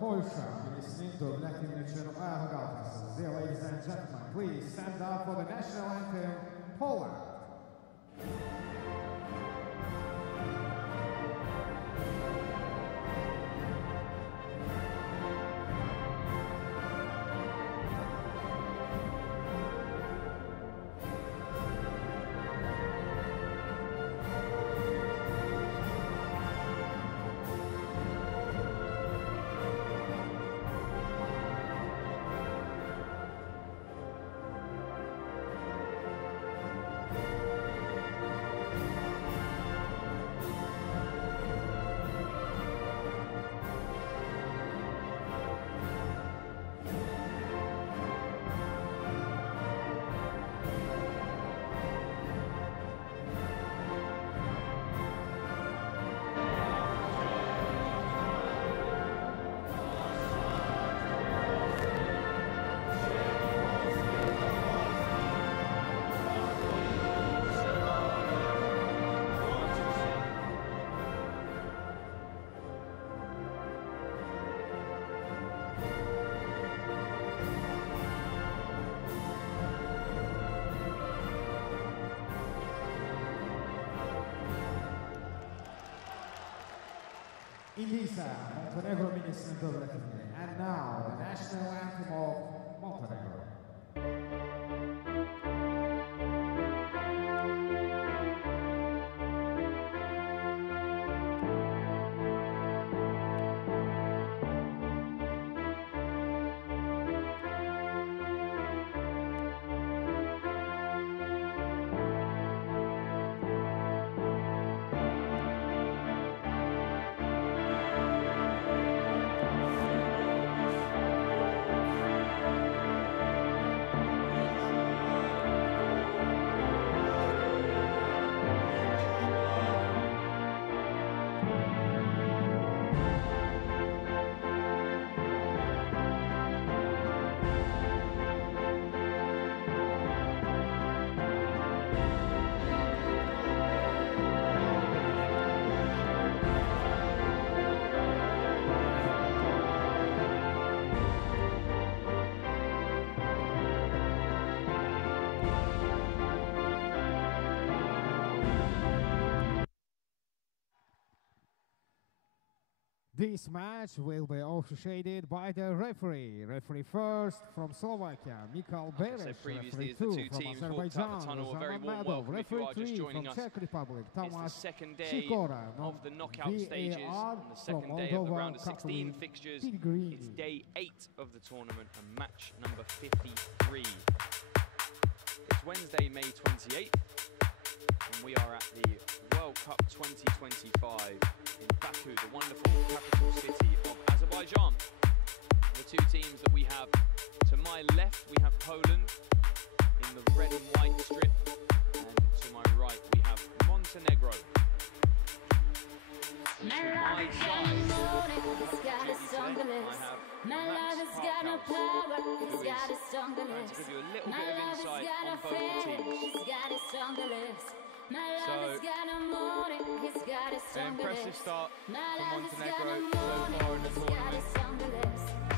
Polsha birisinin dövlət himni üçün ayağa qalxırsınız. Dear ladies and gentlemen, please stand up for the national anthem, Poland. Elisa, Montenegro birisinin dövlət himni. And now, the national anthem of Montenegro. This match will be officiated by the referee. Referee first from Slovakia, Mikhail Beres. Referee two from Azerbaijan, Roman Referee three from Czech Republic, Tomas Sikora. Of the knockout stages, and the second day of the round of 16 fixtures. It's day 8 of the tournament and match number 53. It's Wednesday, May 28th, and we are at the World Cup 2025 in Baku, the wonderful capital city of Azerbaijan. The two teams that we have to my left, we have Poland in the red and white strip, and to my right we have Montenegro. To my side, I have Max Parkhouse, who is going to give you a little bit of insight on both the teams. So, an impressive start for Montenegro so far in the tournament.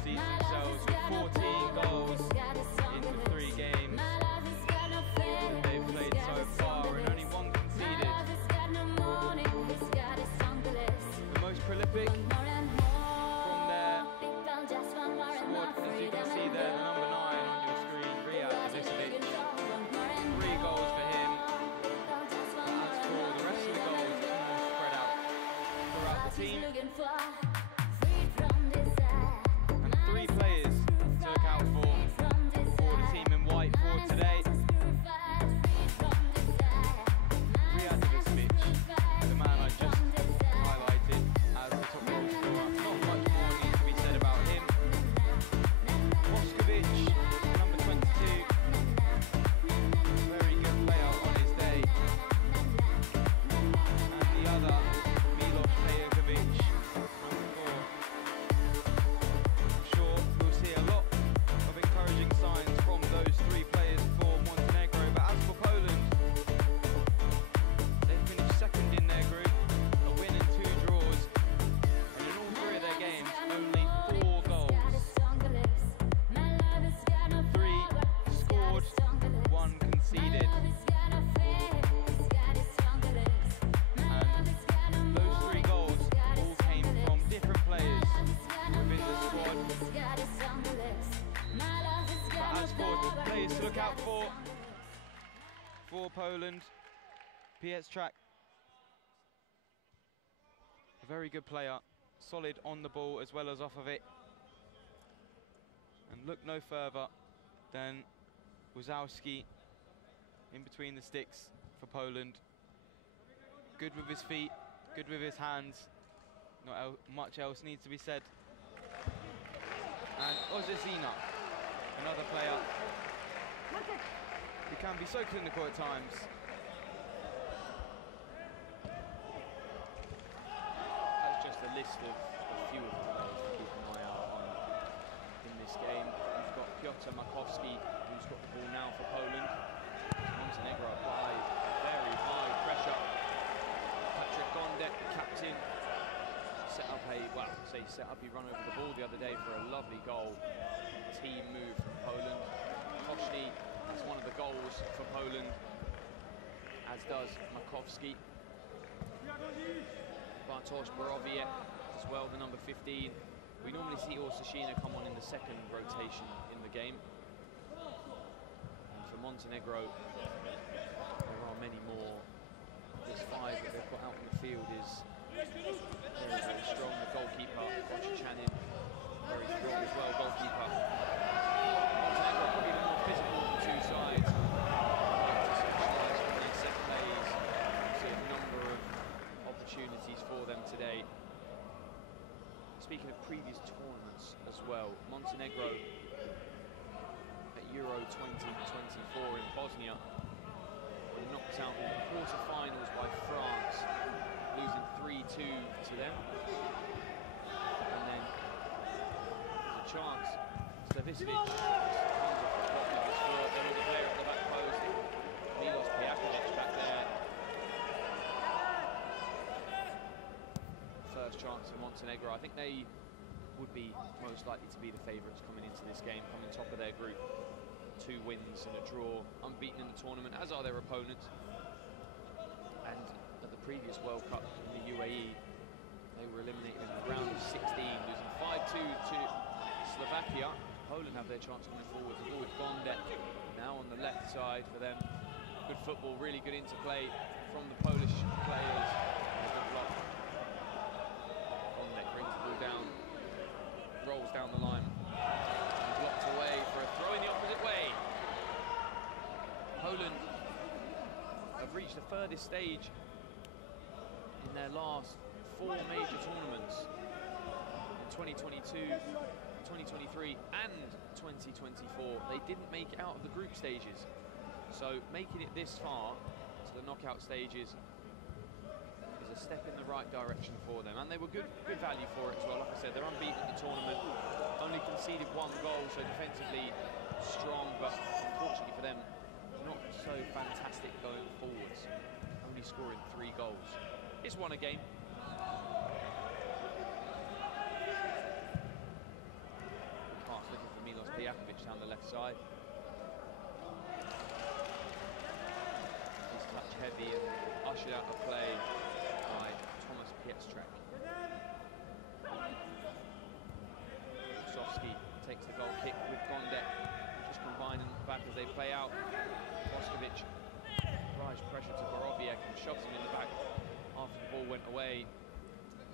Season themselves with 14 goals in the 3 games that they've played so far, and only 1 conceded. The most prolific from their squad, as you can see there, the number 9 on your screen, Riyad Izicevic. 3 goals for him. The rest of the goals are more spread out throughout the team. And 3 players to look out for look out for Poland. Pietrzak, a very good player, solid on the ball as well as off of it. And look no further than Wazowski in between the sticks for Poland. Good with his feet, good with his hands. Not much else needs to be said. And Ozezina, another player who can be so clinical at times. That's just a list of a few of the players to keep an eye out on in this game. We've got Piotr Makowski, who's got the ball now for Poland. Montenegro apply very high pressure. Patrick Gondek, the captain, set up he run over the ball the other day for a lovely goal. Team move from Poland. Koshny, that's one of the goals for Poland, as does Makowski. Bartosz Borowiec as well, the number 15. We normally see Orsashina come on in the second rotation in the game. And for Montenegro, there are many more. This 5 that they've got out in the field is very, very strong. The goalkeeper, Chanin, very strong as well, goalkeeper. Montenegro probably the more physical of the two sides. Specialise from their set plays. See a number of opportunities for them today. Speaking of previous tournaments as well, Montenegro at Euro 2024 in Bosnia were knocked out in the quarter-finals by France, losing 3-2 to them. And then there's a chance Slavicevic comes off the bottom of his foot. There was a player at the back post, Milos Pijakovic back there. First chance for Montenegro. I think they would be most likely to be the favourites coming into this game, coming top of their group. 2 wins and a draw, unbeaten in the tournament, as are their opponents. And at the previous World Cup in the UAE, they were eliminated in the round of 16, losing 5-2 to Slovakia. Poland have their chance coming forward. The ball with Gondek now on the left side for them. Good football, really good interplay from the Polish players. Gondek brings the ball down, rolls down the line. Blocked away for a throw in the opposite way. Poland have reached the furthest stage in their last 4 major tournaments in 2022, 2023 and 2024. They didn't make it out of the group stages. So making it this far to the knockout stages is a step in the right direction for them. And they were good value for it as well. Like I said, they're unbeaten in the tournament. Only conceded 1 goal, so defensively strong, but unfortunately for them, not so fantastic going forwards. Only scoring 3 goals. It's won a game. Pass looking for Milos Pijakovic down the left side. He's touch heavy and ushered out of play by Thomas Pietrzak. Takes the goal kick with Gondek, just combining back as they play out. Boskovic applies pressure to Borowiec and shoves him in the back after the ball went away.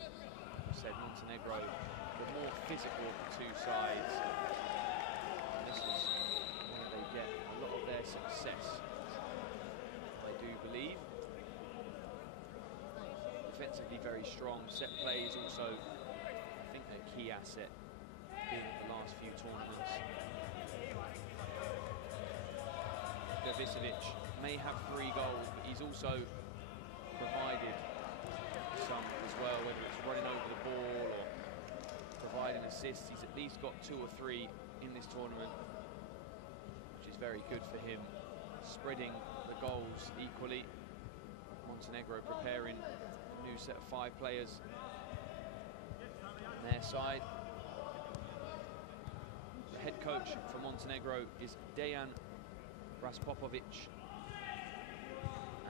As I said, Montenegro, the more physical of the 2 sides. And this is where they get a lot of their success, I do believe. Defensively very strong, set plays also, I think, their key asset. In the last few tournaments. Davisevic may have 3 goals, but he's also provided some as well, whether it's running over the ball or providing assists. He's at least got 2 or 3 in this tournament, which is very good for him. Spreading the goals equally. Montenegro preparing a new set of 5 players on their side. Head coach for Montenegro is Dejan Raspopovic,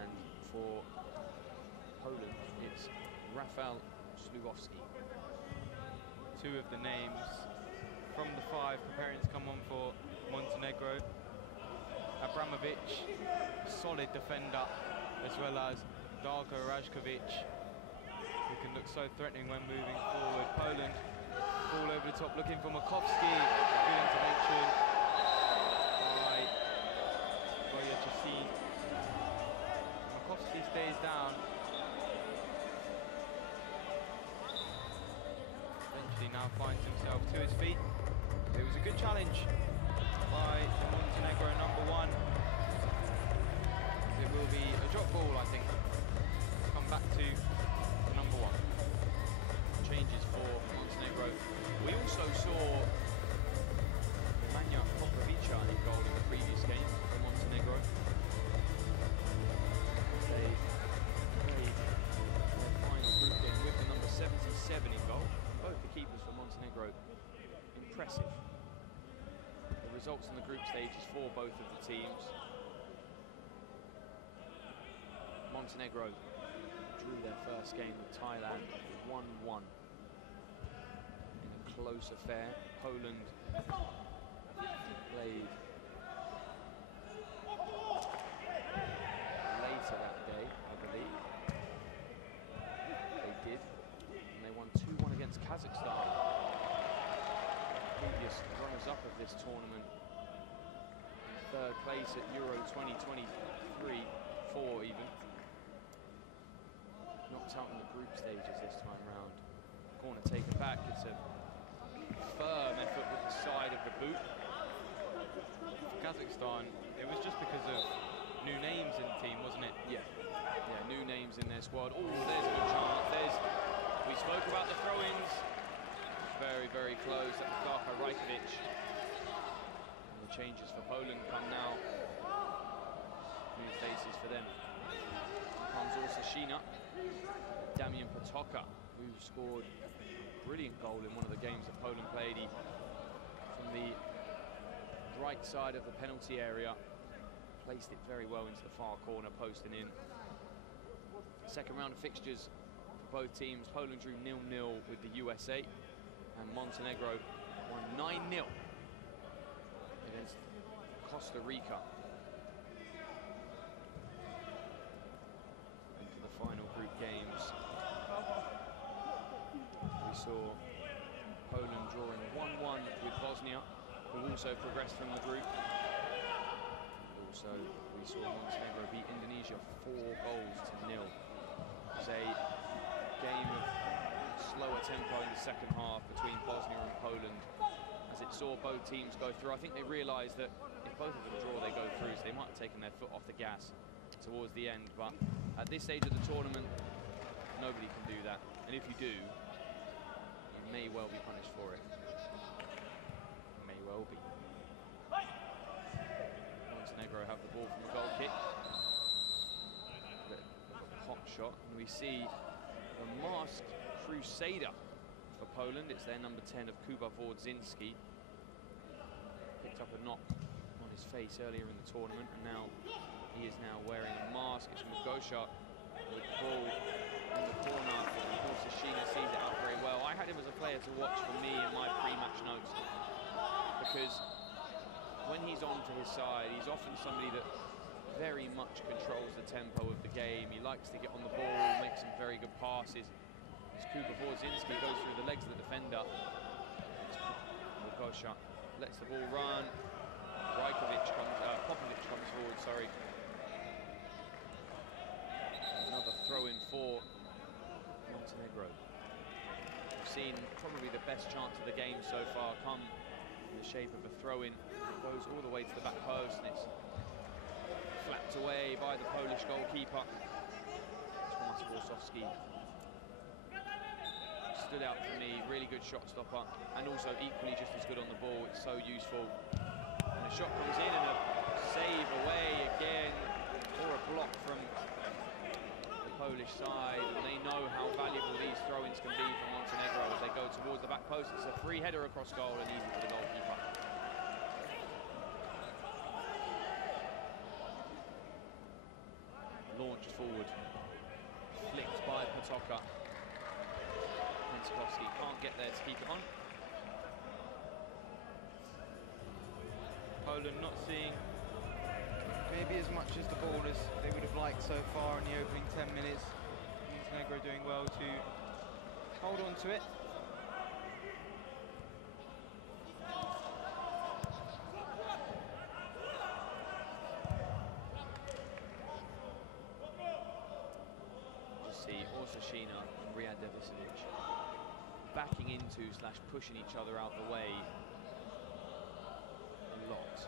and for Poland it's Rafał Szlugowski. 2 of the names from the 5 preparing to come on for Montenegro. Abramovic, solid defender, as well as Darko Rajkovic, who can look so threatening when moving forward. Poland, ball over the top, looking for Makowski. Good intervention by Boyachasin. Makowski stays down. Eventually now finds himself to his feet. It was a good challenge by Montenegro #1. It will be a drop ball, I think. Come back to the #1. Changes for Montenegro. We also saw Nemanja Popovića in goal in the previous game for Montenegro. They played their final group game with the number 77 in goal. Both the keepers for Montenegro impressive. The results in the group stages for both of the teams. Montenegro drew their first game with Thailand 1-1 in a close affair. Poland played later that day, I believe. They did, and they won 2-1 against Kazakhstan. Previous runners-up of this tournament, in third place at Euro 2023, 4 even. Knocked out in the group stages this time round. Corner taken back. It's a firm effort with the side of the boot. For Kazakhstan, it was just because of new names in the team, wasn't it? Yeah, new names in their squad. Oh, there's a good chance. We spoke about the throw-ins. Very, very close. That's Darko Rajkovic. And the changes for Poland come now. New faces for them. Comes also Sheena. Damian Potoka, who scored a brilliant goal in one of the games that Poland played. He, from the right side of the penalty area, placed it very well into the far corner, posting in. Second round of fixtures for both teams. Poland drew 0-0 with the USA, and Montenegro won 9-0 against Costa Rica. Into the final group games, we saw Poland drawing 1-1 with Bosnia, who also progressed from the group. Also, we saw Montenegro beat Indonesia 4-0. It was a game of slower tempo in the second half between Bosnia and Poland, as it saw both teams go through. I think they realised that if both of them draw, they go through, so they might have taken their foot off the gas towards the end. But at this stage of the tournament, nobody can do that. And if you do, you may well be punished for it. May well be. Montenegro have the ball from a goal kick. A hot shot, and we see the masked crusader for Poland. It's their number 10 of Kuba Wardzinski. Picked up a knock on his face earlier in the tournament, and now he is now wearing a mask. It's Mugosha with the ball in the corner. Of course, Sheena sees it out very well. I had him as a player to watch for me in my pre-match notes, because when he's on to his side, he's often somebody that very much controls the tempo of the game. He likes to get on the ball, make some very good passes. As Kuba Wardzinski goes through the legs of the defender, Mugosha lets the ball run. Popovic comes forward, sorry. Another throw-in for Montenegro. We've seen probably the best chance of the game so far come in the shape of a throw-in. It goes all the way to the back post, and it's flapped away by the Polish goalkeeper. Tomasz Borsowski stood out for me, really good shot stopper, and also equally just as good on the ball. It's so useful. And a shot comes in and a save away again, or a block from the Polish side. And they know how valuable these throw-ins can be for Montenegro as they go towards the back post. It's a free header across goal and easy for the goalkeeper. Launched forward, flicked by Potoka. Pensakovsky can't get there to keep it on. Poland not seeing maybe as much as the ball as they would have liked so far in the opening 10 minutes. Montenegro doing well to hold on to it. See Orsashina and Riyad Devisovic backing into / pushing each other out the way a lot.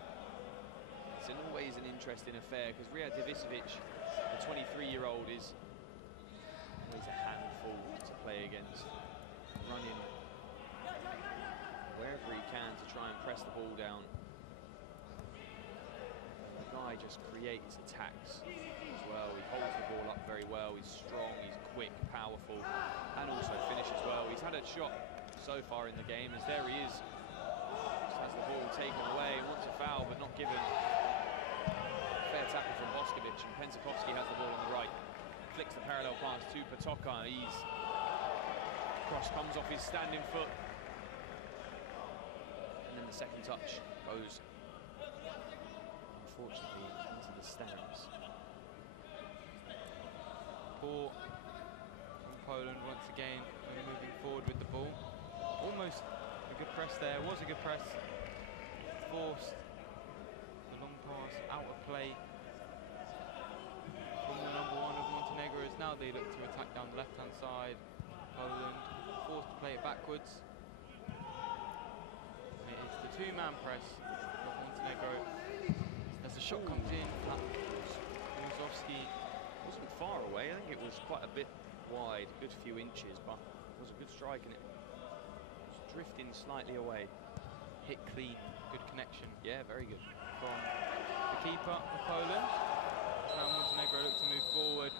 It's always an interesting affair because Riyad Devisovic, the 23-year-old, is always a handful to play against, running wherever he can to try and press the ball down. The guy just creates attacks as well. He holds the ball up very well. He's strong, he's quick, powerful, and also finishes well. He's had a shot so far in the game, as there he is. Just has the ball taken away, wants a foul, but not given. Fair tackle from Boskovic, and Pensakovsky has the ball on the right. Flicks the parallel pass to Patoka. Cross comes off his standing foot. And then the second touch goes, unfortunately, into the stands. Poor from Poland once again, moving forward with the ball. Almost a good press there, was a good press. Forced the long pass out of play from the number 1 of Montenegro, as now they look to attack down the left-hand side. Poland forced to play it backwards. And it is the two-man press of Montenegro. As the shot comes in, Musovski wasn't far away. I think it was quite a bit wide, a good few inches, but it was a good strike, and it was drifting slightly away. Hit clean, good connection. Yeah, very good. From the keeper of Poland. Now Montenegro look to move forward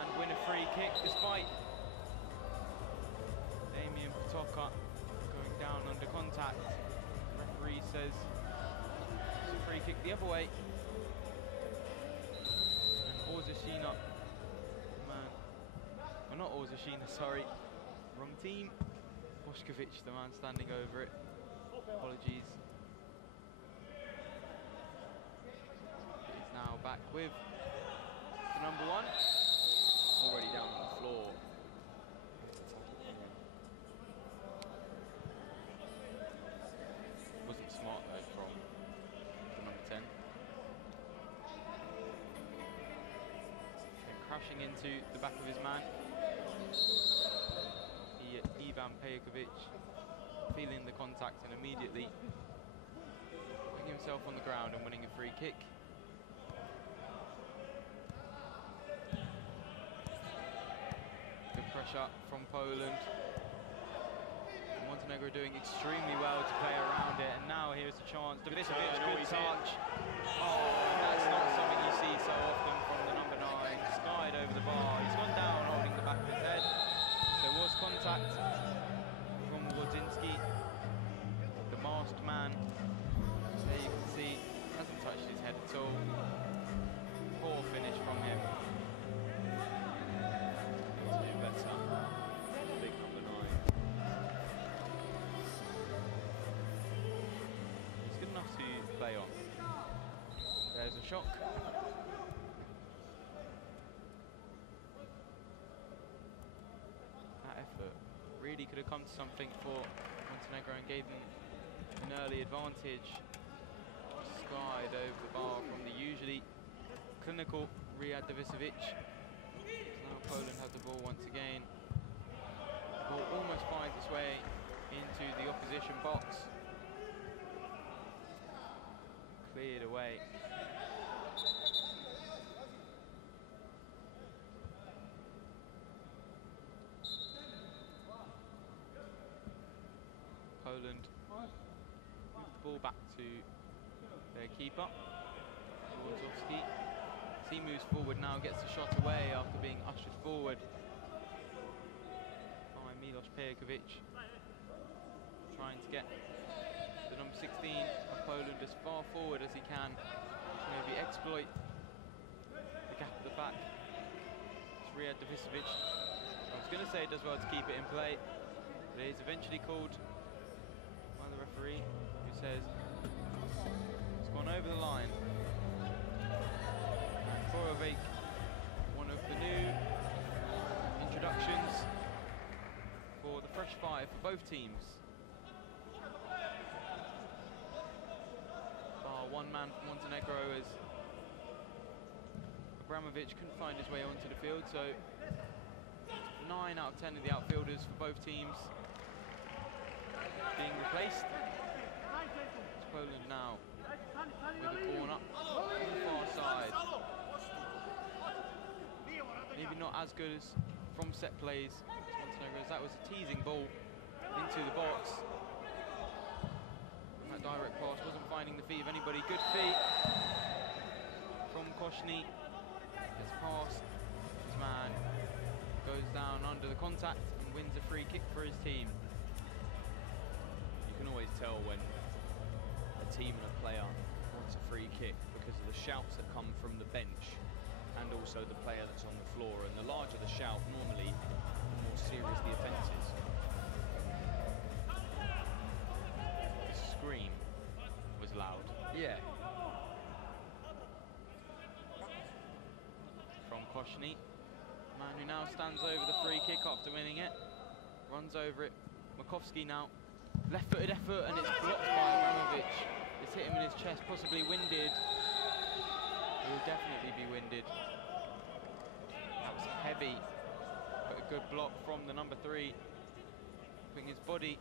and win a free kick, despite Damian Patoka going down under contact. The referee says it's a free kick the other way. And Orzashina, man, well, not Orzashina, sorry, wrong team. Boskovic, the man standing over it. Apologies. He's now back with the number 1. Already down on the floor. Wasn't smart though from the number 10. And crashing into the back of his man. Ivan Pejakovic feeling the contact and immediately putting himself on the ground and winning a free kick. Good pressure from Poland. Montenegro doing extremely well to play around it, and now here's a chance. Devisovic, good touch. Oh, that's not something you see so often from the number 9. Skied over the bar. He's gone down holding the back of his head. There was contact from Wodzinski, the masked man. There you can see, hasn't touched his head at all. Poor finish from him. Better. Big number 9. He's good enough to play on. There's a shock. That effort really could have come to something for Montenegro and gave them an early advantage. Skied over the bar from the usually clinical Riyad Devisovic. Now Poland has the ball once again. The ball almost finds its way into the opposition box. Cleared away. Poland move the ball back to their keeper, Wozowski. He moves forward now, gets the shot away after being ushered forward by Milos Pejakovic. Trying to get the number 16 of Poland as far forward as he can to maybe exploit the gap at the back. It's Riyad Devisovic. I was going to say it does well to keep it in play, but it is eventually called by the referee, who says it's gone over the line. 5 for both teams. One man for Montenegro as Abramovic couldn't find his way onto the field, so 9 out of 10 of the outfielders for both teams being replaced. It's Poland now with a corner on the far side. Maybe not as good as from set plays as Montenegro, as that was a teasing ball into the box. That direct pass wasn't finding the feet of anybody. Good feet from Koshny. Gets past his man, goes down under the contact and wins a free kick for his team. You can always tell when a team and a player wants a free kick because of the shouts that come from the bench and also the player that's on the floor. And the larger the shout, normally, the more serious the offence is. Scream was loud. Yeah. From Koshny, man who now stands over the free kick after winning it, runs over it. Makovsky now, left-footed effort, and it's blocked by Abramovic. It's hit him in his chest, possibly winded. He will definitely be winded. That was heavy, but a good block from the number 3, putting his body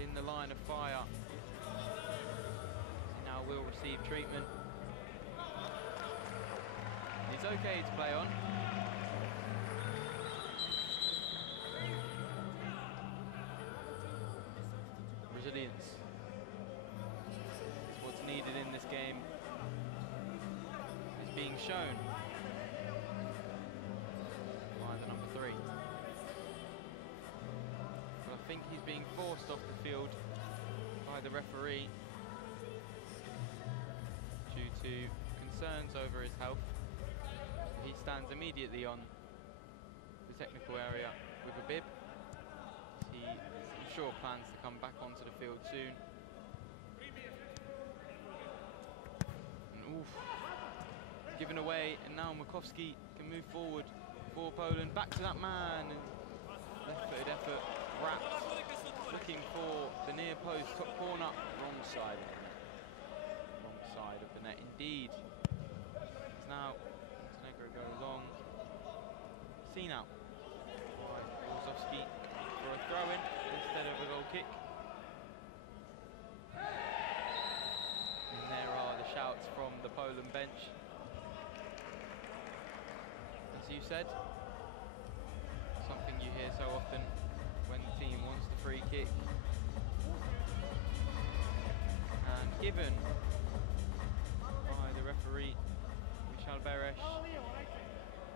in the line of fire. He now will receive treatment. He's okay to play on. Resilience is what's needed in this game. Is being shown by the number 3. But I think he's being forced off the field by the referee due to concerns over his health. He stands immediately on the technical area with a bib. He, I'm sure, plans to come back onto the field soon. And oof, given away, and now Makovsky can move forward for Poland. Back to that man, and left-footed effort, wrapped, looking for the near post, top corner, wrong side of the net. Wrong side of the net, indeed. It's now Montenegro go long. Seen out by Borzowski for a throw-in instead of a goal kick. And there are the shouts from the Poland bench. As you said, something you hear so often when the team wants the free kick. And given by the referee, Michal Beresh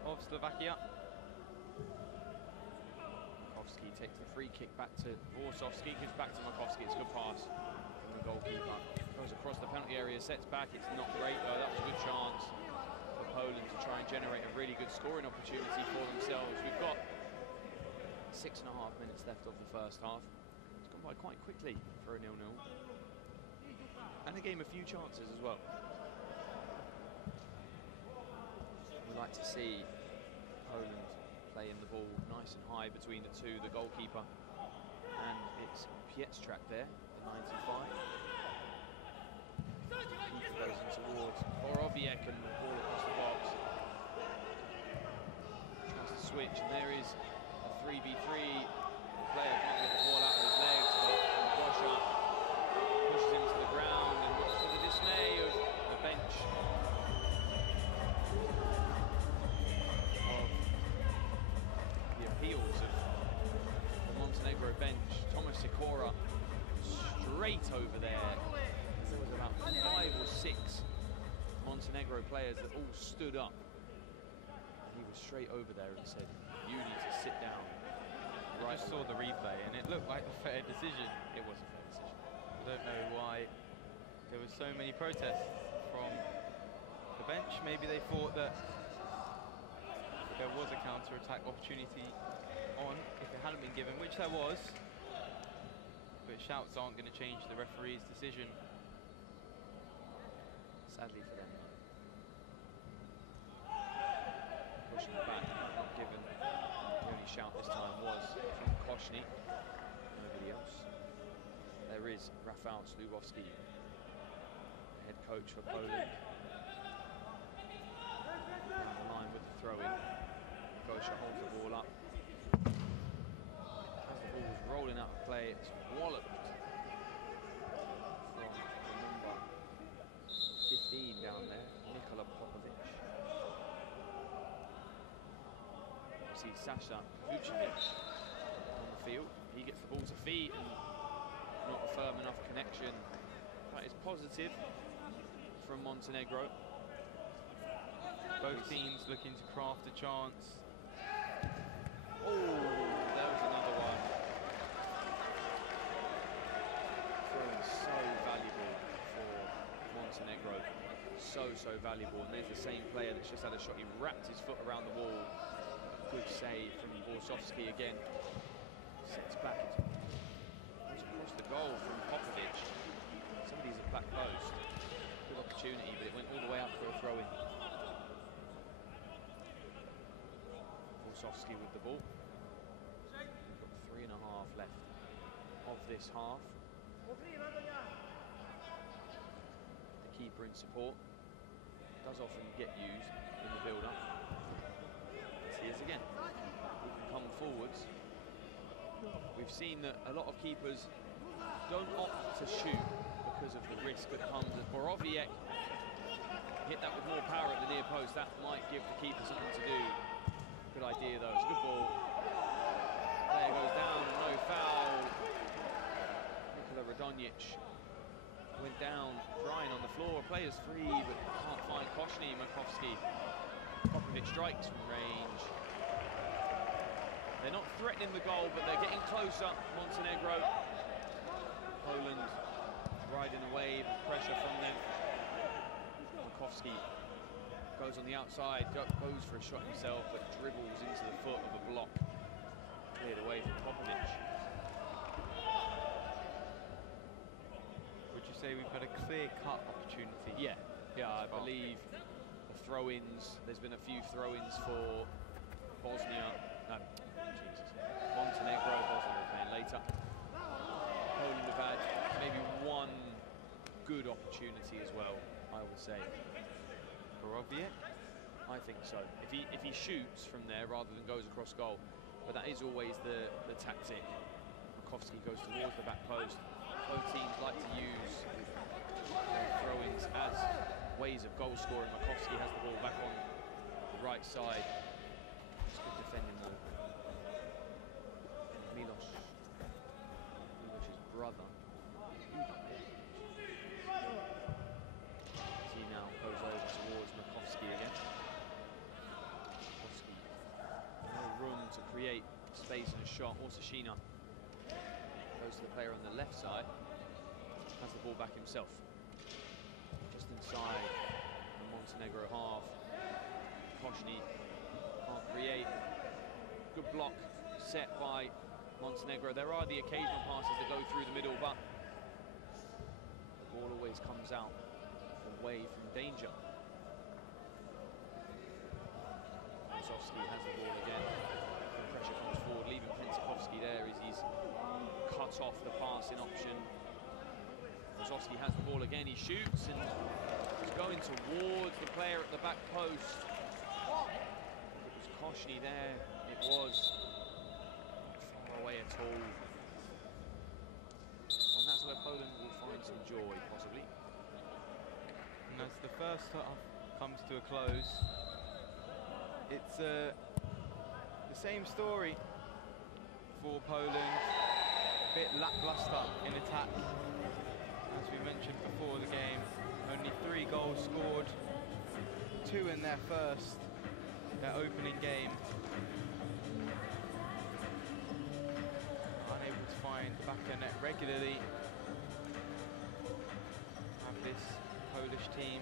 of Slovakia. Makovsky takes the free kick back to Borzowski, gives back to Makovsky. It's a good pass from the goalkeeper. Goes across the penalty area, sets back. It's not great though. That was a good chance for Poland to try and generate a really good scoring opportunity for themselves. We've got 6.5 minutes left of the first half. It's gone by quite quickly for a 0-0. And a game of few chances as well. We like to see Poland playing the ball nice and high between the two, the goalkeeper and it's Pietrzak there, the 95. Keeper goes in towards Borowiec and the ball across the box. Tries to switch, and there is a 3v3. The player can't get the ball out of his legs, but Gosha pushes him to the ground, and much to the dismay of the bench of the appeals of the Montenegro bench. Thomas Sikora straight over there. There was about 5 or 6 Montenegro players that all stood up. And he was straight over there and said, "You need to sit down." I just saw the replay and it looked like a fair decision. It was a fair decision. I don't know why there were so many protests from the bench. Maybe they thought that there was a counter-attack opportunity on if it hadn't been given, which there was. But shouts aren't going to change the referee's decision. Sadly for them. Pushing back, not given. The only shout this time was from Koshny. Nobody else. There is Rafał Slubowski, head coach for Poland. Down the line with the throw-in. Gosha holds the ball up. As the ball was rolling out of play, it's walloped from the number 15 down there, Nikola Popovic. You see Sasha Vucevic on the field. He gets the ball to feet and not a firm enough connection. That is positive from Montenegro. Both teams looking to craft a chance. Oh, there was another one. Throwing so valuable for Montenegro. So valuable. And there's the same player that's just had a shot. He wrapped his foot around the wall. Good save from Borsovski again. Sets back. Goes across the goal from Popovic. Somebody's at back post. Good opportunity, but it went all the way up for a throw-in. Borsovski with the ball. Got 3.5 left of this half. The keeper in support does often get used in the build-up. He is again. We can come forwards. We've seen that a lot of keepers don't opt to shoot because of the risk that comes. As Borowiec hit that with more power at the near post, that might give the keeper something to do. Good idea though, it's a good ball. Player goes down, no foul. Nikola Radonjic went down, drying on the floor. Player's free, but can't find Koshny. Makovsky. Popovic strikes from range. They're not threatening the goal, but they're getting closer. Montenegro. Poland riding a wave of pressure from them. Makovsky goes on the outside, goes for a shot himself, but dribbles into the foot of a block. Cleared away from Popovic. Would you say we've got a clear-cut opportunity? Yeah, I believe the throw-ins, there's been a few throw-ins for Montenegro. Bosnia are playing later. Poland have had maybe one good opportunity as well, I would say. Borowiec? I think so. If he shoots from there rather than goes across goal, but that is always the tactic. Makovsky goes towards the back post. Both teams like to use throw-ins as ways of goal scoring. Makovsky has the ball back on the right side. Just good defending though. Miloš's brother. He now goes over towards Makovsky again. Makovsky, no room to create space in a shot. Orsashina goes to the player on the left side. Has the ball back himself. Just inside the Montenegro half. Koshny can't create. Good block set by Montenegro. There are the occasional passes that go through the middle, but the ball always comes out away from danger. Borsovski has the ball again. The pressure comes forward, leaving Pensakovsky there as he's cut off the passing option. Borsovski has the ball again, he shoots and he's going towards the player at the back post. It was Koshny there, it was not far away at all. And that's where Poland will find some joy, possibly. And as the first half comes to a close, it's the same story for Poland. A bit lackluster in attack. As we mentioned before the game, only 3 goals scored, 2 in their opening game. Unable to find the back of net regularly. Have this Polish team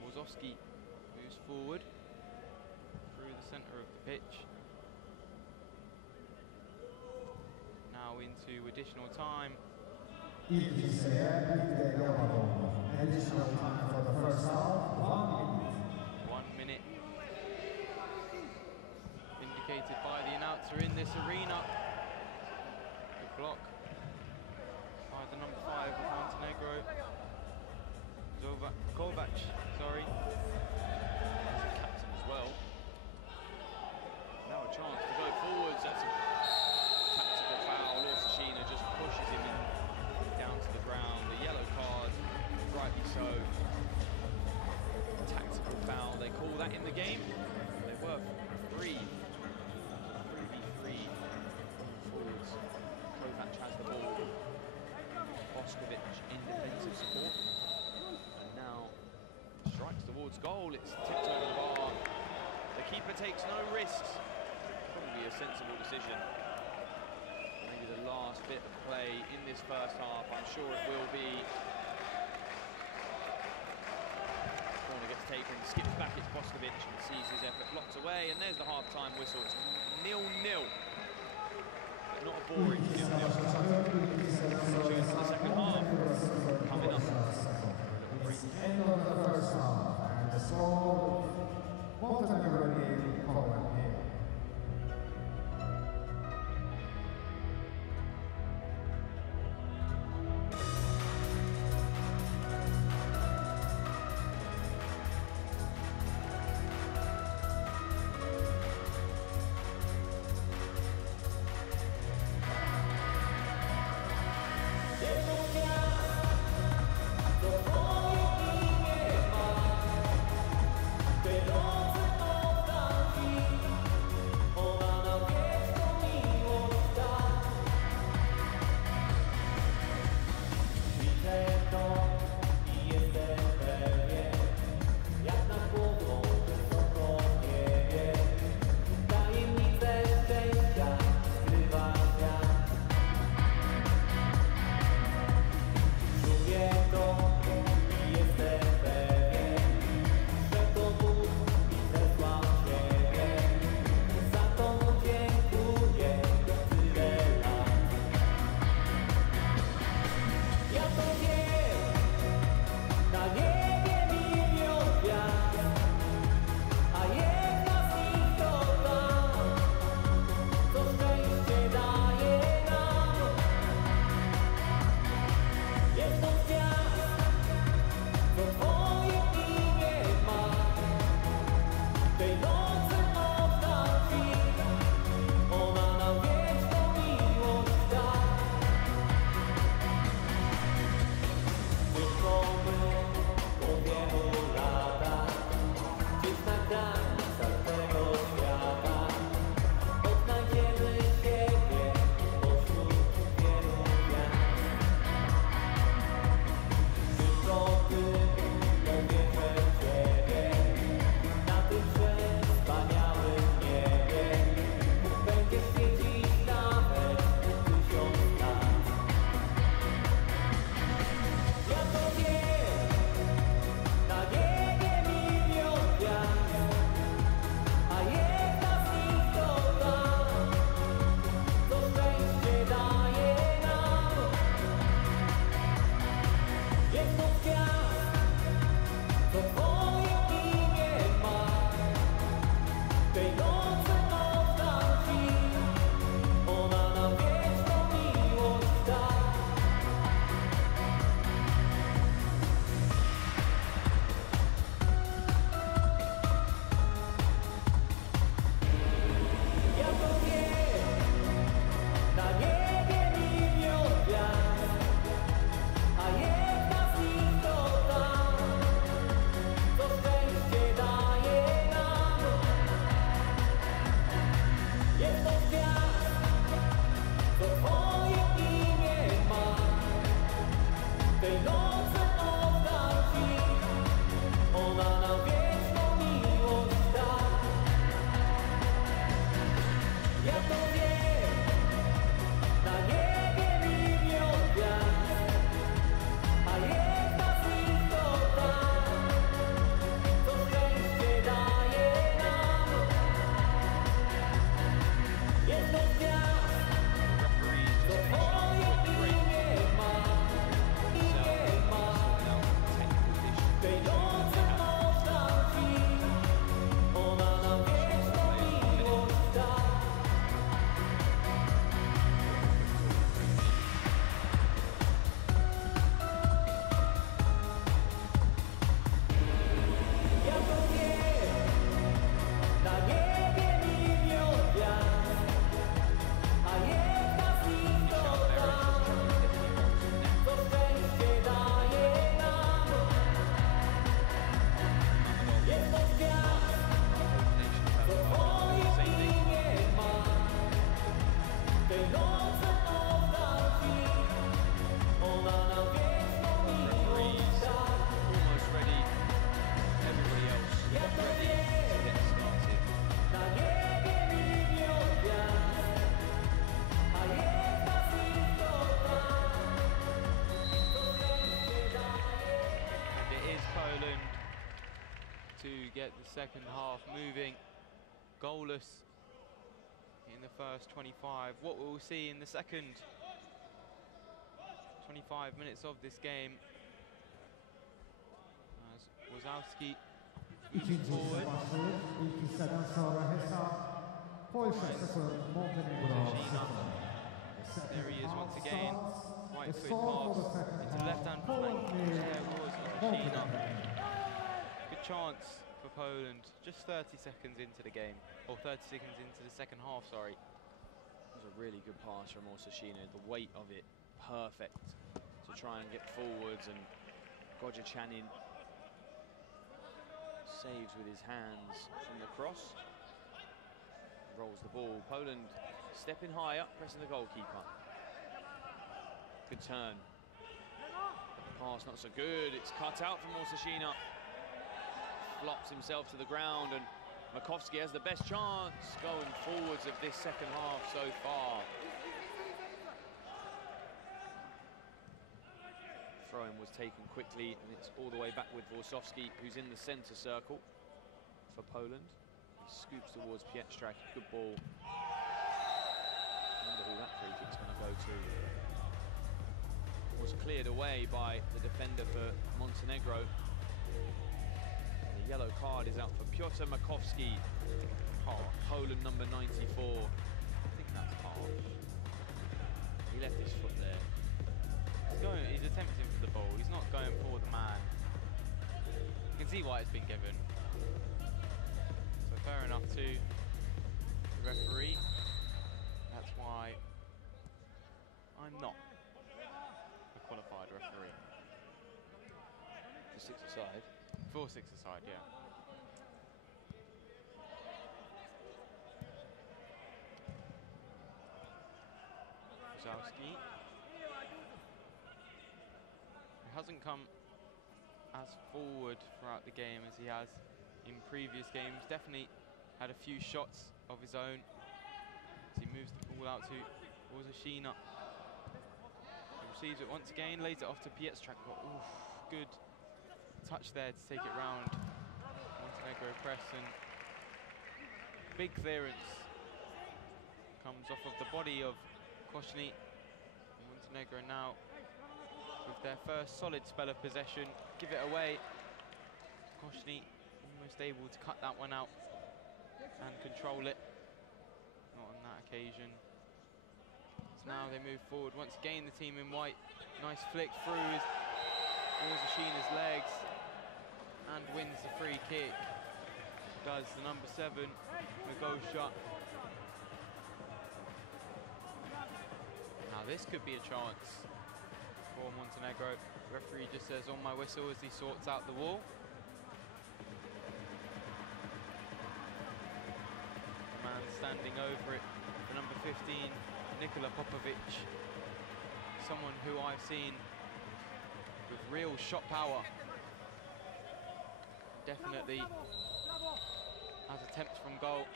Borsovski moves forward through the centre of the pitch. Now into additional time. Additional time for the first half, 1 minute. 1 minute indicated by the announcer in this arena. Good block by the number 5 of Montenegro. Kovac, sorry. He's a captain as well. Now a chance to go forwards. That's a tactical foul. Orsashina just pushes him in down to the ground. A yellow card, rightly so. Tactical foul, they call that in the game. They were free. 3v3 forwards. Kovac has the ball. Boskovic in defensive support. And now strikes towards goal. It's tipped over the bar. The keeper takes no risks. Probably a sensible decision. Maybe the last bit of play in this first half. I'm sure it will be. Corner gets taken, skips back, it's Boskovic and sees his effort blocked away, and there's the half-time whistle. It's 0-0. But not a boring 0-0. Choose the second half. Coming up. End of the first half, and the score, Montenegro nil, Poland nil. get the second half moving. Goalless in the first 25. What we'll see in the second 25 minutes of this game as Wazowski moving forward. There he is once again. Right foot pass into the left-hand flank. There was Sheena. Good chance for Poland. Just 30 seconds into the game, or 30 seconds into the second half, sorry. It was a really good pass from Orsashina. The weight of it, perfect to try and get forwards, and Goja Chanin saves with his hands from the cross. Rolls the ball. Poland stepping higher, pressing the goalkeeper. Good turn. Pass not so good. It's cut out from Orsashina. Flops himself to the ground, and Makowski has the best chance going forwards of this second half so far. Throw-in was taken quickly, and it's all the way back with Worsowski, who's in the centre circle for Poland. He scoops towards Pietrzak. Good ball. I wonder who that free kick's going to go to. Was cleared away by the defender for Montenegro. The yellow card is out for Piotr Makowski. Poland number 94. I think that's harsh. He left his foot there. He's attempting for the ball. He's not going for the man. You can see why it's been given. So fair enough to the referee. That's why I'm not a qualified referee. For 6-a-side? For 6-a-side, yeah. Wazowski. He hasn't come as forward throughout the game as he has in previous games. Definitely had a few shots of his own as he moves the ball out to Orzashina. He receives it once again, lays it off to Pietrzak. Oof, good touch there to take it round. Montenegro press, and big clearance comes off of the body of Koshny. Montenegro now with their first solid spell of possession, give it away. Koshny almost able to cut that one out and control it. Not on that occasion. So now they move forward once again, the team in white. Nice flick through Orzashina's legs and wins the free kick. Does the number 7, Magosha. Now this could be a chance for Montenegro. The referee just says on my whistle as he sorts out the wall. The man standing over it, the number 15, Nikola Popovic. Someone who I've seen with real shot power. Definitely has attempts from goal.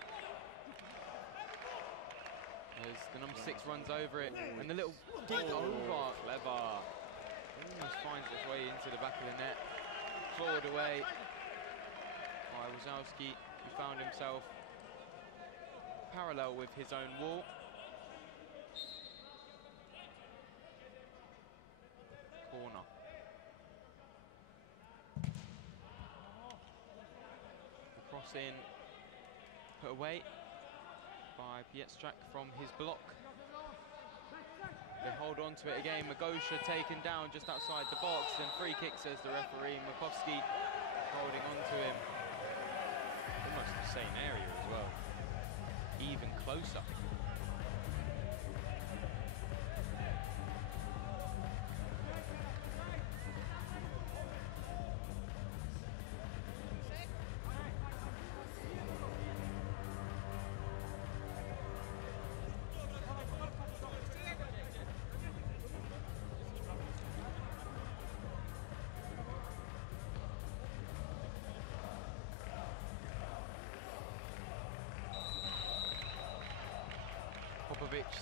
As the number 6 runs over it, and the little dig over. Clever. Almost finds its way into the back of the net. Forward away by Wazowski, who found himself parallel with his own wall. Corner. The cross in, put away by Pietrzak from his block. They hold on to it again. Magosha taken down just outside the box, and free kick, says the referee. Makowski holding on to him. Almost the same area as well. Even closer.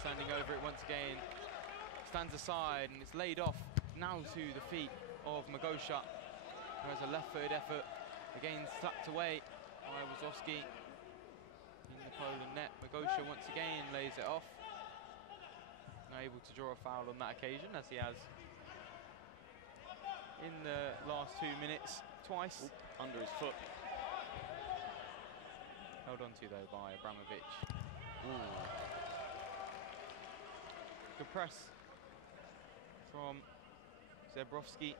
Standing over it once again, stands aside, and it's laid off now to the feet of Magosha, who has a left-footed effort, again slapped away by Wazowski in the Poland net. Magosha once again lays it off. Not able to draw a foul on that occasion, as he has in the last 2 minutes twice. Oop, under his foot. Held on to though by Abramovich. Ooh. Good press from Zebrowski,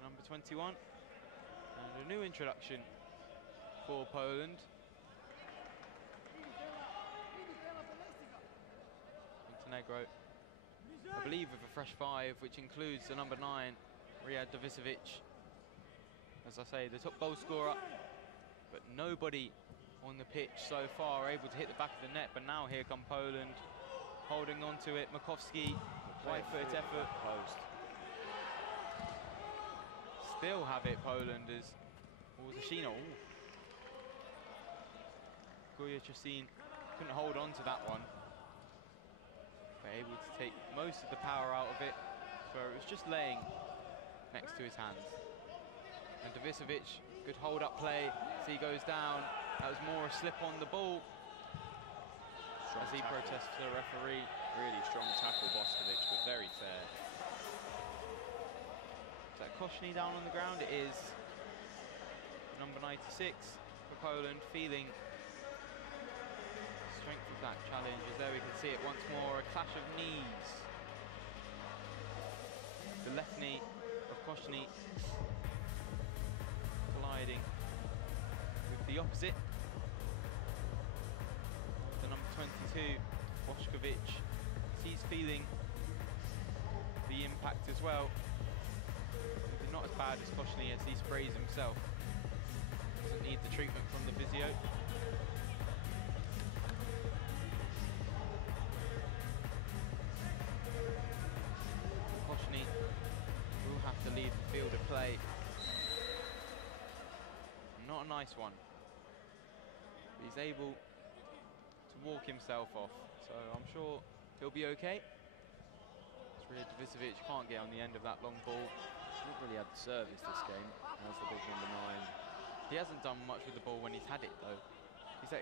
number 21. And a new introduction for Poland. Montenegro, I believe, with a fresh 5, which includes the number 9, Riyad Davisovic. As I say, the top goal scorer, but nobody on the pitch so far able to hit the back of the net. But now here come Poland, holding on to it. Makowski, right-foot effort. Post. Still have it, Poland, as Zashino. Guya Chasin couldn't hold on to that one. But able to take most of the power out of it, so it was just laying next to his hands. And Davisovic, good hold-up play as he goes down. That was more a slip on the ball. Strong as he tackle. protests to the referee. Really strong tackle, Boskovic, but very fair. Is that Koshny down on the ground? It is. Number 96 for Poland, feeling the strength of that challenge. As there we can see it once more, a clash of knees. The left knee of Koshny colliding with the opposite. The number 22, Boskovic, he's feeling the impact as well. Not as bad as Koshny, as he sprays himself. Doesn't need the treatment from the physio. Koshny will have to leave the field of play. Not a nice one. He's able to walk himself off, so I'm sure he'll be okay. Riyad Davisovic can't get on the end of that long ball. Not really had the service this game, as the big number 9. He hasn't done much with the ball when he's had it though.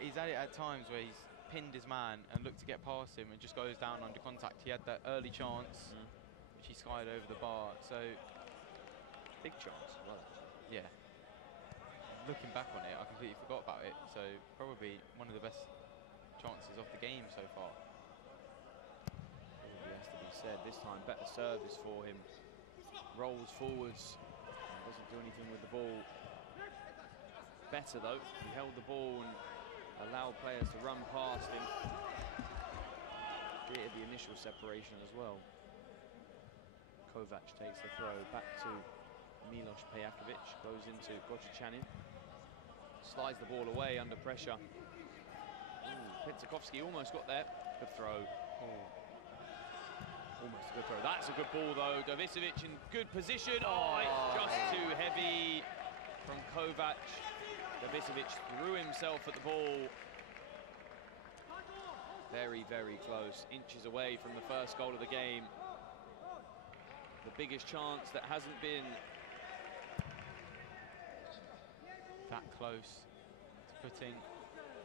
He's had it at times where he's pinned his man and looked to get past him and just goes down under contact. He had that early chance, which he skied over the bar, so... Big chance, well. Yeah. Looking back on it, I completely forgot about it, so probably one of the best chances of the game so far. Probably has to be said. This time, better service for him. Rolls forwards, doesn't do anything with the ball. Better though, he held the ball and allowed players to run past him. Created the initial separation as well. Kovac takes the throw back to Milos Pejakovic, goes into Gochichanin. Slides the ball away under pressure. Pensakovsky almost got there. Good throw. Almost a good throw. That's a good ball though. Davisovic in good position. Oh, it's just too heavy from Kovac. Davisovic threw himself at the ball. Very, very close. Inches away from the first goal of the game. The biggest chance that hasn't been that close to putting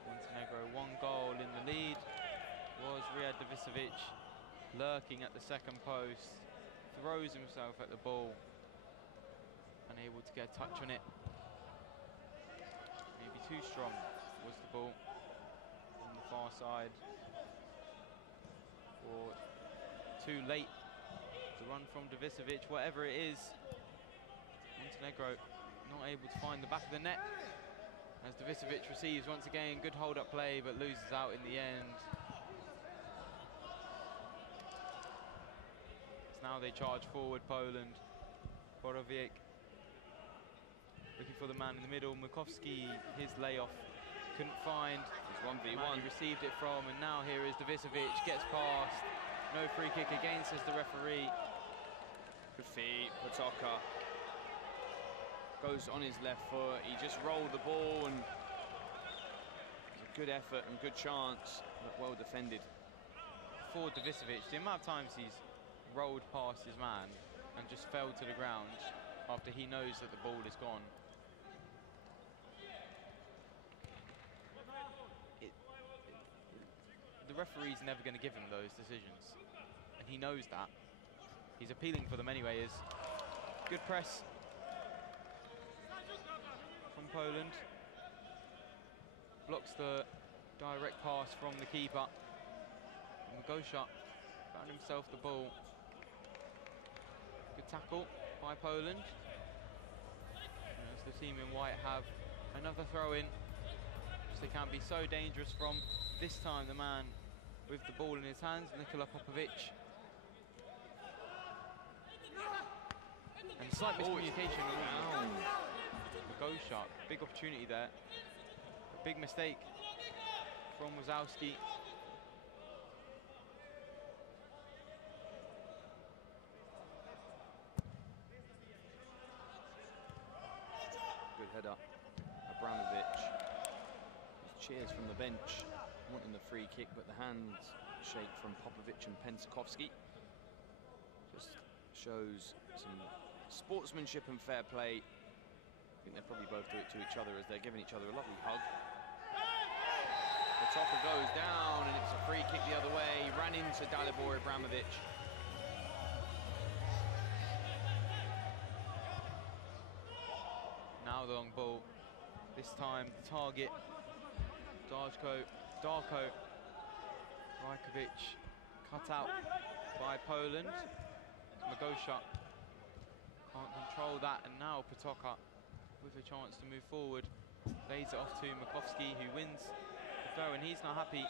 Montenegro 1 goal in the lead was Riyad Davisovic, lurking at the second post, throws himself at the ball, unable to get a touch on it. Maybe too strong was the ball on the far side, or too late to run from Davisovic. Whatever it is, Montenegro not able to find the back of the net, as Davisovic receives once again. Good hold-up play, but loses out in the end. So now they charge forward, Poland. Borowiec looking for the man in the middle. Makowski, his layoff, couldn't find. It's 1v1. He received it from, and now here is Davisovic, gets past. No free kick again, says the referee. Good feet, Potoka goes on his left foot. He just rolled the ball, and it was a good effort and good chance, but well defended. For Davisovic, the amount of times he's rolled past his man and just fell to the ground after he knows that the ball is gone. the referee's never going to give him those decisions. And he knows that. He's appealing for them anyway. Is good press from Poland. Blocks the direct pass from the keeper. And Magosha found himself the ball. Good tackle by Poland. As the team in white have another throw-in, which they can't be so dangerous from. This time the man with the ball in his hands, Nikola Popovic. And slight miscommunication around Magosha. Big opportunity there. A big mistake from Wazowski. Good header. Abramovich. Cheers from the bench, wanting the free kick, but the hand shake from Popovic and Pensakovsky just shows some sportsmanship and fair play. I think they probably both do it to each other as they're giving each other a lovely hug. The topper goes down and it's a free kick the other way. He ran into Dalibor Abramovich. Now the long ball. This time the target. Darko Rajkovic cut out by Poland. Magosha can't control that, and now Patoka with a chance to move forward. Lays it off to Makovsky, who wins the throw, and he's not happy.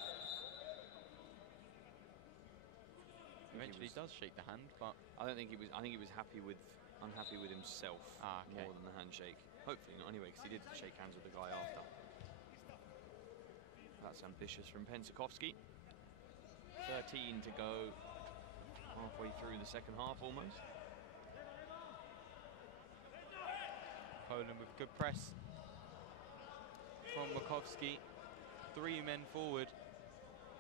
Eventually does shake the hand, but I don't think he was. I think he was unhappy with himself more than the handshake. Hopefully not, anyway, because he did shake hands with the guy after. That's ambitious from Pensakovsky. 13 to go, halfway through the second half almost. Poland with good press from Makovsky. 3 men forward,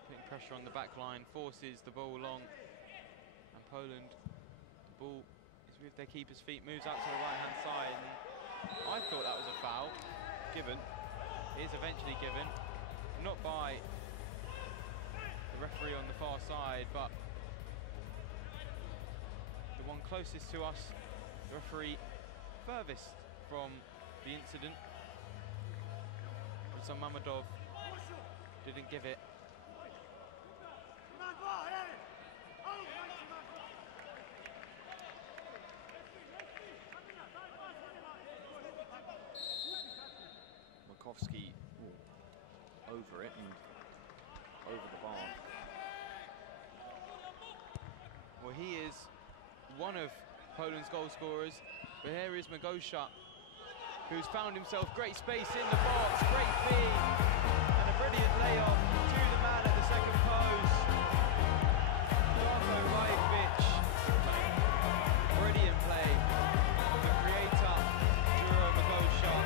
putting pressure on the back line, forces the ball along. And Poland, the ball is with their keeper's feet, moves out to the right-hand side. And I thought that was a foul. Given. It is eventually given. Not by the referee on the far side, but the one closest to us, the referee furthest from the incident. So Mamadov didn't give it. Makovsky over it and over the bar. Well, he is one of Poland's goal scorers, but here is Magosha, who's found himself great space in the box, great feed, and a brilliant layoff to the man at the second post. Darko Rajkovic. Brilliant play from the creator, Duro Magosha.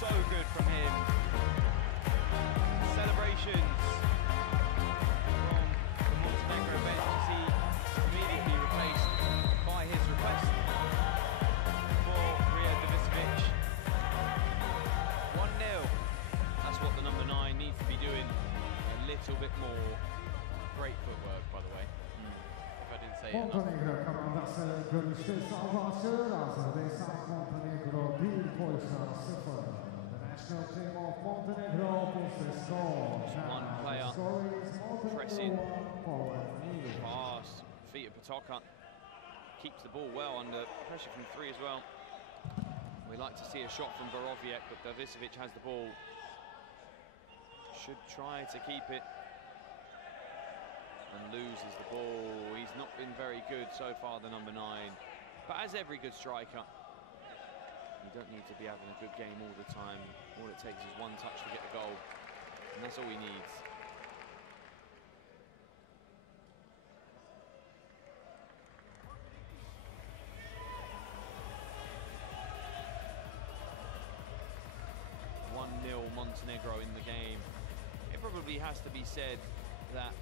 So good from him. Celebrations from the Montenegro bench as he immediately replaced by his request for Rio Divisovic. 1-0. That's what the number 9 needs to be doing a little bit more. Great footwork, by the way. If I didn't say it enough. Montenegro komandası görüşte savaşı Azerbaycan Montenegro 1 Polsha 0. The national team of Montenegro possesses score. One player pressing fast. Feet of Patoka keeps the ball well under pressure from 3 as well. We like to see a shot from Boroviec, but Divisovic has the ball. Should try to keep it. And loses the ball. He's not been very good so far, the number 9. But as every good striker, you don't need to be having a good game all the time. All it takes is one touch to get the goal. And that's all he needs. Montenegro in the game. It probably has to be said that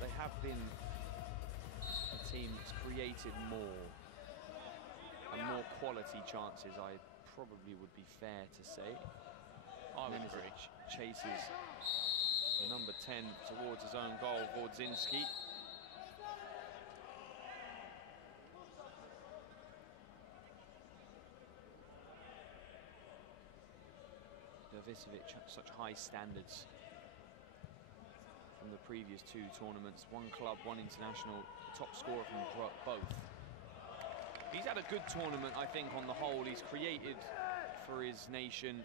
they have been a team that's created more and more quality chances, I probably would be fair to say. Nenesic chases the number 10 towards his own goal, Wardzinski. Davisevic had such high standards from the previous two tournaments. One club, one international, top scorer from both. He's had a good tournament, I think, on the whole. He's created for his nation.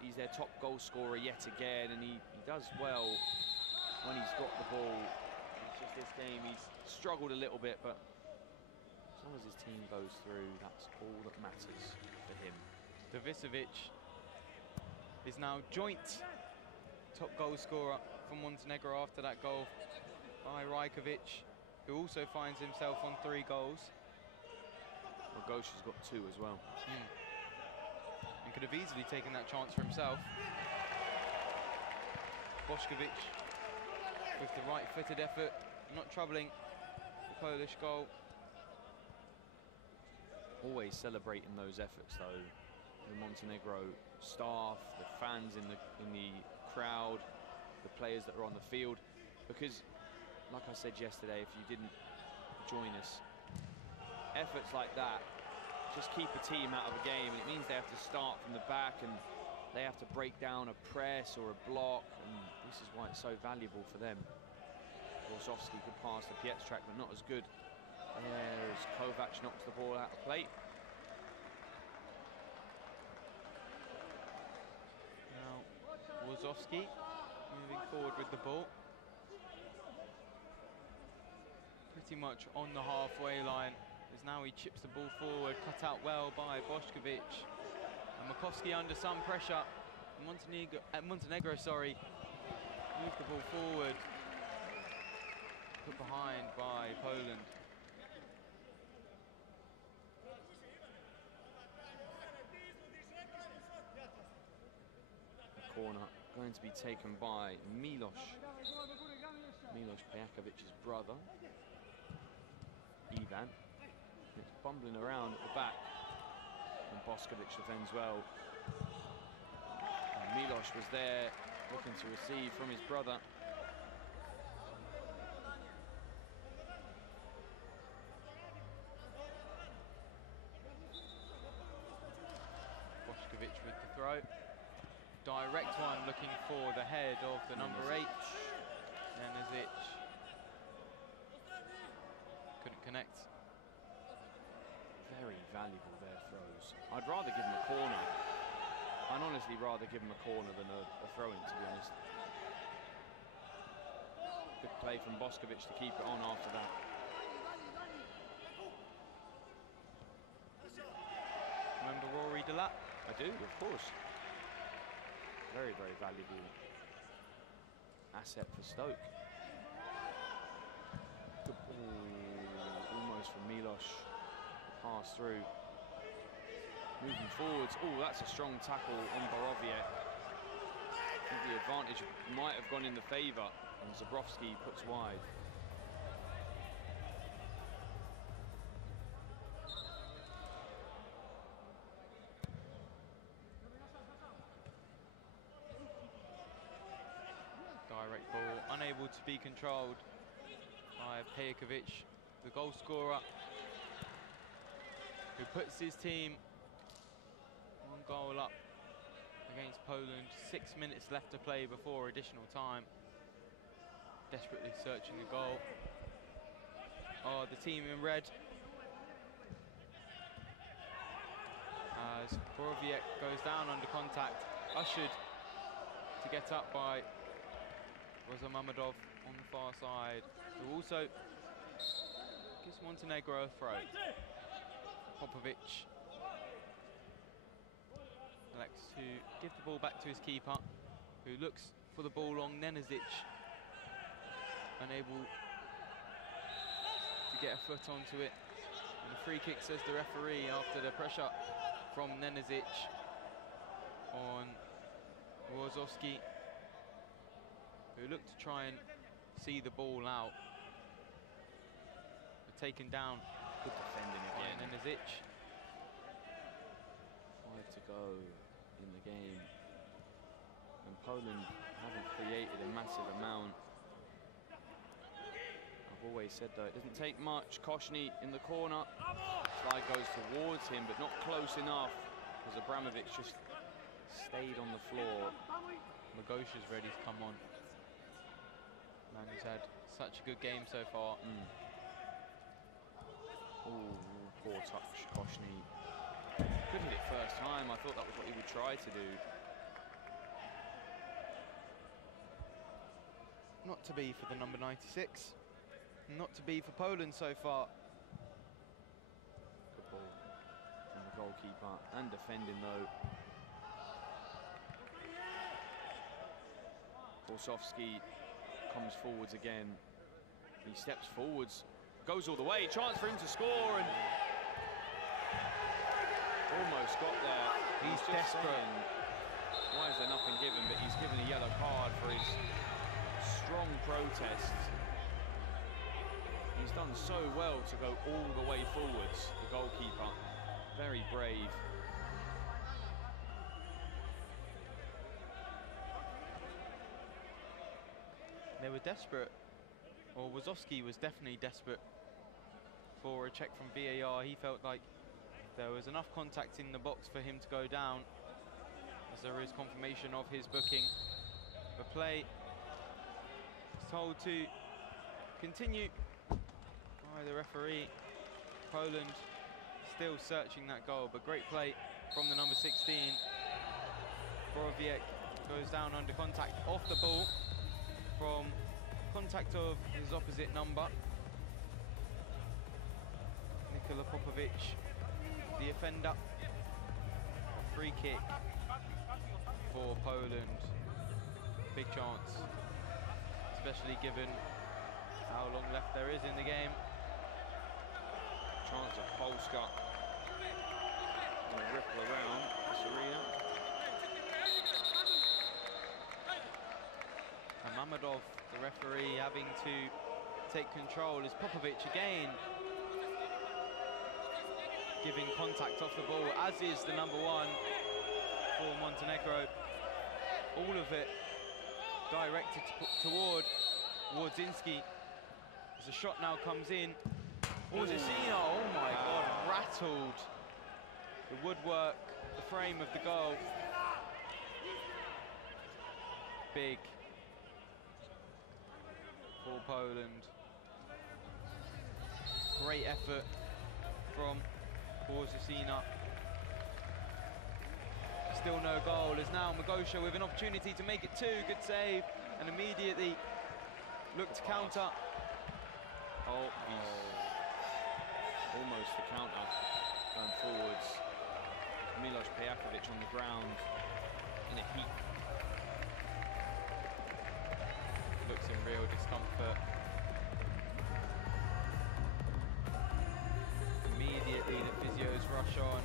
He's their top goal scorer yet again, and he does well when he's got the ball. It's just this game, he's struggled a little bit, but as long as his team goes through, that's all that matters for him. Davisevic is now joint top goal scorer from Montenegro after that goal by Rajkovic, who also finds himself on 3 goals. Well, Gosha's got 2 as well. And could have easily taken that chance for himself. Bošković with the right-footed effort, not troubling the Polish goal. Always celebrating those efforts, though. The Montenegro staff, the fans in the crowd, the players that are on the field, because, like I said yesterday, if you didn't join us, efforts like that just keep a team out of a game, and it means they have to start from the back and they have to break down a press or a block, and this is why it's so valuable for them. Borzowski could pass the Pietrzak, but not as good. There's Kovac knocks the ball out of play. Now Borzowski moving forward with the ball, pretty much on the halfway line, as now he chips the ball forward, cut out well by Bošković. And Makovsky under some pressure. Montenegro, sorry, moved the ball forward, put behind by Poland. Corner going to be taken by Milos Pejakovic's brother, Ivan. It's bumbling around at the back, and Bošković defends well. And Milos was there looking to receive from his brother. Bošković with the throw. Direct one, looking for the head of the number 8. Nenesic couldn't connect. Very valuable, their throws. I'd rather give him a corner. I'd honestly rather give him a corner than a throw-in, to be honest. Good play from Bošković to keep it on after that. Remember Rory Delap? I do, of course. Very, very valuable asset for Stoke. Good ball, almost from Milos. Pass through. Moving forwards. Oh, that's a strong tackle on Boroviec. I think the advantage might have gone in the favour, and Zabrowski puts wide. Direct ball, unable to be controlled by Pejakovic, the goal scorer, who puts his team 1 goal up against Poland. 6 minutes left to play before additional time. Desperately searching the goal. Oh, the team in red. As Boroviec goes down under contact, ushered to get up by Mammadov on the far side, who also gives Montenegro a throw. Popovic elects to give the ball back to his keeper, who looks for the ball long. Nenesic unable to get a foot onto it, and a free kick, says the referee, after the pressure from Nenesic on Borzowski, who looked to try and see the ball out, but taken down. Good defending again. Yeah, Nenesic. 5 to go in the game. Poland haven't created a massive amount. I've always said though, it doesn't take much. Koshny in the corner. Slide goes towards him, but not close enough, because Abramovic just stayed on the floor. Magosha's ready to come on. Man who's had such a good game so far. Ooh, poor touch, Koshny. Couldn't hit it first time. I thought that was what he would try to do. Not to be for the number 96. Not to be for Poland so far. Good ball from the goalkeeper, and defending though. Korsovski comes forwards again. He steps forwards, goes all the way, chance for him to score, and almost got there. He's desperate. Why is there nothing given? But he's given a yellow card for his strong protest. He's done so well to go all the way forwards, the goalkeeper. Very brave. They were desperate, or Wazowski was definitely desperate for a check from VAR. He felt like there was enough contact in the box for him to go down, as there is confirmation of his booking. The play is told to continue by the referee. Poland still searching that goal, but great play from the number 16. Borowiec goes down under contact off the ball from contact of his opposite number. Nikola Popovic, the offender. Free kick for Poland. Big chance, especially given how long left there is in the game. Chance of Polska. Gonna ripple around this arena. And Mamedov, the referee, having to take control as Popovic again giving contact off the ball, as is the number 1 for Montenegro. All of it directed toward Wardzinski. As the shot now comes in, Wardzinski, oh my God, rattled the woodwork, the frame of the goal. Big for Poland. Great effort from Wardzinski. Still no goal, as now Magosha with an opportunity to make it 2. Good save, and immediately look to counter. Almost the counter going forwards. Milos Pejakovic on the ground in a heap. Looks in real discomfort. Immediately the physios rush on.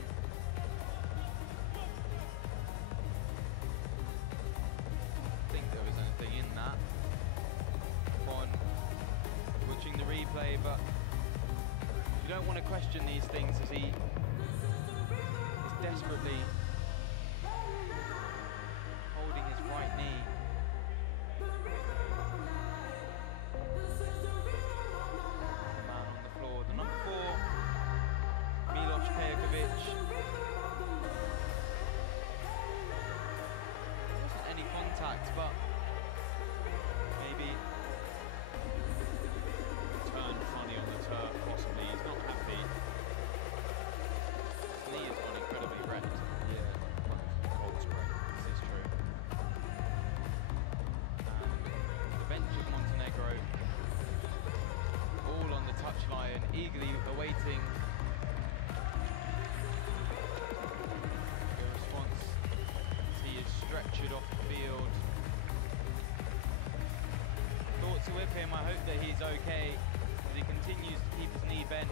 I think there was anything in that. On watching the replay, but you don't want to question these things, as he is desperately holding his right knee. The man on the floor, the number 4, Milos Pejakovic. There wasn't any contact, but maybe turned funny on the turf, possibly. He's not happy. his knee has gone incredibly red. Yeah, cold spray. This is true. And the bench of Montenegro, all on the touchline, eagerly awaiting the response as he is stretchered off the field. Thoughts are with him. I hope that he's okay, as he continues to keep his knee bent.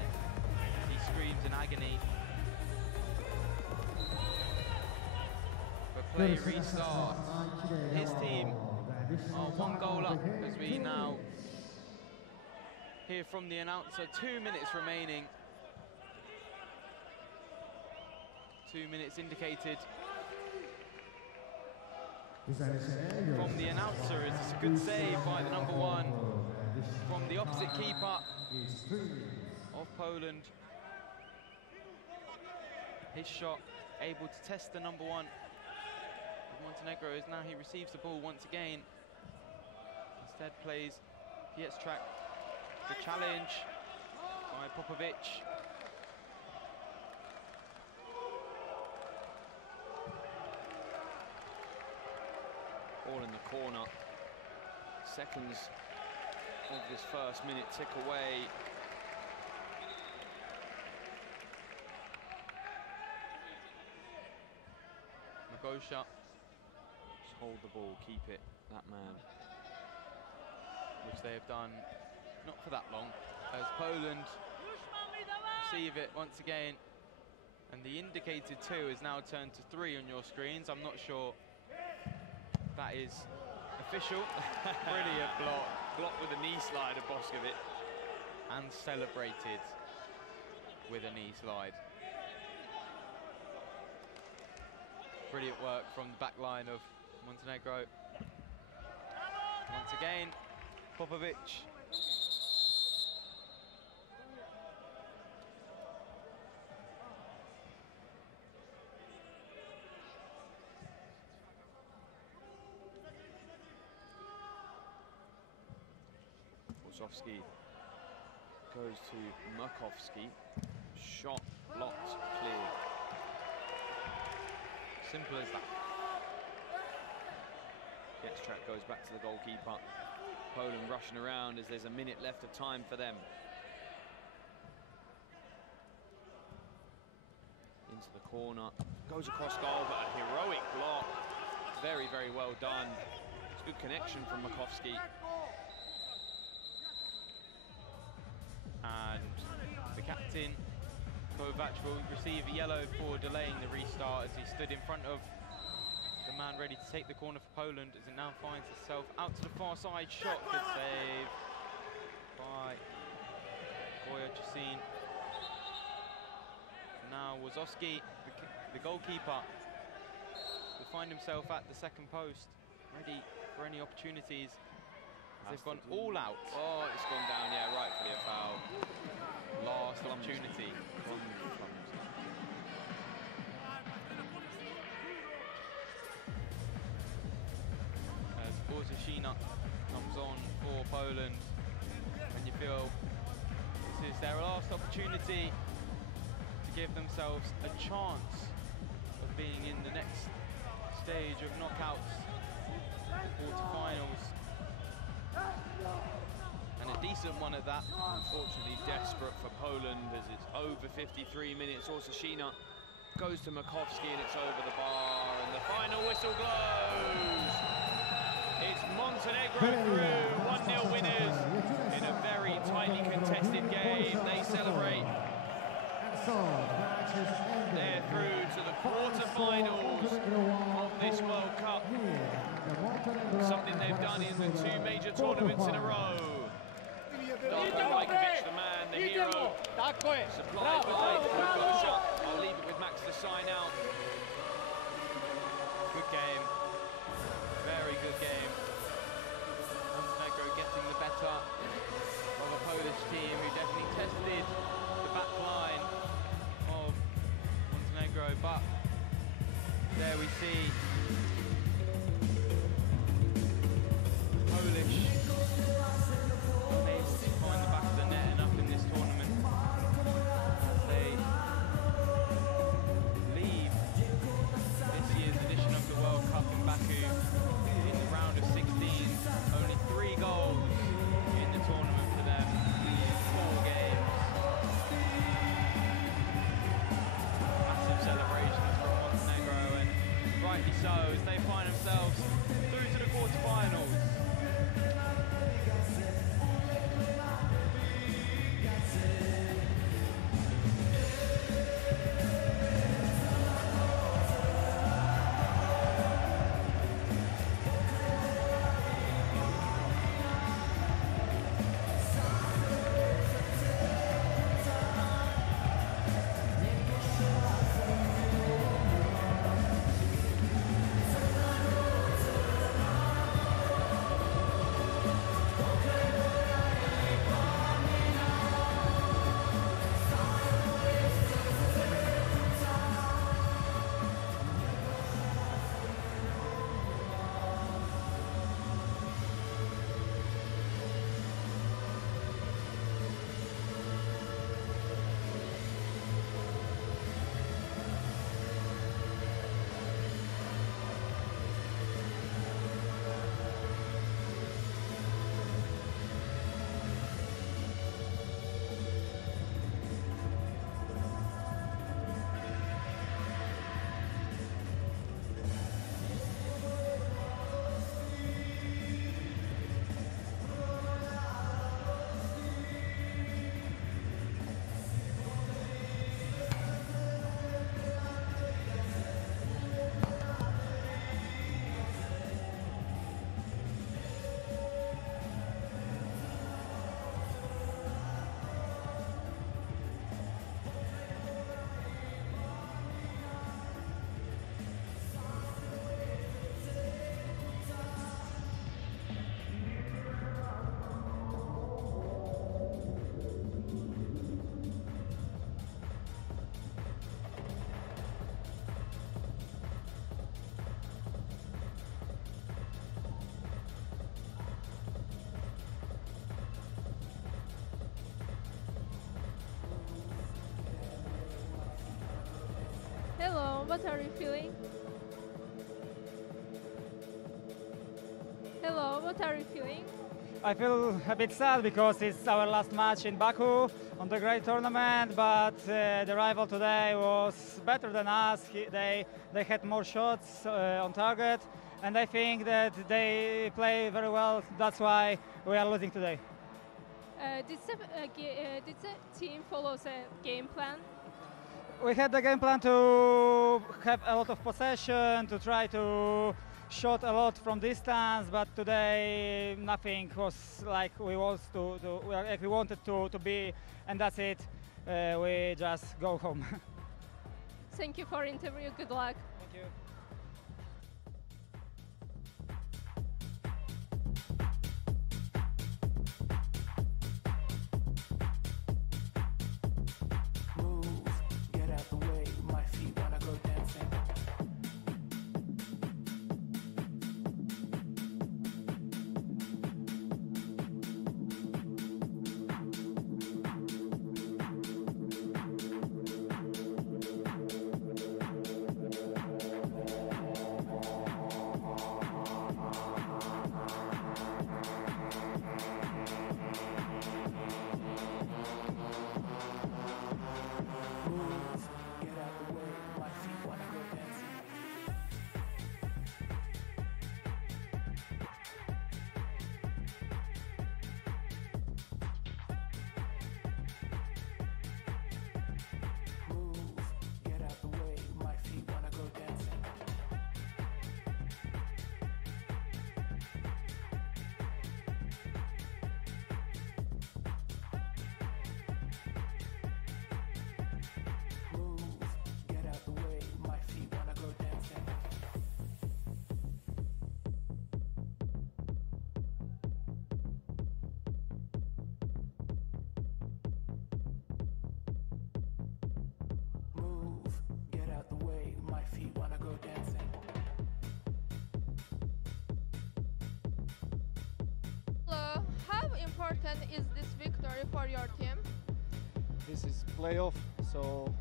He screams in agony. But play restarts. His team are 1 goal up, as we now hear from the announcer. 2 minutes remaining. 2 minutes indicated. from the announcer. Is this a good save by the number 1 from the opposite keeper of Poland? His shot able to test the number 1 of Montenegro as now he receives the ball once again. Instead plays Pietrak. The challenge by Popovic. All in the corner. Seconds of this first minute tick away. Magosha, just hold the ball, keep it, that man. Which they have done, not for that long, as Poland receive it once again. And the indicated 2 is now turned to 3 on your screens. I'm not sure that is official. Brilliant block. Blocked with a knee slide of Boskovic. And celebrated with a knee slide. Brilliant work from the back line of Montenegro. Once again, Popovic. Wozowski goes to Murkowski. Shot blocked, cleared. Simple as that. Pietrak goes back to the goalkeeper. Poland rushing around as there's a minute left of time for them. Into the corner, goes across goal, but a heroic block. Very, very well done. It's good connection from Murkowski. And the captain, Kovac, will receive a yellow for delaying the restart as he stood in front of the man ready to take the corner for Poland as it now finds itself out to the far side. Shot, good save by Boyacisin. Now Wozowski, the goalkeeper, will find himself at the second post, ready for any opportunities. They've gone all out. Oh, it's gone down, yeah, rightfully a foul. Last opportunity. As Borzashina comes on for Poland, and you feel this is their last opportunity to give themselves a chance of being in the next stage of knockouts, the quarterfinals. And a decent one at that. Unfortunately desperate for Poland as it's over 53 minutes. Orsashina goes to Murkowski and it's over the bar and the final whistle blows. It's Montenegro through, 1-0 winners in a very tightly contested game. They celebrate. They're through to the quarterfinals of this World Cup. Something they've done in the 2 major tournaments in a row. Darko Rajkovic, the man, the hero, supplied by Magosha. I'll leave it with Max to sign out. Good game, very good game. Montenegro getting the better of a Polish team who definitely tested the back line of Montenegro, but there we see Polish able to find the back of the net enough in this tournament as they leave this year's edition of the World Cup in Baku in the round of 16. Only 3 goals in the tournament for them, 4 games. Massive celebrations from Montenegro, and rightly so as they find themselves through to the quarterfinals. Hello, what are you feeling? Hello, what are you feeling? I feel a bit sad because it's our last match in Baku on the great tournament, but the rival today was better than us. They had more shots on target, and I think that they play very well. That's why we are losing today. Did the team follow a game plan? We had the game plan to have a lot of possession, to try to shot a lot from distance, but today nothing was like we wanted to be, and that's it. We just go home. Thank you for interview. Good luck. Thank you. How important is this victory for your team? This is playoff, so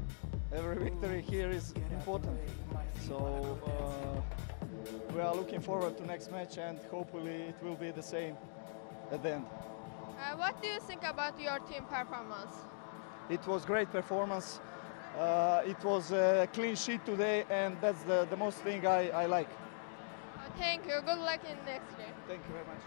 every victory here is important. So we are looking forward to next match, and hopefully it will be the same at the end. What do you think about your team performance? It was great performance. It was a clean sheet today, and that's the most thing I like. Thank you. Good luck in next game. Thank you very much.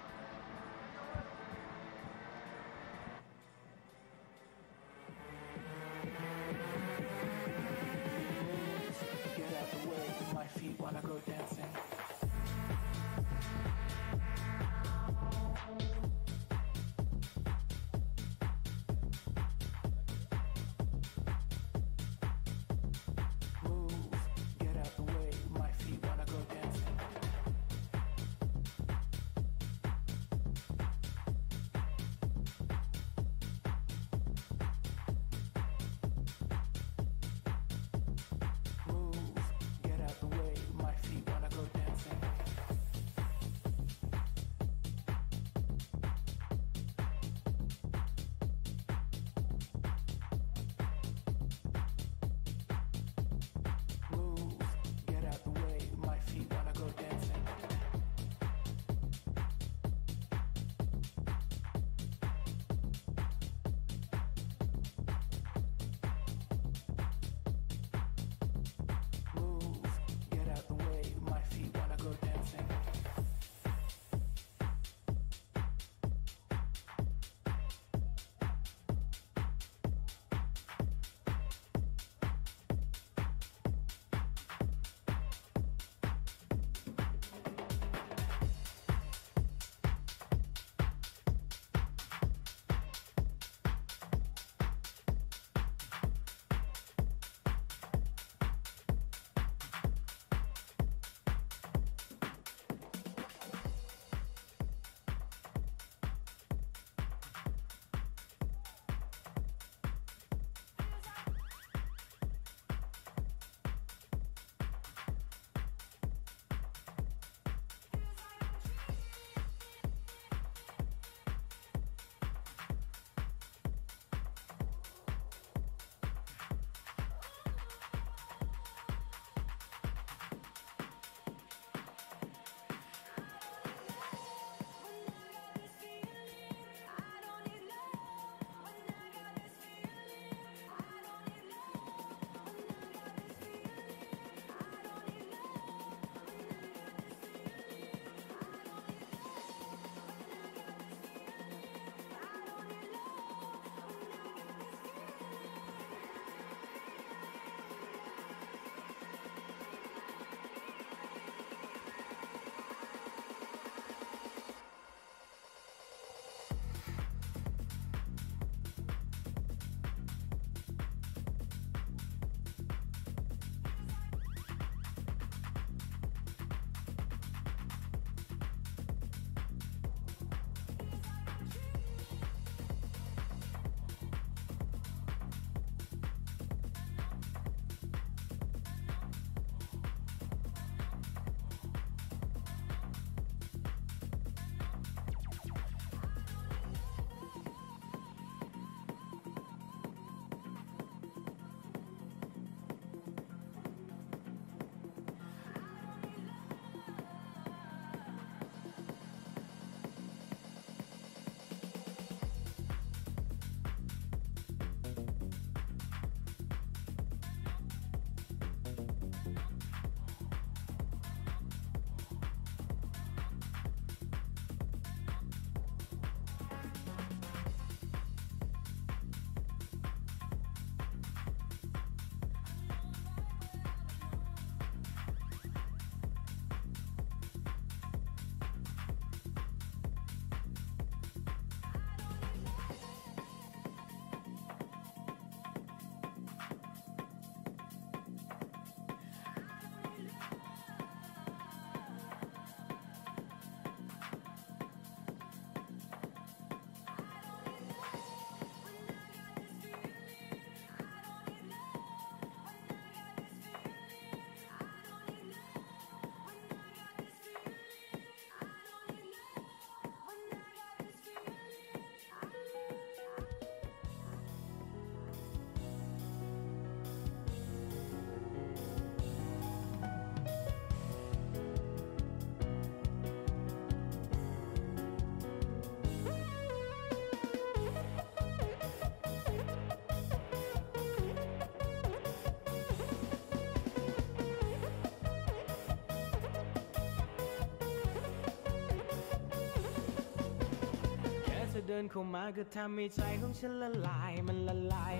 นเข้ามาก็ทำให้ใจของฉันละลายมันละลาย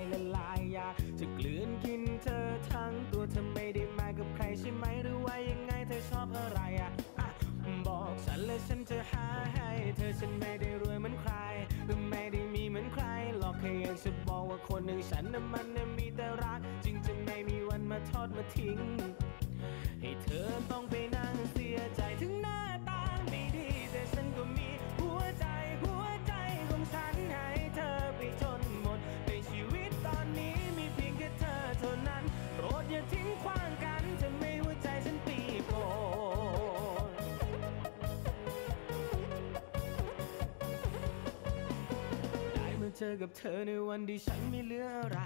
อยากจะกลืนกินเธอทั้งตัวเธอไม่ได้มากับใครใช่ไหมหรือว่ายังไงเธอชอบอะไรบอกฉันและฉันจะหาให้เธอฉันไม่ได้รวยเหมือนใครหรือไม่ได้มีเหมือนใครหรอกแค่อยากจะบอกว่าคนหนึ่งฉันน่ะมันน่ะมีแต่รักจึงจะไม่มีวันมาทอดมาทิ้งให้เธอต้องไปนั่งเสียใจถึงหน้าตาไม่ดีแต่ฉันก็มีหัวใจของฉันให้เธอไปจนหมดในชีวิตตอนนี้มีเพียงแค่เธอเท่านั้นโปรดอย่าทิ้งขว้างกันจะไม่หัวใจฉันปีโป้ได้มาเจอกับเธอในวันที่ฉันไม่เหลืออะไร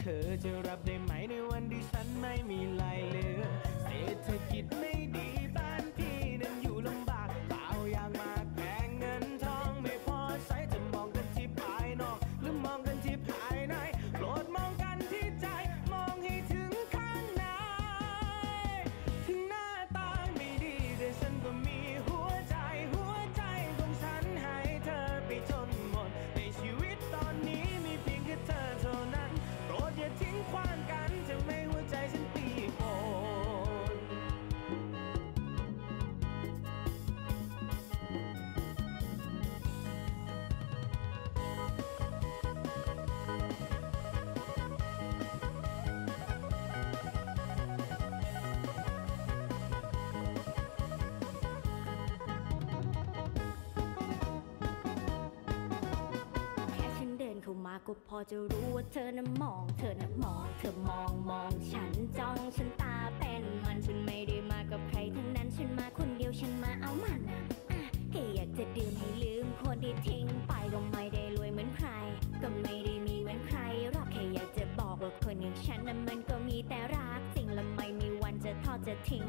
เธอจะรับได้ไหมในวันที่ฉันไม่มีอะไรเหลือเศรษฐกิจไม่ดีบ้านพี่นั้นอยู่ลำบากเปล่าอย่างมากแพงเงินทองไม่พอใช้จะมองกันที่ภายนอกหรือมองกันที่ภายในโปรดมองกันที่ใจมองให้ถึงข้างในถึงหน้าตาไม่ดีแต่ฉันก็มีหัวใจของฉันให้เธอไปจนหมดในชีวิตตอนนี้มีเพียงแค่เธอเท่านั้นโปรดอย่าทิ้งขว้างกันจะไม่หัวใจฉันปีโป้ก็พอจะรู้ว่าเธอน่ะมองเธอมองฉันจ้องฉันตาเป็นมันฉันไม่ได้มากับใครทั้งนั้นฉันมาคนเดียวฉันมาเอามันแค่อยากจะดื่มให้ลืมคนที่ทิ้งไปก็ไม่ได้รวยเหมือนใครก็ไม่ได้มีเหมือนใครหรอกแค่อยากจะบอกว่าคนอย่างฉันน่ะมันก็มีแต่รักจริงและไม่มีวันจะทอดจะทิ้ง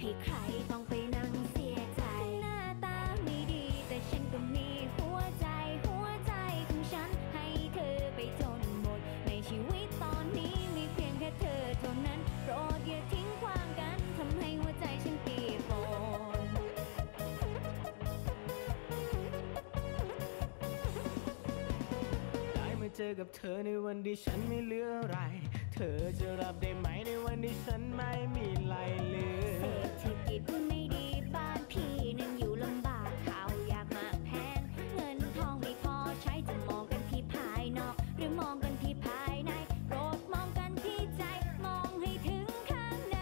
ให้ใครต้องไปนั่งเสียใจหน้าตาไม่ดีแต่ฉันก็มีหัวใจของฉันให้เธอไปจนหมดในชีวิตตอนนี้มีเพียงแค่เธอเท่านั้นโปรดอย่าทิ้งขว้างกันทำให้หัวใจฉันปีโป้ได้มาเจอกับเธอในวันที่ฉันไม่เหลืออะไรเธอจะรับได้ไหมในวันที่ฉันไม่มีอะไรเหลือเศรษฐกิจไม่ดีบ้านพี่นั้นอยู่ลำบากข้าวยากมากแพงเงินทองไม่พอใช้จะมองกันที่ภายนอกหรือมองกันที่ภายในโปรดมองกันที่ใจมองให้ถึงข้างใน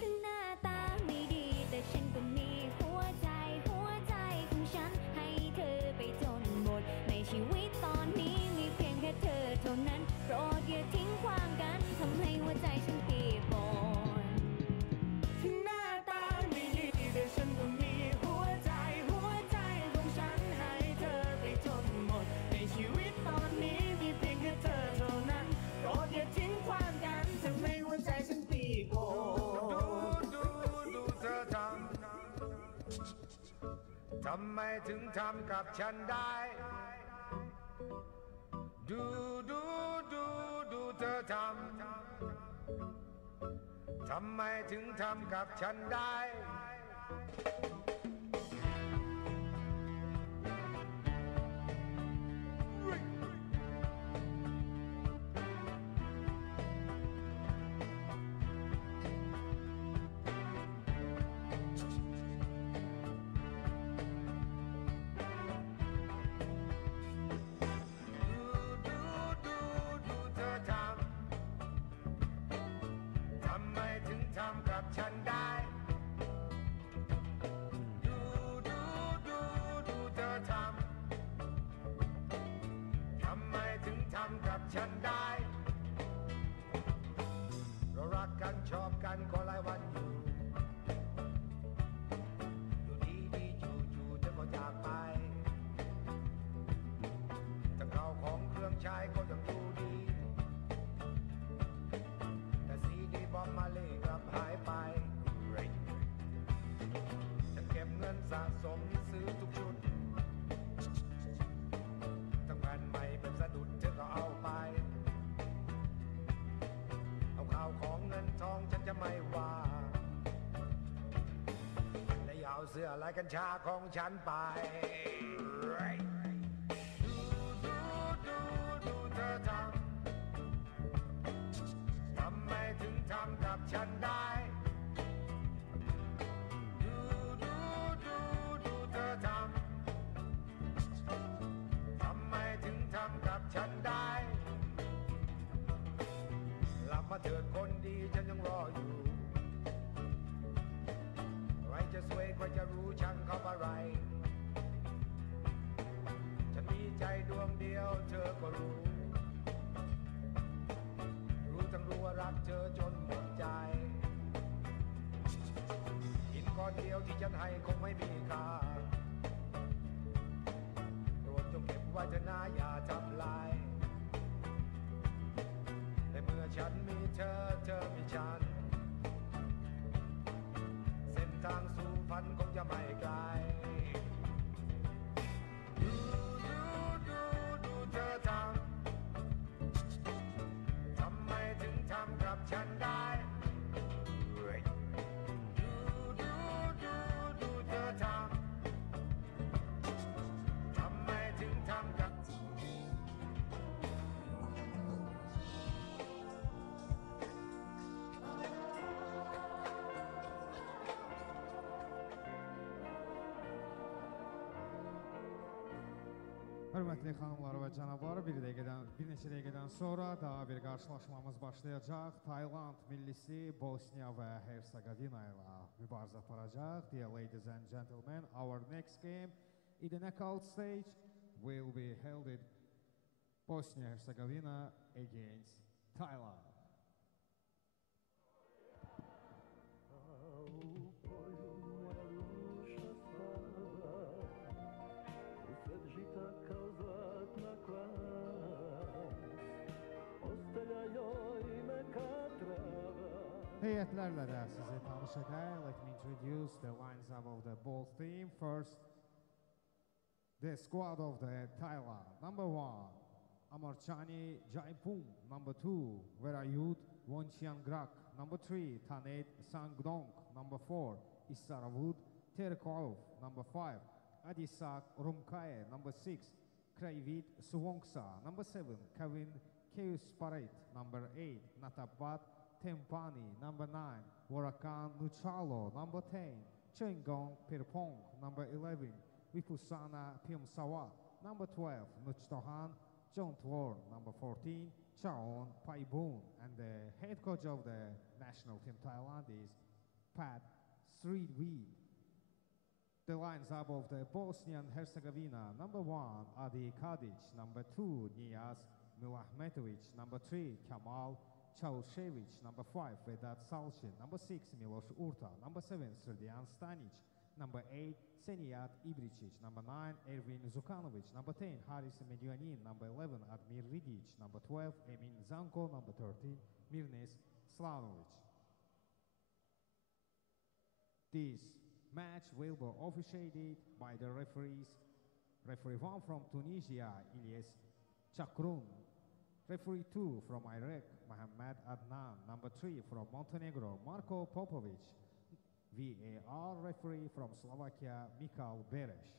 ถึงหน้าตาไม่ดีแต่ฉันก็มีหัวใจของฉันให้เธอไปจนหมดในชีวิตตอนนี้มีเพียงแค่เธอเท่านั้นโปรดอย่าทิ้งขว้างกันทำให้หัวใจฉันปีโป้ถึงหน้าตาไม่ดีแต่ฉันก็มีหัวใจของฉันให้เธอไปจนหมดในชีวิตตอนนี้มีเพียงแค่เธอเท่านั้นโปรดอย่าทิ้งขว้างกันทำให้หัวใจฉันปีโป้ดูเธอทำไมถึงทำกับฉันได้ดูเธอทำไมถึงทำกับฉันได้ดู เสื้อลายกัญชาของฉันไปดูเธอทำไมถึงทำกับฉันได้ดูเธอทำไมถึงทำกับฉันได้หลับมาเถิดคนดีฉันยังรออยู่ใครจะสวยใครจะรู้ช่างเขาอะไรฉันมีใจดวงเดียวเธอก็รู้ทั้งรู้ว่ารักเธอจนหมดใจหินก้อนเดียวที่ฉันให้คงไม่มีค่าโปรดจงเก็บไว้เถอะนะอย่าทำลายในเมื่อฉันมีเธอมีฉันเส้นทางสู่ฝันคงจะไม่ไกลดูเธอทำไมถึงทำกับฉันได้ดูเธอทำไมถึงทำกับHörmətli xanımlar və cənablar, bir neçə dəqiqədən sonra daha bir qarşılaşmamız başlayacaq. Tayland millisi Bosniya və Hersegovina ilə mübarizə aparacaq. Dear ladies and gentlemen, our next game in the knockout stage will be held in Bosnia-Herzegovina against Thailand. Heyətlərlə də sizi tanış edək. Let me introduce the lines-up of the both team. First, the squad of the Thailand. Number 1, Amarchani Jaipum. Number 2, Verayut Wonchiangrak. Number 3, Tanet Sangdong. Number 4, Isaravud Terkov. Number 5, Adisak Rumkaye. Number 6, Kraivit Suwongsa. Number 7, Kevin Keusparet. Number 8, Natabat Tempani. Number 9, Warakan Nuchalo. Number 10, Chengong Pirpong. Number 11, Vipusana Piumsawa. Number 12, Nuchtohan Jontwor. Number 14, Chaon Paibun. And the head coach of the national team Thailand is Pat Sridweed. The lines up of the Bosnian Herzegovina. Number 1, Adi Kadic. Number 2, Niyaz Milahmetovic. Number 3, Kamal Chaushevich. Number 5, Vedat Salchin. Number 6, Miloš Urta. Number 7, Srdian Stanic. Number 8, Senijat Ibričić. Number 9, Ervin Zukanovic. Number 10, Haris Medjuanin. Number 11, Admir Ridic. Number 12, Emin Zanko. Number 13, Mirnes Slanovic. This match will be officiated by the referees. Referee 1 from Tunisia, Ilyes Chakrun. Referee 2 from Iraq, Mohammad Adnan. Number 3 from Montenegro, Marko Popovic. VAR referee from Slovakia, Mikal Bereš.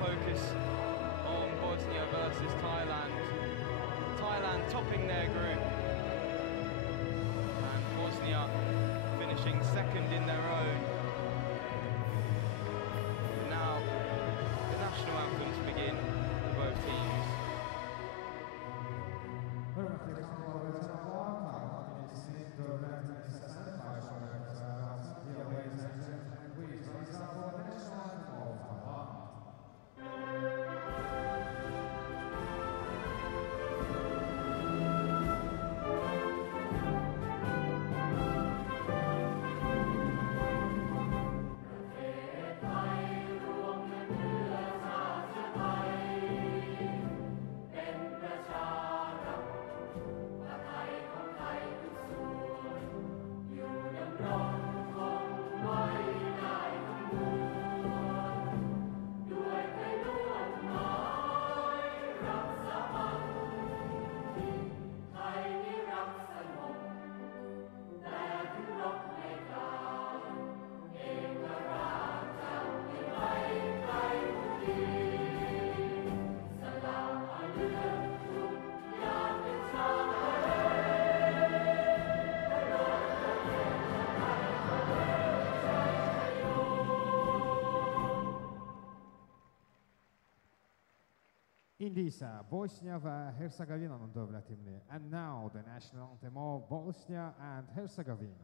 focus on Bosnia versus Thailand. Thailand topping their group, and Bosnia finishing second in their own. Now, the national anthems begin for both teams. İndiysə Bosnia və Hersegovinanın dövlət himni. And now the national anthem of Bosnia and Herzegovina.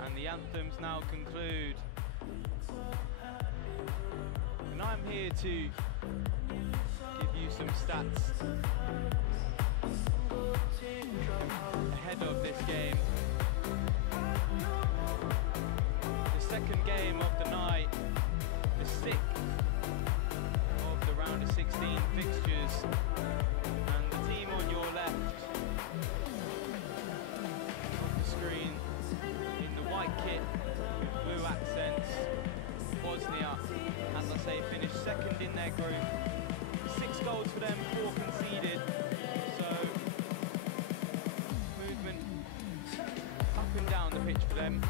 And the anthems now conclude. And I'm here to give you some stats ahead of this game. The second game of the night, the sixth of the round of 16 fixtures, and the team on your left on the screen in the white kit with blue accents, Bosnia, as I say, finished second in their group. 6 goals for them, 4 conceded. So movement up and down the pitch for them.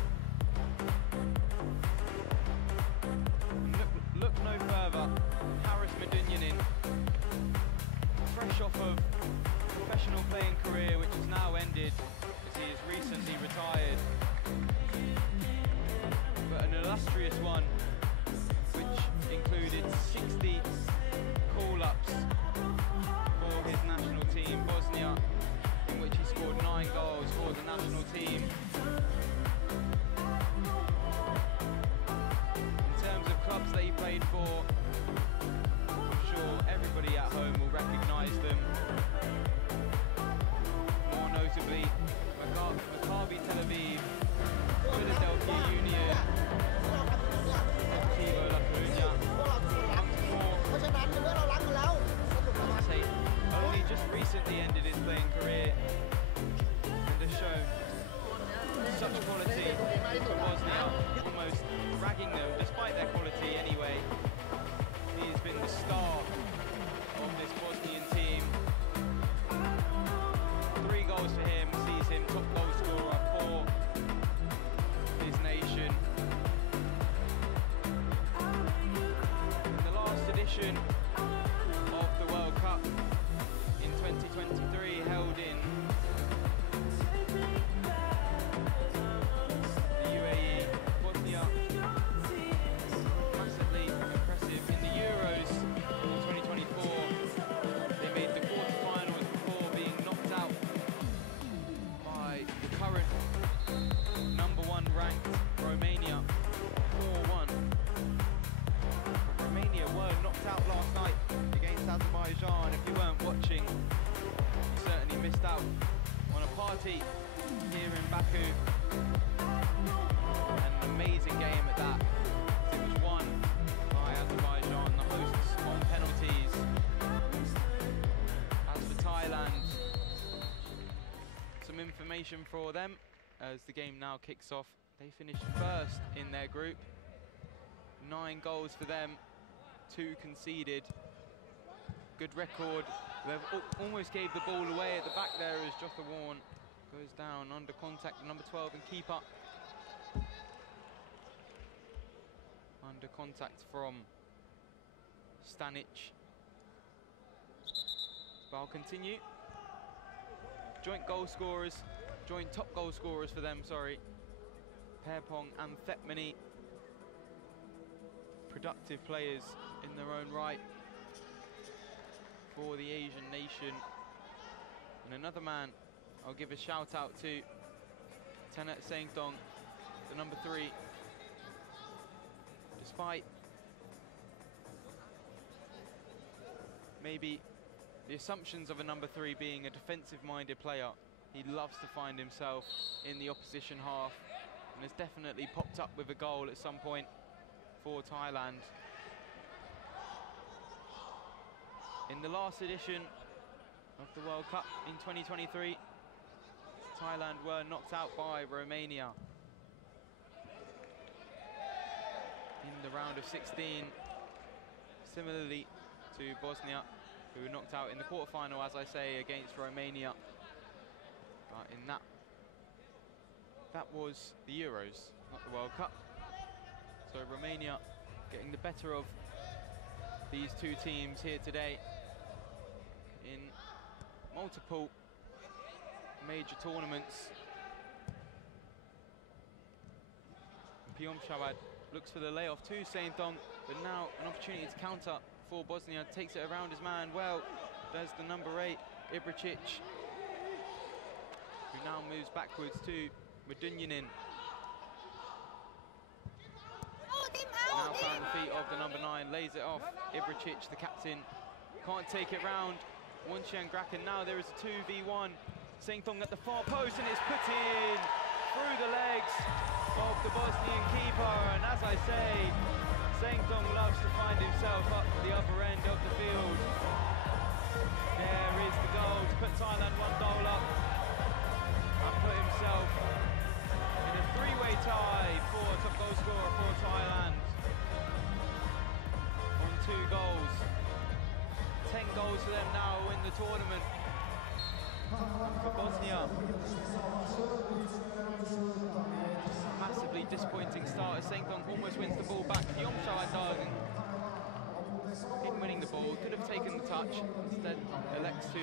Look no further. Haris Medunyanin, fresh off of a professional playing career which has now ended as he has recently retired. But an illustrious one which included 60 call-ups for his national team, Bosnia, in which he scored 9 goals for the national team. In terms of played for. I'm sure everybody at home will recognise them. More notably, Maccabi Tel Aviv, Philadelphia Union, Rakipbul La Polonya, only just recently ended his playing career and has shown such quality for Bosnia, almost ragging them despite their quality anyway. He's been the star of this Bosnian team. 3 goals for him sees him top goal scorer for his nation. In the last edition of the World Cup in 2023, held in the UAE, Bosnia, massively impressive in the Euros in 2024. They made the quarterfinals before being knocked out by the current #1 ranked Romania, 4-1. Romania were knocked out last night against Azerbaijan. If you weren't watching, you certainly missed out on a party here in Baku. And an amazing game at that. It was won by Azerbaijan, the hosts, on penalties. As for Thailand, some information for them as the game now kicks off. They finished first in their group. 9 goals for them, 2 conceded. Good record. They've almost gave the ball away at the back there as Jota Warren goes down under contact, number 12 and keeper. Under contact from Stanic. But I'll continue. Joint goal scorers, joint top goal scorers for them, sorry. Perpong and Thepmani. Productive players in their own right for the Asian nation. And another man I'll give a shout out to, Tenet Saengtong, the number 3. Despite maybe the assumptions of a number 3 being a defensive-minded player, he loves to find himself in the opposition half and has definitely popped up with a goal at some point for Thailand. In the last edition of the World Cup in 2023, Thailand were knocked out by Romania in the round of 16, similarly to Bosnia, who were knocked out in the quarterfinal, as I say, against Romania. In that was the Euros, not the World Cup. So Romania getting the better of these 2 teams here today in multiple major tournaments. Piomshawad looks for the layoff to Saengtong, but now an opportunity to counter for Bosnia. Takes it around his man well. There's the number 8, Ibricic, who now moves backwards to Medunjanin. Now found the feet of the number 9, lays it off. Ibricic, the captain, can't take it round. Wonchian Graken, now there is a 2v1. Saengtong at the far post, and it's put in through the legs of the Bosnian keeper. And as I say, Saengtong loves to find himself up the other end of the field. There is the goal to put Thailand 1 goal up and put himself in a 3-way tie for top goal scorer for Thailand on 2 goals. 10 goals for them now in the tournament. For Bosnia, massively disappointing start as Saengtong almost wins the ball back. Piomshawad in winning the ball, could have taken the touch, instead elects to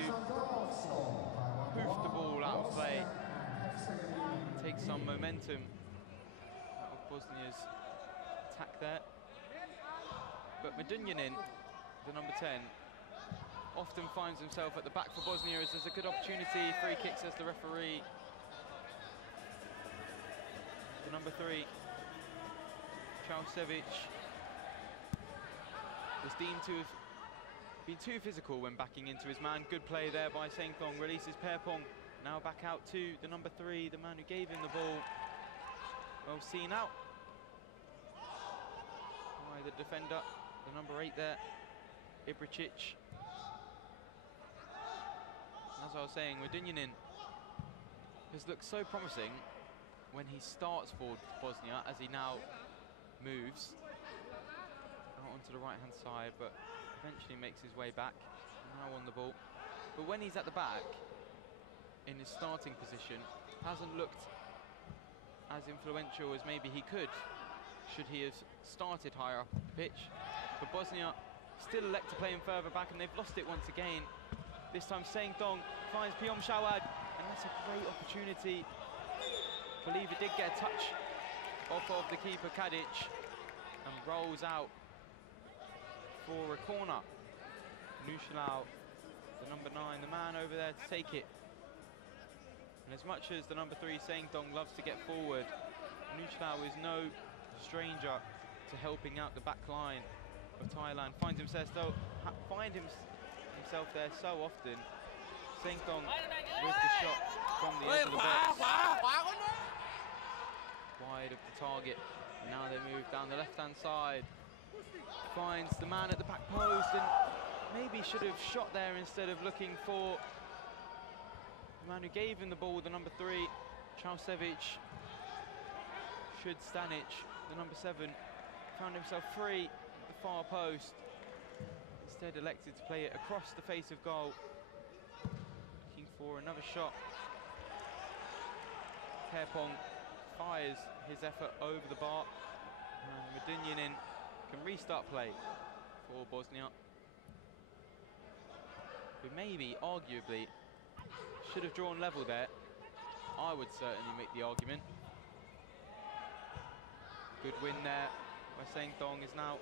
hoof the ball out of play. Take some momentum out of Bosnia's attack there. But Medunjanin, the number 10, often finds himself at the back for Bosnia as there's a good opportunity. Free kick, says the referee. The number 3, Čaušević, was deemed to have been too physical when backing into his man. Good play there by Sengthong, releases Pairpong. Now back out to the number 3, the man who gave him the ball. Well seen out by the defender, the number 8 there, Ibricic. As I was saying, Medunjanin has looked so promising when he starts for Bosnia, as he now moves out onto the right-hand side, but eventually makes his way back, now on the ball. But when he's at the back, in his starting position, hasn't looked as influential as maybe he could, should he have started higher up the pitch. But Bosnia still elect to play him further back, and they've lost it once again. This time Sengthong finds Piom Shawad, and that's a great opportunity. I believe it did get a touch off of the keeper Kadic, and rolls out for a corner. Nushalau, the number 9, the man over there to take it. And as much as the number 3 Sengthong loves to get forward, Nushalau is no stranger to helping out the back line of Thailand. Finds himself there so often. Sengthong with the shot from the edge of the box, wide of the target. And now they move down the left-hand side. Finds the man at the back post, and maybe should have shot there instead of looking for the man who gave him the ball, the number 3, Chausevic. Should Stanic, the number 7, found himself free at the far post. Instead elected to play it across the face of goal. Looking for another shot. Pairpong fires his effort over the bar, and Medunjanin can restart play for Bosnia. Who maybe, arguably, should have drawn level there. I would certainly make the argument. Good win there by Sengthong. Is now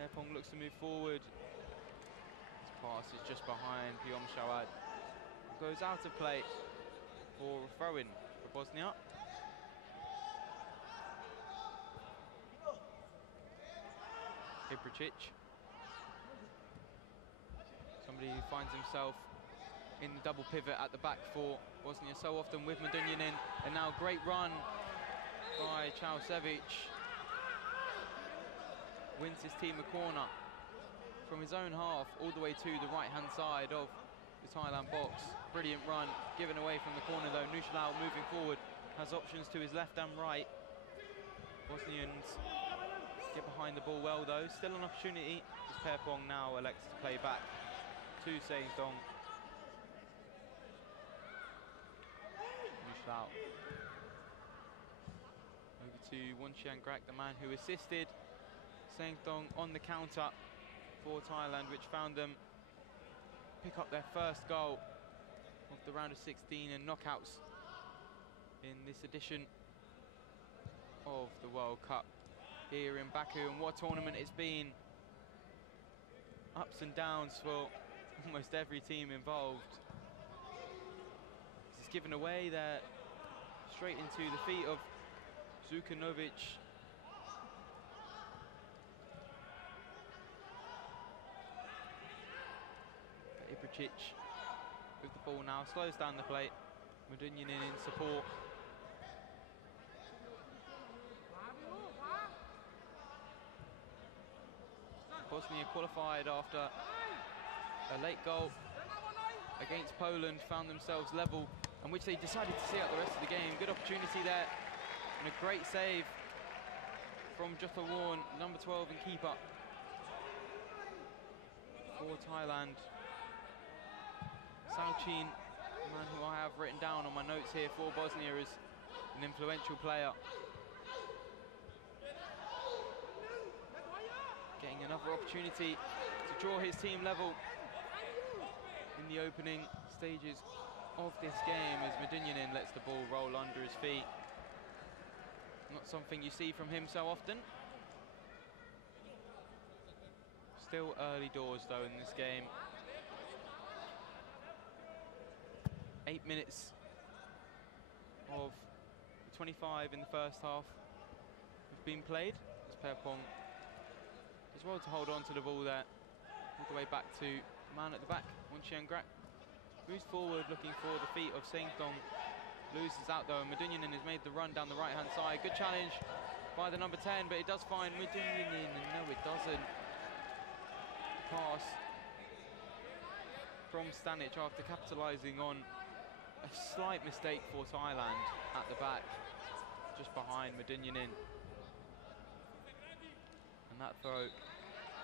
Pairpong looks to move forward. His pass is just behind Piom Shawad. Goes out of play for a throw-in for Bosnia. Ibricic, somebody who finds himself in the double pivot at the back for Bosnia so often with Medunjanin, and now great run by Chausevic. Wins his team a corner from his own half all the way to the right-hand side of the Thailand box. Brilliant run, given away from the corner though. Nushalau moving forward, has options to his left and right. Bosnians get behind the ball well though. Still an opportunity as Pairpong now elects to play back to Sengthong. Nushalau over to Wonchiangrak, the man who assisted Sengthong on the counter for Thailand, which found them pick up their first goal of the round of 16 and knockouts in this edition of the World Cup here in Baku. And what a tournament it's been. Ups and downs for almost every team involved. This is given away there straight into the feet of Zukanovic. Ibricic with the ball now, slows down the play. Medunjanin in support. Bosnia qualified after a late goal against Poland, found themselves level, and which they decided to see out the rest of the game. Good opportunity there, and a great save from Jotha Warren, number 12 and keeper for Thailand. Salchin, the man who I have written down on my notes here for Bosnia as an influential player. Getting another opportunity to draw his team level in the opening stages of this game as Medunjanin lets the ball roll under his feet. Not something you see from him so often. Still early doors though in this game. 8 minutes of 25 in the first half have been played as Pairpong as well to hold on to the ball there. All the way back to the man at the back, Untitled. Moves forward, looking for the feet of Saintong. Loses out though, and Medunjanin has made the run down the right-hand side. Good challenge by the number 10, but it does find Medunjanin, and no, it doesn't. Pass from Stanic after capitalising on a slight mistake for Thailand at the back, just behind Medunjanin. And that throw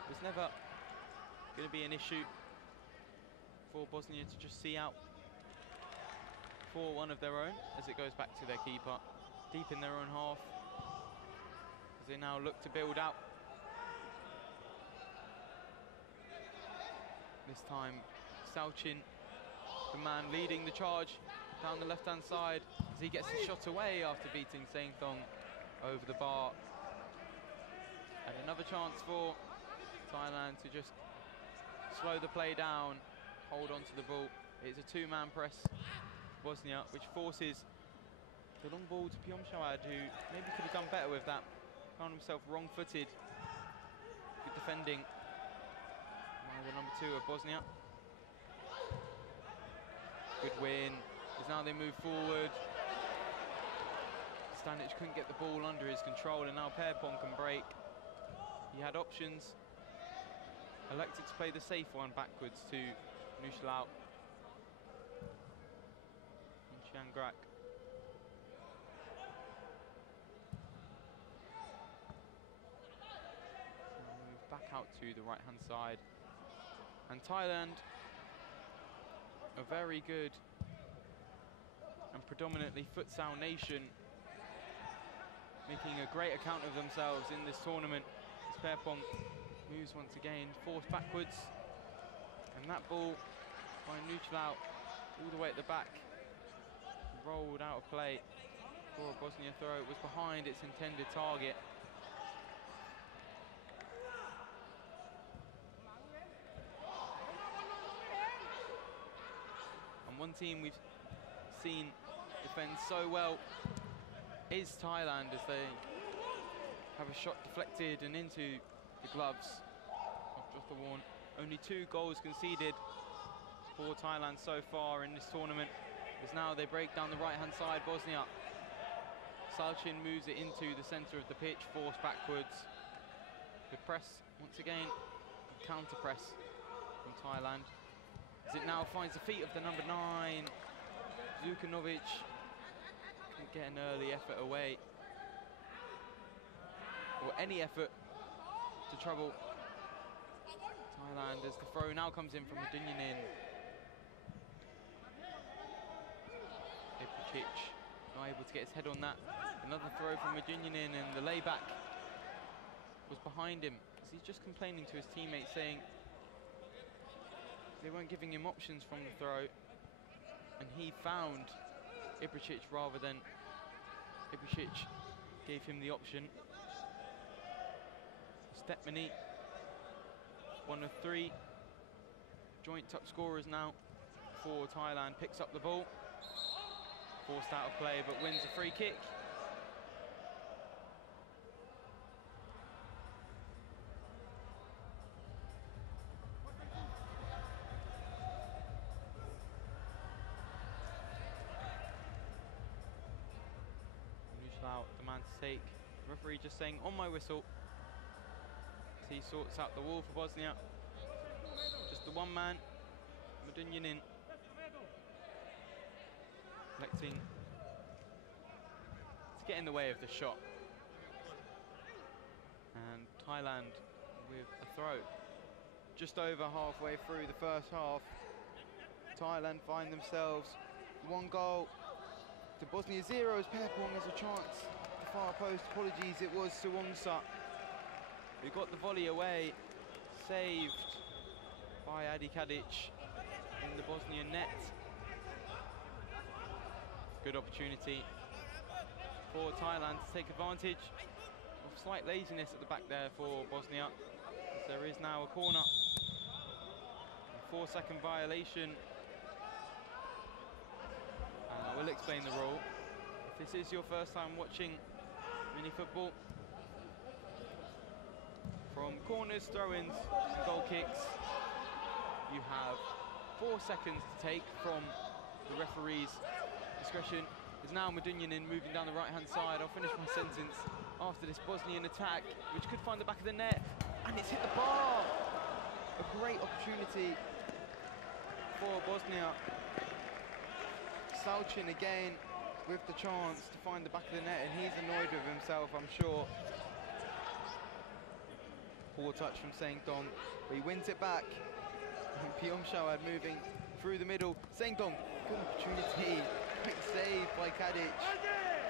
was never going to be an issue for Bosnia to just see out for one of their own, as it goes back to their keeper, deep in their own half, as they now look to build out. This time, Salchin, the man leading the charge down the left-hand side, as he gets the shot away after beating Saintong over the bar. And another chance for Thailand to just slow the play down, hold on to the ball. It's a two-man press, Bosnia, which forces the long ball to Piomshawad, who maybe could have done better with that. Found himself wrong-footed. Good defending by the number 2 of Bosnia. Good win, as now they move forward. Stanic couldn't get the ball under his control, and now Perpon can break. He had options. Elected to play the safe one backwards to Nushlau. And Chiangrak. Now move back out to the right-hand side. And Thailand, a very good and predominantly futsal nation, making a great account of themselves in this tournament. As Perpon moves once again, forced backwards, and that ball by Nuchlau all the way at the back, rolled out of play for a Bosnia throw. It was behind its intended target. And one team we've seen defend so well is Thailand, as they have a shot deflected and into the gloves of Jothawarn. Only 2 goals conceded for Thailand so far in this tournament, as now they break down the right-hand side. Bosnia. Salchin moves it into the centre of the pitch, forced backwards. Good press once again, counter press from Thailand, as it now finds the feet of the number 9, Zukanovic. Couldn't get an early effort away, or any effort to trouble Thailand, as the throw now comes in from Medunjanin. Ibricic not able to get his head on that. Another throw from Medunjanin, and the layback was behind him, as he's just complaining to his teammates, saying they weren't giving him options from the throw, and he found Ibricic rather than Ibricic gave him the option. Stepmani, 1 of 3 joint top scorers now for Thailand, picks up the ball, forced out of play, but wins a free kick. Nushlau, the man to take. The referee just saying, on my whistle. He sorts out the wall for Bosnia. Just the one man, Medunjanin, electing to get in the way of the shot. And Thailand with a throw. Just over halfway through the first half, Thailand find themselves 1 goal to Bosnia 0, as Perpon has a chance. The far post, apologies, it was Suwongsa who got the volley away, saved by Adi Kadic in the Bosnian net. Good opportunity for Thailand to take advantage of slight laziness at the back there for Bosnia, as there is now a corner. A 4-second violation. And I will explain the rule. If this is your first time watching mini football, from corners, throw-ins, and goal kicks, you have 4 seconds to take from the referee's discretion. Is now Medunjanin moving down the right-hand side. I'll finish my sentence after this Bosnian attack, which could find the back of the net, and it's hit the bar. A great opportunity for Bosnia. Salchin again with the chance to find the back of the net, and he's annoyed with himself, I'm sure. Poor touch from Saengdong, but he wins it back. And Pyomshawad moving through the middle. Saengdong, good opportunity. Great save by Kadic.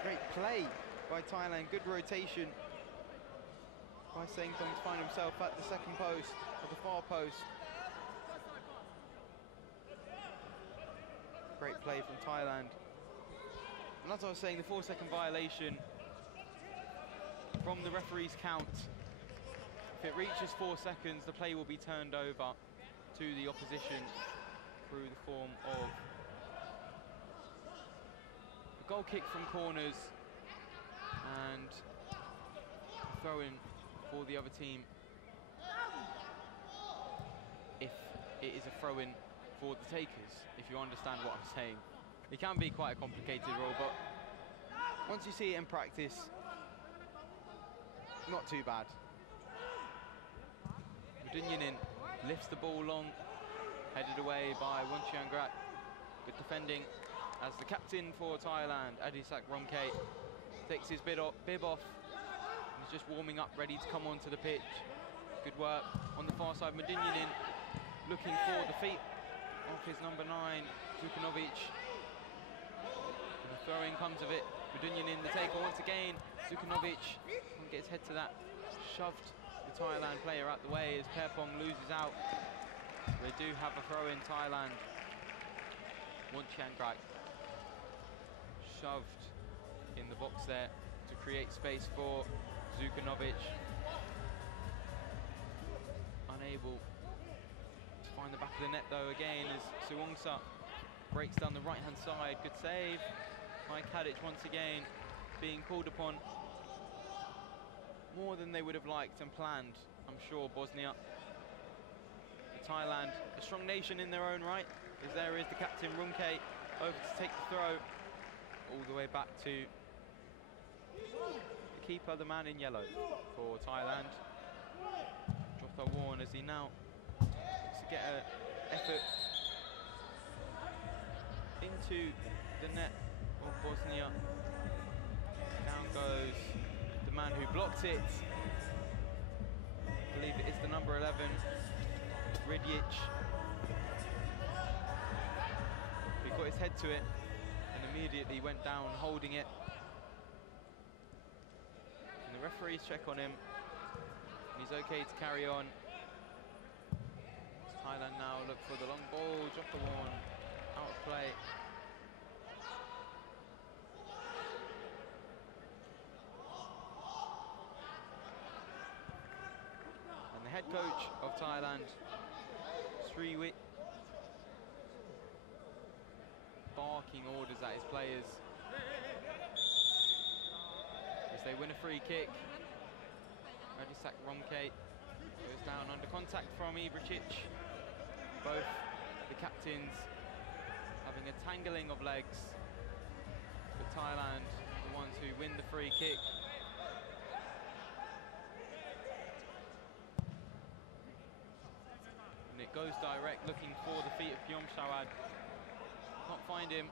Great play by Taylan. Good rotation by Saengdong to find himself at the second post, at the far post. Great play from Thailand. And as I was saying, the 4-second violation from the referee's count. If it reaches 4 seconds, the play will be turned over to the opposition through the form of a goal kick from corners and a throw-in for the other team if it is a throw-in for the takers, if you understand what I'm saying. It can be quite a complicated rule, but once you see it in practice, not too bad. Medunjanin lifts the ball long, headed away by Wonchiangrak. Good defending as the captain for Thailand, Adisak Romke, takes his bib off. He's just warming up, ready to come onto the pitch. Good work on the far side. Medunjanin looking for the feet of his number 9, Zukanovic. And the throw-in comes of it. Medunjanin the taker once again. Zukanovic can't get his head to that. Shoved the Thailand player out the way as Perpong loses out. They do have a throw in Thailand. Wonchiangrak shoved in the box there to create space for Zukanovic. Unable to find the back of the net though again as Suwongsa breaks down the right hand side. Good save by Kadic once again, being called upon more than they would have liked and planned, I'm sure, Bosnia. Thailand, a strong nation in their own right, as there is the captain Rumke over to take the throw all the way back to the keeper, the man in yellow for Thailand, Jotha Warren, as he now looks to get an effort into the net of Bosnia. Down goes the man who blocked it. I believe it is the number 11, Ridjic. He got his head to it and immediately went down holding it. And the referees check on him. And he's okay to carry on. Thailand now look for the long ball. Jokawan out of play. And the head coach of Thailand, Sriwit, barking orders at his players as they win a free kick. Radisak Romke goes down under contact from Ibricic. Both the captains having a tangling of legs, but Thailand the ones who win the free kick. And it goes direct, looking for the feet of Pyomshawad. Can't find him.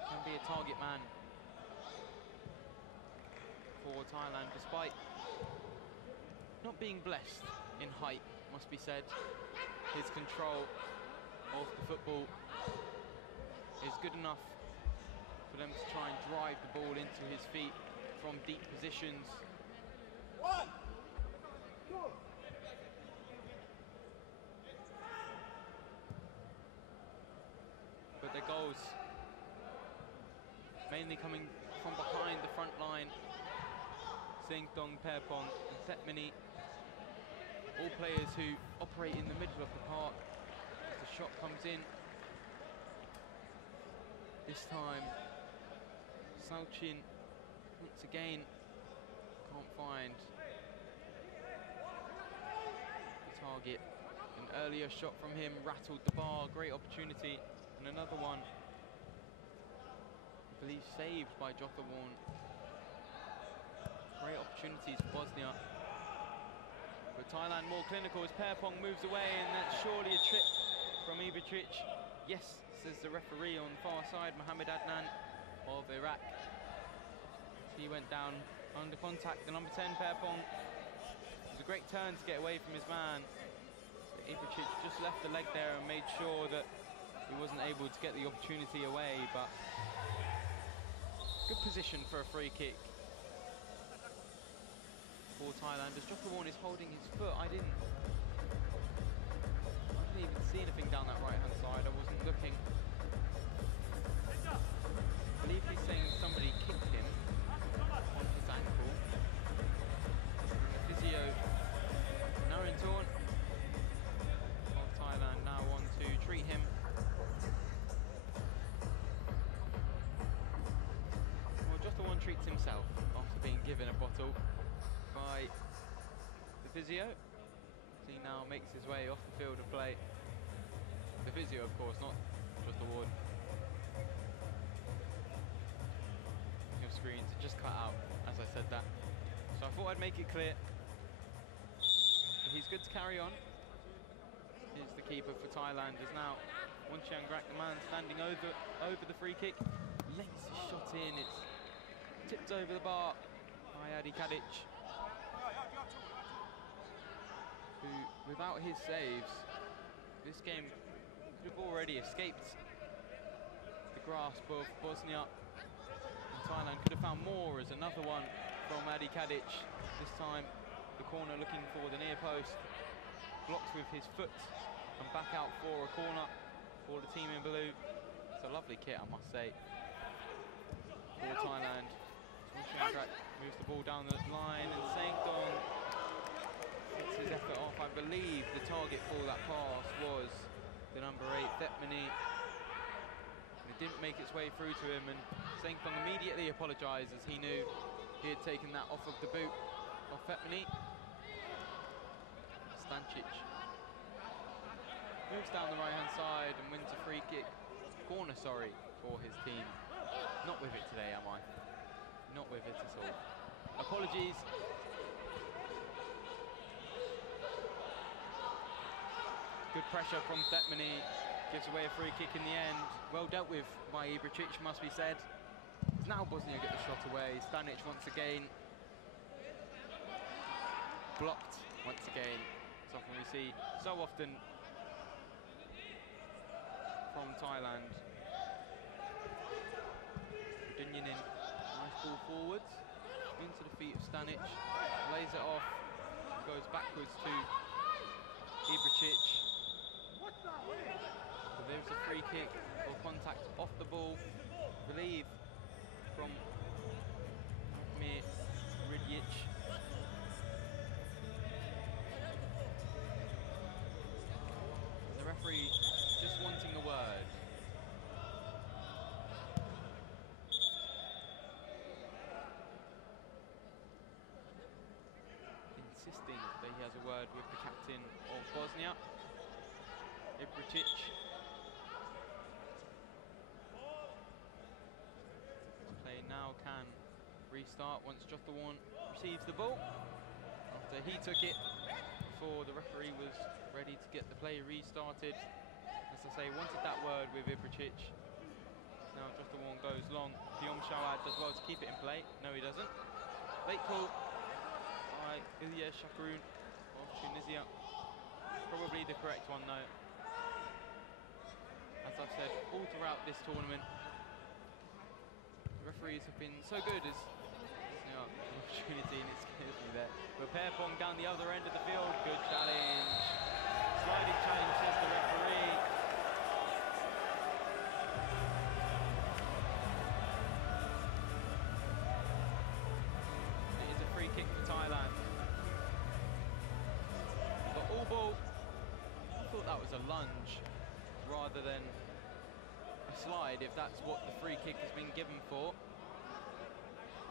Can be a target man for Thailand, despite not being blessed in height, must be said. His control of the football is good enough for them to try and drive the ball into his feet from deep positions. But their goals mainly coming from behind the front line. Saengdong, Perpong and Setmini, all players who operate in the middle of the park as the shot comes in. This time, Salchin once again can't find target. An earlier shot from him rattled the bar, great opportunity, and another one, I believe, saved by Jothaworn. Great opportunities for Bosnia. But Thailand more clinical as Perpong moves away, and that's surely a trip from Ibricic. Yes, says the referee on the far side, Mohammed Adnan of Iraq. He went down under contact, the number 10, Perpong. It was a great turn to get away from his man. Ibricic just left the leg there and made sure that he wasn't able to get the opportunity away, but good position for a free kick for Thailand. As Jothaworn is holding his foot, I didn't even see anything down that right-hand side. I wasn't looking. I believe he's saying somebody kicked him on his ankle. The physio, Narintorn of Thailand, now on to treat him. Well, Jothaworn treats himself after being given a bottle by the physio. He now makes his way off the field of play. The physio, of course, not Jothaworn. Your screens just cut out as I said that. So I thought I'd make it clear. He's good to carry on. Here's the keeper for Thailand, is now Wonchiangrak, the man standing over the free kick. Lengths his shot in, it's tipped over the bar by Adi Kadic, who, without his saves, this game could have already escaped the grasp of Bosnia. And Thailand could have found more as another one from Adi Kadic. This time, the corner looking for the near post, blocked with his foot, and back out for a corner for the team in blue. It's a lovely kit, I must say, for Thailand. Moves the ball down the line, and Saengdong gets his effort off. I believe the target for that pass was the number 8, Thepmani. It didn't make its way through to him, and Saengdong immediately apologised as he knew he had taken that off of the boot of Thepmani. Stancic moves down the right-hand side and wins a free kick. Corner, sorry, for his team. Not with it today, am I? Not with it at all. Apologies. Good pressure from Thepmani. Gives away a free kick in the end. Well dealt with by Ibricic, must be said. Now Bosnia get the shot away. Stanic once again. Blocked once again. Something we see so often from Thailand. Dunyanin, nice ball forwards. Into the feet of Stanic. Lays it off. Goes backwards to Ibricic. So there's a free kick or contact off the ball, I believe, from Mir Ridjic. The referee just wanting a word. Insisting that he has a word with the captain of Bosnia, Ibricic. Play now can restart once Jothaworn receives the ball after he took it before the referee was ready to get the play restarted. As I say, wanted that word with Ibricic. Now Jothaworn goes long. Guillaume Chouad does well to keep it in play. No, he doesn't. Late call by Ilya Shakurun of Tunisia. Probably the correct one though. As I've said all throughout this tournament, the referees have been so good as the opportunity, and it's kills me there. But Perpong down the other end of the field, good challenge. Sliding challenge, says the referee. It is a free kick for Thailand. But all ball, I thought that was a lunge rather than a slide, if that's what the free kick has been given for.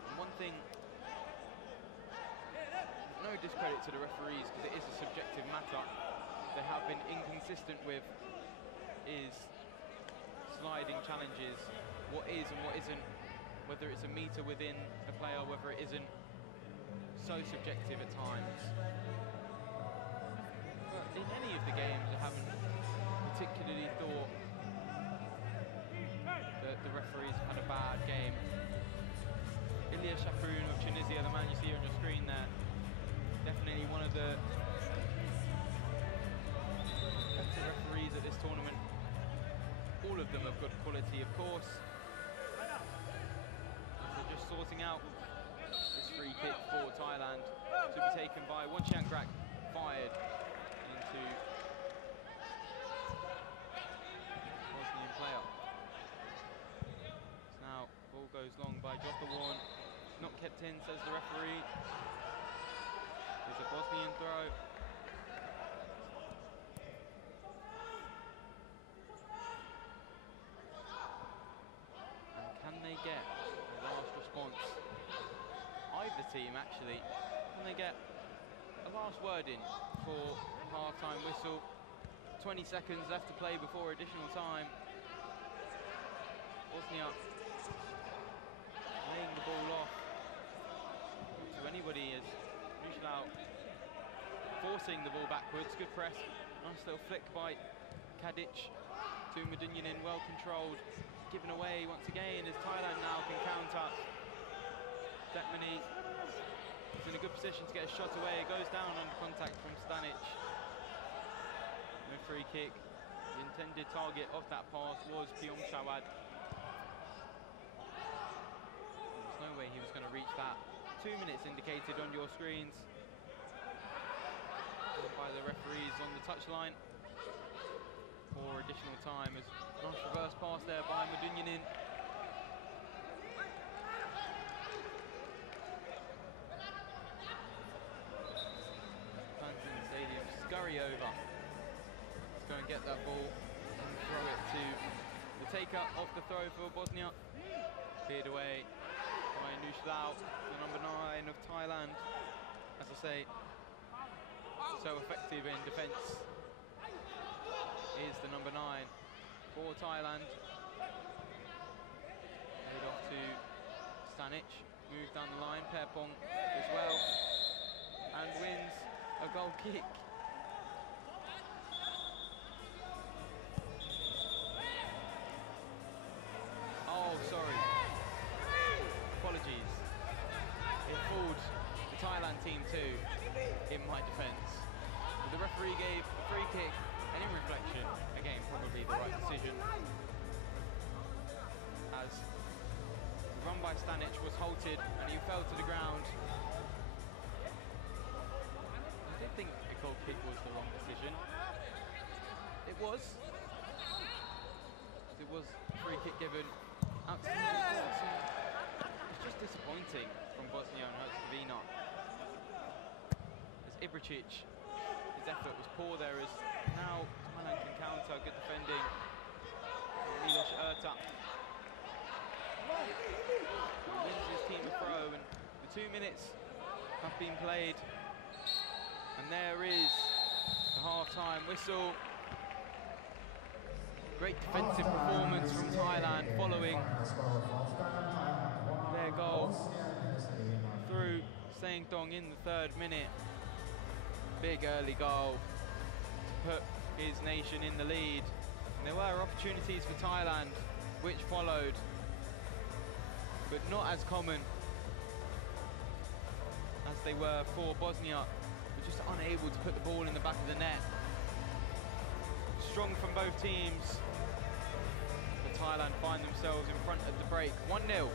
And one thing, no no discredit to the referees because it is a subjective matter. They have been inconsistent with is sliding challenges, what is and what isn't, whether it's a meter within a player, whether it isn't, so subjective at times. But in any of the games, I haven't particularly thought that the referees had a bad game. Ilya Shaprun of Tunisia, the man you see on your screen there, definitely one of the better referees at this tournament. All of them have good quality, of course. They're just sorting out this free kick for Thailand to be taken by Wonchiangrak, fired into Bosnian player. So now ball goes long by Jokowarn. Not kept in, says the referee. There's a Bosnian throw. Get a last response. Either team actually. Can they get a last word in for half-time whistle? 20 seconds left to play before additional time. Bosnia laying the ball off to anybody as Nuslau forcing the ball backwards. Good press. Nice little flick by Kadic to Medunjanin, well controlled. Given away once again as Thailand now can counter. Detmani is in a good position to get a shot away. It goes down under contact from Stanic. No free kick. The intended target of that pass was Pyong Chawad. There's no way he was going to reach that. 2 minutes indicated on your screens by the referees on the touchline. For additional time as nice reverse pass there by Medunjanin. Fans in the stadium scurry over. Let's go and get that ball and throw it to the taker of the throw for Bosnia. Cleared away by Nuslau, the number 9 of Thailand. As I say, so effective in defence. Is the number 9 for Thailand. Made off to Stanic, moves down the line, Perpong as well, and wins a goal kick. Oh, sorry. Apologies. It fooled the Thailand team too, in my defence. The referee gave a free kick. And in reflection, again, probably the right decision. As the run by Stanic was halted and he fell to the ground. I did think a goal kick was the wrong decision. It was. It was a free kick given out to the It's just disappointing from Bosnia and Herzegovina. As Ibricic, his effort was poor there as now Thailand can counter, good defending. Milos Erta wins his team a throw, and the 2 minutes have been played. And there is the half-time whistle. Great defensive performance from Thailand following their goal through Saeng Dong in the 3rd minute. Big early goal to put his nation in the lead. And there were opportunities for Thailand, which followed, but not as common as they were for Bosnia, who were just unable to put the ball in the back of the net. Strong from both teams, but Thailand find themselves in front at the break, 1-0.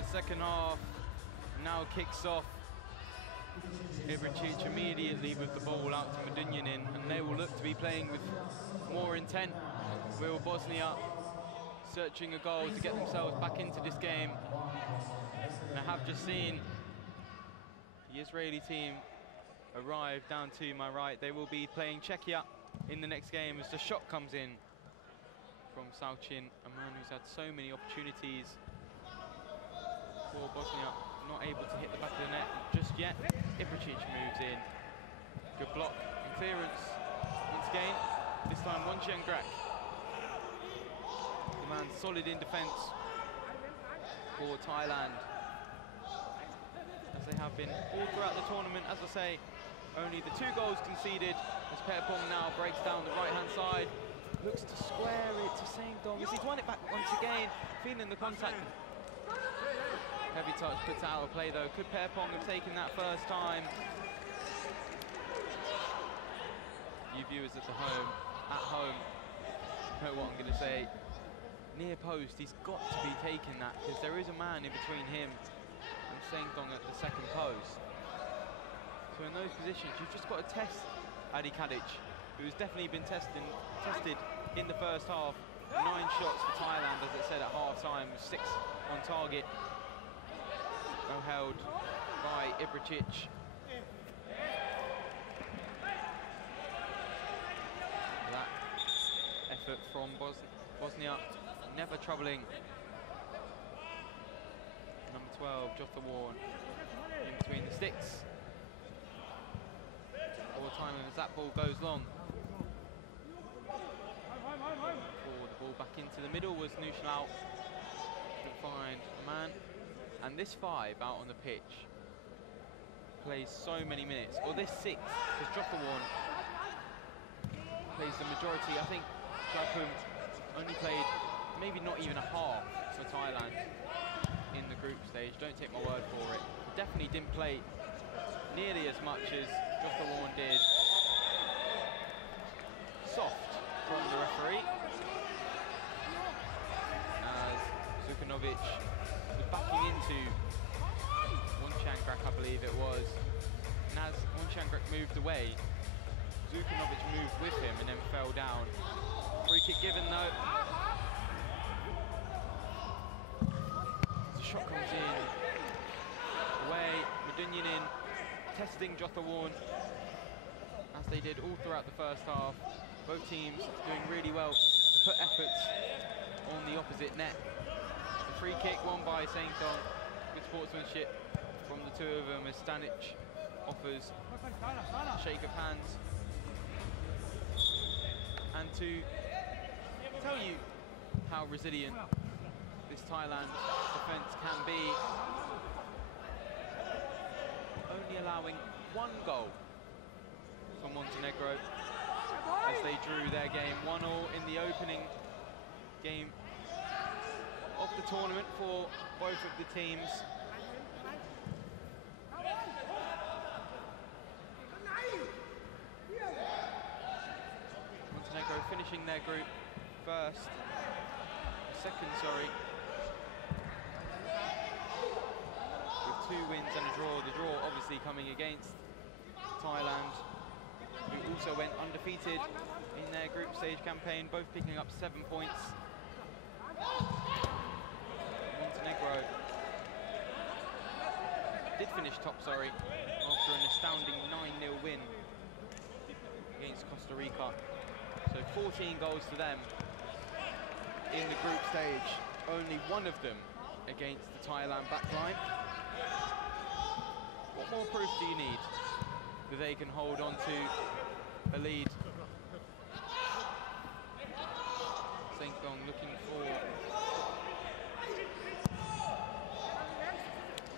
the second half now kicks off. Ibricic immediately with the ball out to Medunjanin, and they will look to be playing with more intent. Will Bosnia searching a goal to get themselves back into this game. And I have just seen the Israeli team arrive down to my right. They will be playing Czechia in the next game as the shot comes in from Salchin, a man who's had so many opportunities for Bosnia, not able to hit the back of the net just yet. Ibricic moves in. Good block and clearance once again. This time Wonchengrak. The man solid in defence for Thailand, as they have been all throughout the tournament. As I say, only the 2 goals conceded as Perpong now breaks down the right-hand side. Looks to square it to Saint-Dong as he's won it back once again, feeling the contact. Heavy touch puts out of play though. Could Perpong have taken that first time? You viewers at home, know what I'm going to say. Near post, he's got to be taking that because there is a man in between him and Saint-Dong at the second post. So in those positions, you've just got to test Adi Kadic, who's definitely been tested in the first half. 9 shots for Thailand, as it said at half-time, 6 on target. Well held by Ibricic. That effort from Bosnia, never troubling. Number 12, Jotha Warren, in between the sticks. All time as that ball goes long. Forward, the ball back into the middle was Nushlau. Couldn't find a man. And this 5 out on the pitch plays so many minutes, or this 6, because Jotha Warren plays the majority. I think Jakub only played maybe not even a half for Thailand in the group stage. Don't take my word for it. He definitely didn't play nearly as much as Jotha Warren did. Soft from the referee, as Zukanovic was backing into Wonchengrak, I believe it was. And as Wonchengrak moved away, Zukanovic moved with him and then fell down. Free kick given though. The shot comes in. Away, Medunjanin testing Jotha Warren, as they did all throughout the first half. Both teams doing really well to put efforts on the opposite net. The free kick won by Saint-Dong. Good sportsmanship from the 2 of them as Stanic offers a shake of hands. And to tell you how resilient this Thailand defence can be, only allowing 1 goal from Montenegro as they drew their game 1-0 in the opening game of the tournament for both of the teams. Montenegro finishing their group second, with 2 wins and a draw. The draw obviously coming against Thailand, who also went undefeated in their group stage campaign, both picking up 7 points. Montenegro did finish top, after an astounding 9-0 win against Costa Rica. So 14 goals to them in the group stage, only 1 of them against the Thailand backline. What more proof do you need that they can hold on to a lead? Saint-Dong looking for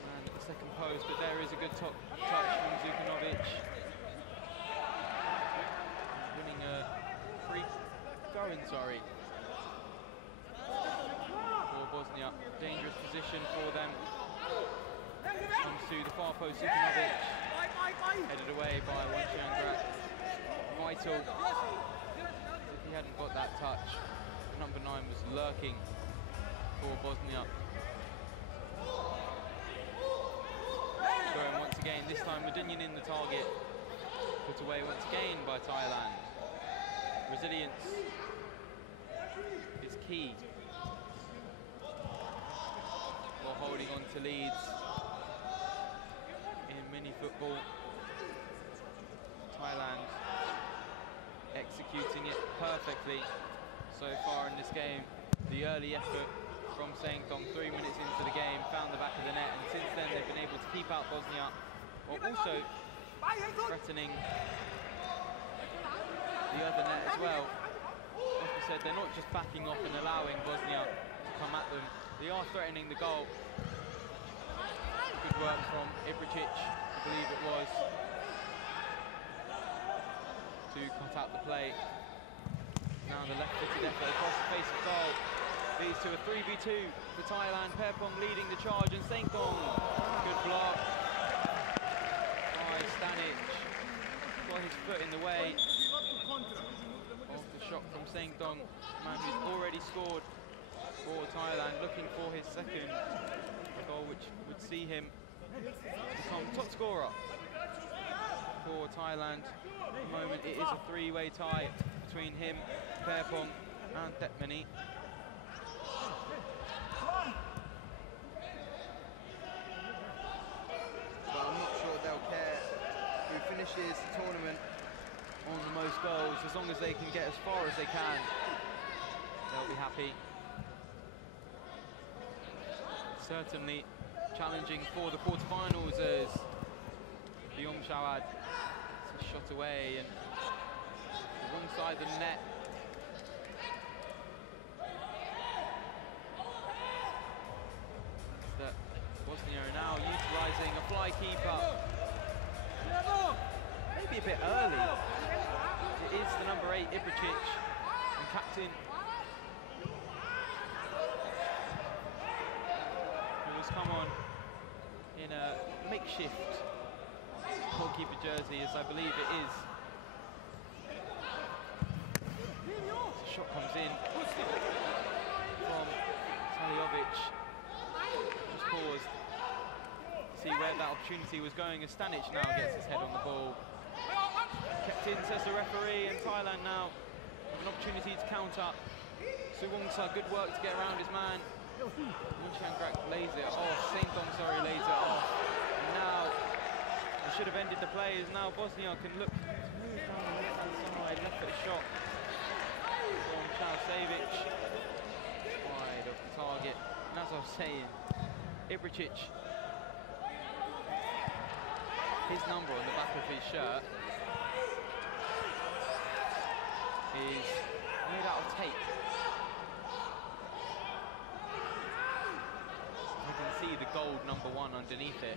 man at the second post, but there is a good touch from Zukanovic. Winning a free for Bosnia. Dangerous position for them. Comes to the far post, Zukanovic. Headed away by Wonchengrak. Vital. If he hadn't got that touch, number 9 was lurking for Bosnia. Dunyanin the target. Put away once again by Thailand. Resilience is key while holding on to leads in mini football. Thailand executing it perfectly so far in this game. The early effort from Saengtong 3 minutes into the game found the back of the net, and since then they've been able to keep out Bosnia while also threatening the other net as well. Like we said, they're not just backing off and allowing Bosnia to come at them, they are threatening the goal. Good work from Ibricic, I believe it was, to cut out the play. Now the left-footed effort across the face of goal leads to a 3v2 for Thailand. Perpong leading the charge, and Saengtong, good block by Stanic. Got his foot in the way of the shot from Saengtong, man who's already scored for Thailand, looking for his second goal, which would see him become top scorer for Thailand. At the moment it is a three-way tie between him, Perpong and Detmani. But I'm not sure they'll care who finishes the tournament on the most goals, as long as they can get as far as they can, they'll be happy. Certainly challenging for the quarterfinals as Biom Shawad shot away and the wrong side of the net. That Bosnia are now utilising a fly keeper. Maybe a bit early. It is the number 8 Ibricic and captain, who has come on in a makeshift goalkeeper jersey, as I believe it is. The shot comes in from Saliovic. Just paused to see where that opportunity was going, as Stanic now gets his head on the ball. Kept in, says the referee, and Thailand now have an opportunity to counter. Suwongsa, good work to get around his man. Munchangrak lays it off. Saengtong, sorry, lays it off. And now they should have ended the play, as now Bosnia can look to move down the left-hand side. Left-foot shot from Čaušević, wide of the target. And as I was saying, Ibricic, his number on the back of his shirt is made out of tape. You can see the gold number 1 underneath it.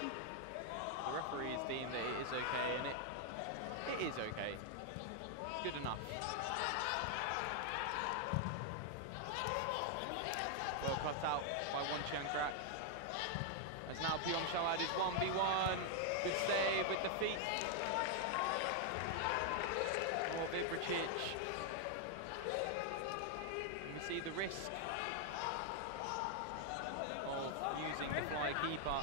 The referees deem that it is okay, and it is okay. It's good enough. Well cut out by Munchangrak. As now Biom Shawad is 1v1. Good save with the feet of Ibricic. And we see the risk of using the fly keeper.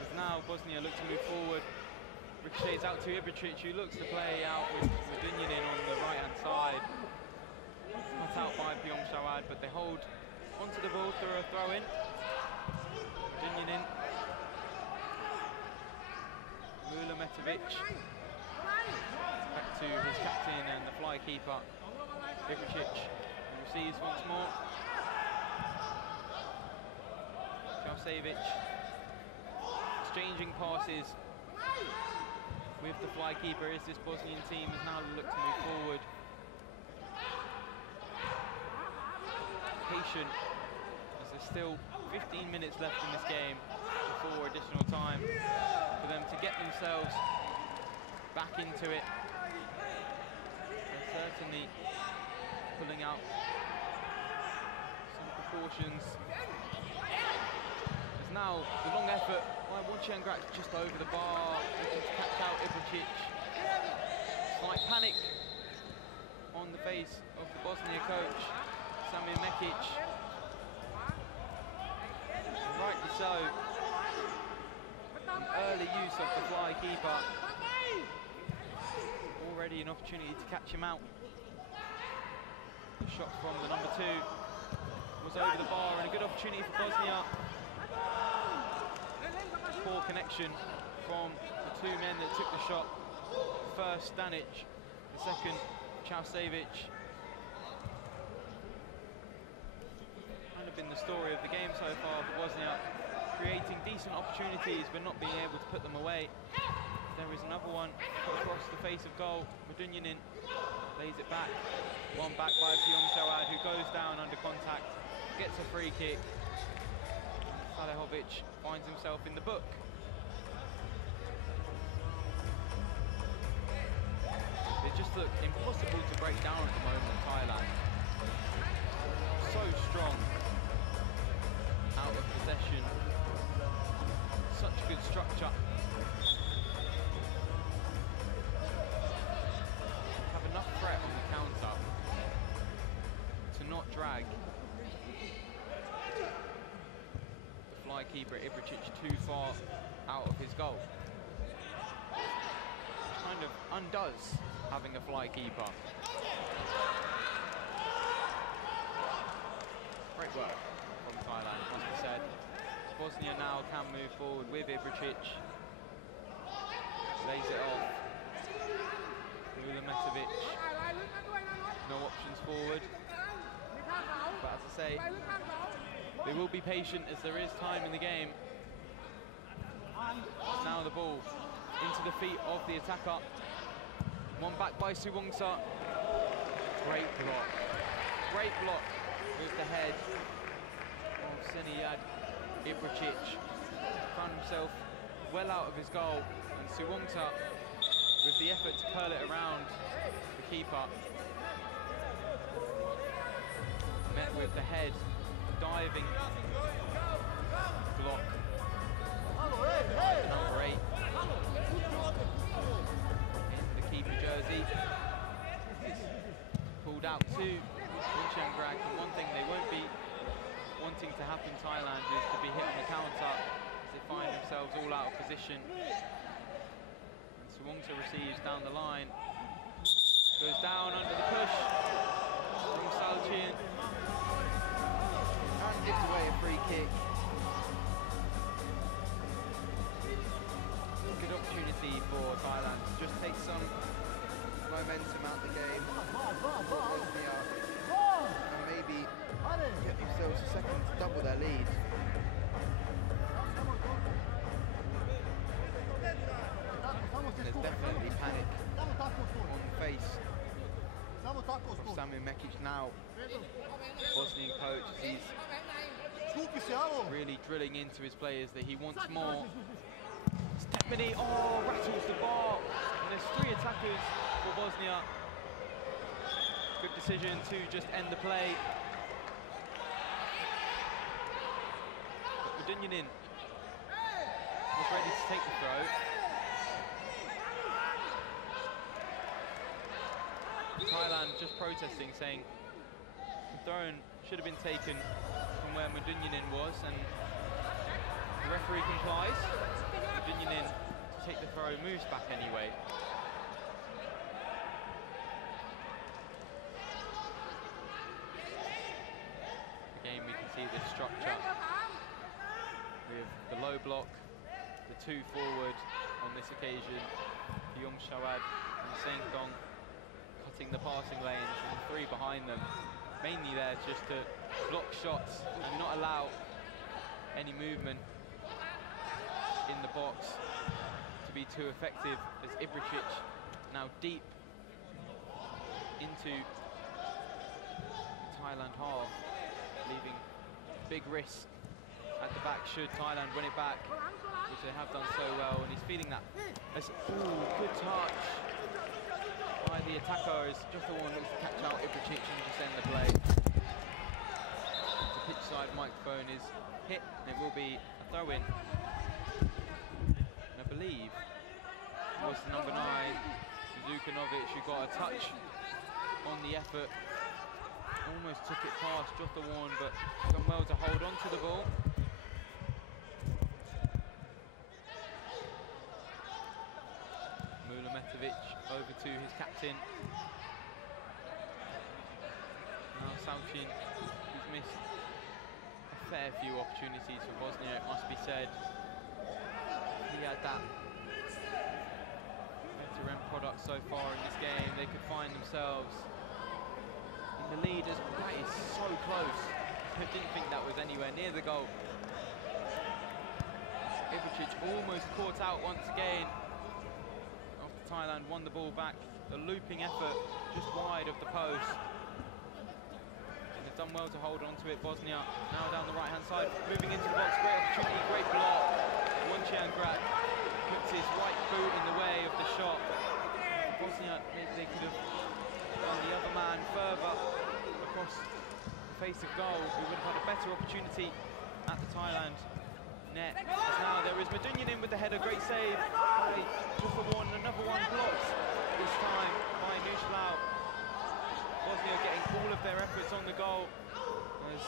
As now Bosnia look to move forward. Ricochets out to Ibricic, who looks to play out with Dunyanin on the right-hand side. Cut out by Biom Shawad, but they hold onto the ball through a throw-in. Dunyanin. Mulametovic. Back to his captain and the fly keeper, Ibricic, who receives once more. Čaušević exchanging passes with the fly keeper, as this Bosnian team has now looked to move forward. Patient, as there's still 15 minutes left in this game before additional time for them to get themselves back into it. And certainly pulling out some precautions. There's now the long effort by Munchangrak just over the bar, looking to catch out Ibricic. Slight panic on the face of the Bosnia coach, Samir Mekic. Rightly so. An early use of the fly keeper. Already an opportunity to catch him out. The shot from the number 2 was over the bar, and a good opportunity for Bosnia. Poor connection from the 2 men that took the shot. First Stanic, the second Čausević. Kind of been the story of the game so far for Bosnia, creating decent opportunities but not being able to put them away. There is another one across the face of goal. Medunjanin lays it back. One back by Pionšaud, who goes down under contact, gets a free kick. Salehović finds himself in the book. They just look impossible to break down at the moment, Thailand. So strong out of possession. Such good structure. Have enough threat on the counter to not drag the fly keeper Ibricic too far out of his goal. Which kind of undoes having a fly keeper. Great work from Thailand, must be said. Bosnia now can move forward with Ibricic. Lays it off. Mulametovic. No options forward. But as I say, they will be patient as there is time in the game. Now the ball into the feet of the attacker. One back by Suwongsa. Great block. Great block with the head of Seniyad Ibricic. Found himself well out of his goal, and Suwongsa, with the effort to curl it around the keeper, met with the head diving block. Number 8 in the keeper jersey. Pulled out to Unchengrag, and one thing they won't be wanting to happen, Thailand, is to be hit on the counter as they find themselves all out of position. And Suwongsa receives down the line. Goes down under the push from Salchin. And gives away a free kick. Good opportunity for Thailand to just take some momentum out the game. And maybe get themselves a second to double their lead. And there's definitely panic on the face of Samu Mekic now. Bosnian coach, he's really drilling into his players that he wants more. Stepmani, oh, rattles the bar. And there's 3 attackers for Bosnia. Good decision to just end the play. But Medunjanin was ready to take the throw. Thailand just protesting, saying the throw should have been taken from where Medunjanin was, and the referee complies. Medunjanin, to take the throw, moves back anyway. Again, we can see this structure with the low block, the 2 forward on this occasion, Pionšaud and Sengdong cutting the passing lanes, and 3 behind them, mainly there just to block shots and not allow any movement in the box to be too effective, as Ibricic now deep into the Thailand half, leaving big risk at the back should Thailand win it back, which they have done so well, and he's feeling that. Ooh, good touch by the attacker, as just the one looks to catch out Ibricic and just end the play. The pitch side microphone is hit, and it will be a throw-in. And I believe it was the number 9, Zukanovic, who got a touch on the effort. Almost took it past Jota Warren, but done well to hold on to the ball. over to his captain. Now Salcin, who's missed a fair few opportunities for Bosnia, it must be said. He had that better end product so far in this game. They could find themselves in the lead as that is so close. I didn't think that was anywhere near the goal. Ibricic almost caught out once again after Thailand won the ball back. A looping effort just wide of the post. They've done well to hold on to it. Bosnia now down the right hand side, moving into the box. Great opportunity, great block. Grad puts his right boot in the way of the shot. Bosnia, maybe they could have done the other man further across the face of goal. We would have had a better opportunity at the Thailand net. As now there is Medunjanin with the header, great save by Juffa1, another one blocked this time by Nuslau. Bosnia getting all of their efforts on the goal as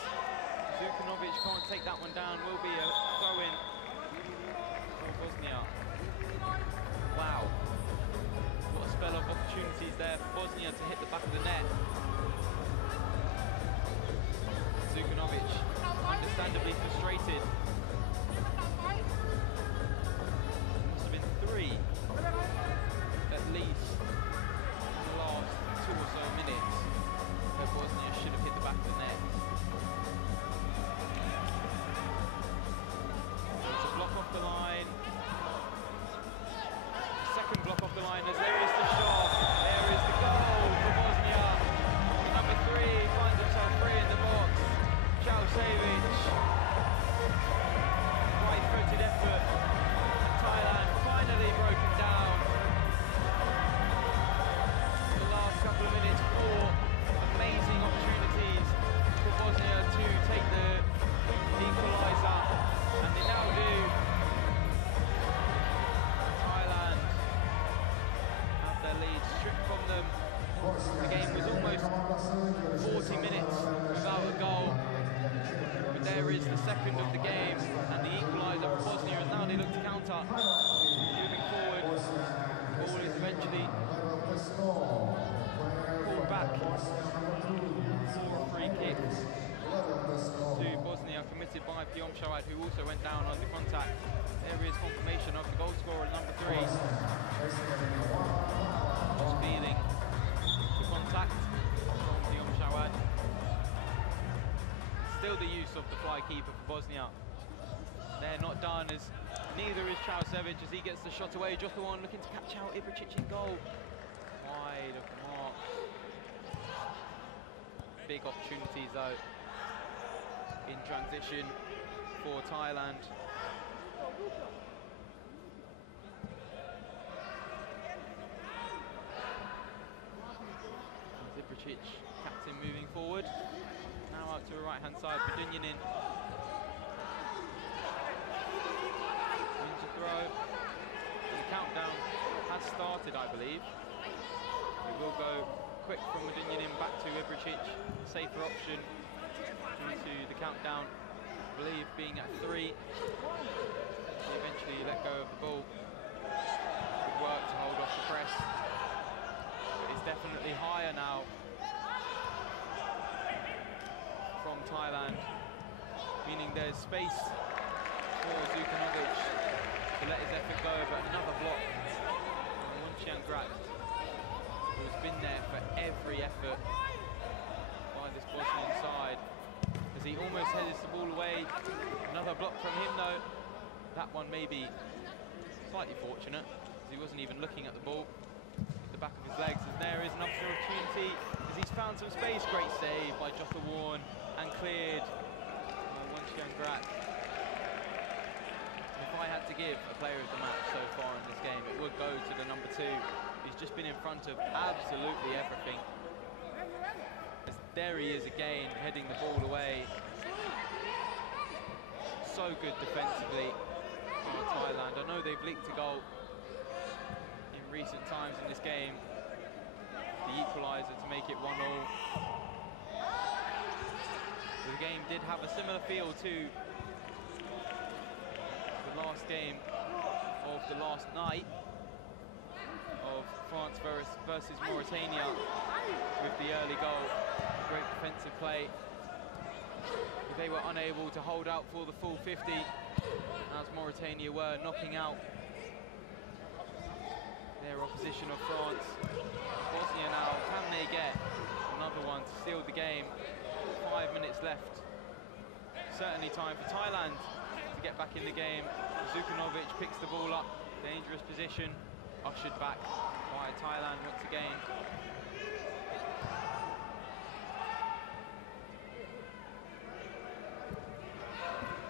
Zukanovic can't take that one down. Will be a throw-in for Bosnia. Wow, what a spell of opportunities there for Bosnia to hit the back of the net. Zukanovic understandably frustrated. Must have been three at least in the last 2 or so minutes where Bosnia should have hit the back of the net. It's a block off the line. Second block off the line as there is the shot. There is the goal for Bosnia. Number 3 finds himself free in the box. Čaušević. Right-footed effort. Thailand finally broken down. The last couple of minutes, 4 amazing opportunities for Bosnia to take the equaliser, and they now do. Thailand have their lead stripped from them. The game was almost 40 minutes without a goal. But there is the second of the game and the equaliser for Bosnia as now they look to counter. Moving forward, the ball is eventually pulled back for a free kick to Bosnia, committed by Piomshawad, who also went down under contact. There is confirmation of the goal scorer, number 3. Just feeling the contact from Piomshawad. Still the use of the fly keeper for Bosnia. They're not done, as neither is Čaušević as he gets the shot away. Juffa1 looking to catch out Ibricic in goal. Wide of the mark. Big opportunities though in transition for Thailand. Ibricic, captain, moving forward. Now out to the right-hand side, Medunjanin. Wins a throw. And the countdown has started, I believe. We will go quick from Medunjanin back to Ibricic. Safer option due to the countdown, I believe, being at 3. He eventually let go of the ball. Good work to hold off the press. It's definitely higher now from Thailand, meaning there's space for Zukanovic to let his effort go, but another block from Untitled, who's been there for every effort by this Bosnian side, as he almost headed the ball away. Another block from him though. That one may be slightly fortunate, as he wasn't even looking at the ball with the back of his legs, and there is an opportunity as he's found some space. Great save by Juffa1 and cleared by Untitled. If I had to give a player of the match so far in this game, it would go to the number 2. He's just been in front of absolutely everything. As there he is again, heading the ball away. So good defensively for Thailand. I know they've leaked a goal in recent times in this game, the equaliser to make it 1-1. The game did have a similar feel to the last game of the last night. of France versus Mauritania with the early goal. Great defensive play. They were unable to hold out for the full 50 as Mauritania were knocking out their opposition of France. Bosnia now, can they get another one to seal the game? 5 minutes left. Certainly time for Thailand to get back in the game. Zukanovic picks the ball up, dangerous position, ushered back by Thailand once again.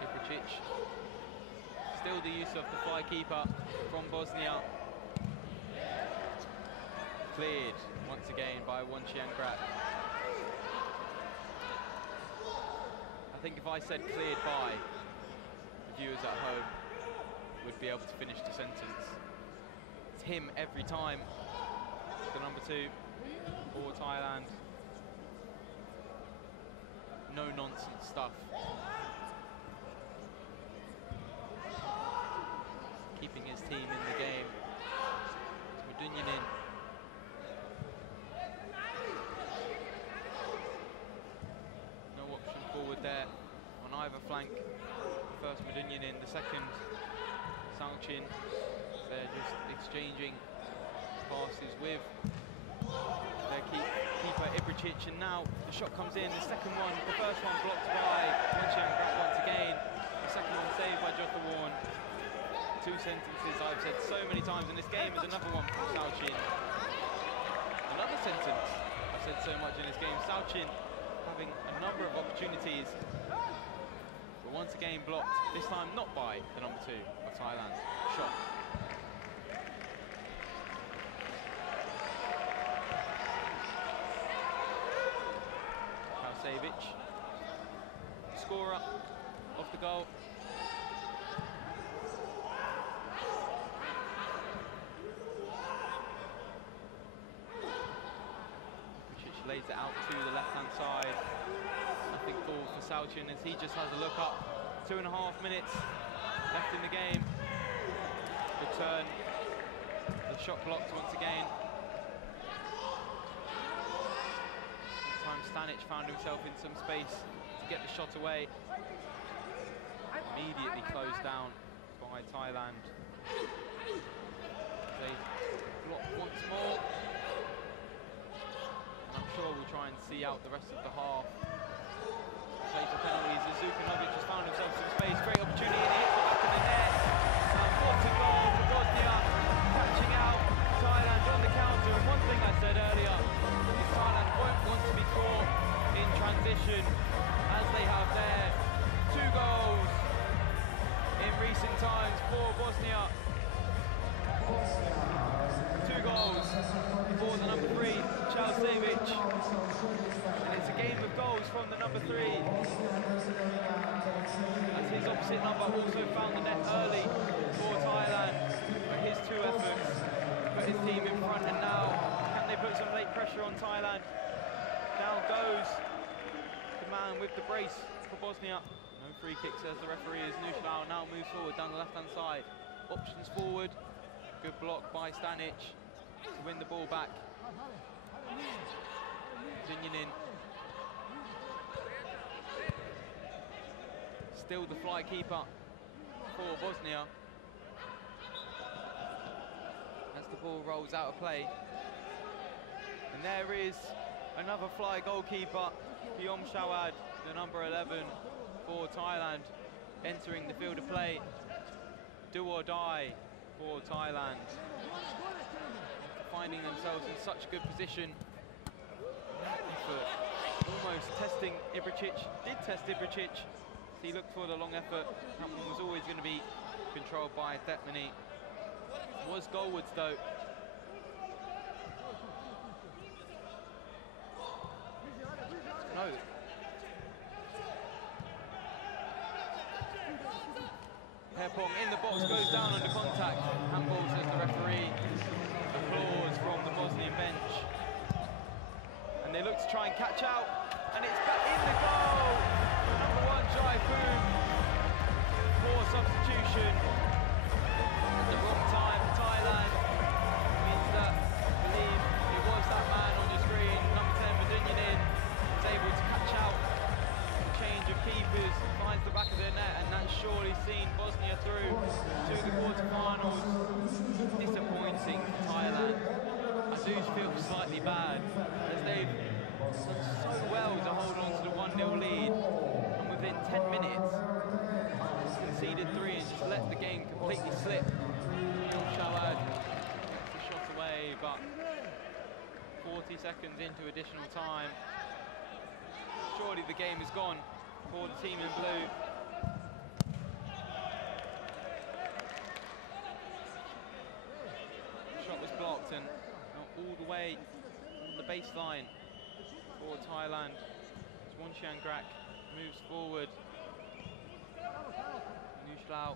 Ibricic, still the use of the fly keeper from Bosnia. Cleared once again by Wonchiangrat. I think if I said cleared by, the viewers at home would be able to finish the sentence. It's him every time, the number 2 for Thailand. No nonsense stuff. Keeping his team in the game. Medunyanin. No option forward there on either flank. The first Medunyanin, the second Salchin. They're just exchanging passes with their keeper Ibricic, and now the shot comes in. The second one, the first one blocked by Wonchiangrat once again. The second one saved by Jothawarn. 2 sentences I've said so many times in this game is another one from Salchin. Another sentence I've said so much in this game. Salchin having a number of opportunities, but once again blocked, this time not by the number 2 of Thailand. Shot. Kausevic, scorer of the goal. Lays it out to the left-hand side. Nothing falls for Salchin as he just has a look up. 2.5 minutes left in the game. Good turn. The shot blocked once again. This time Stanic found himself in some space to get the shot away. Immediately closed down by Thailand. They block once more. I'm sure we'll try and see out the rest of the half. Play for penalties as Zukanovic has found himself some space. Great opportunity and he hits the back of the net. What's a goal for Bosnia. Catching out Thailand on the counter. And one thing I said earlier is Thailand won't want to be caught in transition as they have there. 2 goals in recent times for Bosnia. 2 goals for the number 3, Kausevic. And it's a game of goals from the number 3. As his opposite number also found the net early for Thailand. But his 2 efforts put his team in front, and now can they put some late pressure on Thailand? Down goes the man with the brace for Bosnia. No free kick, says the referee, as Nushlau now moves forward down the left-hand side. Options forward. Good block by Stanic to win the ball back. Dunyanin. Still the fly keeper for Bosnia. As the ball rolls out of play. And there is another fly goalkeeper, Kiom Shawad, the number 11 for Thailand, entering the field of play. Do or die for Thailand. Finding themselves in such a good position. Effort almost testing Ibricic. Did test Ibricic. He looked for the long effort. That one was always going to be controlled by Detmani. Was goalwards though. No. Herpong in the box, goes down under contact. Handball, says the referee. Applause from the Bosnian bench. And they look to try and catch out. And it's back in the goal. Number 1, Jai Poom. Poor substitution. At the wrong time for Thailand. Means goalkeepers, finds the back of their net, and that's surely seen Bosnia through to the quarterfinals. Disappointing for Thailand. I do feel slightly bad, as they've done so well to hold on to the 1-0 lead, and within 10 minutes, conceded 3 and just let the game completely slip. Shawad takes the shot away, but 40 seconds into additional time, surely the game is gone for the team in blue. The shot was blocked and not all the way on the baseline for Thailand. Swanshiangrak moves forward. Nushlau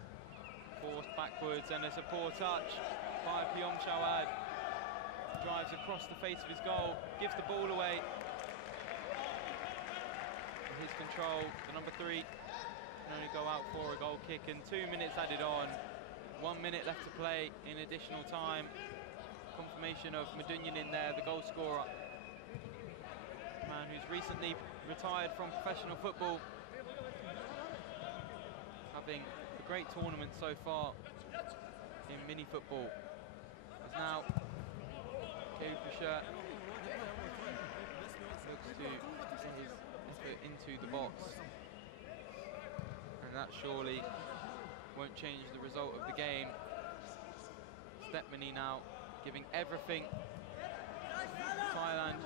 forced backwards, and there's a poor touch by Pyom Shawad. Drives across the face of his goal, gives the ball away. His control, the number 3 can only go out for a goal kick, and 2 minutes added on. 1 minute left to play in additional time. Confirmation of Medunyan in there, the goal scorer. Man who's recently retired from professional football. Having a great tournament so far in mini football. As now Kevusha looks to send his effort into the box, and that surely won't change the result of the game. Stepmani now giving everything. Thailand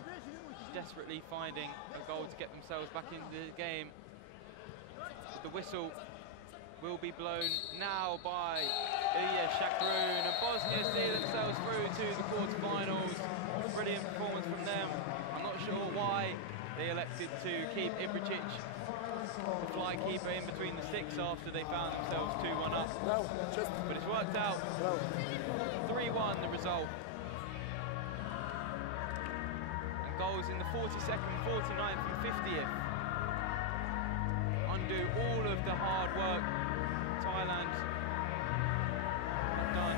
desperately finding a goal to get themselves back into the game. But the whistle will be blown now by Ilya Shakrun, and Bosnia see themselves through to the quarterfinals. Brilliant performance from them. I'm not sure why they elected to keep Ibricic, the fly keeper, in between the 6 after they found themselves 2-1 up. But it's worked out. 3-1 the result. And goals in the 42nd, 49th and 50th undo all of the hard work Thailand have done.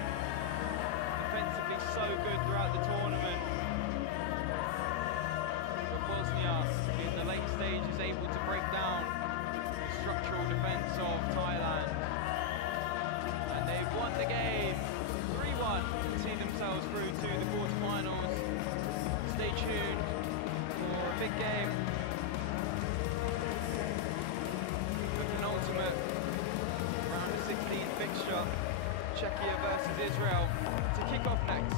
Defensively so good throughout the tournament. But Bosnia, in the late stage, is able to break down the structural defence of Thailand. And they've won the game 3-1 to see themselves through to the quarterfinals. Stay tuned for a big game. The penultimate round of 16 fixture, Czechia versus Israel, to kick off next.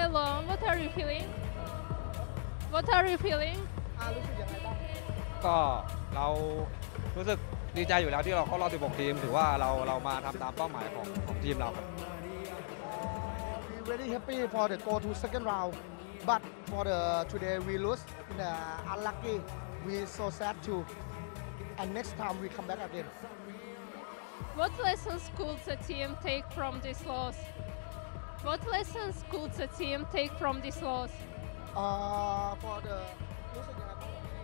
Hello, what are you feeling? What are you feeling? รู้สึกยังไงบ้าง ก็เรารู้สึกดีใจอยู่แล้วที่เราเข้ารอบ16ทีมถือว่าเรามาทำตามเป้าหมายของทีมเราครับ We very happy for the go to second round but for the today we lose in the unlucky we so sad too and next time we come back again What lessons could the team take from this loss? What lessons could the team take from this loss? for the รู้สึกยังไงบ้าง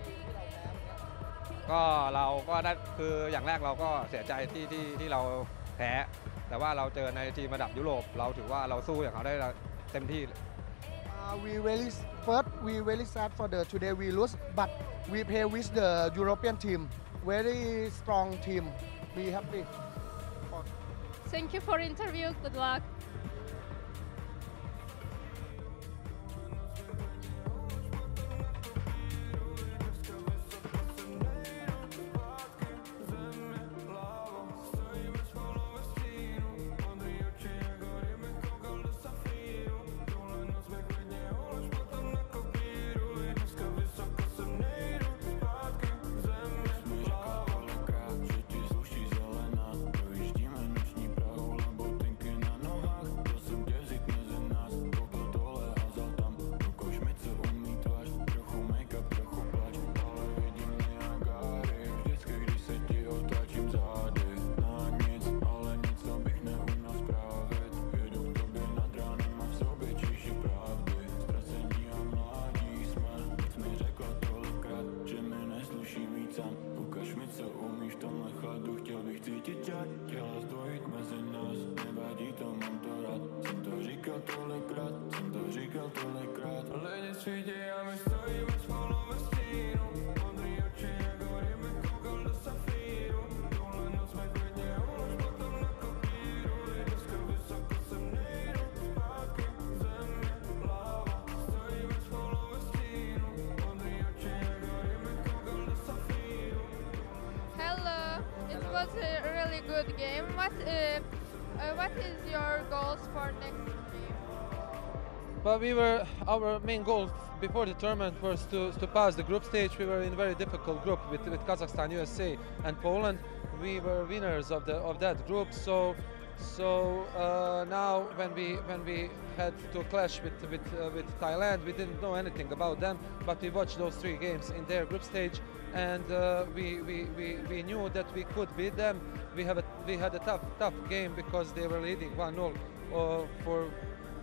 ที่เราแพ้วันนี้ ก็เราก็ได้คืออย่างแรกเราก็เสียใจที่เราแพ้แต่ว่าเราเจอในทีมระดับยุโรปเราถือว่าเราสู้อย่างเขาได้เต็มที่ we really sad for the today we lose but we play with the European team very strong team we happy Thank you for interview. Good luck. Was a really good game. What is your goals for next game? But our main goal before the tournament was to pass the group stage. We were in a very difficult group with Kazakhstan, USA, and Poland. We were winners of that group. So now when we had to clash with Thailand, we didn't know anything about them, but we watched those 3 games in their group stage, and we knew that we could beat them. We had a tough game because they were leading 1-0 for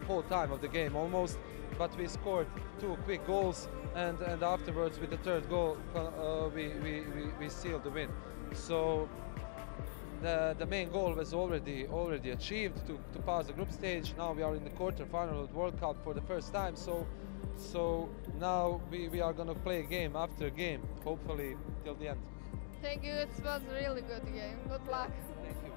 whole time of the game almost, but we scored 2 quick goals, and afterwards with the 3rd goal we sealed the win. So the main goal was already achieved to pass the group stage. Now we are in the quarterfinal of the World Cup for the first time. So now we are gonna play game after game, hopefully till the end. Thank you. It was a really good game. Good luck. Thank you.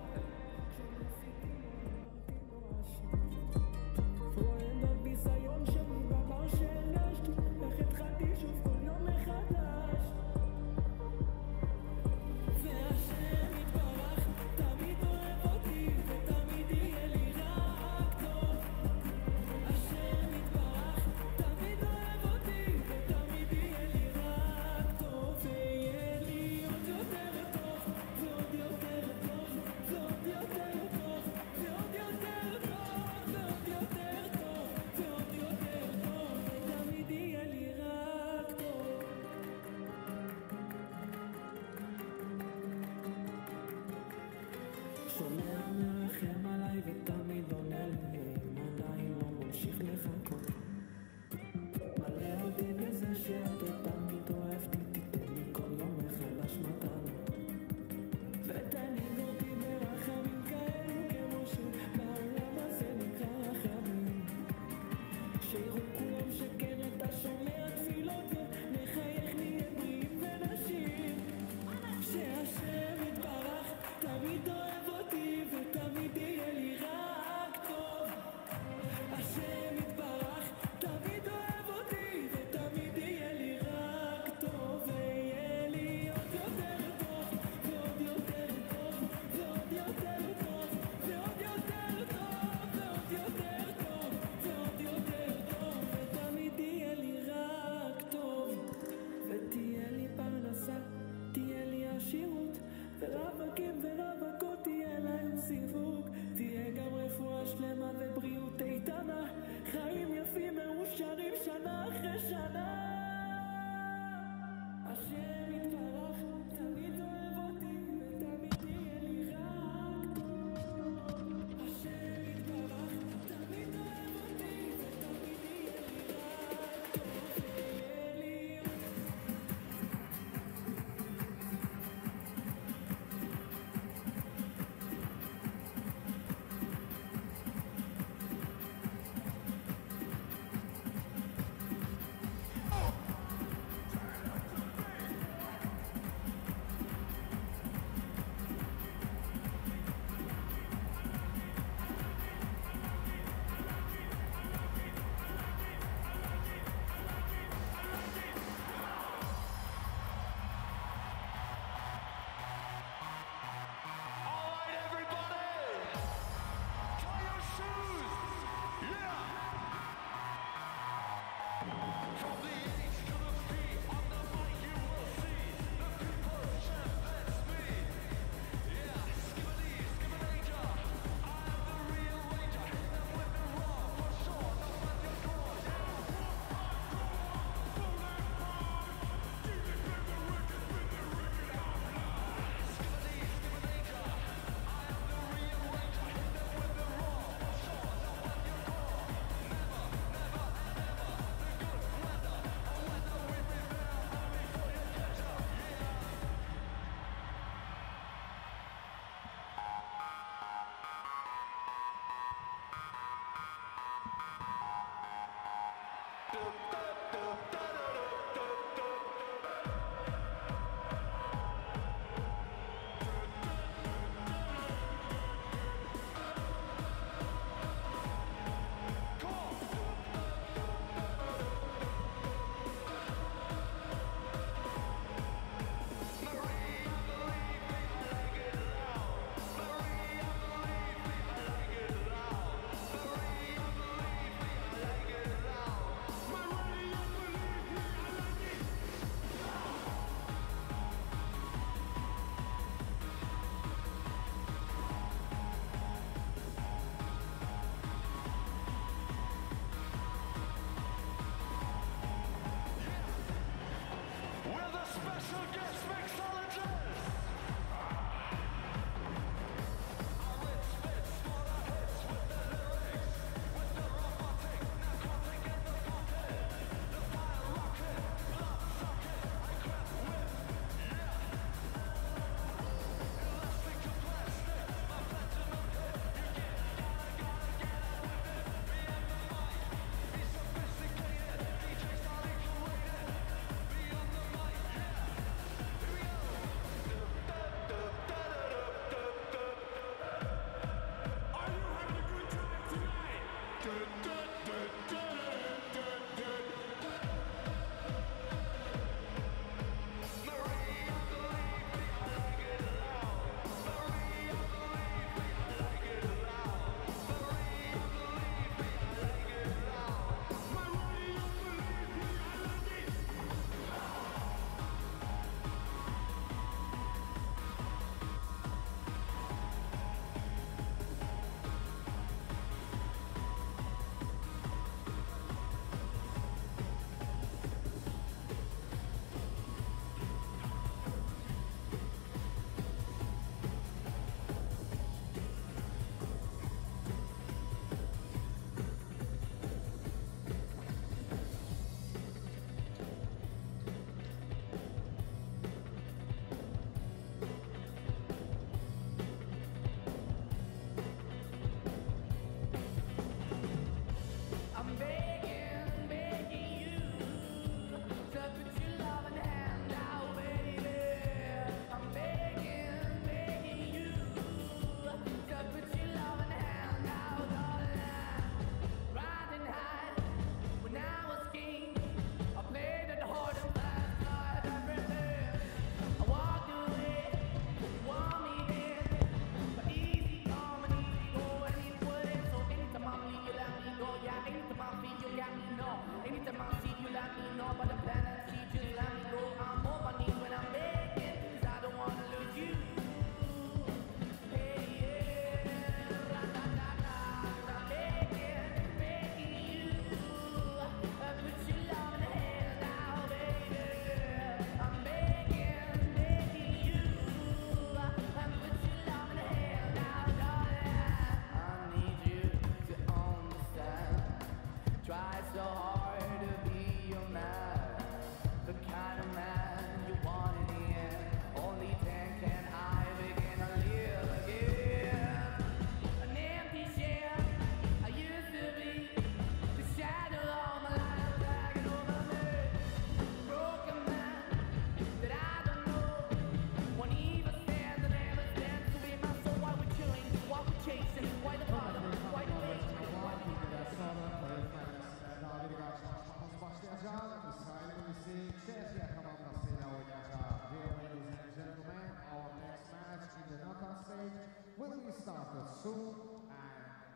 2, and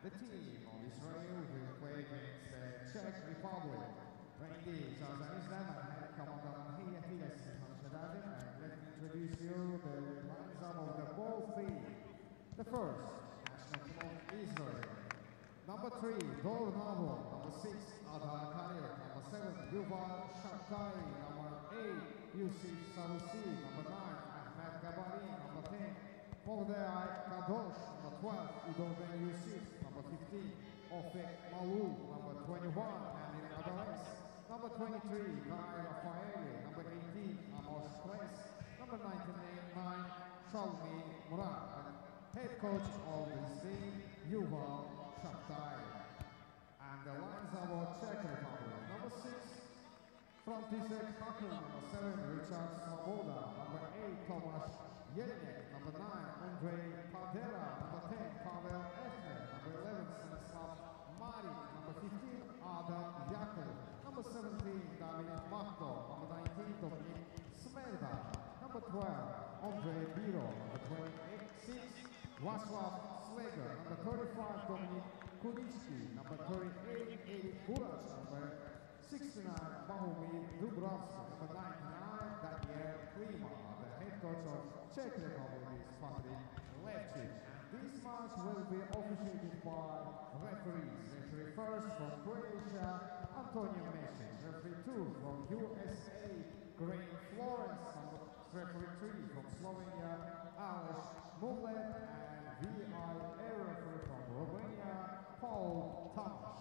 the team of Israel will play against the Czech Republic. Ready, and let me introduce you the lines up of the both teams. The first, national team of Israel. Number 3, Dor Navo. Number 6, Adar Khalil. Number 7, Yuval Shabtai. Number 8, Yusuf Sarusi. Number 9, Ahmed Gabari. Number 10, Mordei Kadosh. Number 12, Ido Ben Yusuf. Number 15, Ofek Malou. Number 21, Amir Adales. Number 23, Kai Rafaeli. Number 18, Amos Kles. Number 99, Shalmi Murat. Head coach of this team, Yuval Shabtai. And the lines are about Czech Republic. Number 6, František Hakel. Number 7, Richard Svoboda. Number 8, Tomáš Jelinek. Number 9, Andrei Padera. Number 10, Pavel Efner. Number 11, Stanislav Maric. Number 15, Adam Jakub. Number 17, David Mahto. Number 19, Dominik Smerda. Number 12, Andrei Biro. Number 26, Václav Sleger. Number 35, Dominik Kunički. Number 38, Erik Burac. Number 69, Bohumir Dubrovsky. Number 99, Daniel Klima. The head coach of Czech Republic is Patrik Levčić. This match will be officiated by referees. Referee first from Croatia, Antonio Mesic. Referee 2 from USA, Greg Florence. Referee 3 from Slovenia, Aleš Muglet. And VI referee from Romania, Paul Tomaš.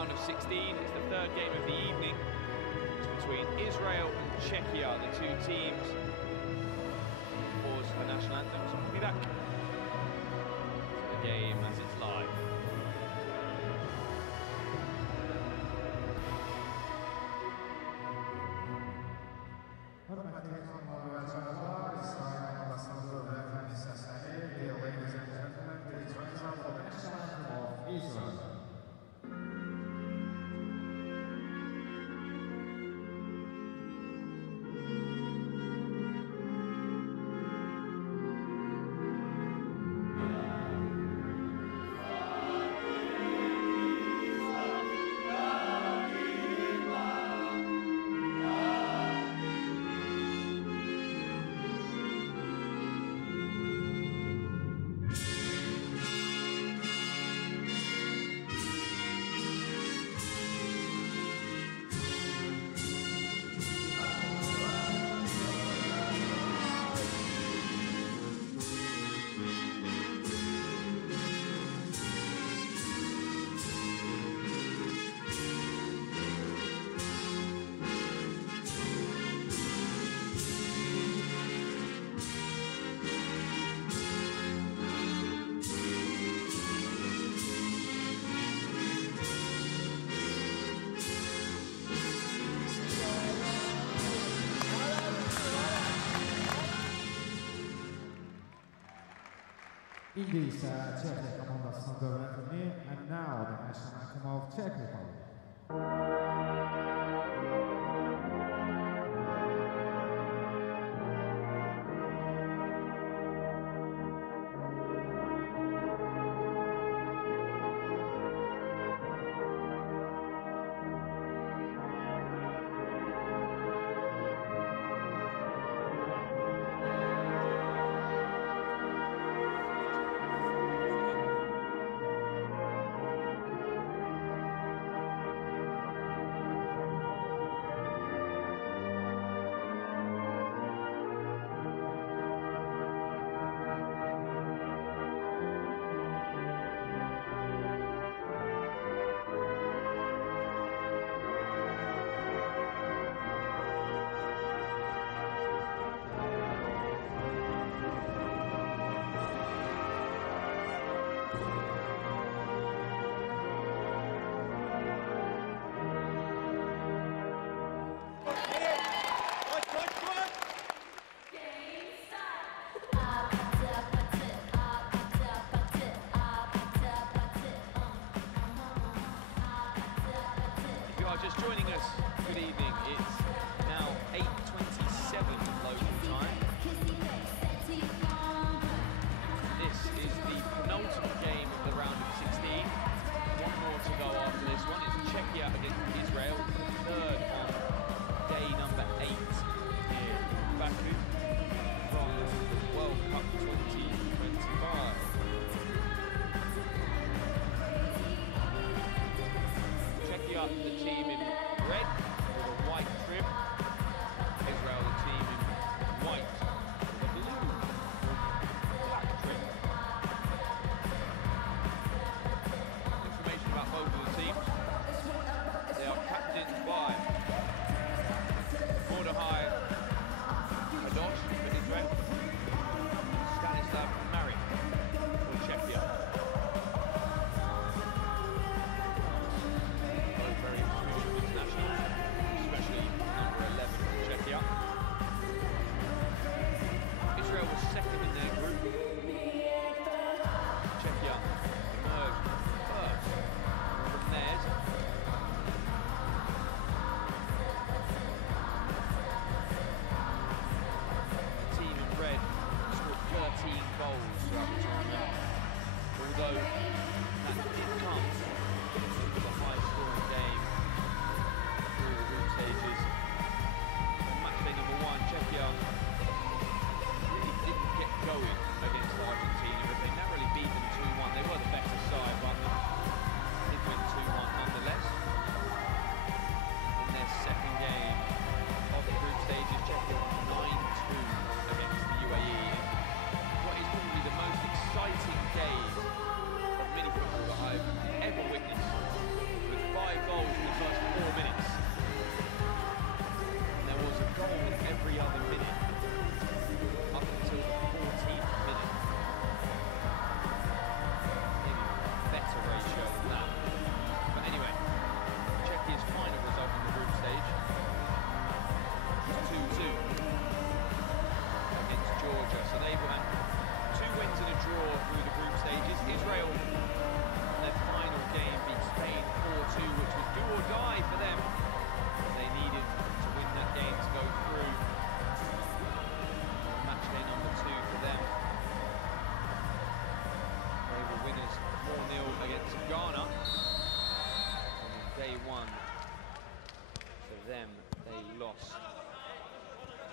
round of 16. It's the third game of the evening. It's between Israel and Czechia, the two teams. Pause for the national anthem, so we'll be back to the game as it's live. Indeed, Czech komandasından WMF, and now the national anthem of Czech Republic. Just joining us, good evening. It's now 8:27 local time. This is the penultimate game of the round of 16. One more to go after this one. It's Czechia against Israel, third on day number 8 here in Baku from World Cup 2025. Czechia, the team in red with a white trim. Israel, the team in white with a blue black trim. Information about both of the teams. They are captained by Mordechai Kadosh for Israel, Stanislav Marek for Czechia. Israel was second in their group. Czechia emerged first from theirs. The team in red scored 13 goals throughout the tournament. Although that did come with a high scoring game through the group stages. Matchday number 1, Czechia really didn't get going against Argentina, but they narrowly beat them 2-1. They were the better side, but did win 2-1 nonetheless. In their second game of the group stages, Czechia won 9-2 against the UAE. What is probably the most exciting game of mini football that I've ever witnessed, with 5 them. They lost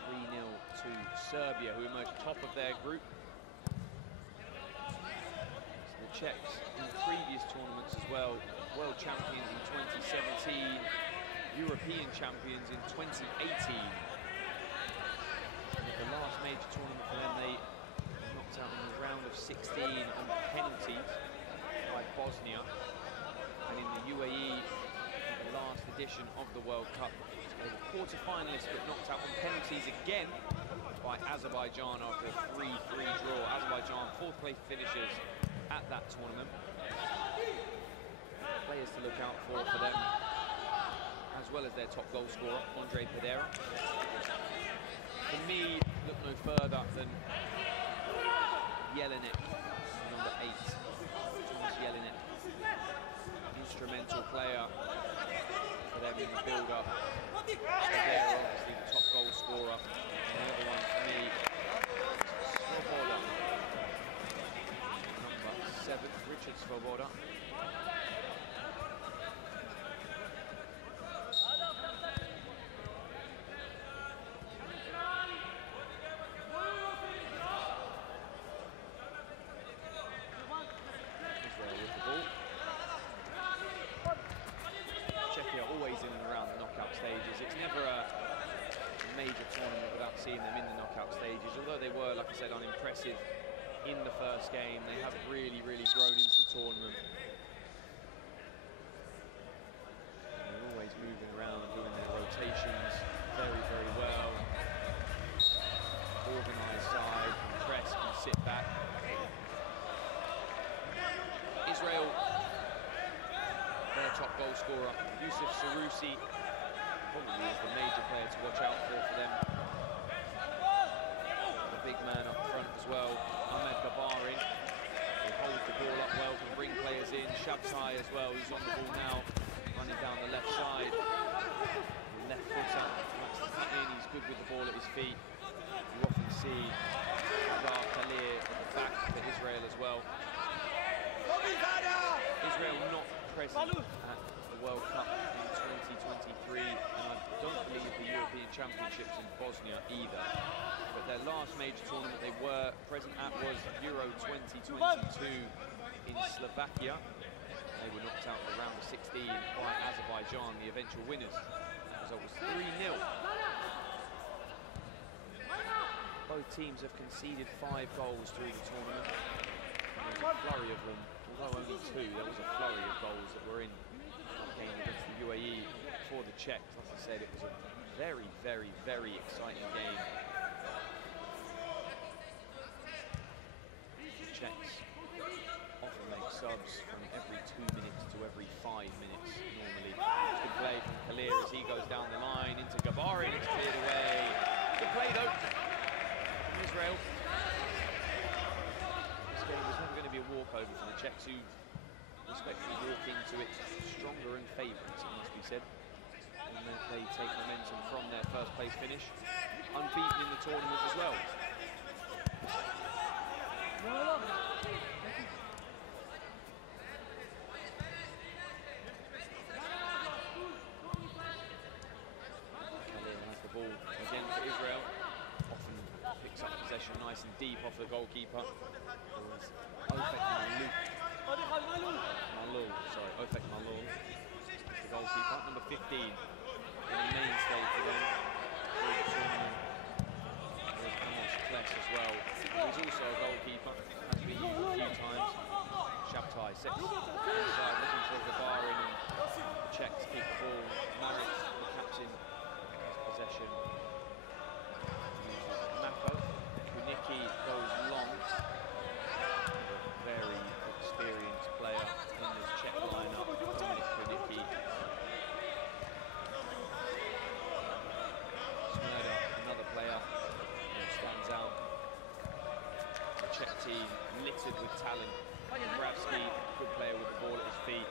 3-0 to Serbia, who emerged top of their group. So the Czechs in previous tournaments as well, world champions in 2017, European champions in 2018. And at the last major tournament for them, they knocked out in the round of 16 on penalties by Bosnia. And in the UAE, the last edition of the World Cup, they were quarter-finalists but knocked out on penalties again by Azerbaijan after a 3-3 draw. Azerbaijan, fourth place finishers at that tournament. Players to look out for them, as well as their top goal scorer, Andre Pedera. For me, look no further than Jelinek, number 8, Thomas Jelinek. Instrumental player for them in the build-up. Pedera, obviously the top goal scorer. And the other one for me, Svoboda, number 7, Richard Svoboda. Seeing them in the knockout stages, although they were, like I said, unimpressive in the first game, they have really grown into the tournament. And they're always moving around, doing their rotations very well. Organised side, can press, can sit back. Israel, their top goal scorer, Yusuf Sarusi, probably is the major player to watch out for them. Big man up front as well, Ahmed Gabarin, who holds the ball up well, can bring players in. Shabtai as well, who's on the ball now, running down the left side. Left footer, likes to cut in, he's good with the ball at his feet. You often see Karadağ Polonya at the back for Israel as well. Israel not present at the World Cup in 2023, and I don't believe the European Championships in Bosnia either. But their last major tournament they were present at was Euro 2022 in Slovakia. They were knocked out in the round of 16 by Azerbaijan, the eventual winners. The result was 3-0. Both teams have conceded 5 goals through the tournament. There was a flurry of them, although only 2. There was a flurry of goals that were in that game against the UAE for the Czechs. Like I said, it was a very exciting game. Czechs often make subs from every 2 minutes to every 5 minutes normally. Good play from Kalir as he goes down the line into Gabarin, it's cleared away. Good play though from Israel. This game was never going to be a walkover for the Czechs, who respectfully walk into it stronger and favourites, it must be said. And they take momentum from their first place finish, unbeaten in the tournament as well. Kalir has the ball again for Israel. Often picks up possession nice and deep off the goalkeeper. Ofek Malul, the goalkeeper, number 15, and the mainstay for them. As well, who's also a goalkeeper, has been used a few times. Shabtai sets inside, looking for Gabarin, and the Czechs keep the ball. Marit, the captain, has possession. Mako, Kuniki goes long. A very experienced player in this Czech lineup, Kuniki. Smrda, another player stands out. The Czech team littered with talent. Bravsky, good player with the ball at his feet.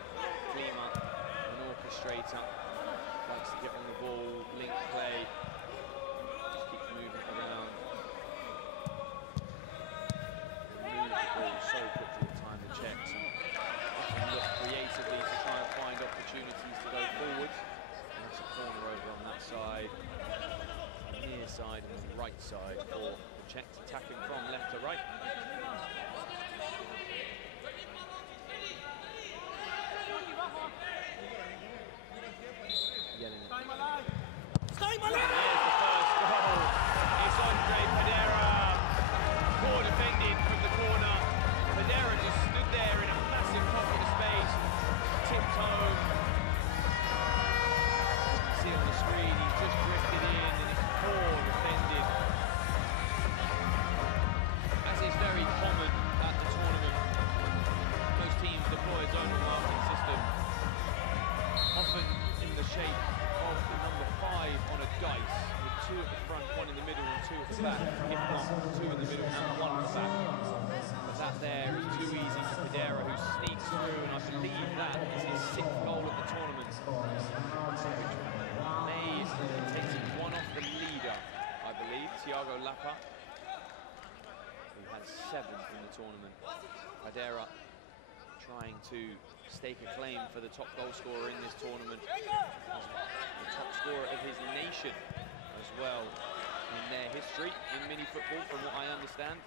Klima, an orchestrator, likes to get on the ball, link play, just keeps moving around. Move the ball so quickly at time, the Czechs, and often look creatively to try and find opportunities to go forward. And that's a corner over on that side, near side, and the right side for the Czechs, attacking from left to right. Yelling it. There's the first goal. It's Andre Pedera. Poor defending from the corner. Pedera just stood there in a massive pocket of space. Tipped home. You can see on the screen, he's just drifted in and it's poor defending. As is very common at the tournament, most teams deploy a zonal marking system, often in the shape of the number 5 on a dice, with 2 at the front, 1 in the middle and 2 at the back, if not 2 in the middle and 1 at the back. But that there is too easy for Pedera, who sneaks through, and I believe that is his 6th goal at the tournament, which may take him 1 off the leader, I believe, Thiago Lapa, who had 7 in the tournament. Pedera trying to stake a claim for the top goal scorer in this tournament, the top scorer of his nation as well in their history in mini football, from what I understand.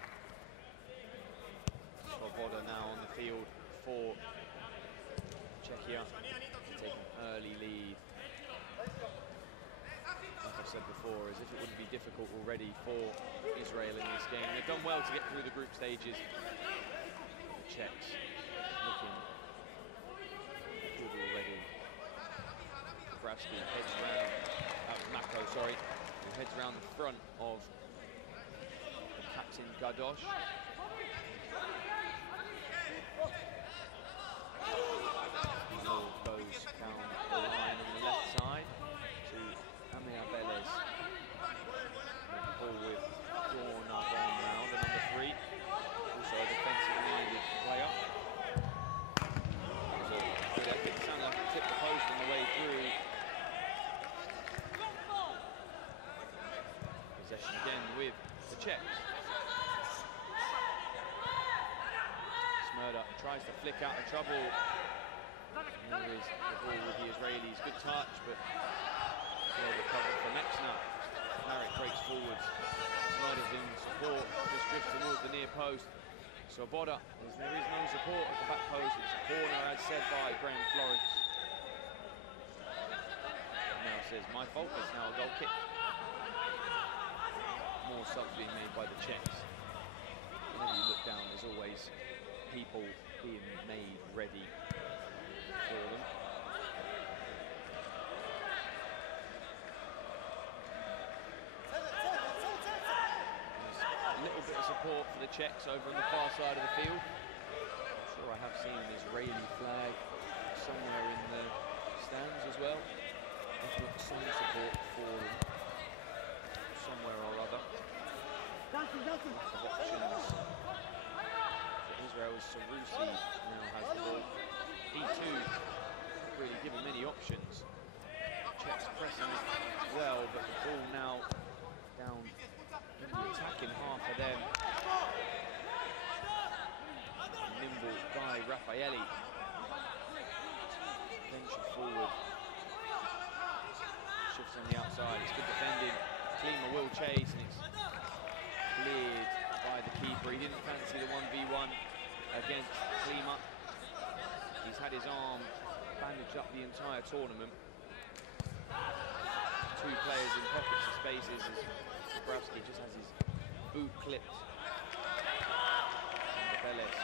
Svoboda now on the field for Czechia, taking an early lead. Like I've said before, as if it wouldn't be difficult already for Israel in this game. They've done well to get through the group stages. The Czechs looking good already. Bravsky heads round, Mako, sorry, who heads round the front of the captain Gadosh. Ball goes down the line on the left side to Amea Velez. The ball with drawn up on now, the number 3, also a defensive-minded player. Good effort, it sounded like it tipped the post on the way through. Possession again with the Czechs. Smurda tries to flick out of trouble. And there is the ball with the Israelis. Good touch, but well recovered from Exner. Marek breaks forwards. Smurda's in support, just drifts towards the near post. Svoboda, as there is no support at the back post. It's a corner, as said by Graham Florence. And now says, my fault, it's now a goal kick. More subs being made by the Czechs. Whenever you look down, there's always people being made ready for them. A little bit of support for the Czechs over on the far side of the field. I'm sure I have seen an Israeli flag somewhere in the stands as well. If not some support for them somewhere or other. Options for Israel is Sarusi now has the ball. He too really given many options. Czechs pressing well, but the ball now down in the attacking half of them. Nimble by Raffaelli. Bench it forward. Shifts on the outside, it's good defending. Klima will chase and it's cleared by the keeper. He didn't fancy the 1v1 against Klima. He's had his arm bandaged up the entire tournament. 2 players in pockets of spaces as Bravsky just has his boot clipped. And Velez,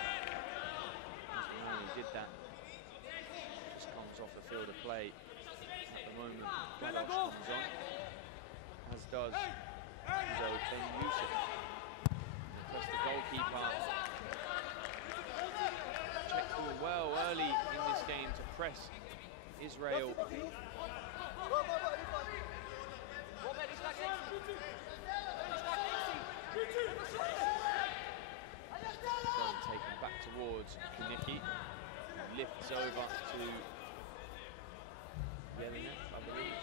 he did that. Just comes off the field of play at the moment. Gadosh comes on, as does Izo Ben Yusuf. Press the goalkeeper. Czechs doing well early in this game to press Israel. Taken back towards Kunicki, lifts over to Jelinek, I believe,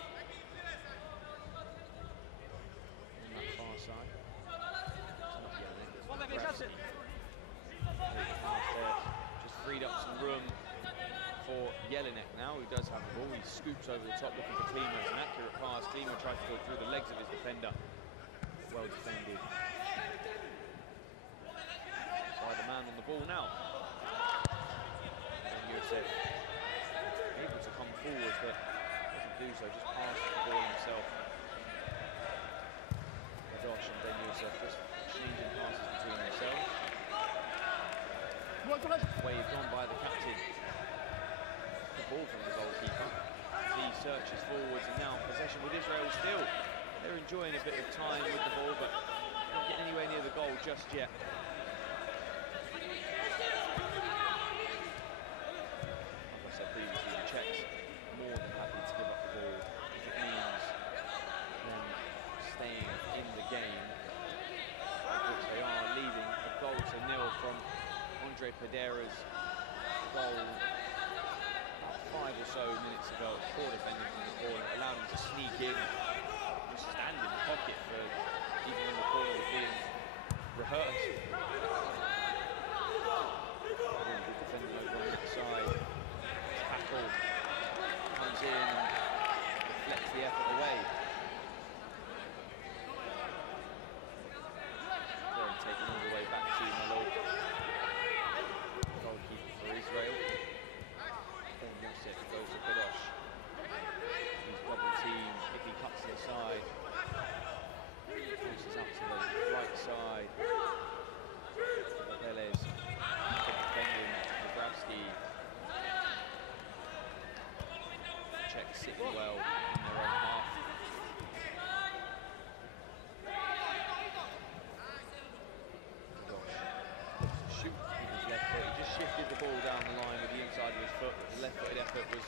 on that far side. It's not Jelinek, it's Bravsky. Just freed up some room for Jelinek now, who does have the ball. He scoops over the top looking for Klima. It's an accurate pass. Klima tries to go through the legs of his defender. Well defended by the man on the ball now. And Yusuf able to come forward, but doesn't do so, just passes the ball himself. Josh and Ben Yusuf just exchanging passes between themselves. Waved on by the captain. The ball from the goalkeeper. He searches forwards and now possession with Israel still. They're enjoying a bit of time with the ball, but not getting anywhere near the goal just yet. Like I said previously, the Czechs more than happy to give up the ball if it means them staying in the game, which they are, leading a goal to nil from Andre Pedera's goal about 5 or so minutes ago. Poor defending from the corner, allowed him to sneak in, just stand in the pocket for even when the corner was being rehearsed. Really good defending over on the side. Tackle comes in and deflects the effort away. Then taken all the way back to Malou. Goalkeeper for Israel. Then Yusuf goes to Kadosh. He's double teamed. If he cuts to the side, pushes up to the right side. Velez defending Bobrovsky. Czechs sitting well in their own half. Shoot with his left foot. He just shifted the ball down the line with the inside of his foot. The left-footed effort was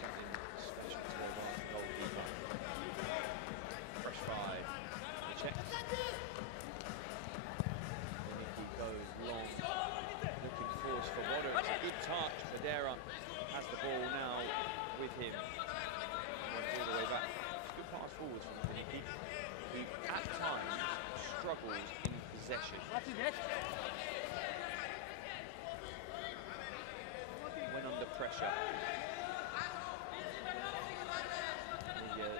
something special to their right goalkeeper. Fresh 5. The Czechs. Nikki goes long, looking force for Wada. It's a good touch. Pedera has the ball now with him. Went all the way back. Good pass forwards from Nikki, who at times struggles in possession. When under pressure, maybe a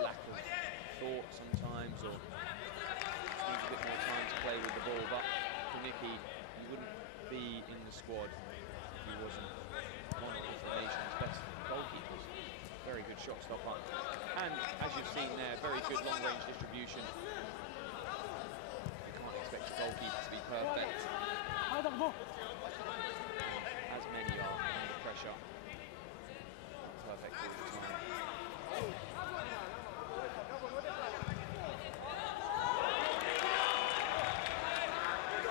lack of thought sometimes, or needs a bit more time to play with the ball. But Kuniki, he wouldn't be in the squad if he wasn't one of the nation's best goalkeepers. Very good shot stopper, and as you've seen there, very good long-range distribution. Expect a goalkeeper to be perfect, as many are under pressure. Perfect all the time.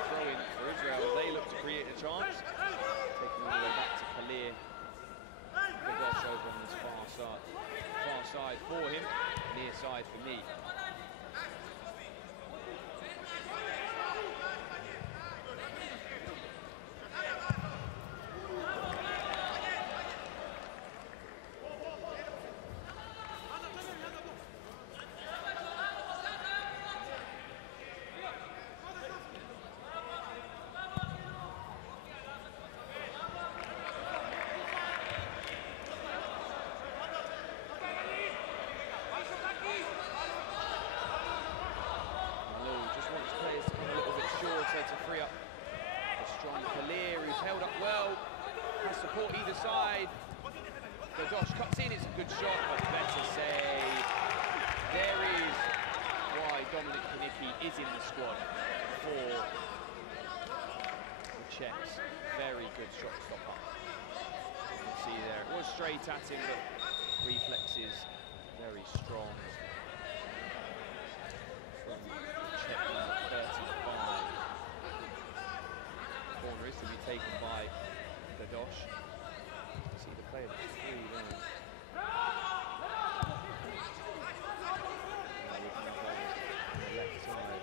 Throw in for Israel as they look to create a chance. Taking all the way back to Kalir. Kadosh over on this far side for him, near side for me. To free up a strong Kalir, who's held up well, has support either side. Kadosh cuts in, it's a good shot, but better save. There is why Dominic Kanicki is in the squad for the Czechs. Very good shot stopper. You can see there, it was straight at him, but reflexes very strong from Czech number 35. Corner is to be taken by Kadosh. See the player that's free there. On the left side.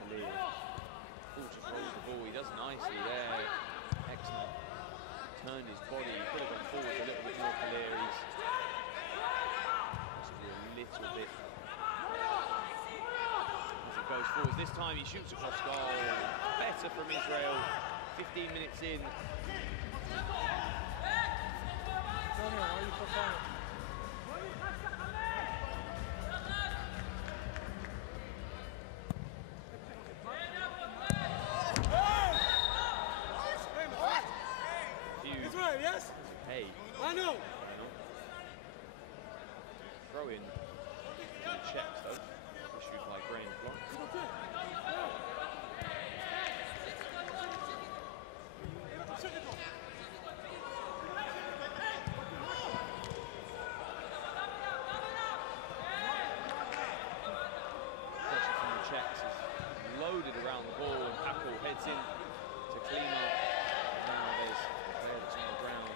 Kalir. Full to hold the ball. He does nicely there. Excellent. Turned his body. He could have gone forward a little bit more. Kalir. He's possibly a little bit. goes forwards. This time he shoots across goal. Better from Israel. 15 minutes in. Israel, yes? Hey. I know. Throw in the Czechs though. Issued by Graham Block. Pressure from the Czechs is loaded around the ball, and Hackle heads in to clean up. Now there's a player that's on the ground.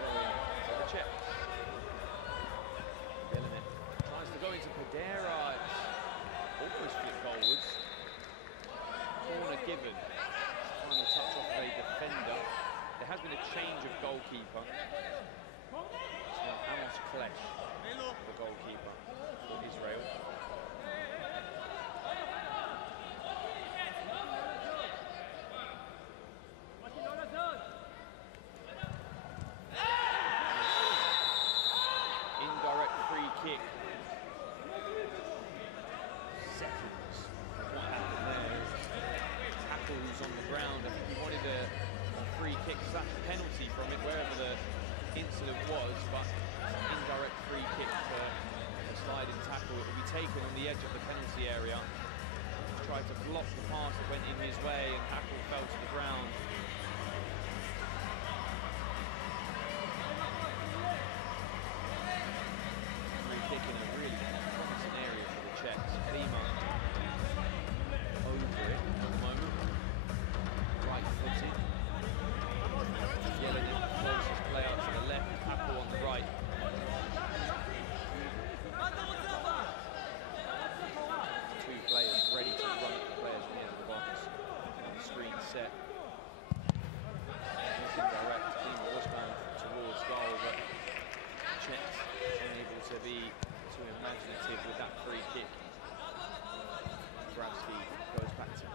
Throwing to the Czechs. Yelling tries to go into Padera. It's almost flipped goalwards. Corner given. Final touch off a defender. There has been a change of goalkeeper. It's now Amos Klesh, the goalkeeper for Israel. Indirect free kick. Seconds. What happened there? Tackle who's on the ground. I think he wanted a free kick / penalty from it, wherever the incident was, but indirect free kick for a sliding tackle. It will be taken on the edge of the penalty area. He tried to block the pass that went in his way, and Hackle fell to the ground. Free kick in a really promising area for the Czechs. Lima over it at the moment. Right footed. Yelling it, closest play out to the left, Hackle on the right. Two players ready to run at the players near the box. On the screen set. It's indirect. Lima was going towards goal, but Czechs unable to be too imaginative with that free kick. Grabski goes back to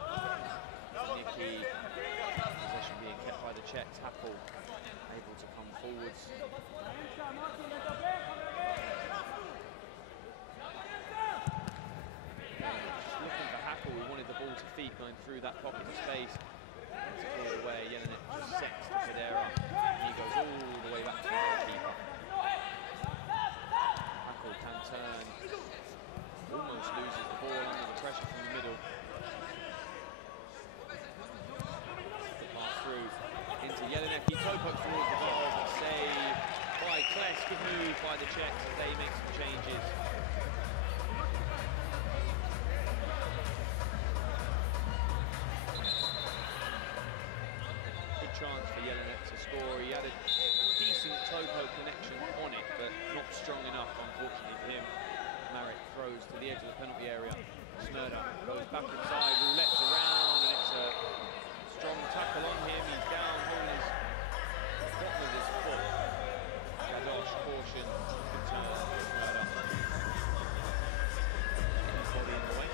Nicky. Possession being kept by the Czechs. Hackle able to come forwards. Just looking for Hackle, we wanted the ball to feet going through that pocket of space. It's pulled away, yelling it just sets to Padera. He goes all the way back to the goalkeeper. Hackle can turn. Almost loses the ball under the pressure from the middle. Pass through into Jelinek. Toe pokes towards the goal, but save by Klesh. Good move by the Czechs as they make some changes. Good chance for Jelinek to score. He had a decent toe poke connection on it, but not strong enough, unfortunately for him. Marek throws to the edge of the penalty area. Smurda goes back inside, roulettes around, and it's a strong tackle on him. He's down, holding his bottom of his foot. Kadosh, caution, good turn for Smurda. Body in the way.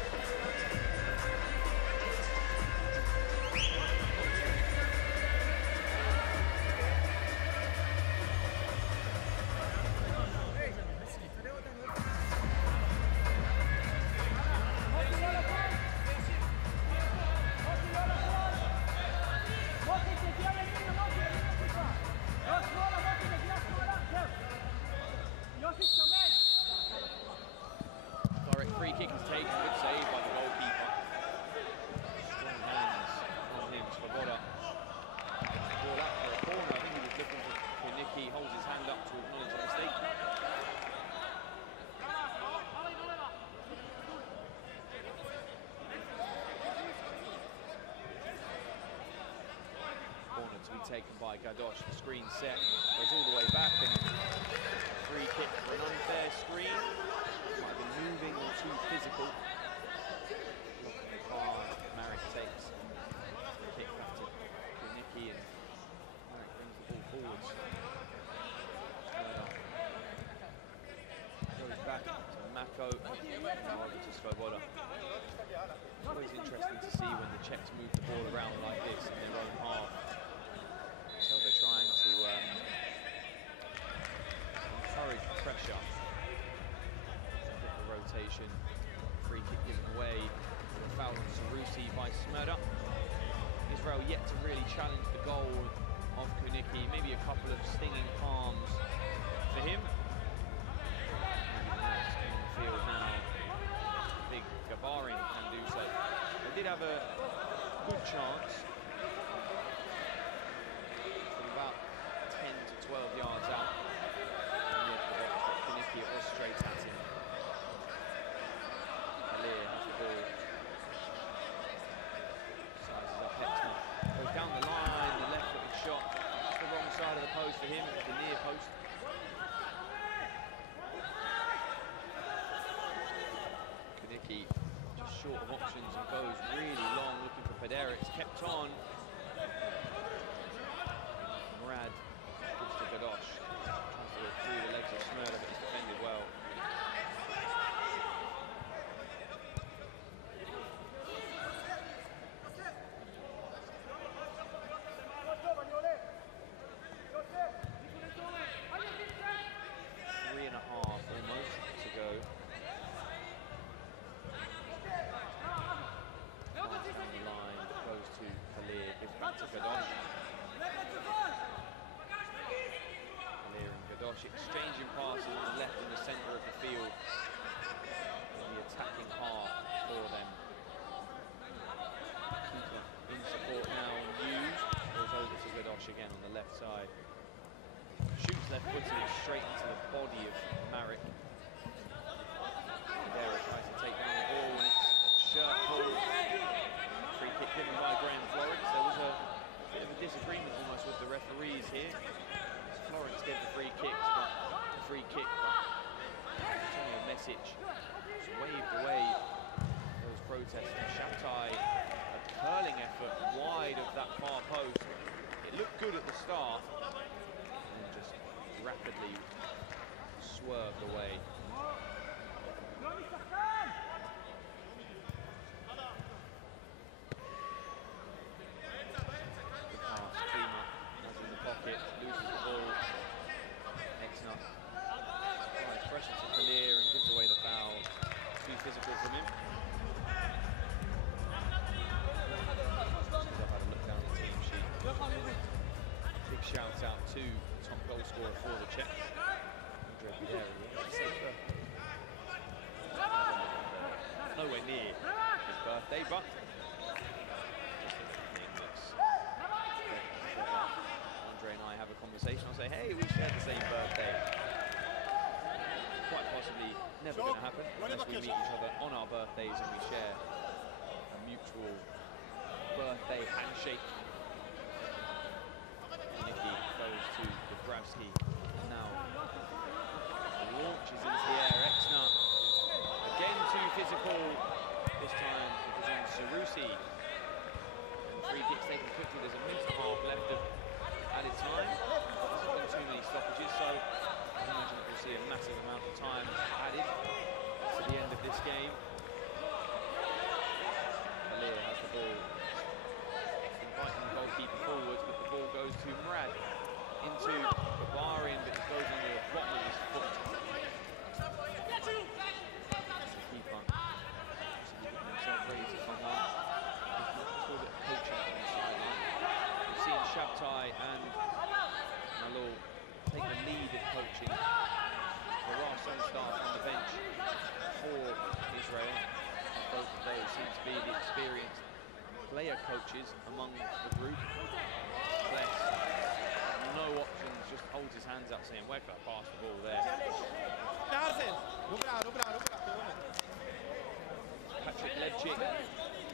Direct free kick is taken, good save by the goalkeeper. Strong hands on him, Svoboda. Ball out for a corner, I think he was looking for Nicky, holds his hand up to acknowledge a mistake. Corner to be taken by Gadosh, the screen set, goes all the way back, and free kick for an unfair screen. Might have been moving or too physical. Blocking the car, Marek takes the kick back to Nicky, and Marek brings the ball forwards. Goes back to Mako, now over to Svoboda. like to move the ball around like this in their own half. So they're trying to encourage pressure. The rotation, free kick given away. A foul on Sarusi by Smerda. Israel yet to really challenge the goal of Kunicki. Maybe a couple of stinging palms for him. In the field now. Big Gabarin can do so. They did have a good chance. From about 10 to 12 yards out. Kunicki, it was straight at him. Kalir has the ball. Sizes up Hexner. Goes down the line, the left-footed shot. The wrong side of the post for him, it's the near post. Kunicki just short of options and goes really long, looking for Pedera. It's kept on. Murad gives to Gadosh. Tries to go through the legs of Smerda, but it's defended well. Exchanging passes on the left and the centre of the field in the attacking half for them. Keeper in support now on Hughes. Goes over to Gadosh again on the left side. Shoots left-footed it straight into the body of Marek. Pedera tries to take down the ball and it's shirt pull. Free kick given by Graham Florence. There was a bit of a disagreement almost with the referees here. Florence gave the free kick, but it's only a message. Just waved away those protests. And Shabtai, a curling effort wide of that far post. It looked good at the start, and just rapidly swerved away. Physical from him. I've had a look down the team sheet. Big shout out to top goal scorer for the Czechs. Nowhere near his birthday, but Andre and I have a conversation. I'll say, hey, we share the same birthday. Quite possibly never going to happen unless we meet each other on our birthdays and we share a mutual birthday handshake. Kunicki goes to Dubravsky and now launches into the air. Exner again too physical. This time it was on Sarusi. And free kicks taken quickly. There's a minute and a half left of added time. There's not been too many stoppages, so I imagine that we'll see a massive amount of time added to the end of this game. Kalir has the ball, inviting the goalkeeper forwards, but the ball goes to Murad into Gabarin, but it goes on the bottom of his foot. Keeper himself ready to come on. A little bit of coaching on the sideline. We've seen Shabtai and Malul take the lead in coaching. There are some staff on the bench for Israel. Both of those seem to be the experienced player coaches among the group. Bless, no options, just holds his hands up saying, where can I pass the ball there? Patrick Levchik,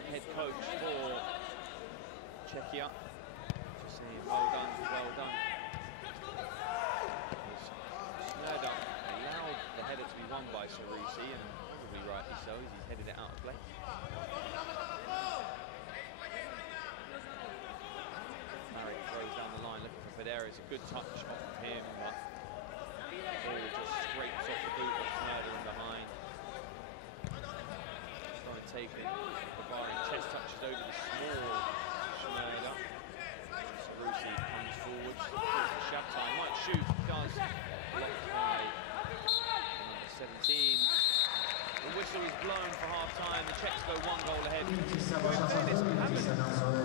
head coach for Czechia. Just saying, well done, well done. Smerda allowed the header to be won by Sarusi, and probably rightly so, as he's headed it out of play. Marek throws down the line looking for Pedera. It's a good touch off of him, but the ball just scrapes off the boot of Smerda in behind. Trying to taken the bar in chest touches over the small Schneider. Rusi comes forwards. Shabtai might shoot, does. Blocked by number 17. The whistle is blown for half-time. The Czechs go 1 goal ahead. Haven't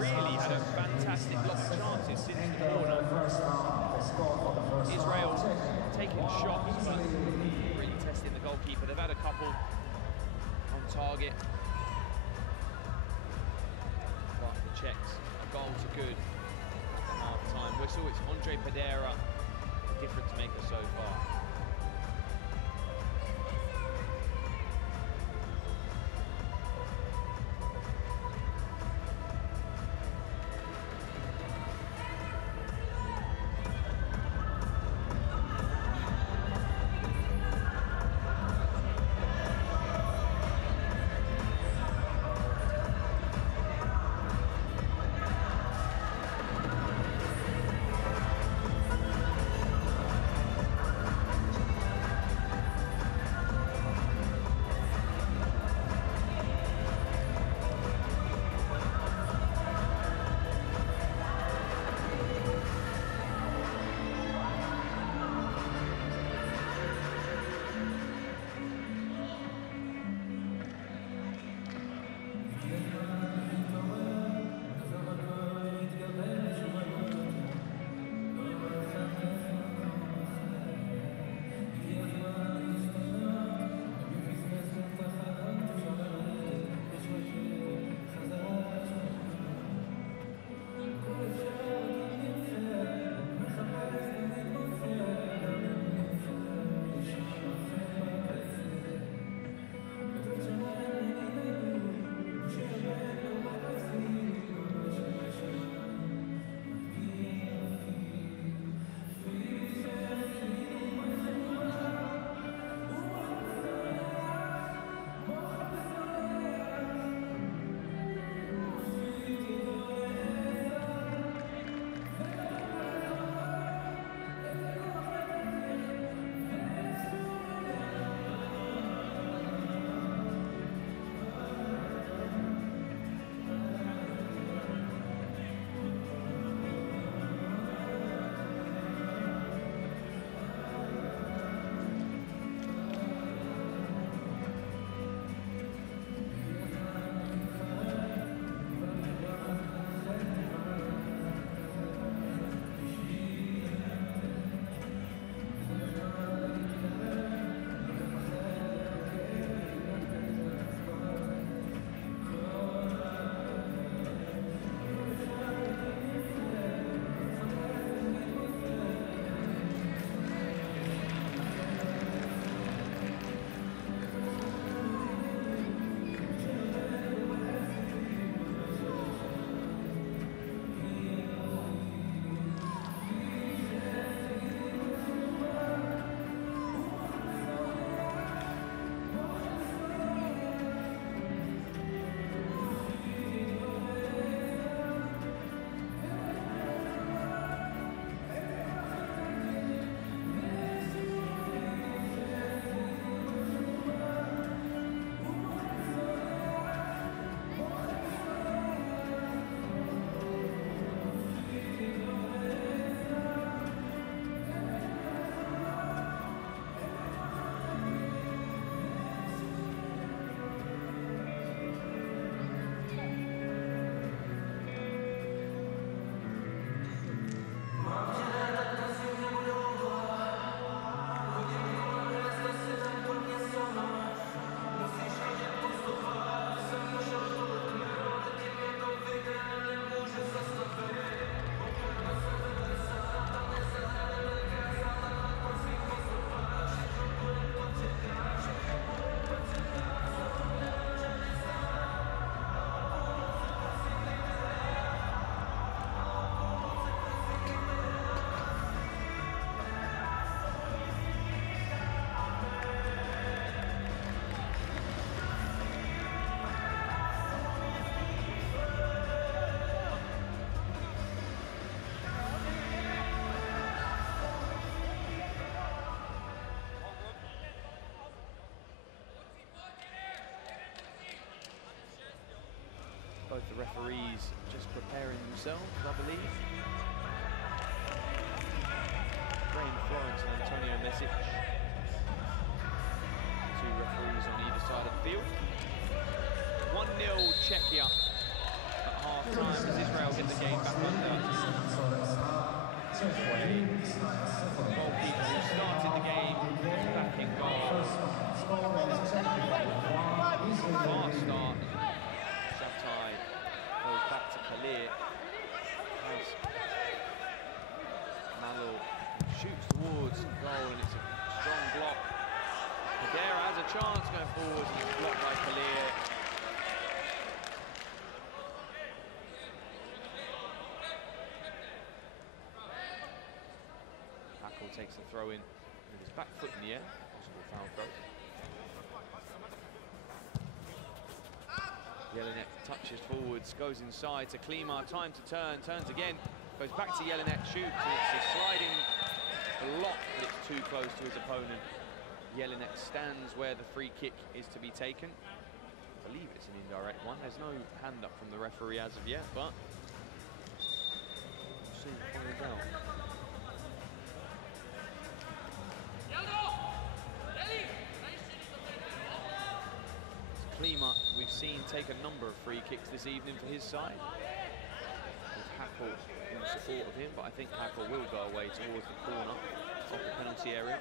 really had a fantastic lot of chances since the corner. Israel taking shots, but really testing the goalkeeper. They've had a couple on target. But the Czechs, a goal to good at the half-time whistle. It's Andre Pedera, difference maker so far. Both the referees just preparing themselves, I believe. Graham Florence and Antonio Mesic. Two referees on either side of the field. 1-0 Czechia at half-time as Israel get the game back under. The goalkeeper who started the game back in goal. Fast start. Shabtai goes back to Kalir. As Malo shoots towards goal and it's a strong block. Padera has a chance going forward and it's blocked by Kalir. Hackle takes the throw in with his back foot in the air. Possible foul throw. Jelinek touches forwards, goes inside to Klima, time to turn, turns again, goes back to Jelinek, shoots, and it's a sliding block, but it's too close to his opponent. Jelinek stands where the free kick is to be taken. I believe it's an indirect one. There's no hand up from the referee as of yet, but we'll soon find out. Klima, we've seen take a number of free kicks this evening for his side, with Hackle in support of him, but I think Hackle will go away towards the corner of the penalty area,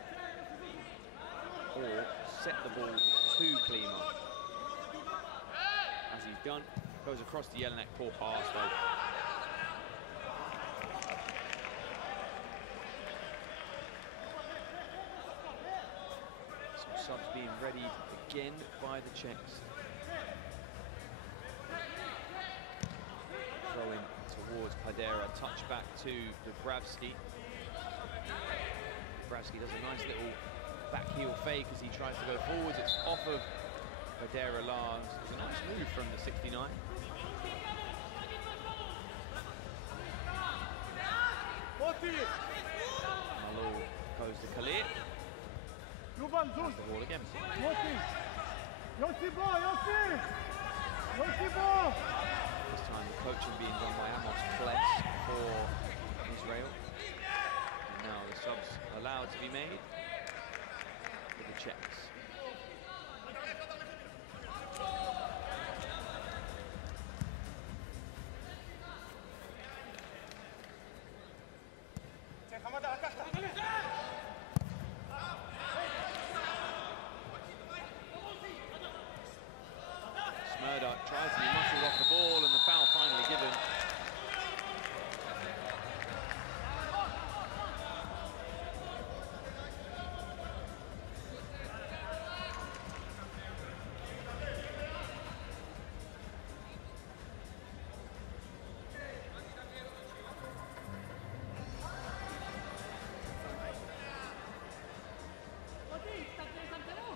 or set the ball to Klima. As he's done, goes across to Jelinek, poor pass though. Some subs being readied again by the Czechs. Throwing towards Padera, touch back to Dubravsky. Dubravsky does a nice little back heel fake as he tries to go forwards. It's off of Padera last. It's a nice move from the 69. Malo goes to Kalir. Has the ball again. This time the coaching being done by Amos Kles for Israel. And now the subs allowed to be made for the Czechs. Smurda tries to be muscled off the ball and the foul finally given.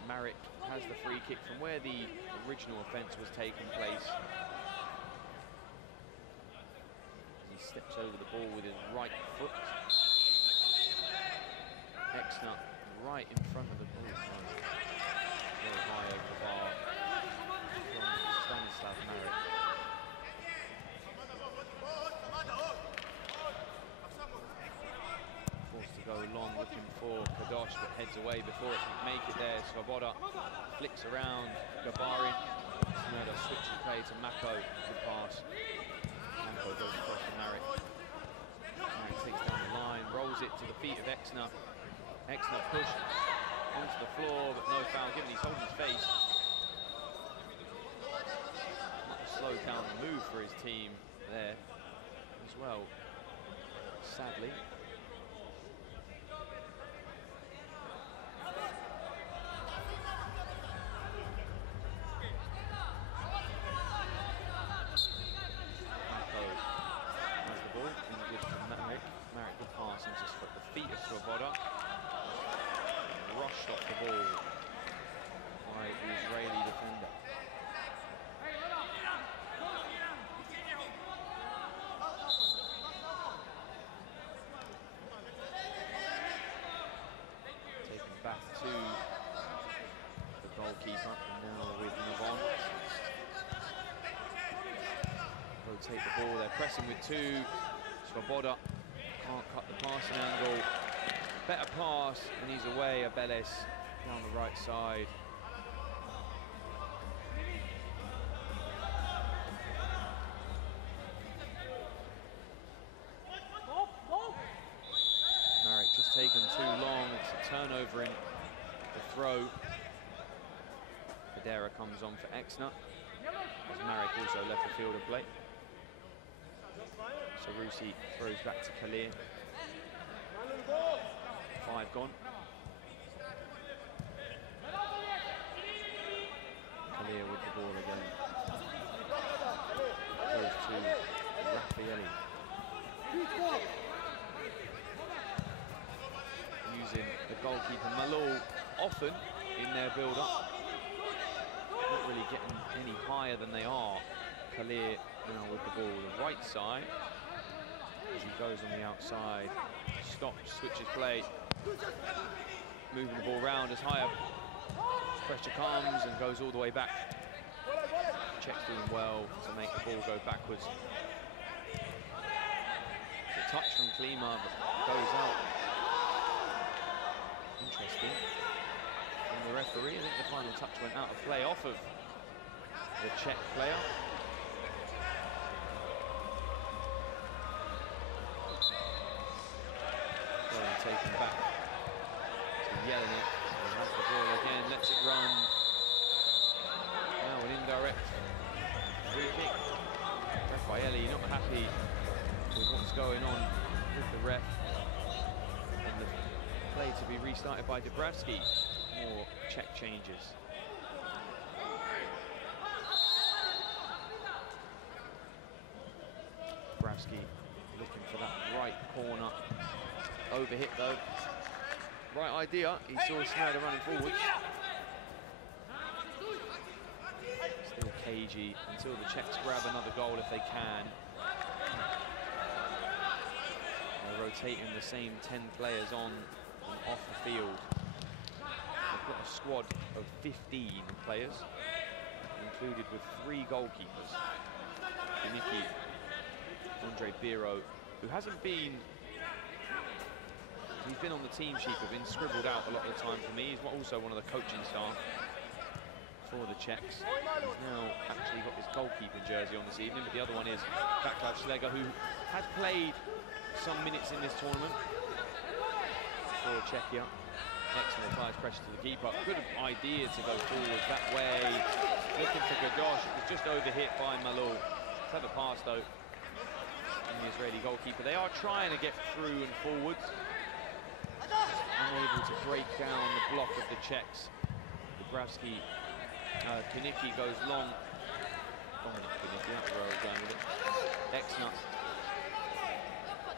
Marek has the free kick from where the original offence was taking place. He steps over the ball with his right foot. Exner right in front of the ball. Very high over the bar from Stanislav Marek. Forced to go long, looking for Kadosh, but heads away before it can make it there. Svoboda flicks around Gabarin. Smurda switches play to Mako. Good pass. Mako goes across to Marek. Marek takes down the line, rolls it to the feet of Exner. Exner pushed onto the floor, but no foul given. He's holding his face. Might have slowed down the move for his team there as well, sadly. Svoboda rushed off the ball by the Israeli defender. take the ball. They're pressing with two. Svoboda can't cut the passing angle. Better pass, and he's away. Abeles down the right side. Marek just taken too long. It's a turnover in the throw. Federa comes on for Exner, as Marek also left the field of play. So Rusi throws back to Kalir. 5 gone. Kalir with the ball again. Goes to Raffaelli. Using the goalkeeper Malou often in their build-up. Not really getting any higher than they are. Kalir now with the ball the right side. As he goes on the outside, stops, switches play. Moving the ball round as higher pressure comes and goes all the way back. Czechs doing well to make the ball go backwards. It's a touch from Klima, but goes out. Interesting. From the referee, I think the final touch went out of play off of the Czech player. Taken back to Jelinek. He has the ball again, lets it run. Now an indirect free kick. Raffaelli not happy with what's going on with the ref. And the play to be restarted by Dubravsky. More Czech changes. Dubravsky looking for that right corner. Overhit though. Right idea. He saw Snyder running forwards. Still cagey until the Czechs grab another goal if they can. They're rotating the same 10 players on and off the field. They've got a squad of 15 players, included with 3 goalkeepers. Kiniki, Andre Biro, who hasn't been. He's been on the team sheet, but been scribbled out a lot of the time for me. He's also one of the coaching staff for the Czechs. He's now actually got his goalkeeping jersey on this evening, but the other one is Vaclav Schleger, who has played some minutes in this tournament for Czechia. Excellent applies pressure to the keeper. Good idea to go forward that way. Looking for Gadosh. It was just overhit by Malou. Clever pass though from the Israeli goalkeeper. They are trying to get through and forwards. Unable to break down the block of the Czechs. Dubravsky, Kiniki goes long. Kiniki, that's where I was going with it. Exner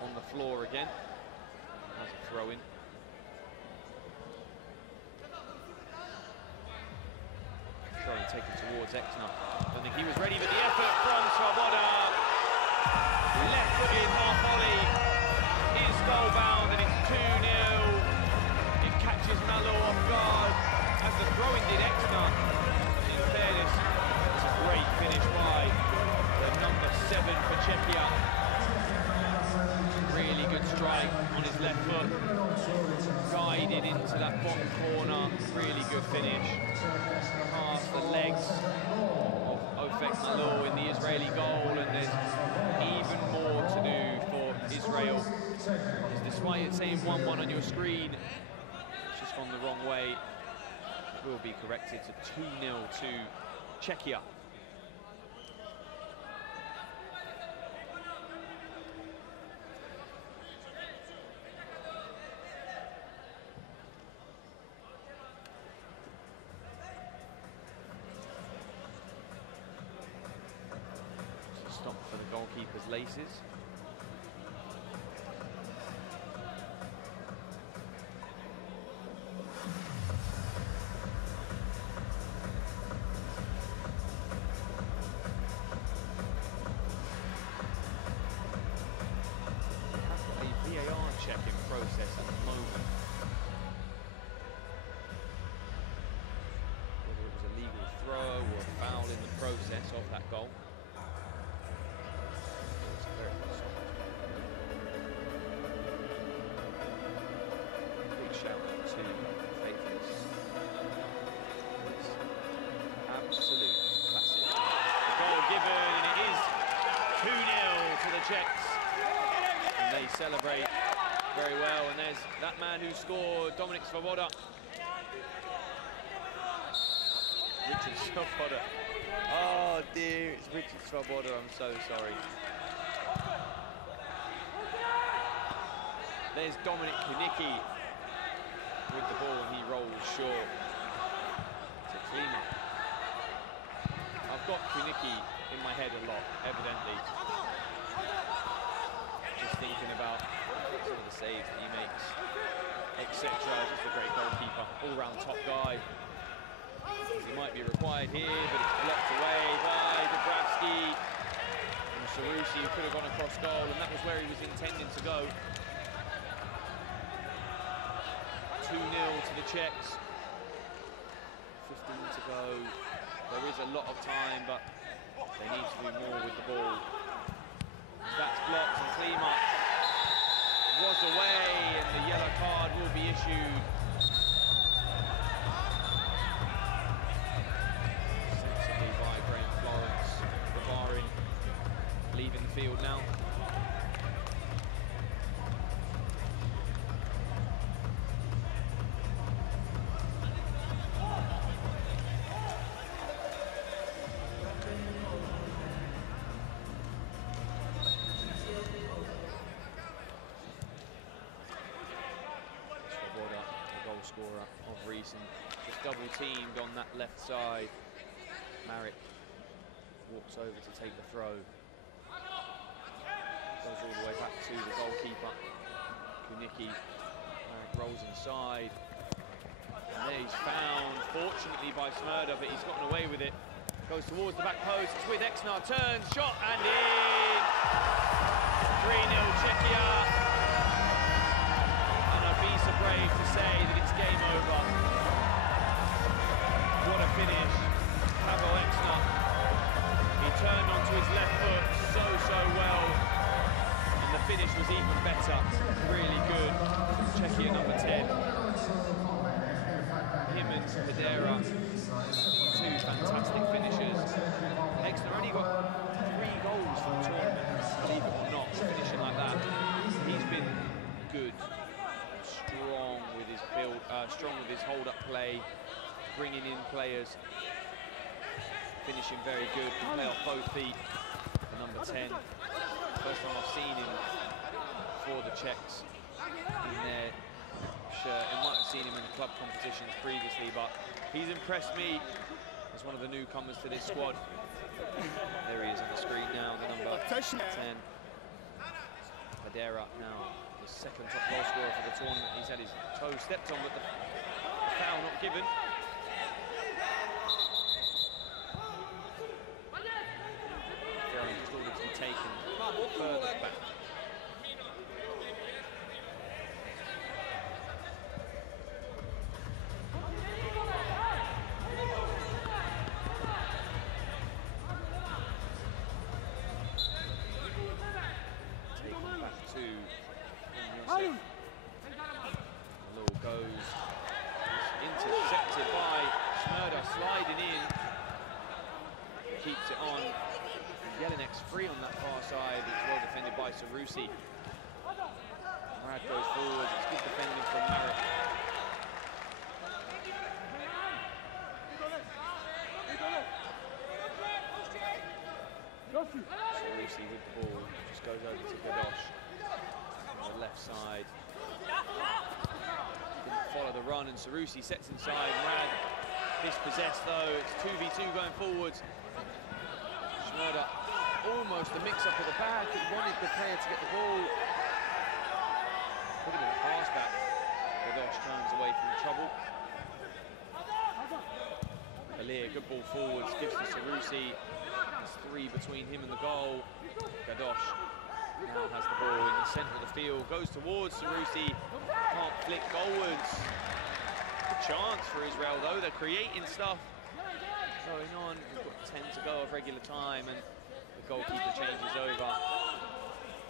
on the floor again. Has a throw in. Throw and taken towards Exner. I don't think he was ready, but the effort from Svoboda. Left-footed half volley is goal bound, and it's 2-0. Catches Malou off guard as the throw-in did Exner. In fairness, it's a great finish by the number 7 for Czechia. Really good strike on his left foot. Guided into that bottom corner. Really good finish. Past the legs of Ofek Malou in the Israeli goal, and there's even more to do for Israel. Despite it saying 1-1 on your screen, on the wrong way. It will be corrected to 2-0 to Czechia. Stop for the goalkeeper's laces. Czechs, and they celebrate very well. And there's that man who scored, Dominik Svoboda. Richard Svoboda. Oh dear, it's Richard Svoboda, I'm so sorry. There's Dominik Kunicki with the ball, and he rolls short to Klima. I've got Kunicki in my head a lot, evidently. Just thinking about some of the saves that he makes, etc. Just a great goalkeeper, all-round top guy. He might be required here, but it's blocked away by Dubravsky. And Sarusi, who could have gone across goal, and that was where he was intending to go. 2-0 to the Czechs. 15 to go. There is a lot of time, but they need to do more with the ball. That's blocked, and Klima was away, and the yellow card will be issued. Sensibly by Graham Florence. Bavarin leaving the field now. Scorer of recent, just double teamed on that left side. Marek walks over to take the throw. Goes all the way back to the goalkeeper. Kunicki. Marek rolls inside. And there he's found, fortunately, by Smrda, but he's gotten away with it. Goes towards the back post, it's with Exnar, turns, shot, and in! 3-0 Czechia. Be so brave to say that it's game over. What a finish. Pavel Exnar. He turned onto his left foot so well. And the finish was even better. Really good. Czechia number 10. Him and Hedera, two fantastic finishers. Exnar only got 3 goals for the tournament, believe it or not, finishing like that. He's been good. Strong with his hold-up play, bringing in players, finishing very good, can play off both feet for number 10. First time I've seen him for the Czechs in their shirt. I might have seen him in the club competitions previously, but he's impressed me as one of the newcomers to this squad. There he is on the screen now, the number 10. Hedera now. Second top goal scorer for the tournament. He's had his toe stepped on, but the foul not given. Throwing just ordered to be taken further back. Taken back to the ball goes, intercepted by Smrda, sliding in, keeps it on. Jelinek's free on that far side, it's well defended by Sarusi. Murad goes forward, it's good defending from Marek. Sarusi with the ball, just goes over to Kadosh. On the left side. Didn't follow the run, and Sarusi sets inside. Murad dispossessed though. It's 2v2 going forwards. Smrda almost a mix-up at the back. He wanted the player to get the ball. Could have been a pass back. Kadosh turns away from trouble. Kalir, good ball forwards, gives to Sarusi. There's 3 between him and the goal. Kadosh now has the ball in the centre of the field, goes towards Sarusi, can't flick goalwards. Good chance for Israel though, they're creating stuff going on. We've got 10 to go of regular time, and the goalkeeper changes over.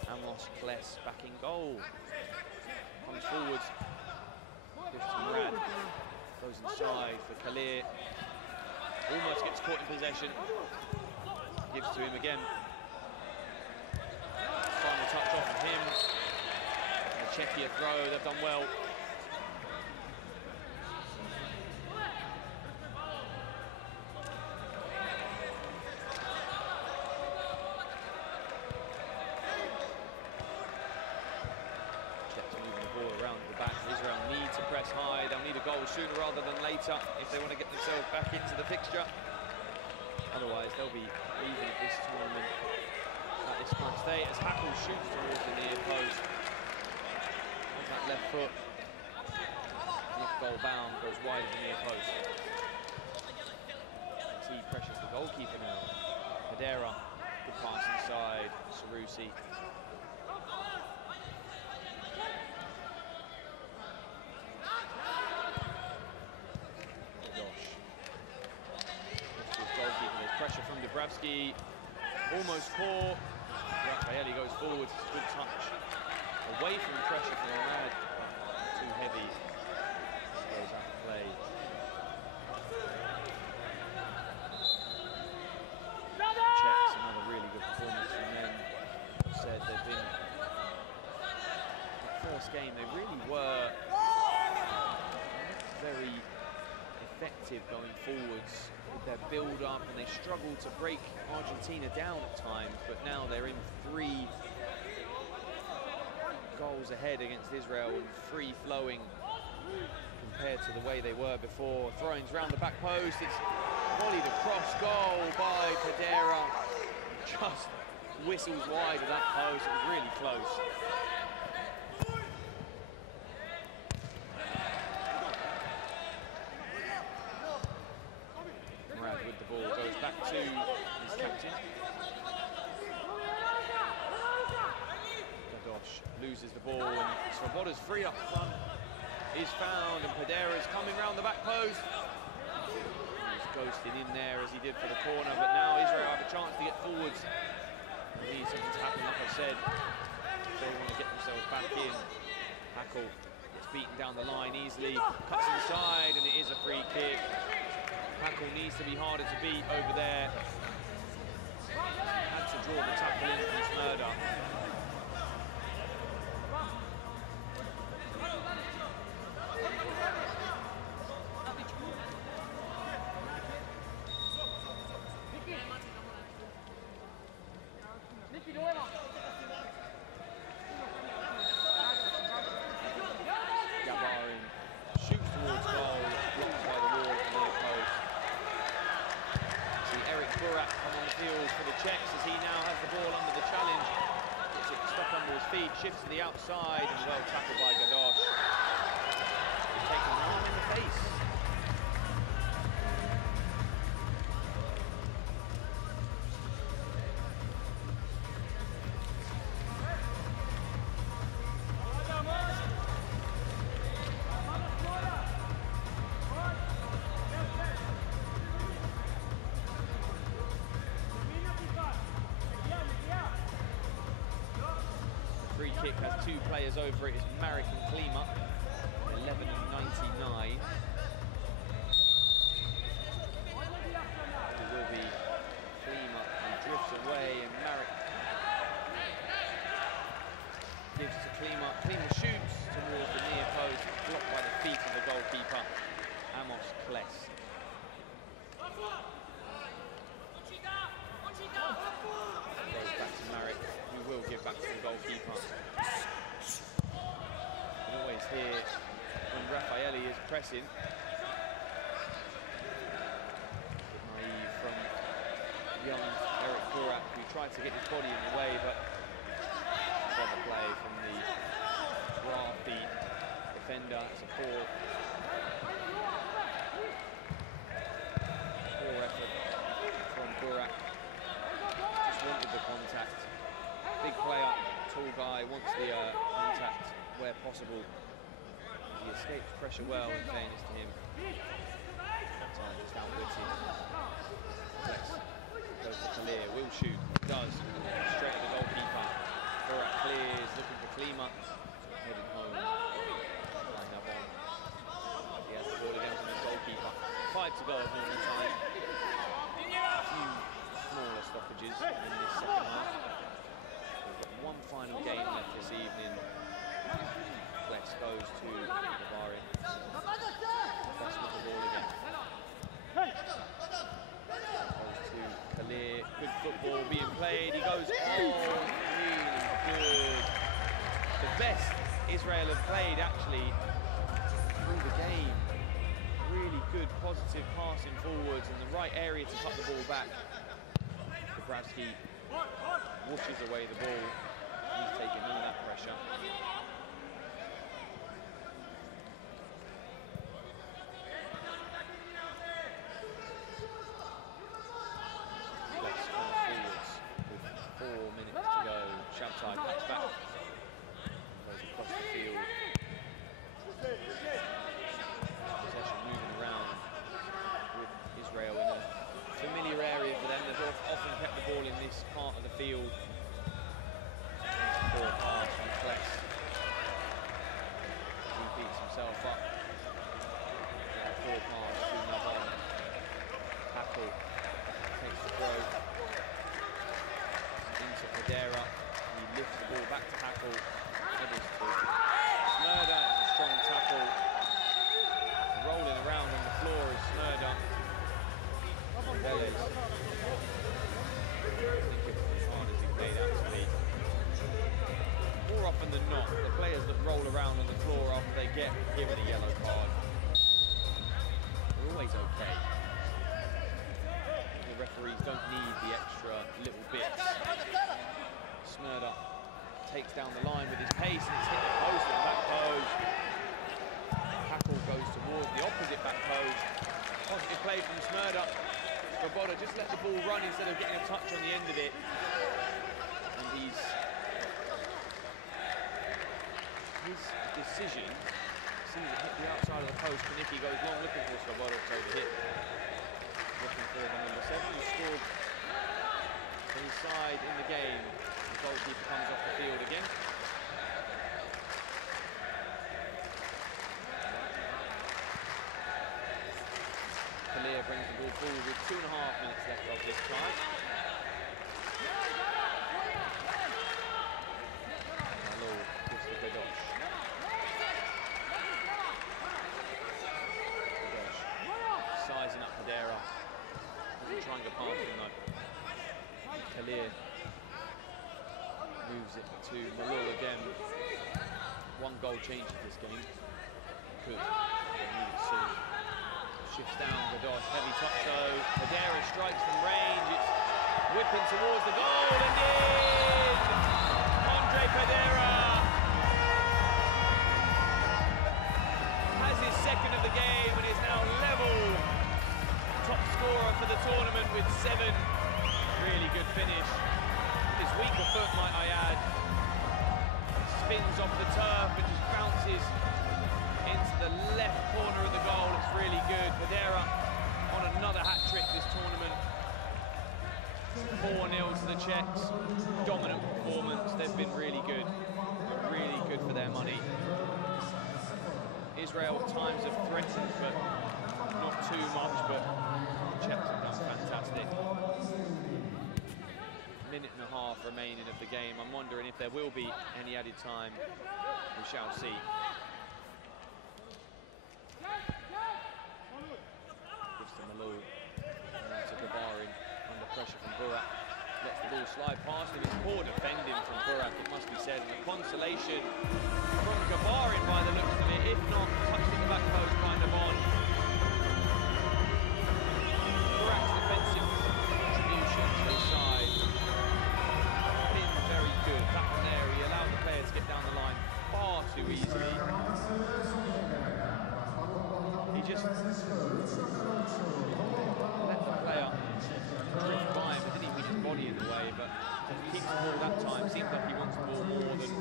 Amos Kles back in goal. Comes forwards, gives to Murad, goes inside for Kalir. Almost gets caught in possession, gives to him again. Czechia throw, they've done well. Sooner rather than later if they want to get themselves back into the fixture. Otherwise they'll be leaving at this tournament at this current state as Hackle shoots towards the near post. With that left foot, not goal bound, goes wide of the near post. He pressures the goalkeeper now. Hedera, good pass inside, Sarusi. Dubravsky almost caught. Raphaeli goes forwards, good touch. Away from the pressure from Arad. Too heavy. Goes out of play. Czechs, another really good performance from them. Said they've been that first game, they really were very effective going forwards with their build-up, and they struggled to break Argentina down at times, but now they're in 3 goals ahead against Israel and free-flowing compared to the way they were before. Throw-ins round the back post, it's volleyed across goal by Pedera. Just whistles wide of that post, it was really close. To his captain. Kadosh loses the ball and Svoboda's free up front. Is found and Pedera's coming round the back post. He's ghosted in there as he did for the corner, but now Israel have a chance to get forwards. They need something to happen, like I said. They want to get themselves back in. Hackle gets beaten down the line easily, cuts inside, and it is a free kick. Hackle needs to be harder to beat over there. Had to draw the tackle in from Smurda. Gabarin shoots towards goal, blocked by the wall at the near post. Burak come on the field for the Czechs as he now has the ball under the challenge. Gets it stuck under his feet, shifts to the outside, and well tackled by Gadosh. He's taken an arm in the face. Kick has 2 players over it. It's Marek and Klima, 11 and 99. It will be Klima who drifts away, and Marek gives to Klima. Klima shoots towards the near post, blocked by the feet of the goalkeeper, Amos Kles. Goes back to Marek, who will give back to the goalkeeper. Always here when Raphaeli is pressing. Naive from young Eric Burak, who tried to get his body in the way, but clever play from the crafty defender. It's a poor effort from Burak. Just wanted the contact. Big player, tall guy, wants the contact where possible. He escapes pressure well, in fairness to him. Sometimes just outwitted. Flex goes to Kalir, will shoot, does. Straight at the goalkeeper. Burak clears, looking for Klima. Heading home. Line up on. He has the ball again from the goalkeeper. 5 to go at normal time. A few smaller stoppages in this second half. We've got one final game left this evening. played. He goes, oh, really good. The best Israel have played, actually, through the game. Really good, positive passing forwards in the right area to cut the ball back. Dubravsky whooshes away the ball. He's taking none of that pressure. West forwards with 4 minutes to go. Shabtai cuts back. Goes across the field. Possession moving around with Israel in a familiar area for them. They've often kept the ball in this part of the field. Poor pass from Kless. He beats himself up. Poor pass to Navon. Hackle takes the throw into Kadera. He lifts the ball back to Hackle. Smurda, strong tackle. Rolling around on the floor is Smurda. Velez. I think it was as hard as he played out to be. More often than not, the players that roll around on the floor after they get given a yellow card are always okay. The referees don't need the extra little bits. Smurda takes down the line with his pace and it's hit the post at the back post. Hackle goes towards the opposite back post. Positive play from Smurda. Svoboda just let the ball run instead of getting a touch on the end of it. And his decision sees it hit the outside of the post. Kanicki goes long looking for Svoboda to hit. Looking for the number 7 who scored for his side in the game. The goalkeeper comes off the field again. Kalir brings the ball forward with 2.5 minutes left of this time. Malou gives to Gadosh. Gadosh sizing up Kadera. Doesn't try and go past him though. Kalir moves it to Malou again. 1 goal changes this game. Good. They need it soon. Shifts down Gadosh, heavy top toe. Kadera strikes from range. It's whipping towards the goal and in! Andre Kadera has his second of the game and is now level top scorer for the tournament with 7. Really good finish. His weaker foot, might I add. Spins off the turf and just bounces into the left corner of the goal. It's really good. Kadera on another hat-trick this tournament. 4-0 to the Czechs. Dominant performance. They've been really good. Really good for their money. Israel at times have threatened, but not too much, but the Czechs have done fantastic. Minute and a half remaining of the game. I'm wondering if there will be any added time. We shall see. Gives to Malou. Now to Gabarin. Under pressure from Burak. Lets the ball slide past him. It's poor defending from Burak, it must be said. And a consolation from Gabarin by the looks of it. If not, touched at the back post by Navon. Burak's defensive contribution to his side. Been very good. Back from there, he allowed the players to get down the line far too easily. He just let the player drift by him, but didn't even get his body in the way, but he keeps the ball that time. Seems like he wants the ball more than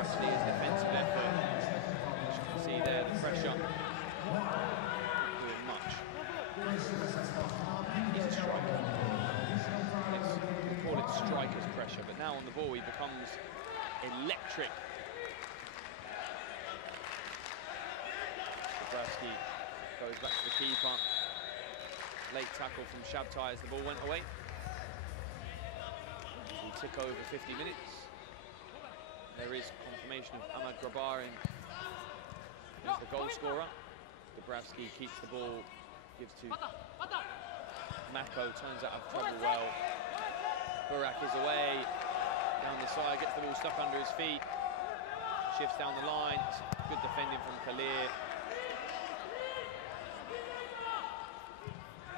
actually his defensive effort. As you can see there, the pressure not doing much. He's a striker. We call it striker's pressure, but now on the ball he becomes electric. Dubravsky goes back to the keeper. Late tackle from Shabtai as the ball went away. We tick over 50 minutes. There is confirmation of Ahmad Grabarin as the goal scorer. Dubravsky keeps the ball, gives to Mako, turns out of trouble well. Burak is away, down the side, gets the ball stuck under his feet, shifts down the line, good defending from Kalir.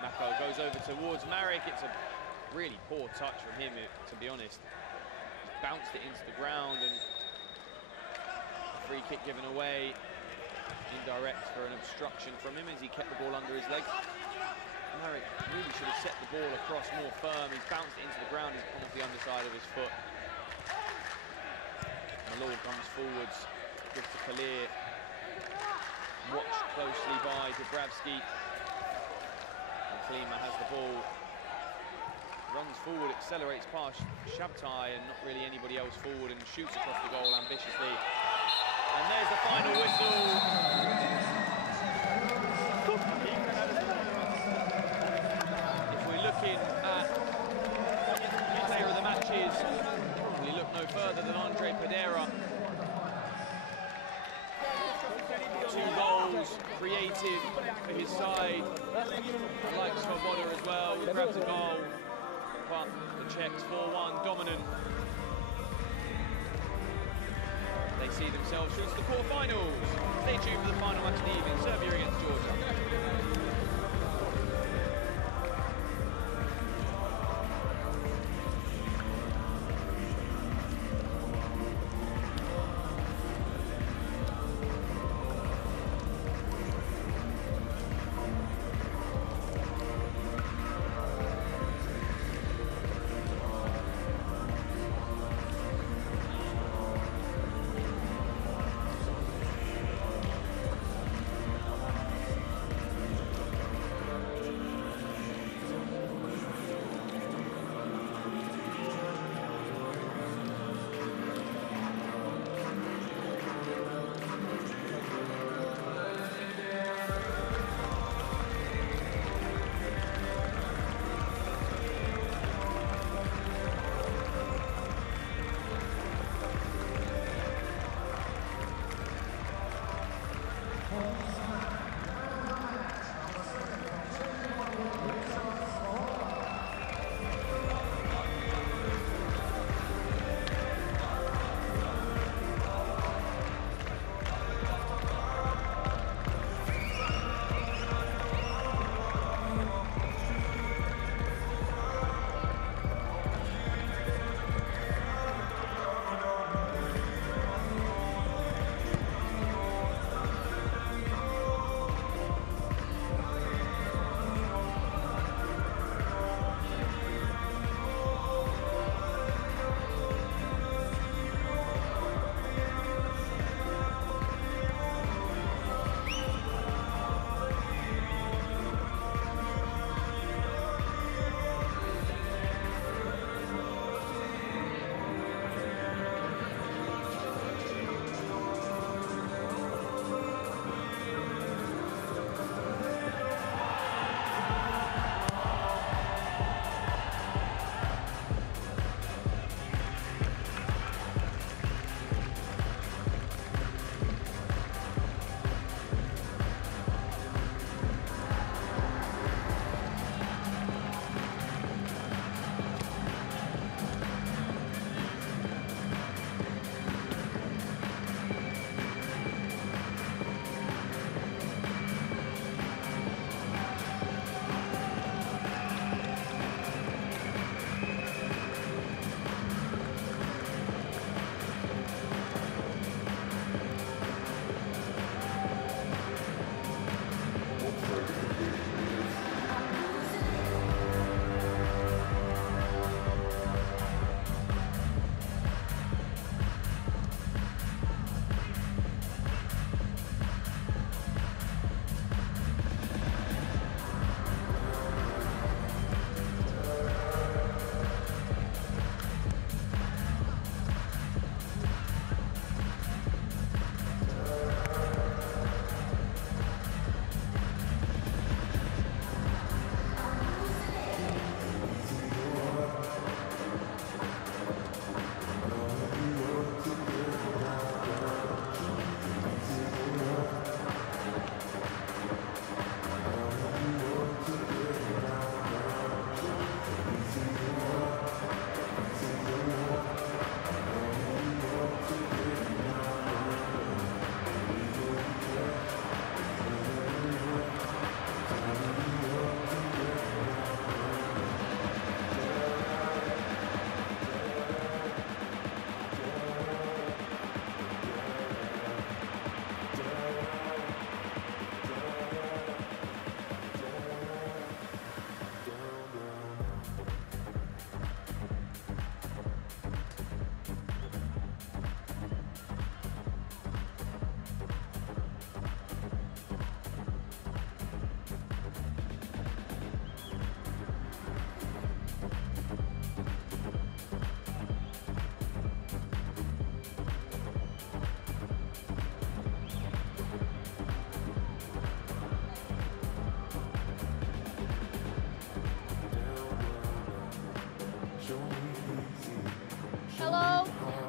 Mako goes over towards Marek, it's a really poor touch from him, to be honest. Bounced it into the ground and a free kick given away. Indirect for an obstruction from him as he kept the ball under his leg. Marek really should have set the ball across more firm. He's bounced it into the ground, he's come off the underside of his foot. Malou comes forwards, gives to Kalir. Watched closely by Dubravsky. And Klima has the ball. Runs forward, accelerates past Shabtai and not really anybody else forward, and shoots across the goal ambitiously. And there's the final whistle. If we're looking at the player of the matches, we look no further than Andre Pedera. 2 goals, creative for his side. Like Svoboda as well, he grabs a goal. But the Czechs 4-1 dominant. They see themselves through to the quarterfinals. Stay tuned for the final match of the evening, Serbia against Georgia.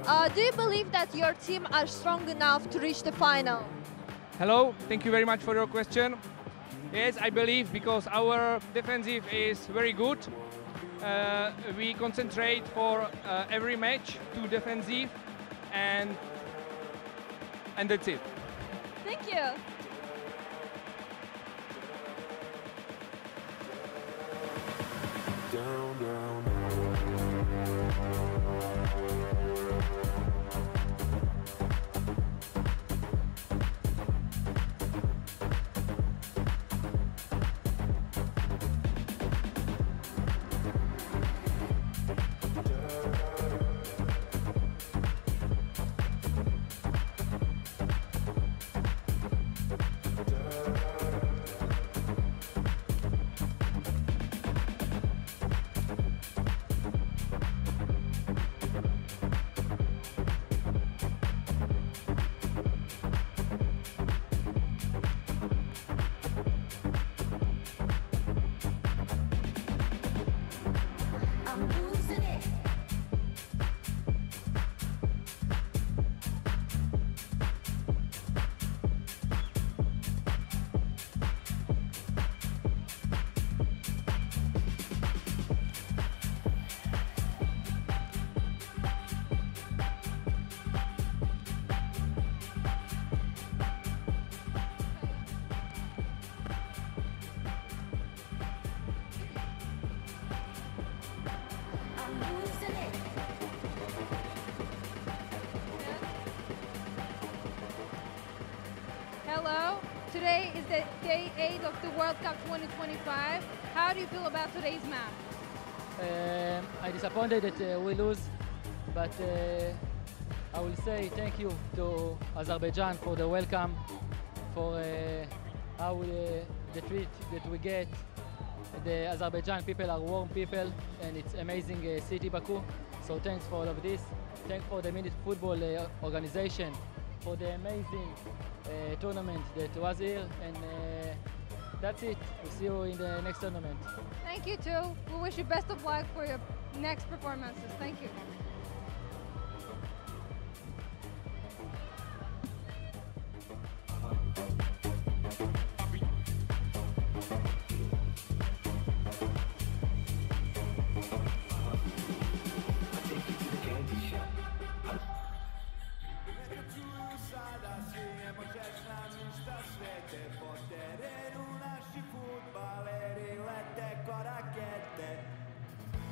Do you believe that your team are strong enough to reach the final? Hello, thank you very much for your question. Yes, I believe because our defensive is very good. We concentrate for every match to defensive and that's it. Thank you. Hello, today is the day 8 of the World Cup 2025. How do you feel about today's match? I'm disappointed that we lose, but I will say thank you to Azerbaijan for the welcome, for how the treat that we get. The Azerbaijan people are warm people, and it's amazing city Baku. So thanks for all of this. Thanks for the Minute Football organization for the amazing tournament that was here, and that's it. We'll see you in the next tournament. Thank you too. We wish you best of luck for your next performances. Thank you.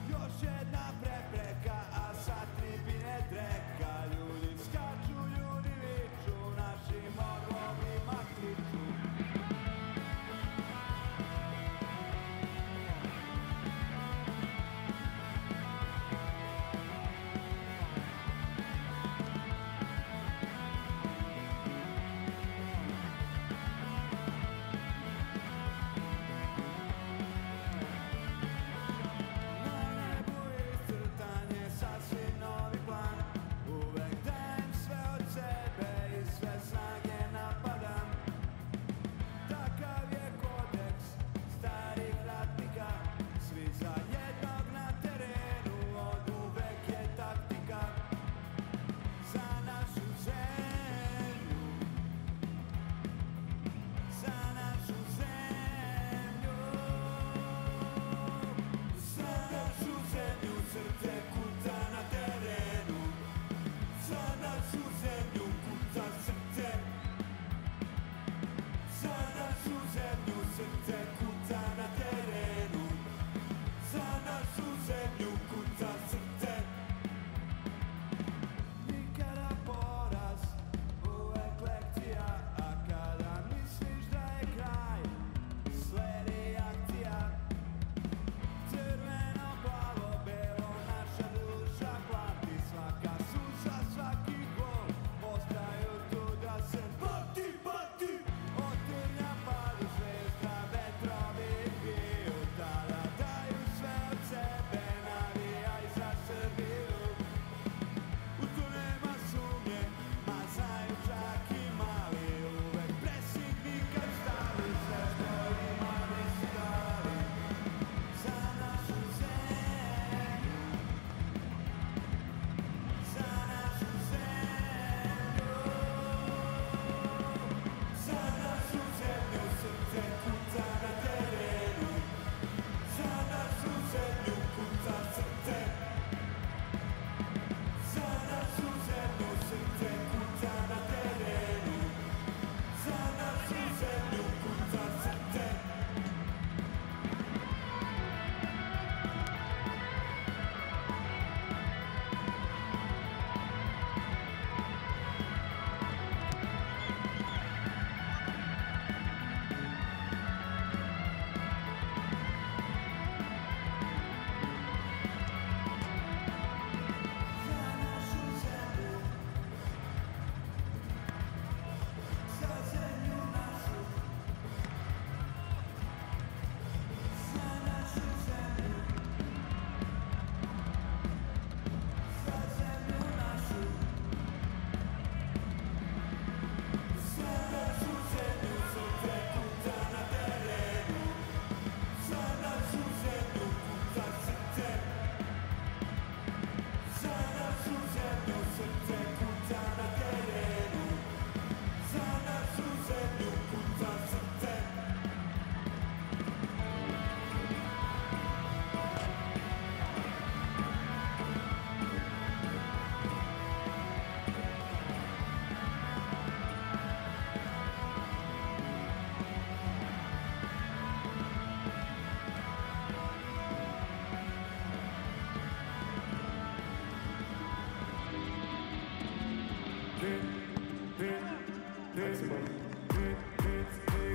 Još jedna prepreka, a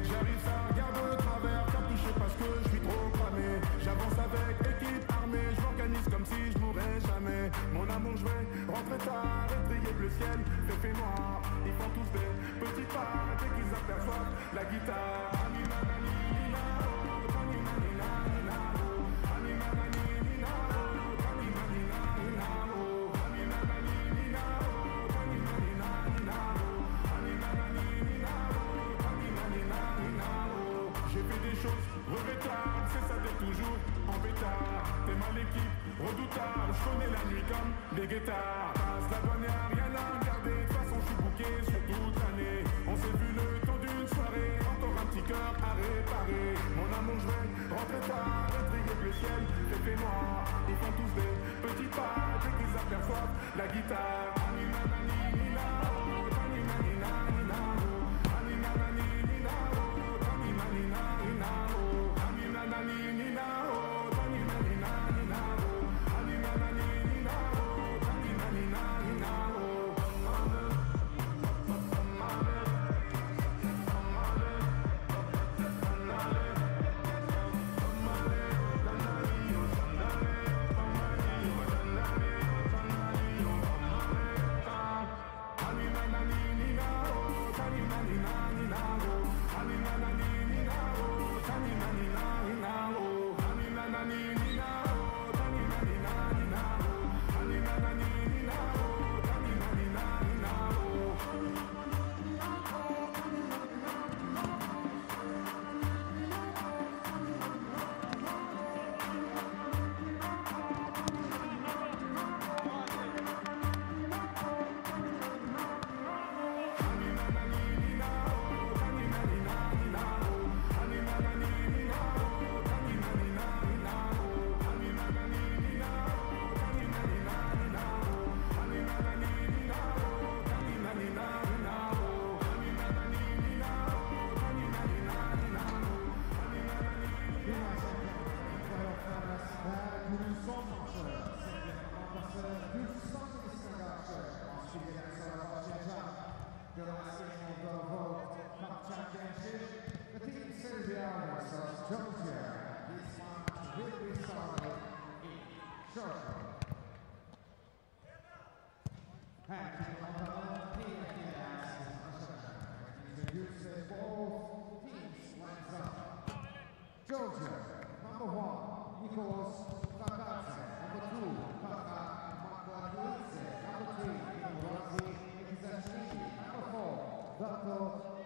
J'arrive, ça regarde de travers, cartouché parce que je suis trop cramé. J'avance avec équipe armée, je m'organise comme si je mourrais jamais. Mon amour, je vais rentrer tard, étrier le ciel, fait noir. Ils font tous des petits pas dès qu'ils aperçoivent la guitare. Regrettable, c'est ça d'être toujours en pétard. T'es mal l'équipe, redoutable, je connais la nuit comme des guettards. Passe la bonne, y'a rien à regarder, de toute façon je suis bouqué sur toute l'année. On s'est vu le temps d'une soirée, encore un petit cœur à réparer. Mon amour, je vais rentrer tard, étrier le ciel, fait noir. Ils font tous des petits pas dès qu'ils aperçoivent la guitare. Georgia, number 1, Nicholas Kakadze, number 2, Kaka Makladze, number 3, Razi Ekizashvili, number 4, Dato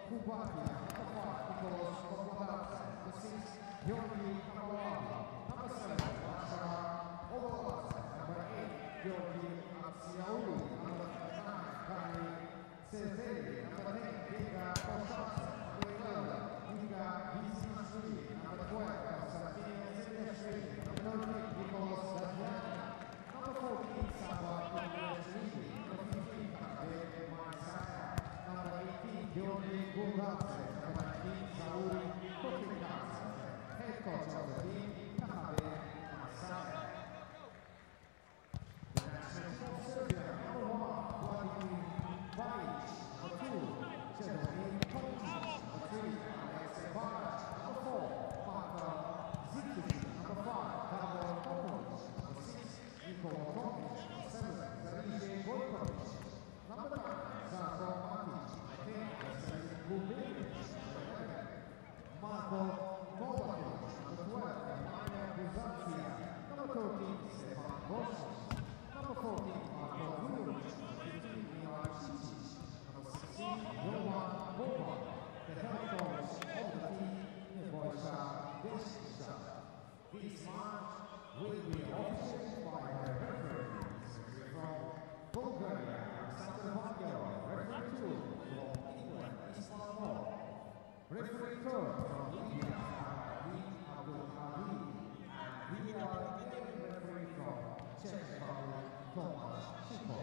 Kubakia, number 5, Nicholas Makladze, number 6, Georgi Kamalavi, number 7, Vashara Ovaladze, number 8, Georgi Atsiauli, number 9, Kari Cezeri, number 10, Vika Koshatze, number 11, Vika Vizinashvili, number 12, Konstantin Zeliashvili, number 13, Nicholas Dadjani, number 14, Sava Kudryashvili, number 15, Kade Maisaka, number 18, Georgi Gulgadze, number 19, Zauri Kotikadze, head coach of the team, Kade Maisaka. The national team of Serbia, number 1, Vladimir Bajic, number 2, Čedomir Kojic, number 3, Alexei Barac, number 4, Marko Zikic, number 5, Davor Popovic, number 6, Nikola Tomic, number 7, Zariže Gojkovic, number 9, Zarko Matic, number 10, Veselin Gubinovic, number 11, Marko Novakovic, number 12, Nemanja Buzancija, number 13, Stefan Goshic, number 14, Marko Vujovic, number 15, Milan Čičić, number 16, Jovan Boban, the head coach of the team, Nebojša Deškića. This match will be officiated by the referees from Bulgaria, Alexander Vangelov, referee 2 from England, Islam Law, referee 3 from Libya, Ali Abdul Hadi, and video referee from Czech Republic, Tomasz Shiko.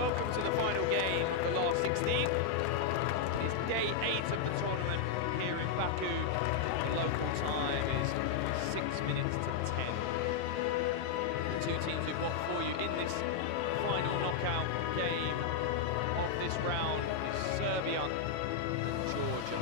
Welcome to the final game of the last 16. It's day 8 of the tournament here in Baku. The local time is 6 minutes to 10. The two teams we've got for you in this final knockout game of this round is Serbia and Georgia.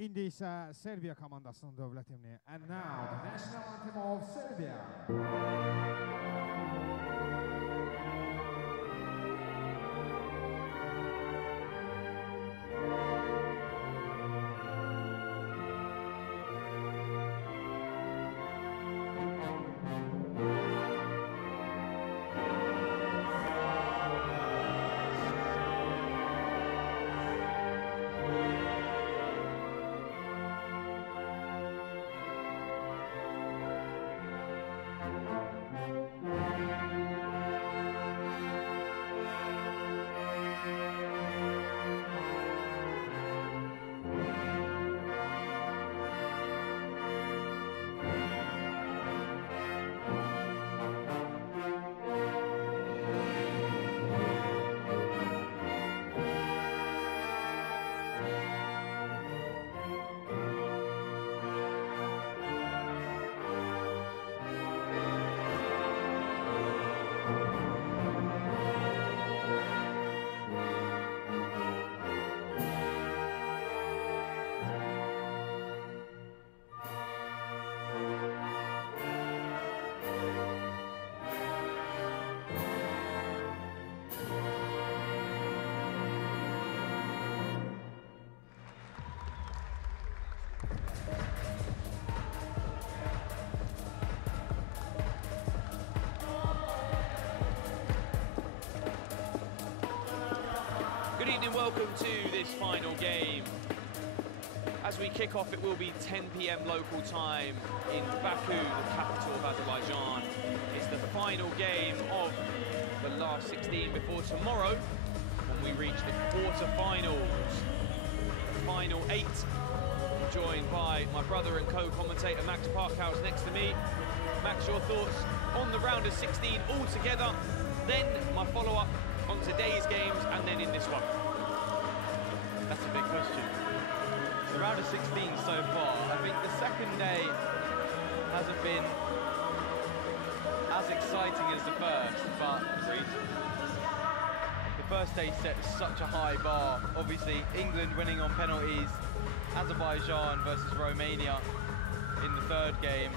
İndi isə Serbiya komandasının dövlət himni. And now the national anthem of Serbia. Good evening, welcome to this final game. As we kick off, it will be 10 p.m. local time in Baku, the capital of Azerbaijan. It's the final game of the last 16 before tomorrow, when we reach the quarter-finals. The final 8, joined by my brother and co-commentator Max Parkhouse next to me. Max, your thoughts on the round of 16 altogether, then my follow-up on today's games, and then in this one. That's a big question. The round of 16 so far, I think the second day hasn't been as exciting as the first, but the first day set such a high bar. Obviously, England winning on penalties, Azerbaijan versus Romania in the third game,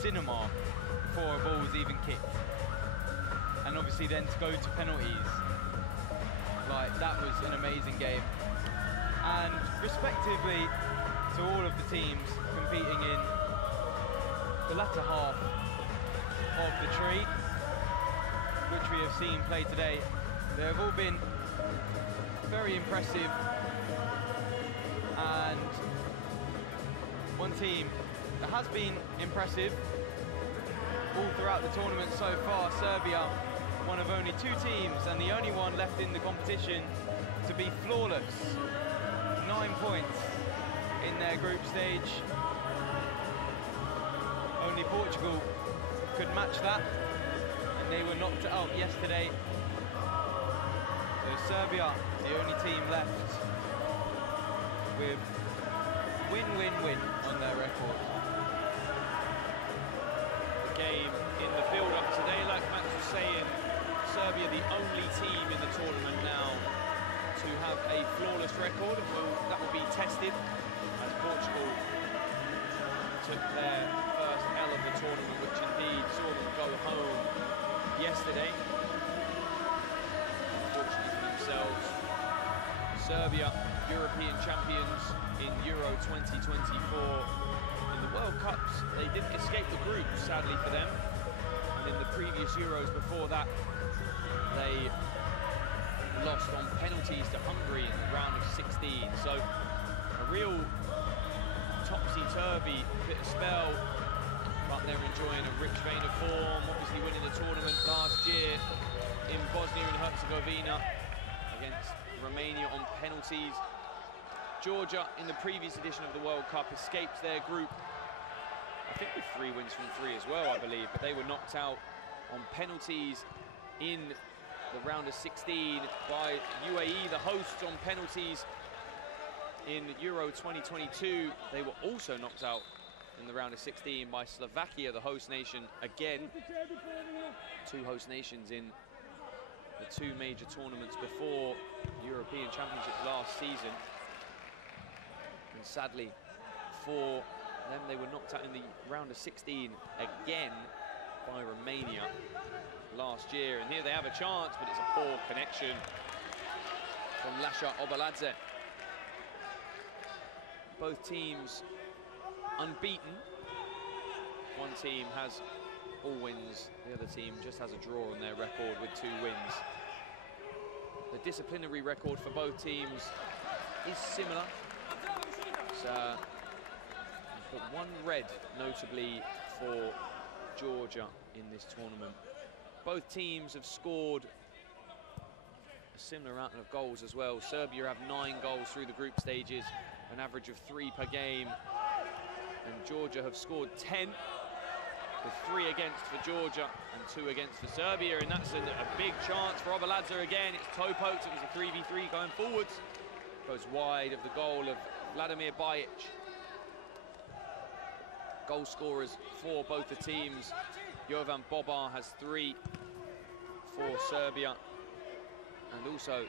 cinema before a ball was even kicked. And obviously then to go to penalties, like, that was an amazing game. And respectively to all of the teams competing in the latter half of the tree, which we have seen play today, they have all been very impressive, And one team that has been impressive all throughout the tournament so far, Serbia, one of only 2 teams and the only one left in the competition to be flawless. 9 points in their group stage. Only Portugal could match that, and they were knocked out yesterday. So Serbia, the only team left with win-win-win on their record. The game in the build-up today, like Max was saying, Serbia the only team in the tournament now to have a flawless record. Well, that will be tested as Portugal took their first L of the tournament, which indeed saw them go home yesterday. Unfortunately for themselves, Serbia, European champions in Euro 2024. In the World Cups, they didn't escape the group, sadly for them. And in the previous Euros before that, they lost on penalties to Hungary in the round of 16. So a real topsy-turvy bit of spell, but they're enjoying a rich vein of form, obviously winning the tournament last year in Bosnia and Herzegovina against Romania on penalties. Georgia, in the previous edition of the World Cup, escaped their group, I think with 3 wins from 3 as well, I believe, but they were knocked out on penalties in the round of 16 by UAE, the hosts, on penalties. In Euro 2022, they were also knocked out in the round of 16 by Slovakia, the host nation. Again, 2 host nations in the 2 major tournaments before European Championships last season. And sadly, for them, they were knocked out in the round of 16 again by Romania last year. And here they have a chance, but it's a poor connection from Lasha Obaladze. Both teams unbeaten. One team has all wins, the other team just has a draw on their record with 2 wins. The disciplinary record for both teams is similar. But 1 red, notably, for Georgia in this tournament. Both teams have scored a similar amount of goals as well. Serbia have 9 goals through the group stages, an average of 3 per game. And Georgia have scored 10, with 3 against for Georgia and 2 against for Serbia. And that's a big chance for Obaladze again. It's toe poked, it was a 3v3 going forwards. Goes wide of the goal of Vladimir Bajic. Goal scorers for both the teams. Jovan Bobar has 3 for Serbia. And also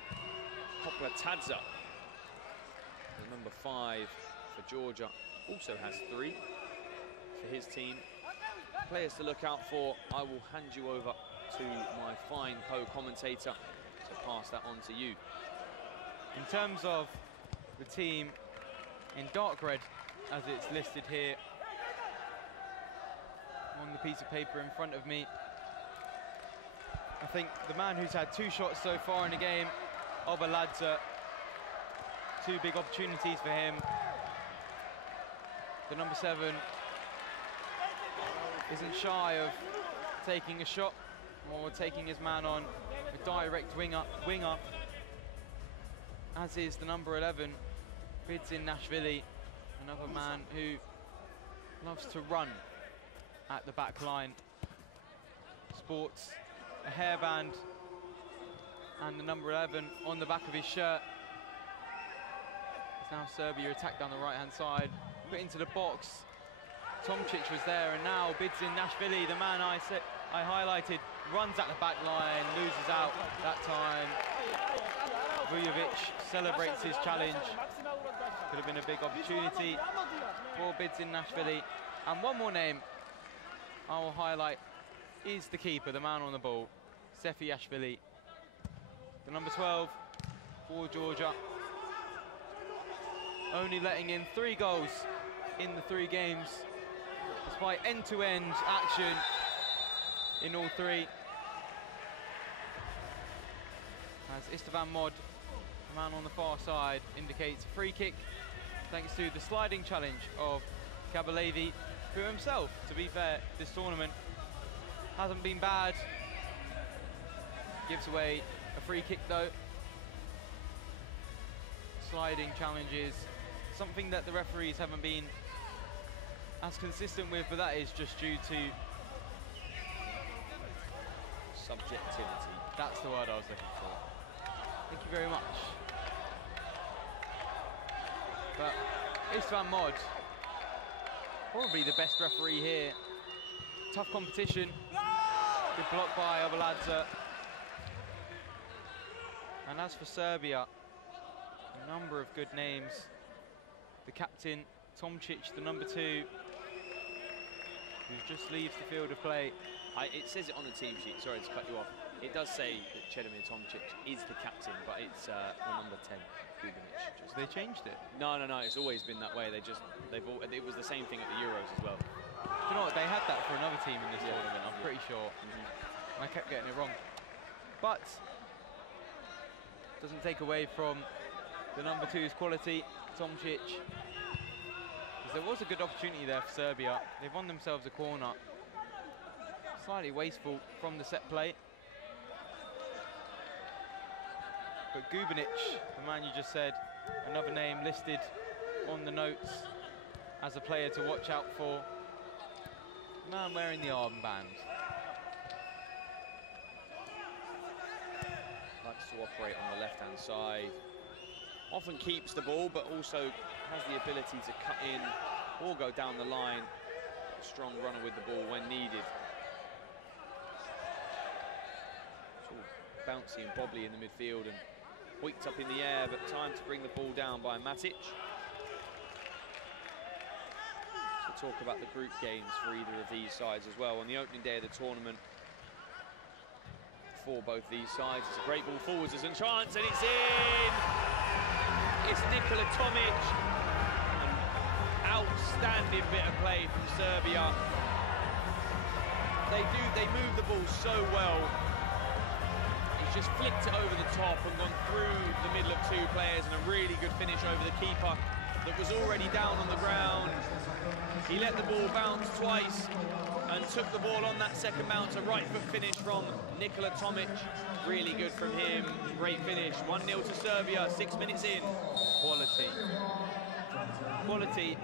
Hopra Tadza, the number 5 for Georgia, also has 3 for his team. Players to look out for. I will hand you over to my fine co-commentator to pass that on to you. In terms of the team in dark red, as it's listed here on the piece of paper in front of me, I think the man who's had 2 shots so far in the game, Obaladze, 2 big opportunities for him. The number 7 isn't shy of taking a shot or taking his man on a direct wing up, as is the number 11, Nashvili, another man who loves to run at the back line. Sports a hairband and the number 11 on the back of his shirt. It's now Serbia attack down the right-hand side, put into the box. Tomčić was there, and now Nashvili, the man I highlighted, runs at the back line, loses out that time. Vujovic celebrates his challenge. Could have been a big opportunity for Nashvili. And one more name I will highlight is the keeper, the man on the ball, Sefiashvili, the number 12 for Georgia. Only letting in 3 goals in the 3 games, despite end-to-end action in all 3. As Istvan Mod, the man on the far side, indicates free kick thanks to the sliding challenge of Kabalevi, who himself, to be fair, this tournament hasn't been bad. Gives away a free kick though. Sliding challenges, something that the referees haven't been as consistent with, but that is just due to subjectivity. That's the word I was looking for. Thank you very much. But Istvan Mod, probably the best referee here. Tough competition. Good block by Obaladze. And as for Serbia, a number of good names. The captain, Tomčić, the number 2, who just leaves the field of play. It says it on the team sheet, sorry to cut you off. It does say that Chedomir Tomčić is the captain, but it's the number 10, Gubinic. So they changed it? No, it's always been that way. It was the same thing at the Euros as well. Do you know what, they had that for another team in this tournament, I'm pretty sure. I kept getting it wrong. But, doesn't take away from the number 2's quality, Tomčić. Because there was a good opportunity there for Serbia. They've won themselves a corner. Slightly wasteful from the set play. But Gubinic, the man you just said, another name listed on the notes as a player to watch out for. Man wearing the armband. Likes to operate on the left-hand side. Often keeps the ball, but also has the ability to cut in or go down the line. A strong runner with the ball when needed. It's all bouncy and bobbly in the midfield and hoiked up in the air, but time to bring the ball down by Matic. To talk about the group games for either of these sides as well. On the opening day of the tournament, for both these sides, it's a great ball forwards, there's a chance, and it's in! It's Nikola Tomic. An outstanding bit of play from Serbia. They move the ball so well. He's just flicked it over the top and gone through the middle of 2 players, and a really good finish over the keeper that was already down on the ground. He let the ball bounce twice and took the ball on that second bounce. A right foot finish from Nikola Tomic. Really good from him. Great finish. 1-0 to Serbia, 6 minutes in. Quality. Quality.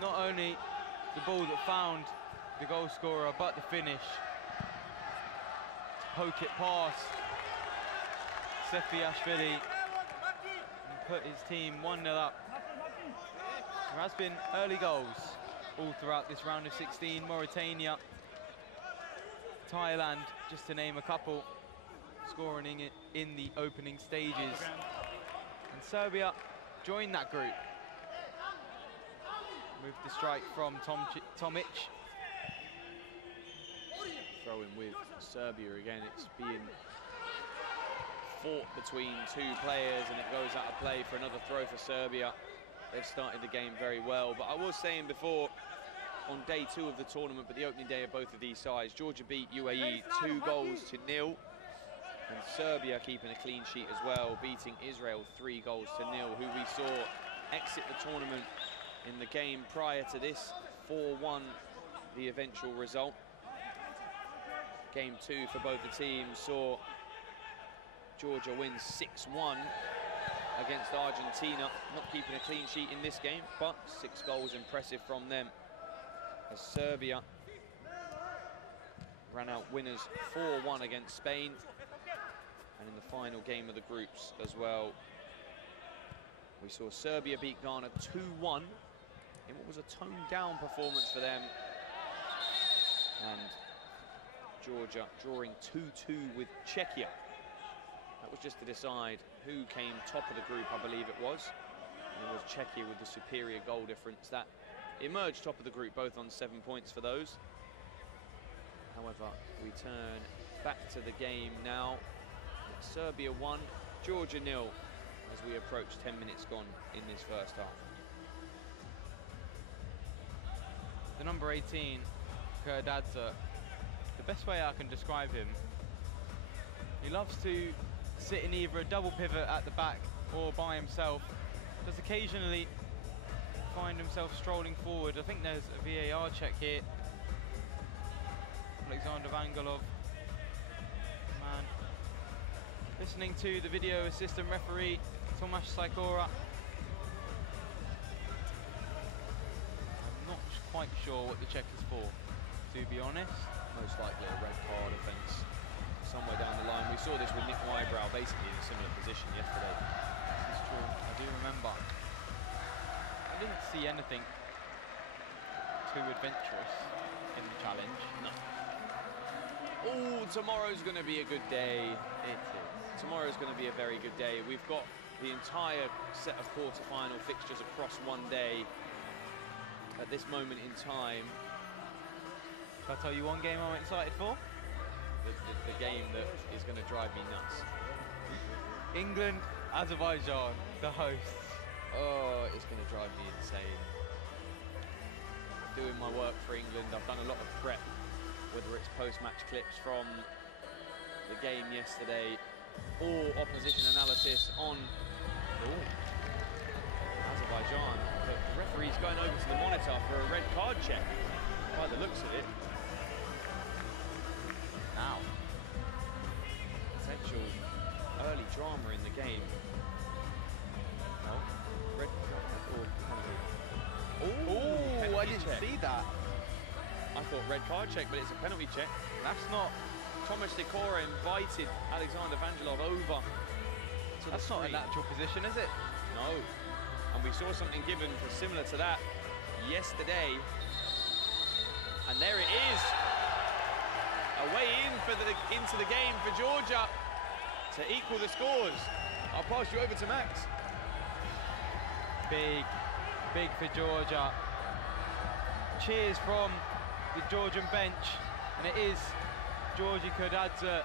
Not only the ball that found the goal scorer, but the finish. To poke it past Sefiashvili and put his team 1-0 up. There has been early goals all throughout this round of 16. Mauritania, Thailand, just to name a couple, scoring it in the opening stages. And Serbia joined that group. Moved the strike from Tomic. Throwing with Serbia again, it's being fought between 2 players and it goes out of play for another throw for Serbia. They've started the game very well, but I was saying before, on day 2 of the tournament, but the opening day of both of these sides, Georgia beat UAE 2-0. And Serbia keeping a clean sheet as well, beating Israel 3-0, who we saw exit the tournament in the game prior to this, 4-1 the eventual result. Game 2 for both the teams saw Georgia win 6-1 against Argentina, not keeping a clean sheet in this game, but 6 goals impressive from them. As Serbia ran out winners 4-1 against Spain, and in the final game of the groups as well, we saw Serbia beat Ghana 2-1 in what was a toned-down performance for them, and Georgia drawing 2-2 with Czechia. That was just to decide who came top of the group, I believe it was. And it was Czechia with the superior goal difference that emerged top of the group, both on 7 points for those. However, we turn back to the game now. Serbia 1, Georgia 0, as we approach 10 minutes gone in this first half. The number 18, Karadağ, the best way I can describe him, he loves to sit in either a double pivot at the back or by himself. Does occasionally find himself strolling forward. I think there's a VAR check here. Alexander Vangelov, man, listening to the video assistant referee, Tomasz Sikora. I'm not quite sure what the check is for, to be honest. Most likely a red card offence somewhere down the line. We saw this with Nick Wybrow basically in a similar position yesterday. This is true, I do remember. I didn't see anything too adventurous in the challenge. No. Oh, tomorrow's going to be a good day. It is. Tomorrow's going to be a very good day. We've got the entire set of quarter-final fixtures across one day at this moment in time. Shall I tell you one game I'm excited for? The game that is going to drive me nuts. England, Azerbaijan, the hosts. Oh, it's going to drive me insane. Doing my work for England, I've done a lot of prep, whether it's post-match clips from the game yesterday or opposition analysis on Azerbaijan. But the referee's going over to the monitor for a red card check, by the looks of it. Now, potential early drama in the game. No, red card. Oh, I didn't see that. I thought red card check, but it's a penalty check. That's not. Tomasz Sikora invited Alexander Vangelov over. That's not a natural position, is it? No. And we saw something given for similar to that yesterday. And there it is. A way into the game for Georgia to equal the scores. I'll pass you over to Max. Big for Georgia. Cheers from the Georgian bench, and it is Georgi Karadağ.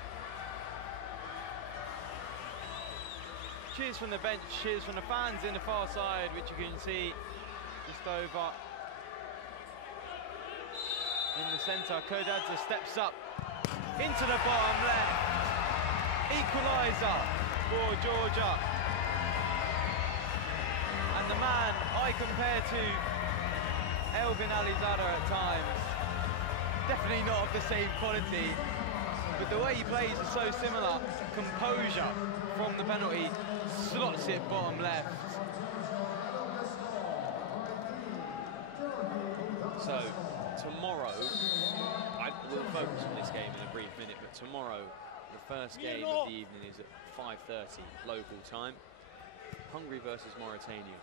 Cheers from the bench, cheers from the fans in the far side, which you can see just over in the centre. Karadağ steps up into the bottom left. Equaliser for Georgia. And the man I compare to Elvin Alizada at times, definitely not of the same quality, but the way he plays is so similar. Composure from the penalty, slots it bottom left. So, tomorrow, we'll focus on this game in a brief minute, but tomorrow, the first game of the evening is at 5:30 local time. Hungary versus Mauritania.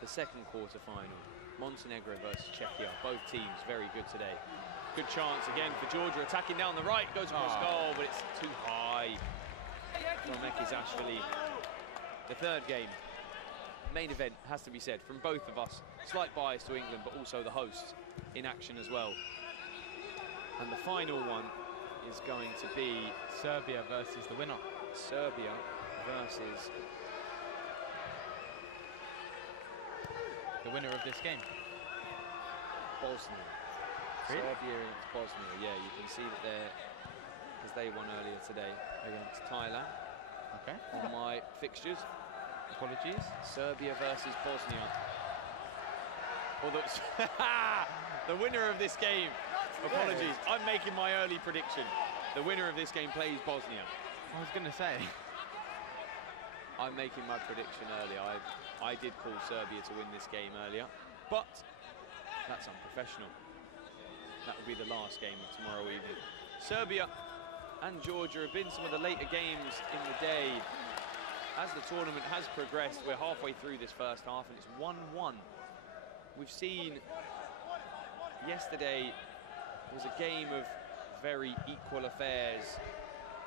The second quarter-final, Montenegro versus Czechia. Both teams very good today. Good chance again for Georgia, attacking down the right, goes across goal, but it's too high from Ekizashvili. The third game, main event, has to be said, from both of us. Slight bias to England, but also the hosts in action as well. And the final one is going to be Serbia versus the winner. Serbia versus the winner of this game. Bosnia. Really? Serbia against Bosnia. Yeah, you can see that they're, because they won earlier today against Taylan. Okay. On my fixtures. Apologies. Serbia versus Bosnia. Although the winner of this game. Apologies. I'm making my early prediction. The winner of this game plays Bosnia. I was going to say. I'm making my prediction earlier. I did call Serbia to win this game earlier, but that's unprofessional. That will be the last game of tomorrow evening. Serbia and Georgia have been some of the later games in the day. As the tournament has progressed, we're halfway through this first half and it's 1-1. We've seen yesterday was a game of very equal affairs.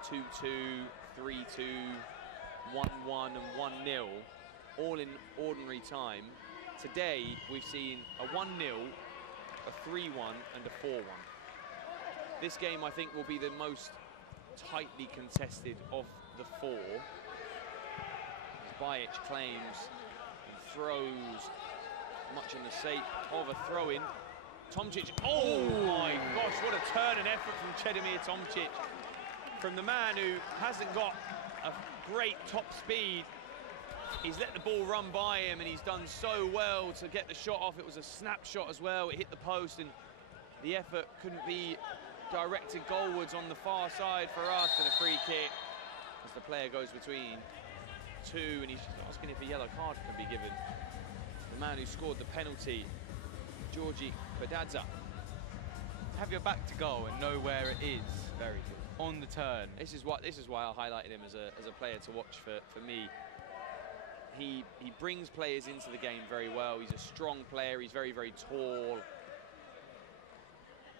2-2, 3-2, 1-1 and 1-0, all in ordinary time. Today, we've seen a 1-0, a 3-1 and a 4-1. This game, I think, will be the most tightly contested of the four. As Bajic claims and throws, much in the sake of a throw-in. Tomčić, oh my gosh, what a turn and effort from Chedimir Tomčić. From the man who hasn't got a great top speed, He's let the ball run by him, and he's done so well to get the shot off. It was a snapshot as well. It hit the post, and the effort couldn't be directed goalwards on the far side for us, and a free kick as the player goes between two, and he's just asking if a yellow card can be given. The man who scored the penalty, Georgi Badadza. Have your back to goal and know where it is. Very good. On the turn. This is why I highlighted him as a player to watch for me. He brings players into the game very well. He's a strong player. He's very, very tall.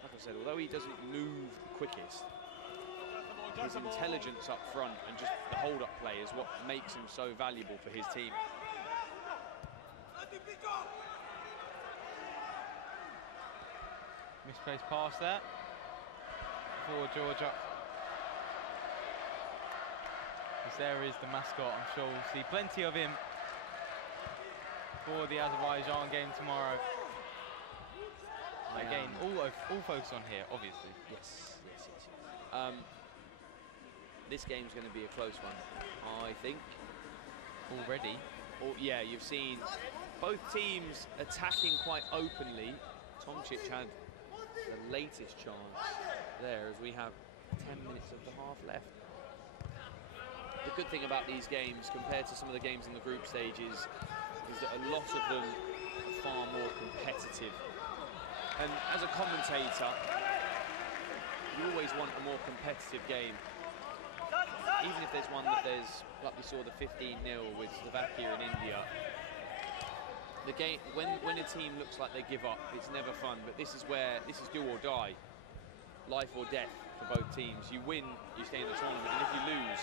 Like I said, although he doesn't move the quickest, his intelligence up front and just the hold-up play is what makes him so valuable for his team. Misplaced pass there for Georgia. Because there is the mascot. I'm sure we'll see plenty of him for the Azerbaijan game tomorrow. Again, all focus on here, obviously. Yes. This game's going to be a close one, I think. Already? Yeah, you've seen both teams attacking quite openly. Tomčić had the latest chance there as we have 10 minutes of the half left. The good thing about these games, compared to some of the games in the group stages, is that a lot of them are far more competitive. And as a commentator, you always want a more competitive game. Even if there's one that there's, like we saw the 15-0 with Slovakia and India. The game, when a team looks like they give up, it's never fun. But this is do or die, life or death for both teams. You win, you stay in the tournament, and if you lose,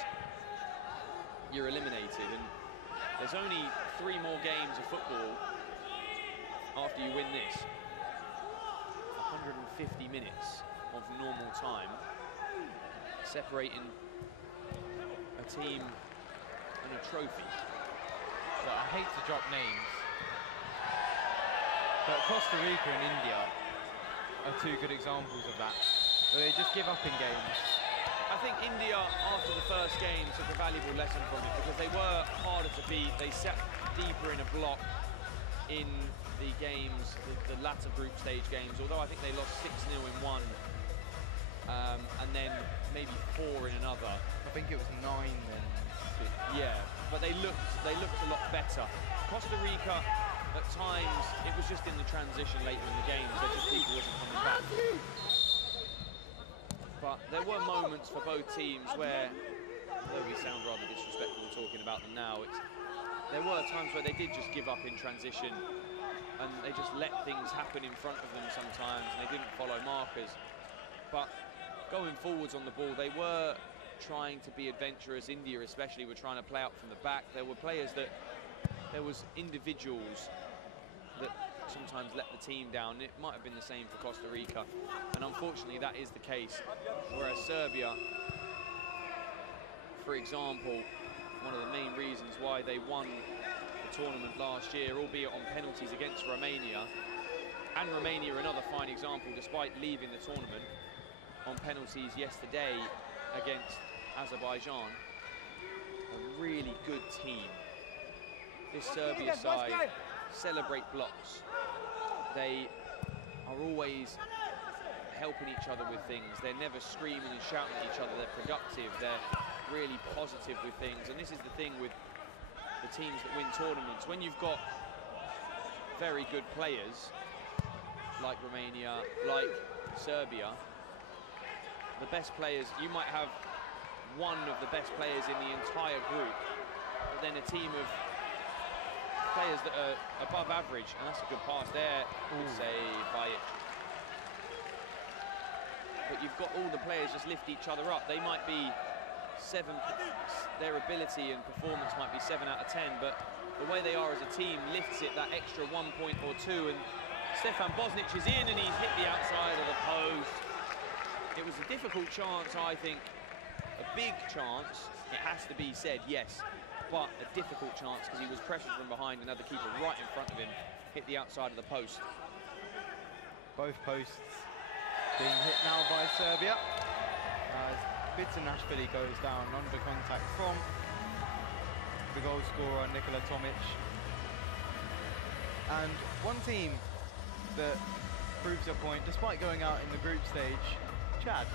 you're eliminated. And there's only 3 more games of football after you win this. 150 minutes of normal time, separating a team and a trophy. Look, I hate to drop names, but Costa Rica and India are 2 good examples of that, where they just give up in games. I think India, after the first game, took a valuable lesson from it because they were harder to beat. They sat deeper in a block in the games, the latter group stage games, although I think they lost 6-0 in one, and then maybe 4 in another. I think it was 9 then. Yeah, but they looked a lot better. Costa Rica, at times, it was just in the transition later in the games, there just people wasn't coming back. But there were moments for both teams where, though we sound rather disrespectful talking about them now, there were times where they did just give up in transition and they just let things happen in front of them sometimes and they didn't follow markers. But going forwards on the ball, they were trying to be adventurous. India especially were trying to play out from the back. There were players there was individuals that sometimes let the team down. It might have been the same for Costa Rica, and unfortunately that is the case. Whereas Serbia, for example, one of the main reasons why they won the tournament last year, albeit on penalties against Romania, and Romania another fine example, despite leaving the tournament on penalties yesterday against Azerbaijan. A really good team. This Serbia side celebrate blocks. They are always helping each other with things. They're never screaming and shouting at each other. They're productive. They're really positive with things. And this is the thing with the teams that win tournaments. When you've got very good players, like Romania, like Serbia, the best players, you might have one of the best players in the entire group, but then a team of players that are above average, and that's a good pass there. Good save by it. But you've got all the players just lift each other up. They might be 7, their ability and performance might be 7 out of 10, but the way they are as a team lifts it that extra 1 point or 2, and Stefan Bosnic is in and he's hit the outside of the post. It was a difficult chance, I think, a big chance, it has to be said, yes, but a difficult chance because he was pressured from behind and had the keeper right in front of him, hit the outside of the post. Both posts being hit now by Serbia as Bitanashvili goes down under contact from the goal scorer, Nikola Tomic. And one team that proves their point, despite going out in the group stage, Chad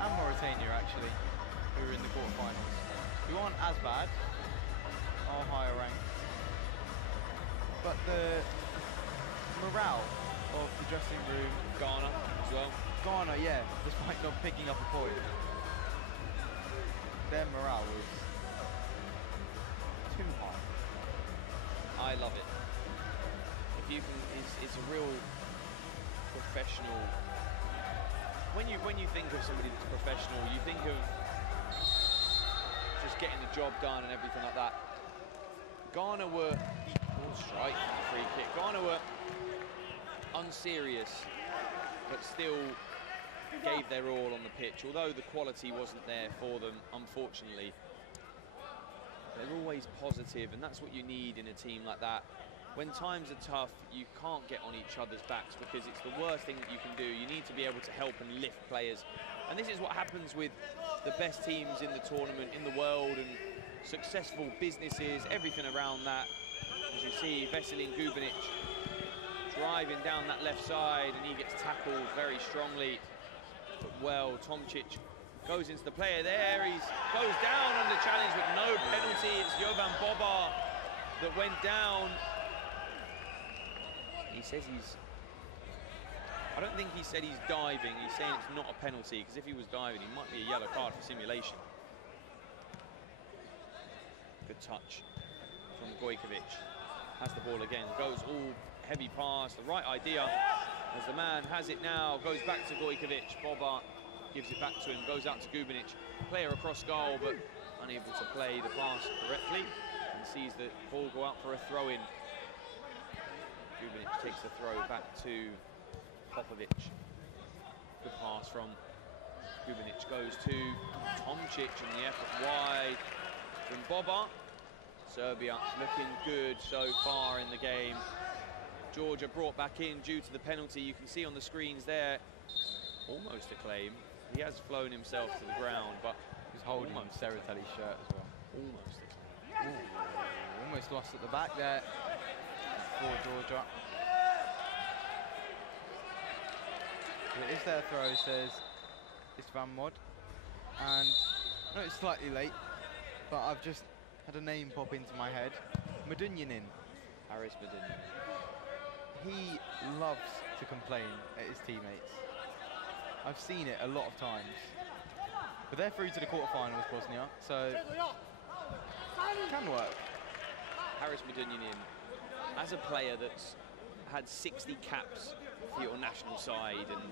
and Mauritania actually, who are in the quarterfinals, who aren't as bad, are higher ranked. But the morale of the dressing room, Ghana as well. Ghana, yeah, despite not picking up a point, their morale was too high. I love it. If you can, it's a real professional. When you think of somebody that's professional, you think of just getting the job done and everything like that. Ghana were strike free kick. Ghana were unserious, but still gave their all on the pitch. Although the quality wasn't there for them, unfortunately, they're always positive, and that's what you need in a team like that. When times are tough, you can't get on each other's backs because it's the worst thing that you can do. You need to be able to help and lift players. And this is what happens with the best teams in the tournament, in the world, and successful businesses, everything around that. As you see, Veselin Gubinic driving down that left side, and he gets tackled very strongly. But well, Tomčić goes into the player there. He goes down under challenge with no penalty. It's Jovan Bobar that went down. He says I don't think he said he's diving. He's saying it's not a penalty, because if he was diving, he might be a yellow card for simulation. Good touch from Gojkovic. Has the ball again, goes all heavy pass, the right idea, as the man has it now, goes back to Gojkovic. Bobar gives it back to him, goes out to Gubinic. Player across goal, but unable to play the pass correctly, and sees the ball go out for a throw-in. Gubinic takes the throw back to Popovic. Good pass from Gubinic, goes to Tomčić, and the effort wide from Bobar. Serbia looking good so far in the game. Georgia brought back in due to the penalty. You can see on the screens there, almost a claim. He has flown himself to the ground, but he's holding Sereteli's shirt as well. Almost a claim. Almost lost at the back there for Georgia. It is their throw, says Istvan Mod. And I know it's slightly late, but I've just had a name pop into my head. Medunjanin. Haris Medunjanin. He loves to complain at his teammates. I've seen it a lot of times. But they're through to the quarterfinals, Bosnia, so it can work. Haris Medunjanin, as a player that's had 60 caps for your national side, and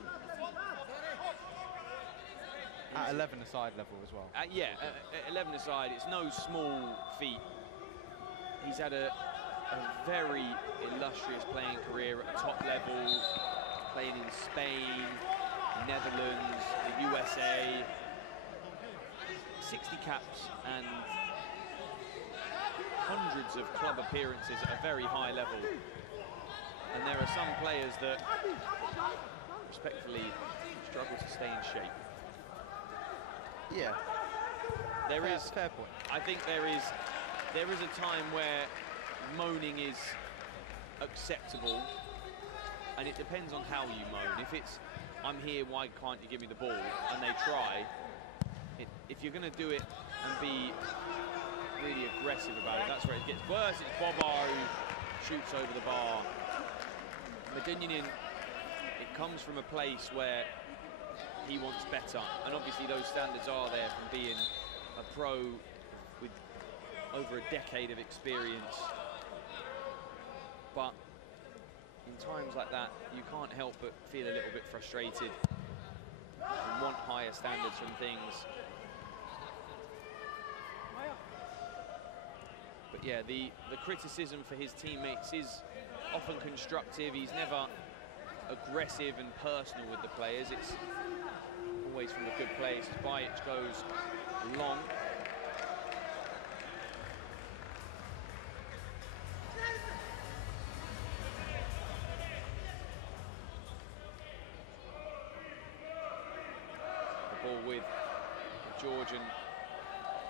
at 11-a-side level as well. Yeah, at 11-a-side, it's no small feat. He's had a very illustrious playing career at the top level, playing in Spain, Netherlands, the USA. 60 caps and hundreds of club appearances at a very high level. And there are some players that, respectfully, struggle to stay in shape. Yeah. There is fair point. I think there is a time where moaning is acceptable, and it depends on how you moan. If it's, I'm here, why can't you give me the ball? And they try. If you're going to do it and be really aggressive about it, that's where it gets worse. It's Bobar who shoots over the bar. Medunjanin, it comes from a place where he wants better, and obviously those standards are there from being a pro with over a decade of experience. But in times like that, you can't help but feel a little bit frustrated and want higher standards from things. But yeah, the criticism for his teammates is often constructive. He's never aggressive and personal with the players. It's always from a good place. Bajic goes long. The ball with the Georgian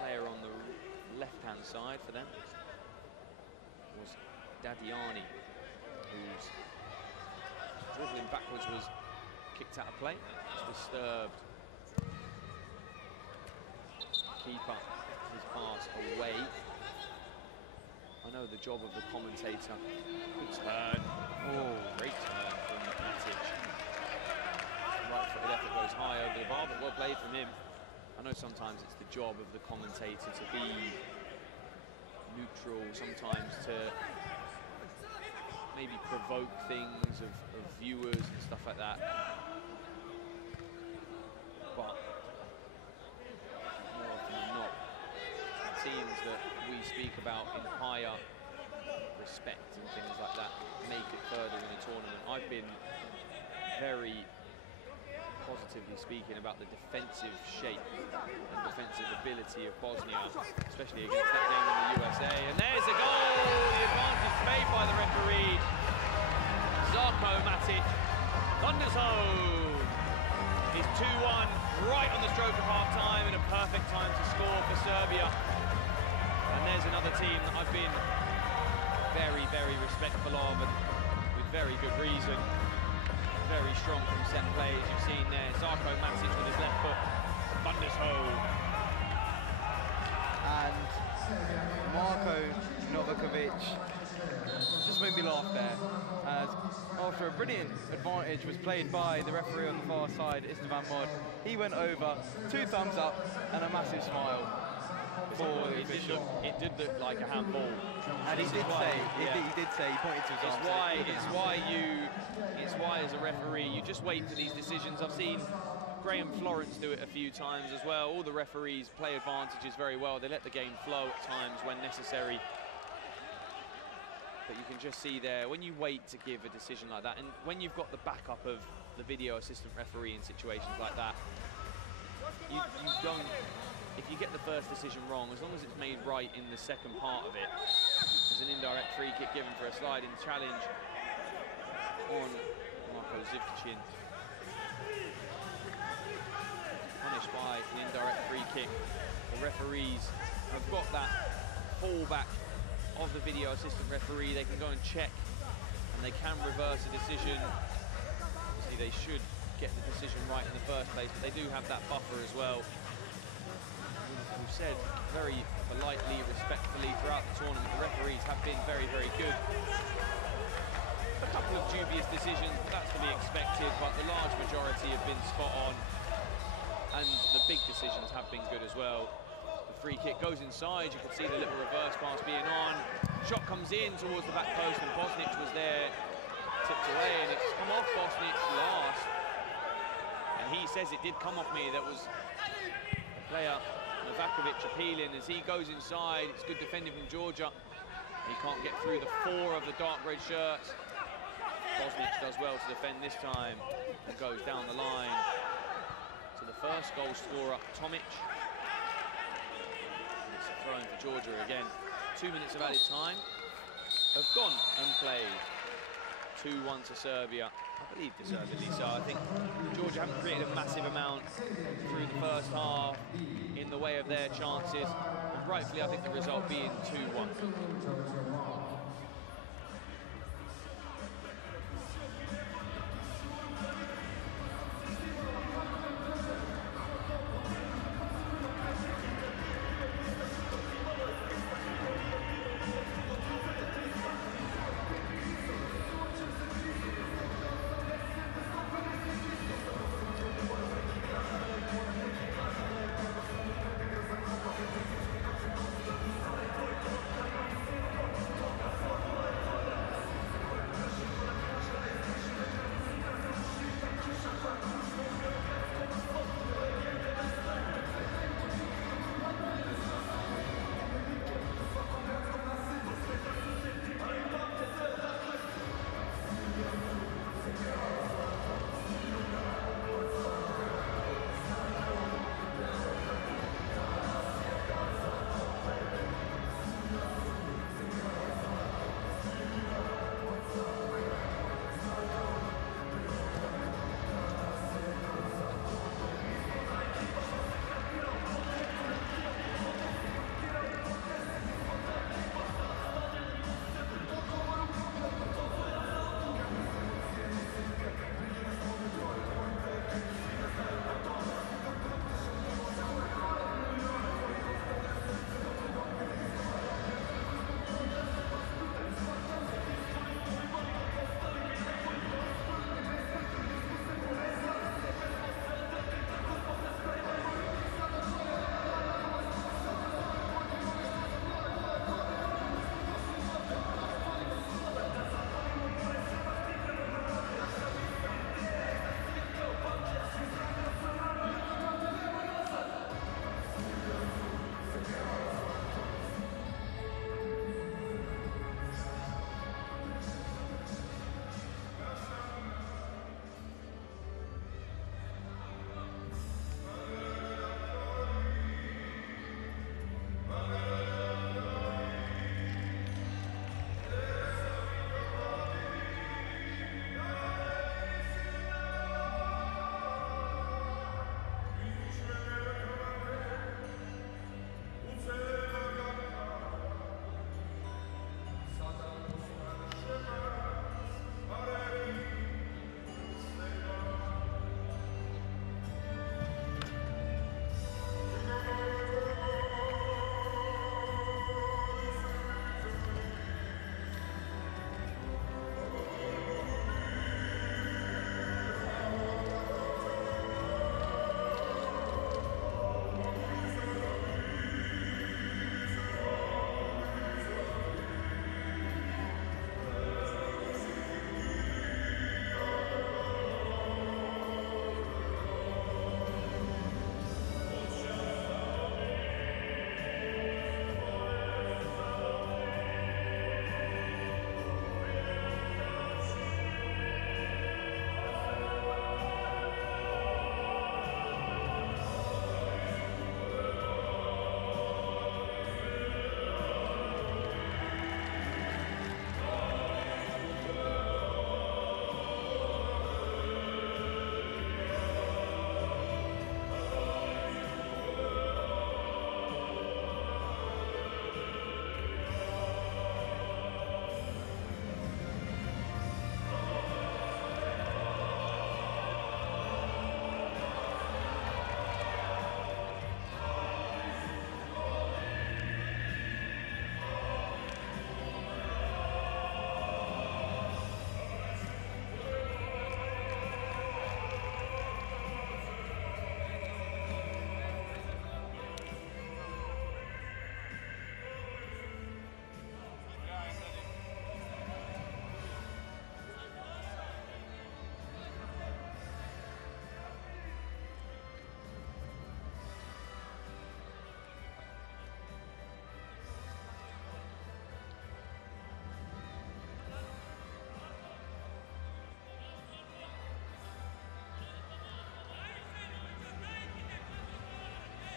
player on the the left-hand side for them was Dadiani, whose dribbling backwards was kicked out of play. It's disturbed. Keeper, his pass away. I know the job of the commentator. Good turn. Oh, great turn from Matic. Right-footed effort goes high over the bar, but well played from him. I know sometimes it's the job of the commentator to be neutral, sometimes to maybe provoke things of viewers and stuff like that. But more often than not, teams that we speak about in higher respect and things like that make it further in the tournament. I've been very positively speaking about the defensive shape and defensive ability of Bosnia, especially against that game in the USA. And there's a goal! The advantage made by the referee. Zarko Matic thunders home. It's 2-1 right on the stroke of half-time, and a perfect time to score for Serbia. And there's another team that I've been very, very respectful of, and with very good reason. Very strong from set play, as you've seen there. Zarko Matic with his left foot thunders home. And Marko Novakovic just made me laugh there, as after a brilliant advantage was played by the referee on the far side, Istvan Mod, he went over, 2 thumbs up and a massive smile for the official. It did look like a handball. And he did say, he pointed to his arm. It's why as a referee, you just wait for these decisions. I've seen Graham Florence do it a few times as well. All the referees play advantages very well. They let the game flow at times when necessary. But you can just see there, when you wait to give a decision like that, and when you've got the backup of the video assistant referee in situations like that, you don't, if you get the first decision wrong, as long as it's made right in the second part of it, there's an indirect free kick given for a sliding challenge on Marko Zivkicin. Punished by an indirect free kick. The referees have got that fallback of the video assistant referee. They can go and check, and they can reverse a decision. Obviously, they should get the decision right in the first place, but they do have that buffer as well. We've said very politely, respectfully throughout the tournament, the referees have been very, very good. A couple of dubious decisions, but that's to be expected, but the large majority have been spot on, and the big decisions have been good as well. The free kick goes inside, you can see the little reverse pass being on. Shot comes in towards the back post, and Bosnic was there, tipped away, and it's come off Bosnic last. And he says it did come off me. That was the player Novakovic appealing as he goes inside. It's good defending from Georgia. He can't get through the 4 of the dark red shirts. Bosnic does well to defend this time and goes down the line to the first goal scorer, Tomic. And it's a throw in for Georgia again. 2 minutes of added time have gone unplayed. 2-1 to Serbia. I believe deservedly so. I think Georgia haven't created a massive amount through the first half in the way of their chances. And rightfully, I think the result being 2-1.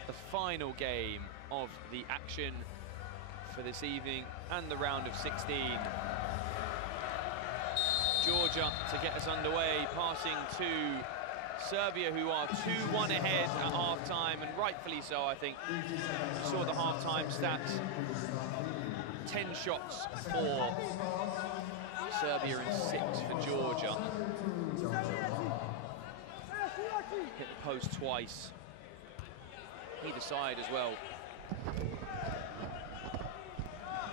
the final game of the action for this evening and the round of 16. Georgia to get us underway, passing to Serbia, who are 2-1 ahead at half-time, and rightfully so, I think. You saw the half-time stats. 10 shots for Serbia and 6 for Georgia. Hit the post twice. Either side as well.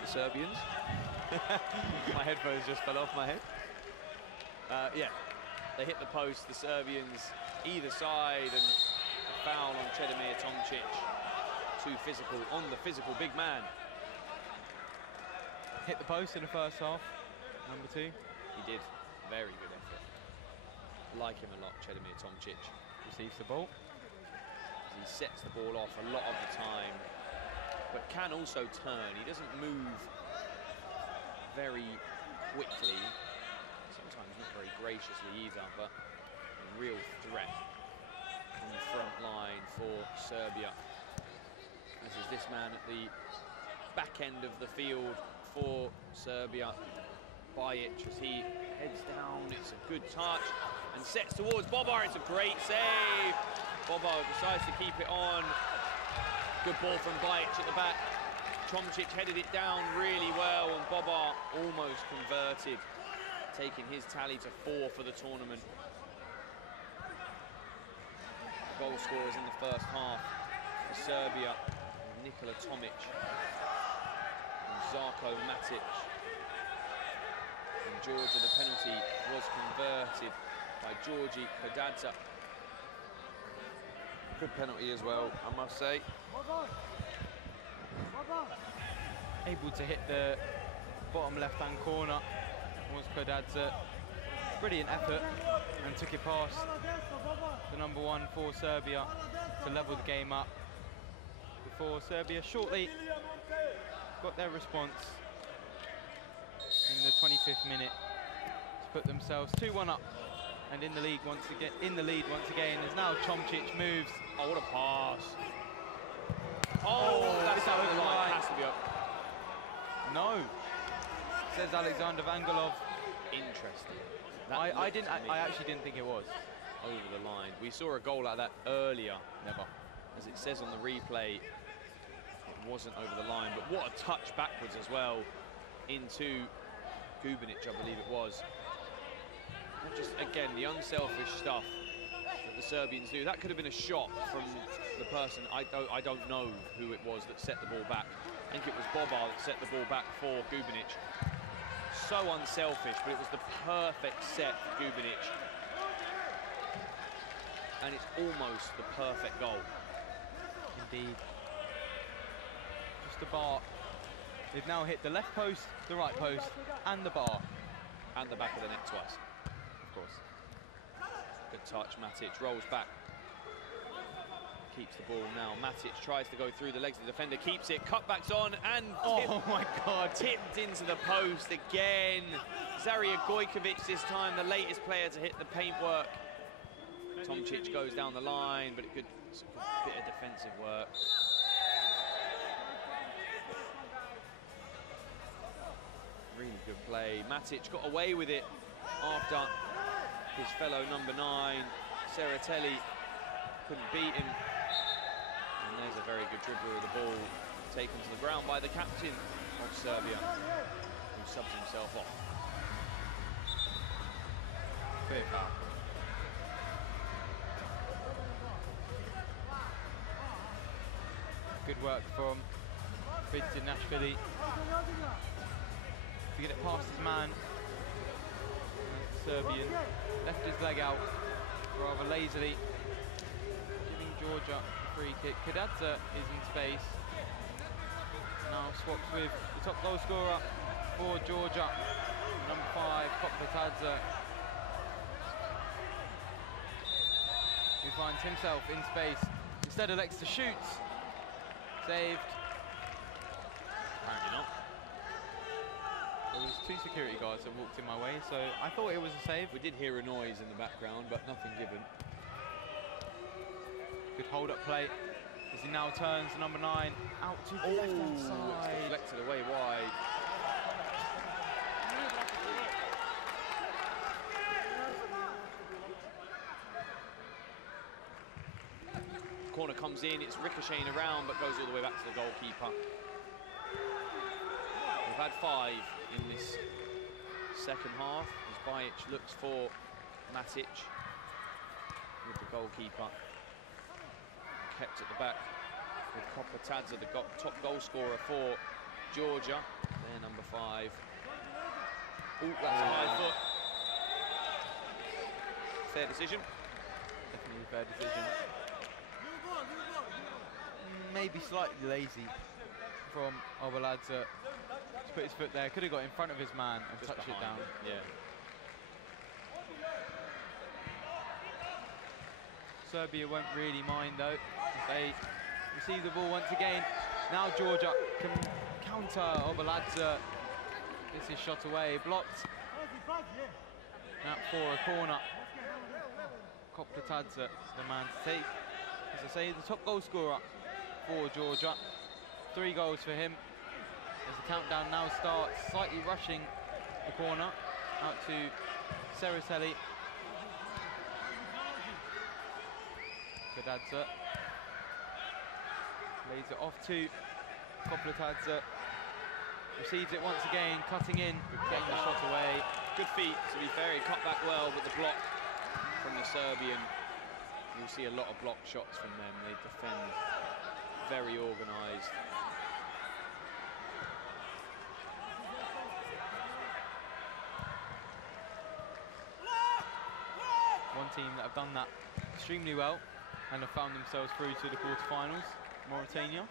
The Serbians. My headphones just fell off my head. Yeah, they hit the post, the Serbians, either side, and a foul on Čedomir Tomčić. Too physical on the physical big man. Hit the post in the first half, number 2. He did. Very good effort. Like him a lot, Čedomir Tomčić. Receives the ball. He sets the ball off a lot of the time, but can also turn. He doesn't move very quickly, sometimes not very graciously either, but a real threat on the front line for Serbia. As is this man at the back end of the field for Serbia, Bajic, as he heads down. It's a good touch and sets towards Bobar. It's a great save. Bobar decides to keep it on. Good ball from Bajic at the back. Tomčić headed it down really well, and Bobar almost converted, taking his tally to 4 for the tournament. Goal scorers in the first half for Serbia: Nikola Tomic and Žarko Matic. In Georgia, the penalty was converted by Georgi Kadadza. Good penalty as well, I must say. Able to hit the bottom left-hand corner was Kadadza. Brilliant effort, and took it past the number 1 for Serbia to level the game up. Before Serbia shortly got their response in the 25th minute to put themselves 2-1 up and in the lead once again. As now Tomčić moves. Oh, what a pass! Oh, that's out of the line. Has to be up. No, says Alexander Vangelov. Interesting. I actually didn't think it was over the line. We saw a goal like that earlier. Never. As it says on the replay, it wasn't over the line, but what a touch backwards as well into Gubinic, I believe it was. Just, again, the unselfish stuff that the Serbians do. That could have been a shot from the person, I don't know who it was that set the ball back. I think it was Bobar that set the ball back for Gubinic. So unselfish, but it was the perfect set for Gubinic. And it's almost the perfect goal. Indeed. Just the bar. They've now hit the left post, the right post, and the bar. And the back of the net twice. Of course. Good touch, Matic rolls back. Keeps the ball now. Matic tries to go through the legs of the defender, keeps it, cutbacks on, and oh my God, tipped into the post again. Zarija Gojkovic this time, the latest player to hit the paintwork. Tomčić goes down the line, but it's a good bit of defensive work. Really good play. Matic got away with it after his fellow number 9, Seratelli, couldn't beat him. And there's a very good dribbler of the ball, taken to the ground by the captain of Serbia, who subs himself off. Fair foul. Good work from Nashvili to get it past his man. Serbian left his leg out rather lazily, giving Georgia a free kick. Kadadza is in space. Now swaps with the top goal scorer for Georgia, number 5, Kadadza, who finds himself in space. Instead elects to shoot. Saved. Apparently not. There was 2 security guards that walked in my way, so I thought it was a save. We did hear a noise in the background, but nothing given. Good hold-up play as he now turns to number 9, out to the left-hand side. It's deflected away wide. Corner comes in, it's ricocheting around, but goes all the way back to the goalkeeper. We've had 5 in this second half, as Bajic looks for Matic with the goalkeeper. Kept at the back with Kopatadze, the top goal scorer for Georgia. They're number 5. Ooh, that's a high foot. Fair decision. Definitely a fair decision. Maybe slightly lazy from Obaladze to put his foot there. Could have got in front of his man and Just touched it down. Yeah. Serbia won't really mind though. They receive the ball once again. Now Georgia can counter Obaladze. Gets his shot away, blocked. Out for a corner. Kopatadze, the man to take. As I say, the top goal scorer for Georgia. 3 goals for him. As the countdown now starts, slightly rushing the corner. Out to Seratelli. Kadadze. Lays it off to Kopatadze. Receives it once again, cutting in, getting the shot away. Good feet, to be fair, he cut back well, but the block from the Serbian, you'll see a lot of block shots from them. They defend very organised. One team that have done that extremely well and have found themselves through to the quarterfinals, Mauritania.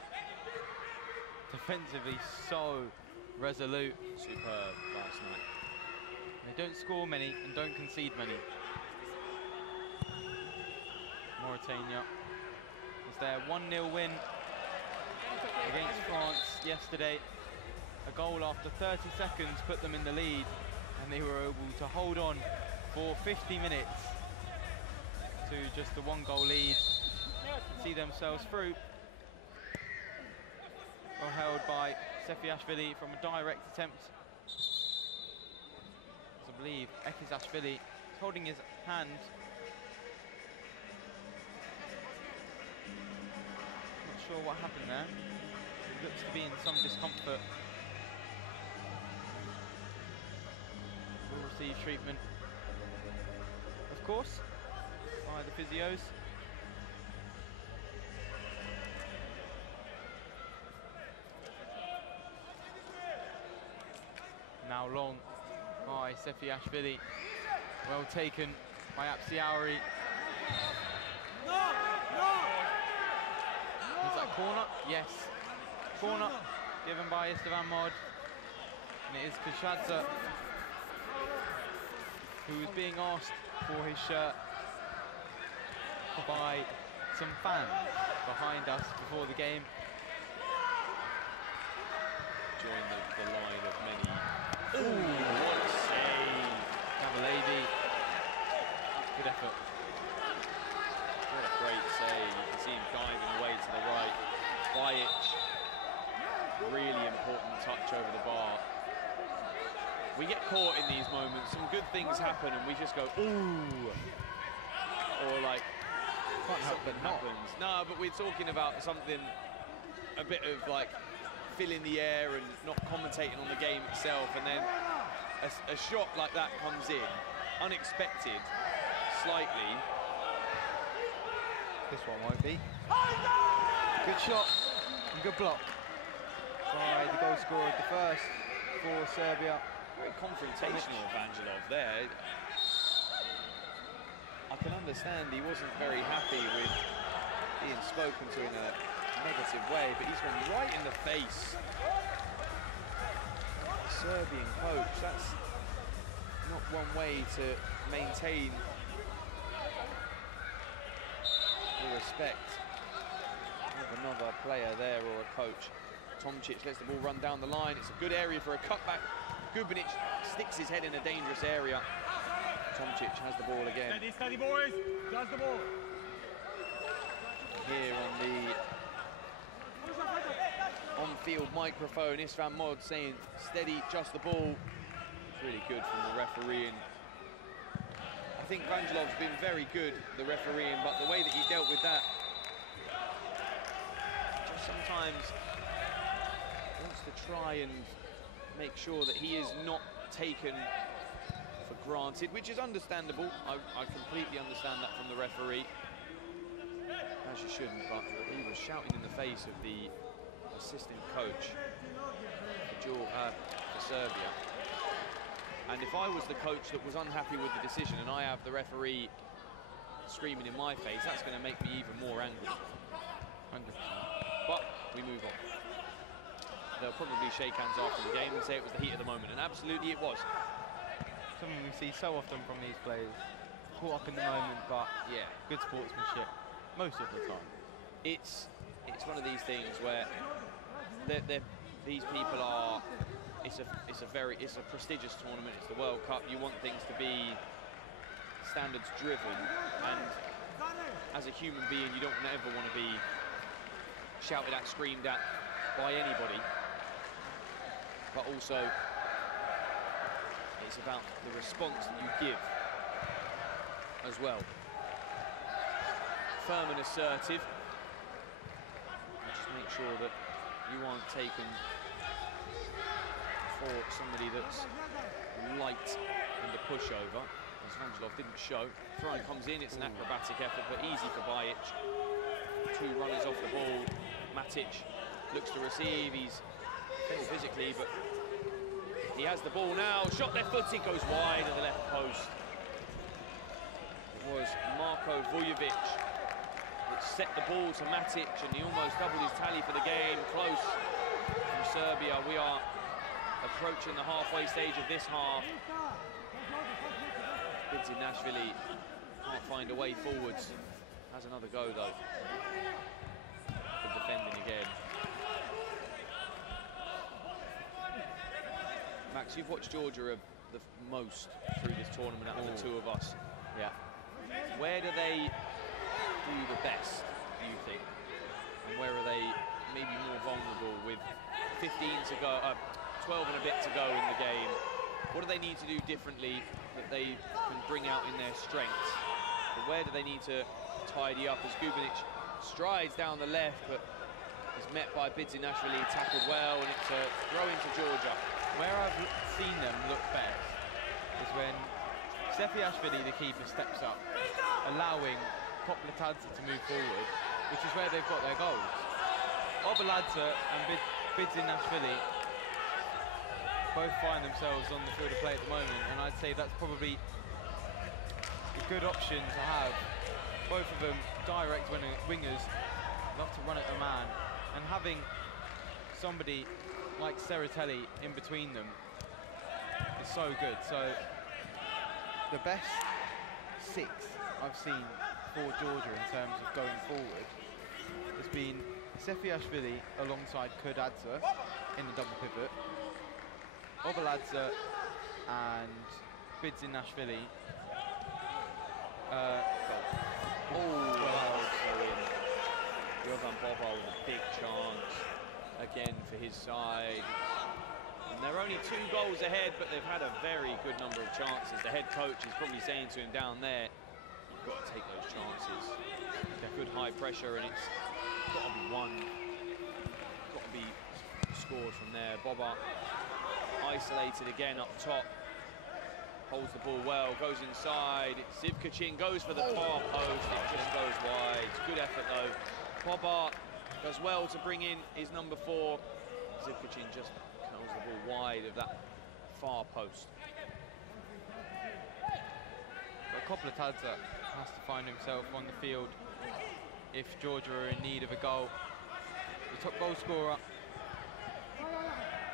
Defensively so resolute. Superb last night. They don't score many and don't concede many. Mauritania was their 1-0 win against France yesterday. A goal after 30 seconds put them in the lead, and they were able to hold on for 50 minutes to just a 1-goal lead, see themselves through. Well held by Sefiashvili from a direct attempt. As I believe Ekizashvili is holding his hand. Not sure what happened there. He looks to be in some discomfort. Will receive treatment, of course, by the physios. Now long by Sefiashvili. Well taken by Apsiauri. Is that corner? Yes. Corner given by Istvan Mod. And it is Kashadze who is being asked for his shirt by some fans behind us before the game. Join the line of many. Ooh, what a save. Navalevi. Good effort. What a great save. You can see him diving away to the right. Bajic. Really important touch over the bar. We get caught in these moments. Some good things happen and we just go, ooh. Or like, something happens. No, but we're talking about something, a bit of like, filling the air and not commentating on the game itself, and then a shot like that comes in, unexpected, slightly. This one won't be. Good shot and good block by the goal scorer of the first for Serbia. Very confrontational Evangelov there. I can understand he wasn't very happy with being spoken to in a negative way, but he's gone right in the face. The Serbian coach, that's not one way to maintain the respect of another player there or a coach. Tomčić lets the ball run down the line. It's a good area for a cutback. Gubinic sticks his head in a dangerous area. Tomčić has the ball again. Steady, steady, boys. Just the ball. Here on the field microphone. Istvan Mod saying, steady, just the ball. It's really good from the referee. And I think Vangelov's been very good, the refereeing, but the way that he dealt with that, just sometimes wants to try and make sure that he is not taken for granted, which is understandable. I completely understand that from the referee, as you shouldn't, but he was shouting in the face of the assistant coach for Serbia. And if I was the coach that was unhappy with the decision and I have the referee screaming in my face, that's going to make me even more angry. 100%. But we move on. They'll probably shake hands after the game and say it was the heat of the moment, and absolutely it was. Something we see so often from these players, caught up in the moment, but yeah, good sportsmanship most of the time. It's one of these things where these people are. It's a prestigious tournament. It's the World Cup. You want things to be standards driven, and as a human being, you don't ever want to be shouted at, screamed at by anybody. But also, it's about the response that you give as well. Firm and assertive. And just make sure that you aren't taken for somebody that's light and a pushover, as Vangelov didn't show. Throw comes in, it's an acrobatic effort, but easy for Bajic. Two runners off the ball. Matic looks to receive, he's playing physically, but he has the ball now. Shot left foot, it goes wide at the left post. It was Marko Vujovic that set the ball to Matic, and he almost doubled his tally for the game. Close from Serbia. We are approaching the halfway stage of this half. Nashvili can't find a way forwards. Has another go though. Good defending again. Max, you've watched Georgia the most through this tournament out of the two of us. Yeah. Where do they do the best, do you think? And where are they maybe more vulnerable with 15 to go? 12 and a bit to go in the game. What do they need to do differently that they can bring out in their strengths? But where do they need to tidy up as Gubinic strides down the left, but is met by Nashvili, tackled well, and it's a throw into Georgia. Where I've seen them look best is when Sefiashvili, the keeper, steps up, allowing Poplatadze to move forward, which is where they've got their goals. Obaladze and Nashvili both find themselves on the field of play at the moment, and I'd say that's probably a good option to have. Both of them direct wingers, love to run at a man, and having somebody like Serratelli in between them is so good. So the best six I've seen for Georgia in terms of going forward has been Sefiashvili alongside Karadağ in the double pivot, Obaladze and Nashvili. Jovan Bobo with a big chance again for his side. And they're only 2 goals ahead, but they've had a very good number of chances. The head coach is probably saying to him down there, you've got to take those chances. They're good high pressure, and it's got to be won. Got to be scored from there. Boba isolated again up top. Holds the ball well, goes inside. Zivkacin goes for the far post. It just goes wide. Good effort though. Boba does well to bring in his number 4. Zivkacin just curls the ball wide of that far post. But Poplatadze has to find himself on the field if Georgia are in need of a goal. The top goal scorer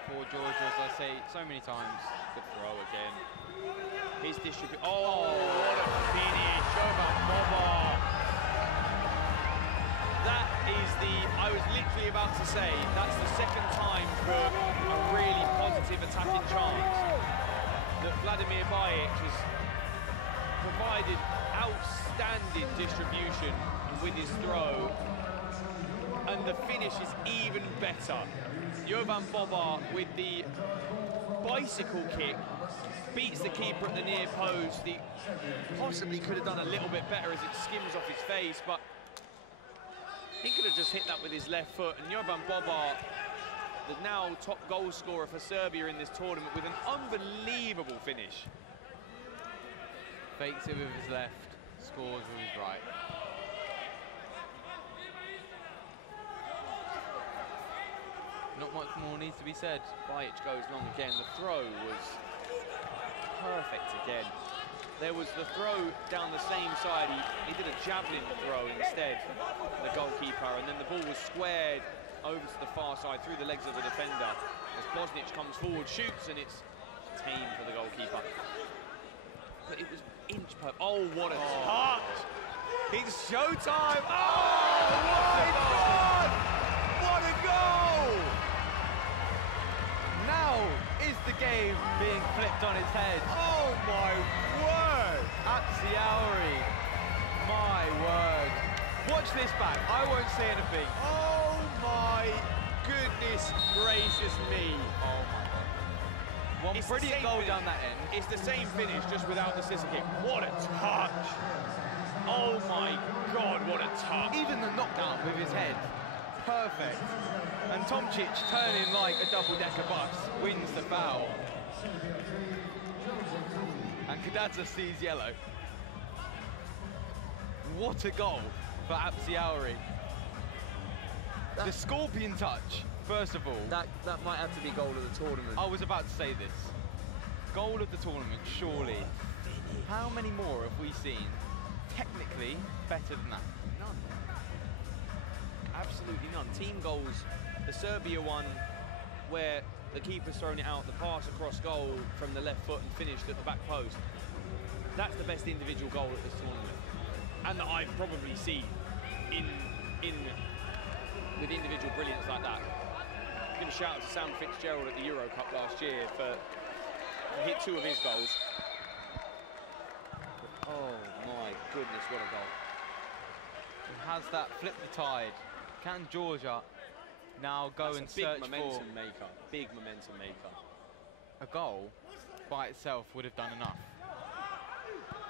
for Georgia, as I say so many times. Good throw again. His distribution. Oh, what a finish! Jovan Boba. That is I was literally about to say, that's the second time for a really positive attacking chance that Vladimir Bajic has provided outstanding distribution with his throw. And and the finish is even better. Jovan Bobar with the bicycle kick beats the keeper at the near post. He possibly could have done a little bit better as it skims off his face, but he could have just hit that with his left foot. And Jovan Bobar, the now top goal scorer for Serbia in this tournament, with an unbelievable finish. Fakes it with his left, scores with his right. Not much more needs to be said. Bajic goes long again. The throw was perfect again. There was the throw down the same side. He did a javelin throw instead, the goalkeeper, and then the ball was squared over to the far side through the legs of the defender. As Bosnic comes forward, shoots, and it's tame for the goalkeeper. But it was inch per... Oh, what a touch! It's showtime! Oh, my God! What a goal! Now is the game being flipped on its head. Oh my word! Apsiauri, my word. Watch this back, I won't say anything. Oh my goodness gracious me. Oh my God. One brilliant goal down that end. It's the same finish, just without the scissor kick. What a touch! Oh my God, what a touch! Even the knockdown with his head. Perfect. And Tomčić, turning like a double-decker bus, wins the foul. And Karadağ sees yellow. What a goal for Apsiauri. The scorpion touch, first of all. That might have to be goal of the tournament. I was about to say this. Goal of the tournament, surely. How many more have we seen technically better than that? None. Absolutely none. Team goals, the Serbia one, where the keeper's thrown it out, the pass across goal from the left foot and finished at the back post. That's the best individual goal at this tournament, and that I've probably seen with individual brilliance like that. Give a shout out to Sam Fitzgerald at the Euro Cup last year for hit 2 of his goals. Oh my goodness, what a goal! He has that flip the tide. Can Georgia now go and search for big momentum maker? A goal by itself would have done enough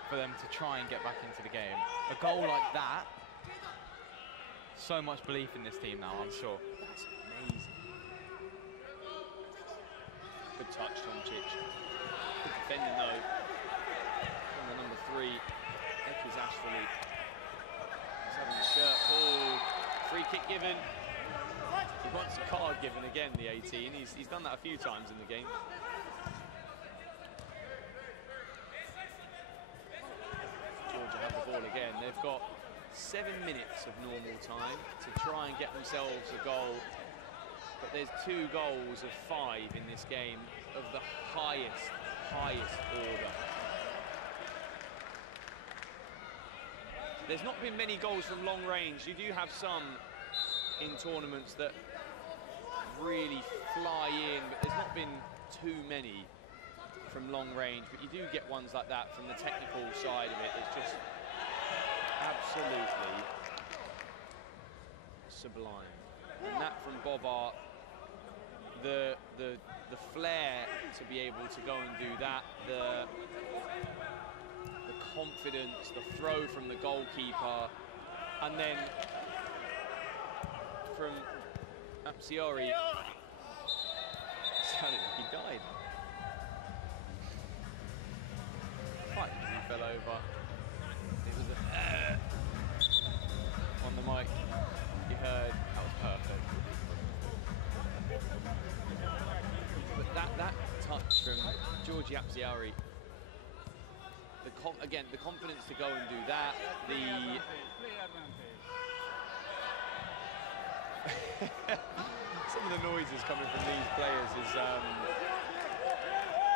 for them to try and get back into the game. A goal like that, so much belief in this team now, I'm sure. That's amazing. Good touch, Tomčić. Good defending though. On the number 3, Ekis Ashford. He's having the shirt pulled. Free kick given. He wants a card given again, the 18. He's done that a few times in the game. Georgia have the ball again. They've got 7 minutes of normal time to try and get themselves a goal. But there's 2 goals of 5 in this game of the highest order. There's not been many goals from long range. You do have some in tournaments that really fly in, but there's not been too many from long range. But you do get ones like that from the technical side of it. It's just absolutely sublime. And that from Bobar, the flair to be able to go and do that, the confidence, the throw from the goalkeeper, and then from Apsiauri, sounded like he died. Quite he fell over. It was on the mic. You heard that was perfect. But that touch from Georgi Apsiauri. Again, the confidence to go and do that, some of the noises coming from these players is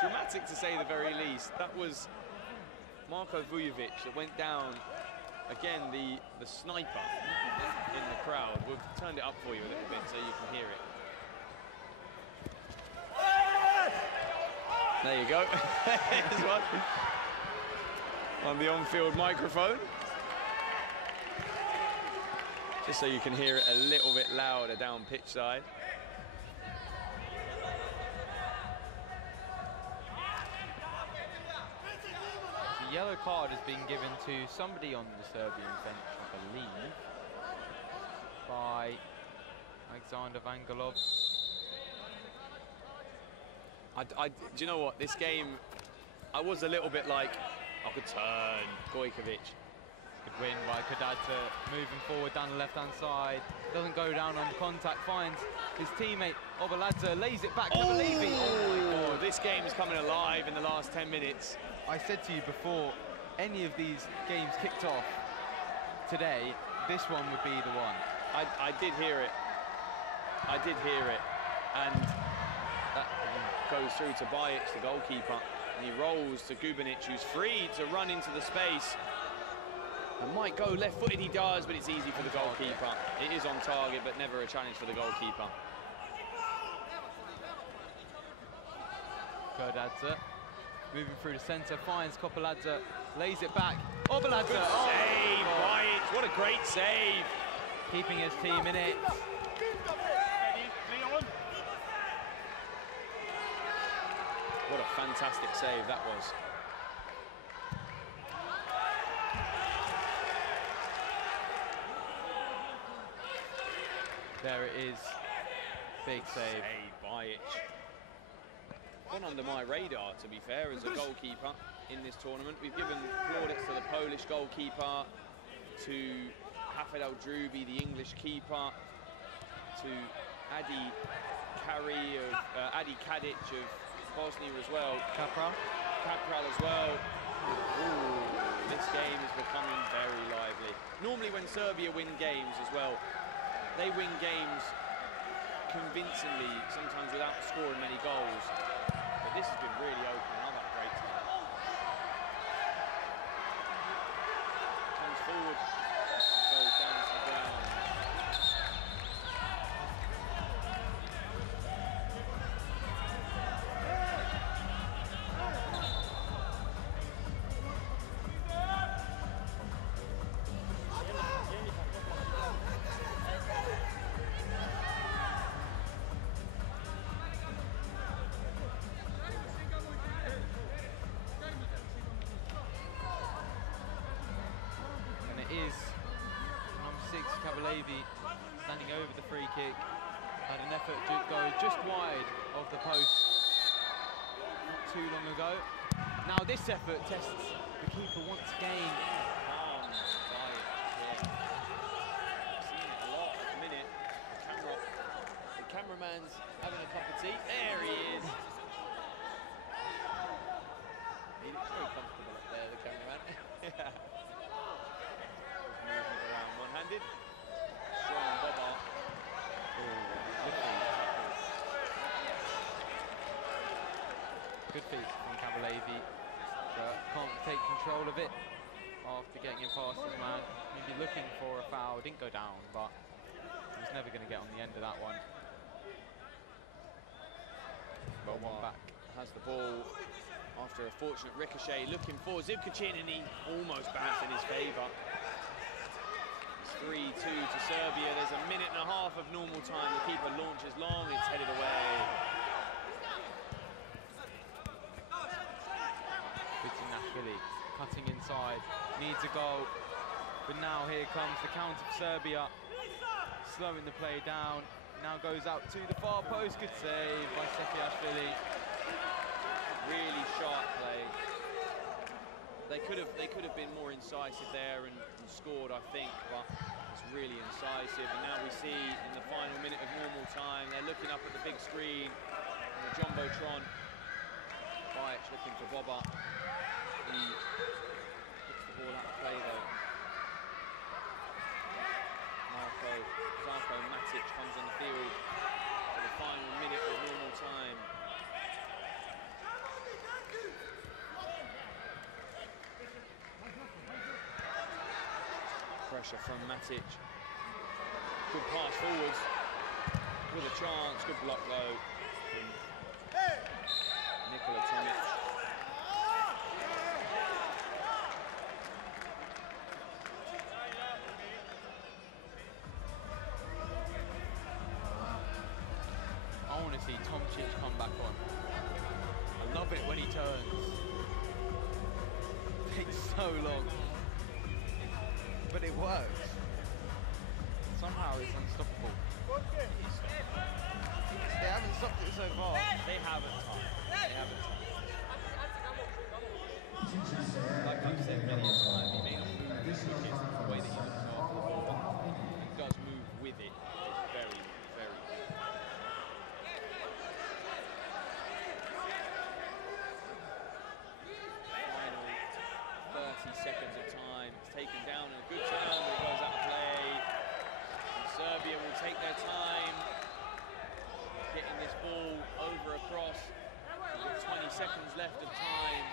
dramatic to say the very least. That was Marko Vujovic that went down, again, the sniper in the crowd. We've turned it up for you a little bit so you can hear it. There you go. Here's one. On the on-field microphone. Just so you can hear it a little bit louder down pitch side. The yellow card has been given to somebody on the Serbian bench, I believe, by Alexander Vangalov. Do you know what? This game, I was a little bit like, I could turn Gojkovic. Good win by Karadağ, moving forward down the left-hand side. Doesn't go down under contact, finds his teammate Obaladze, lays it back to Levy. Oh my God, this game is coming alive in the last 10 minutes. I said to you before, any of these games kicked off today, this one would be the one. I did hear it. I did hear it. And that goes through to Bajic, the goalkeeper. And he rolls to Gubanic, who's free to run into the space. And might go left-footed, he does, but it's easy for the goalkeeper. It is on target, but never a challenge for the goalkeeper. Karadağ moving through the centre, finds Kopaladze, lays it back. Obaladze! Good save, Bajic, what a great save. Keeping his team in it. What a fantastic save that was. There it is. Big save. Bajic. Gone under my radar, to be fair, as a goalkeeper in this tournament. We've given plaudits to the Polish goalkeeper, to Hafid Al-Drubi, the English keeper, to Adi Kadic of Bosnia as well. Kapral as well. Ooh, this game is becoming very lively. Normally when Serbia win games as well, they win games convincingly, sometimes without scoring many goals. But this has been really open. I've had a great time. Comes forward, goes down to the ground. Standing over the free kick, had an effort to go just wide of the post not too long ago. Now this effort tests the keeper once again. Seen it a lot at the minute. The cameraman's having a cup of tea. There he is. He looks very comfortable up there, the cameraman. Movement around one-handed. Strong bobber. Good feet from Kabalevi, but can't take control of it after getting it past his man. Maybe looking for a foul, didn't go down, but he was never going to get on the end of that one. But one back. Has the ball after a fortunate ricochet, looking for Zivkacin, and he almost bounced in his favour. 3-2 to Serbia. There's a minute and a half of normal time. The keeper launches long, it's headed away. Nashvili cutting inside, needs a goal. But now here comes the counter for Serbia. Slowing the play down. Now goes out to the far post. Good save by Sefiashvili. Really sharp play. They could have been more incisive there and scored, I think, but it's really incisive. And now we see in the final minute of normal time, they're looking up at the big screen on the Jumbotron. Bajic looking for Boba. He puts the ball out of play though. Zarko Matic comes on the field for the final minute of normal time. Pressure from Matic. Good pass forwards with a chance. Good block though from Nikola Tomic. see Tomčić come back on. I love it when he turns. It takes so long, but it works. Somehow it's unstoppable. They haven't stopped it so far. They haven't touched. They haven't touched. Like I've said many a time, he may not move the quickest the way that he looks after the ball, but he does move with it. It's very, very good. Final 30 seconds of time. It's taken down in a good turn, but it goes out of play. And Serbia will take their time getting this ball over across. We've got 20 seconds left of time.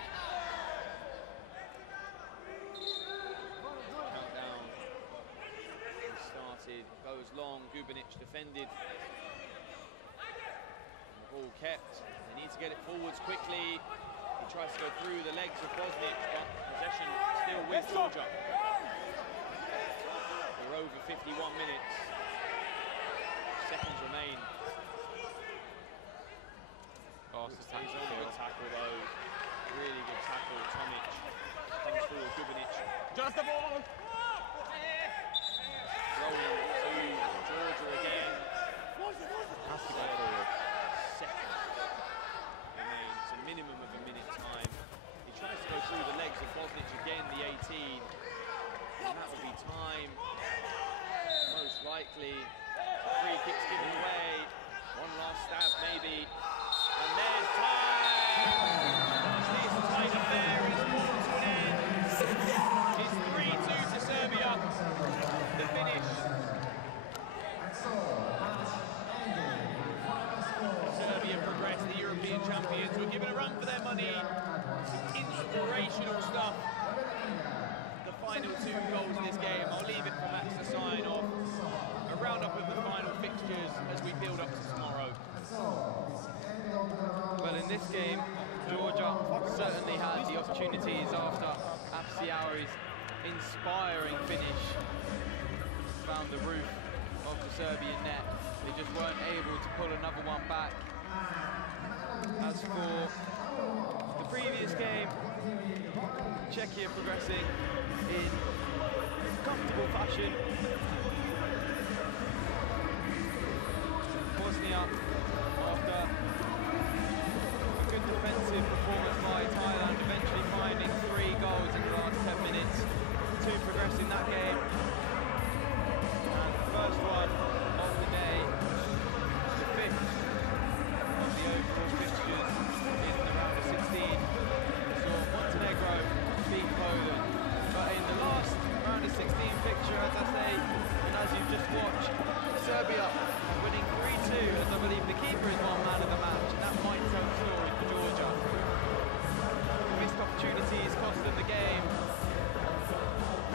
Countdown has started, goes long, Gubinic defended. And the ball kept. They need to get it forwards quickly. He tries to go through the legs of Bosnic, but possession still with Georgia. We're over 51 minutes. Seconds remain. He's on a good tackle though. Really good tackle. Tomic comes forward. Gubinic. Just the ball! Rolling to Georgia again. Has to go forward. Seconds remain. It's a minimum of a minute time. He tries to go through the legs of Bosnic again, the 18. And that will be time. Most likely. The free kick's given away. One last stab maybe. And there's time! This tight affair is brought to an end. It's 3-2 to Serbia. The finish. Serbia progressed. The European champions were given a run for their money. Some inspirational stuff. The final 2 goals in this game. I'll leave it for Max to sign off. A roundup of the final fixtures as we build up to tomorrow. Well, in this game, Georgia certainly had the opportunities after Apsiauri's inspiring finish. Found the roof of the Serbian net. They just weren't able to pull another one back. As for the previous game, Czechia progressing in comfortable fashion. Bosnia, after a good defensive performance by Taylan, eventually finding 3 goals in the last 10 minutes to progress in that game. And the first one of the day, the 5th of the overall fixtures in the round of 16, saw Montenegro beat Poland. But in the last round of 16 fixture, as I say, and as you've just watched, Serbia winning 3-2, as I believe the keeper is one man of the match, and that might tell the story for Georgia. Missed opportunities cost them the game.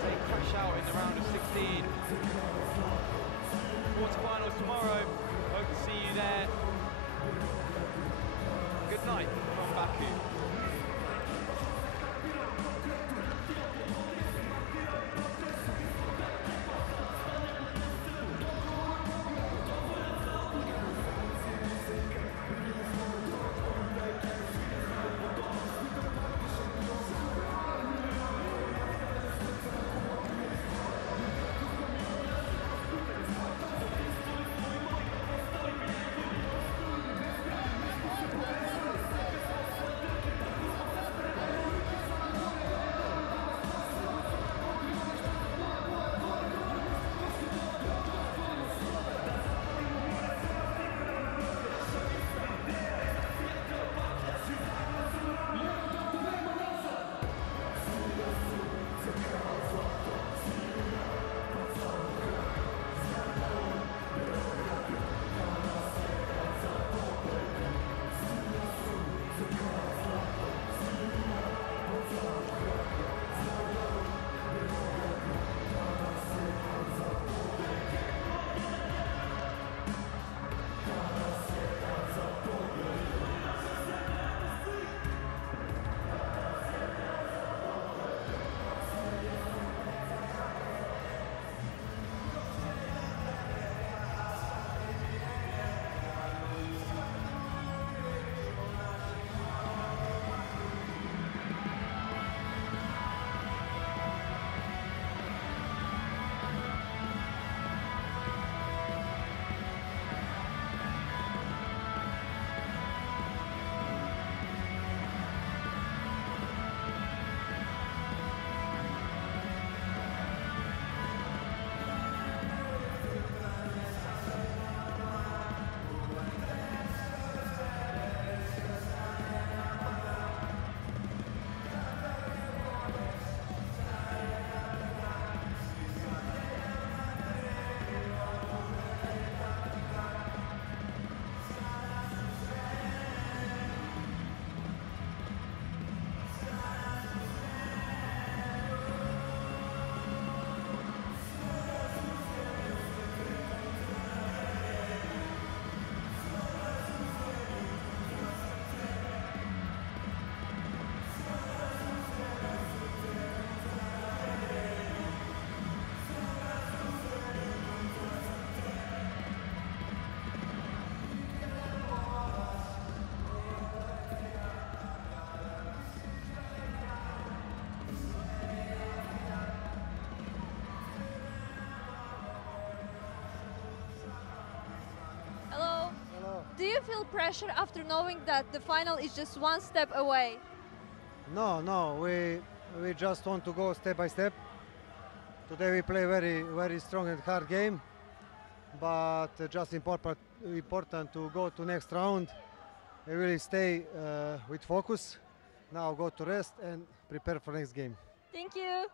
They crash out in the round of 16. Quarterfinals tomorrow. Hope to see you there. Good night from Baku. you feel pressure after knowing that the final is just one step away? No, we just want to go step by step. Today we play very strong and hard game, but just important to go to next round. We really stay with focus. Now go to rest and prepare for next game. Thank you.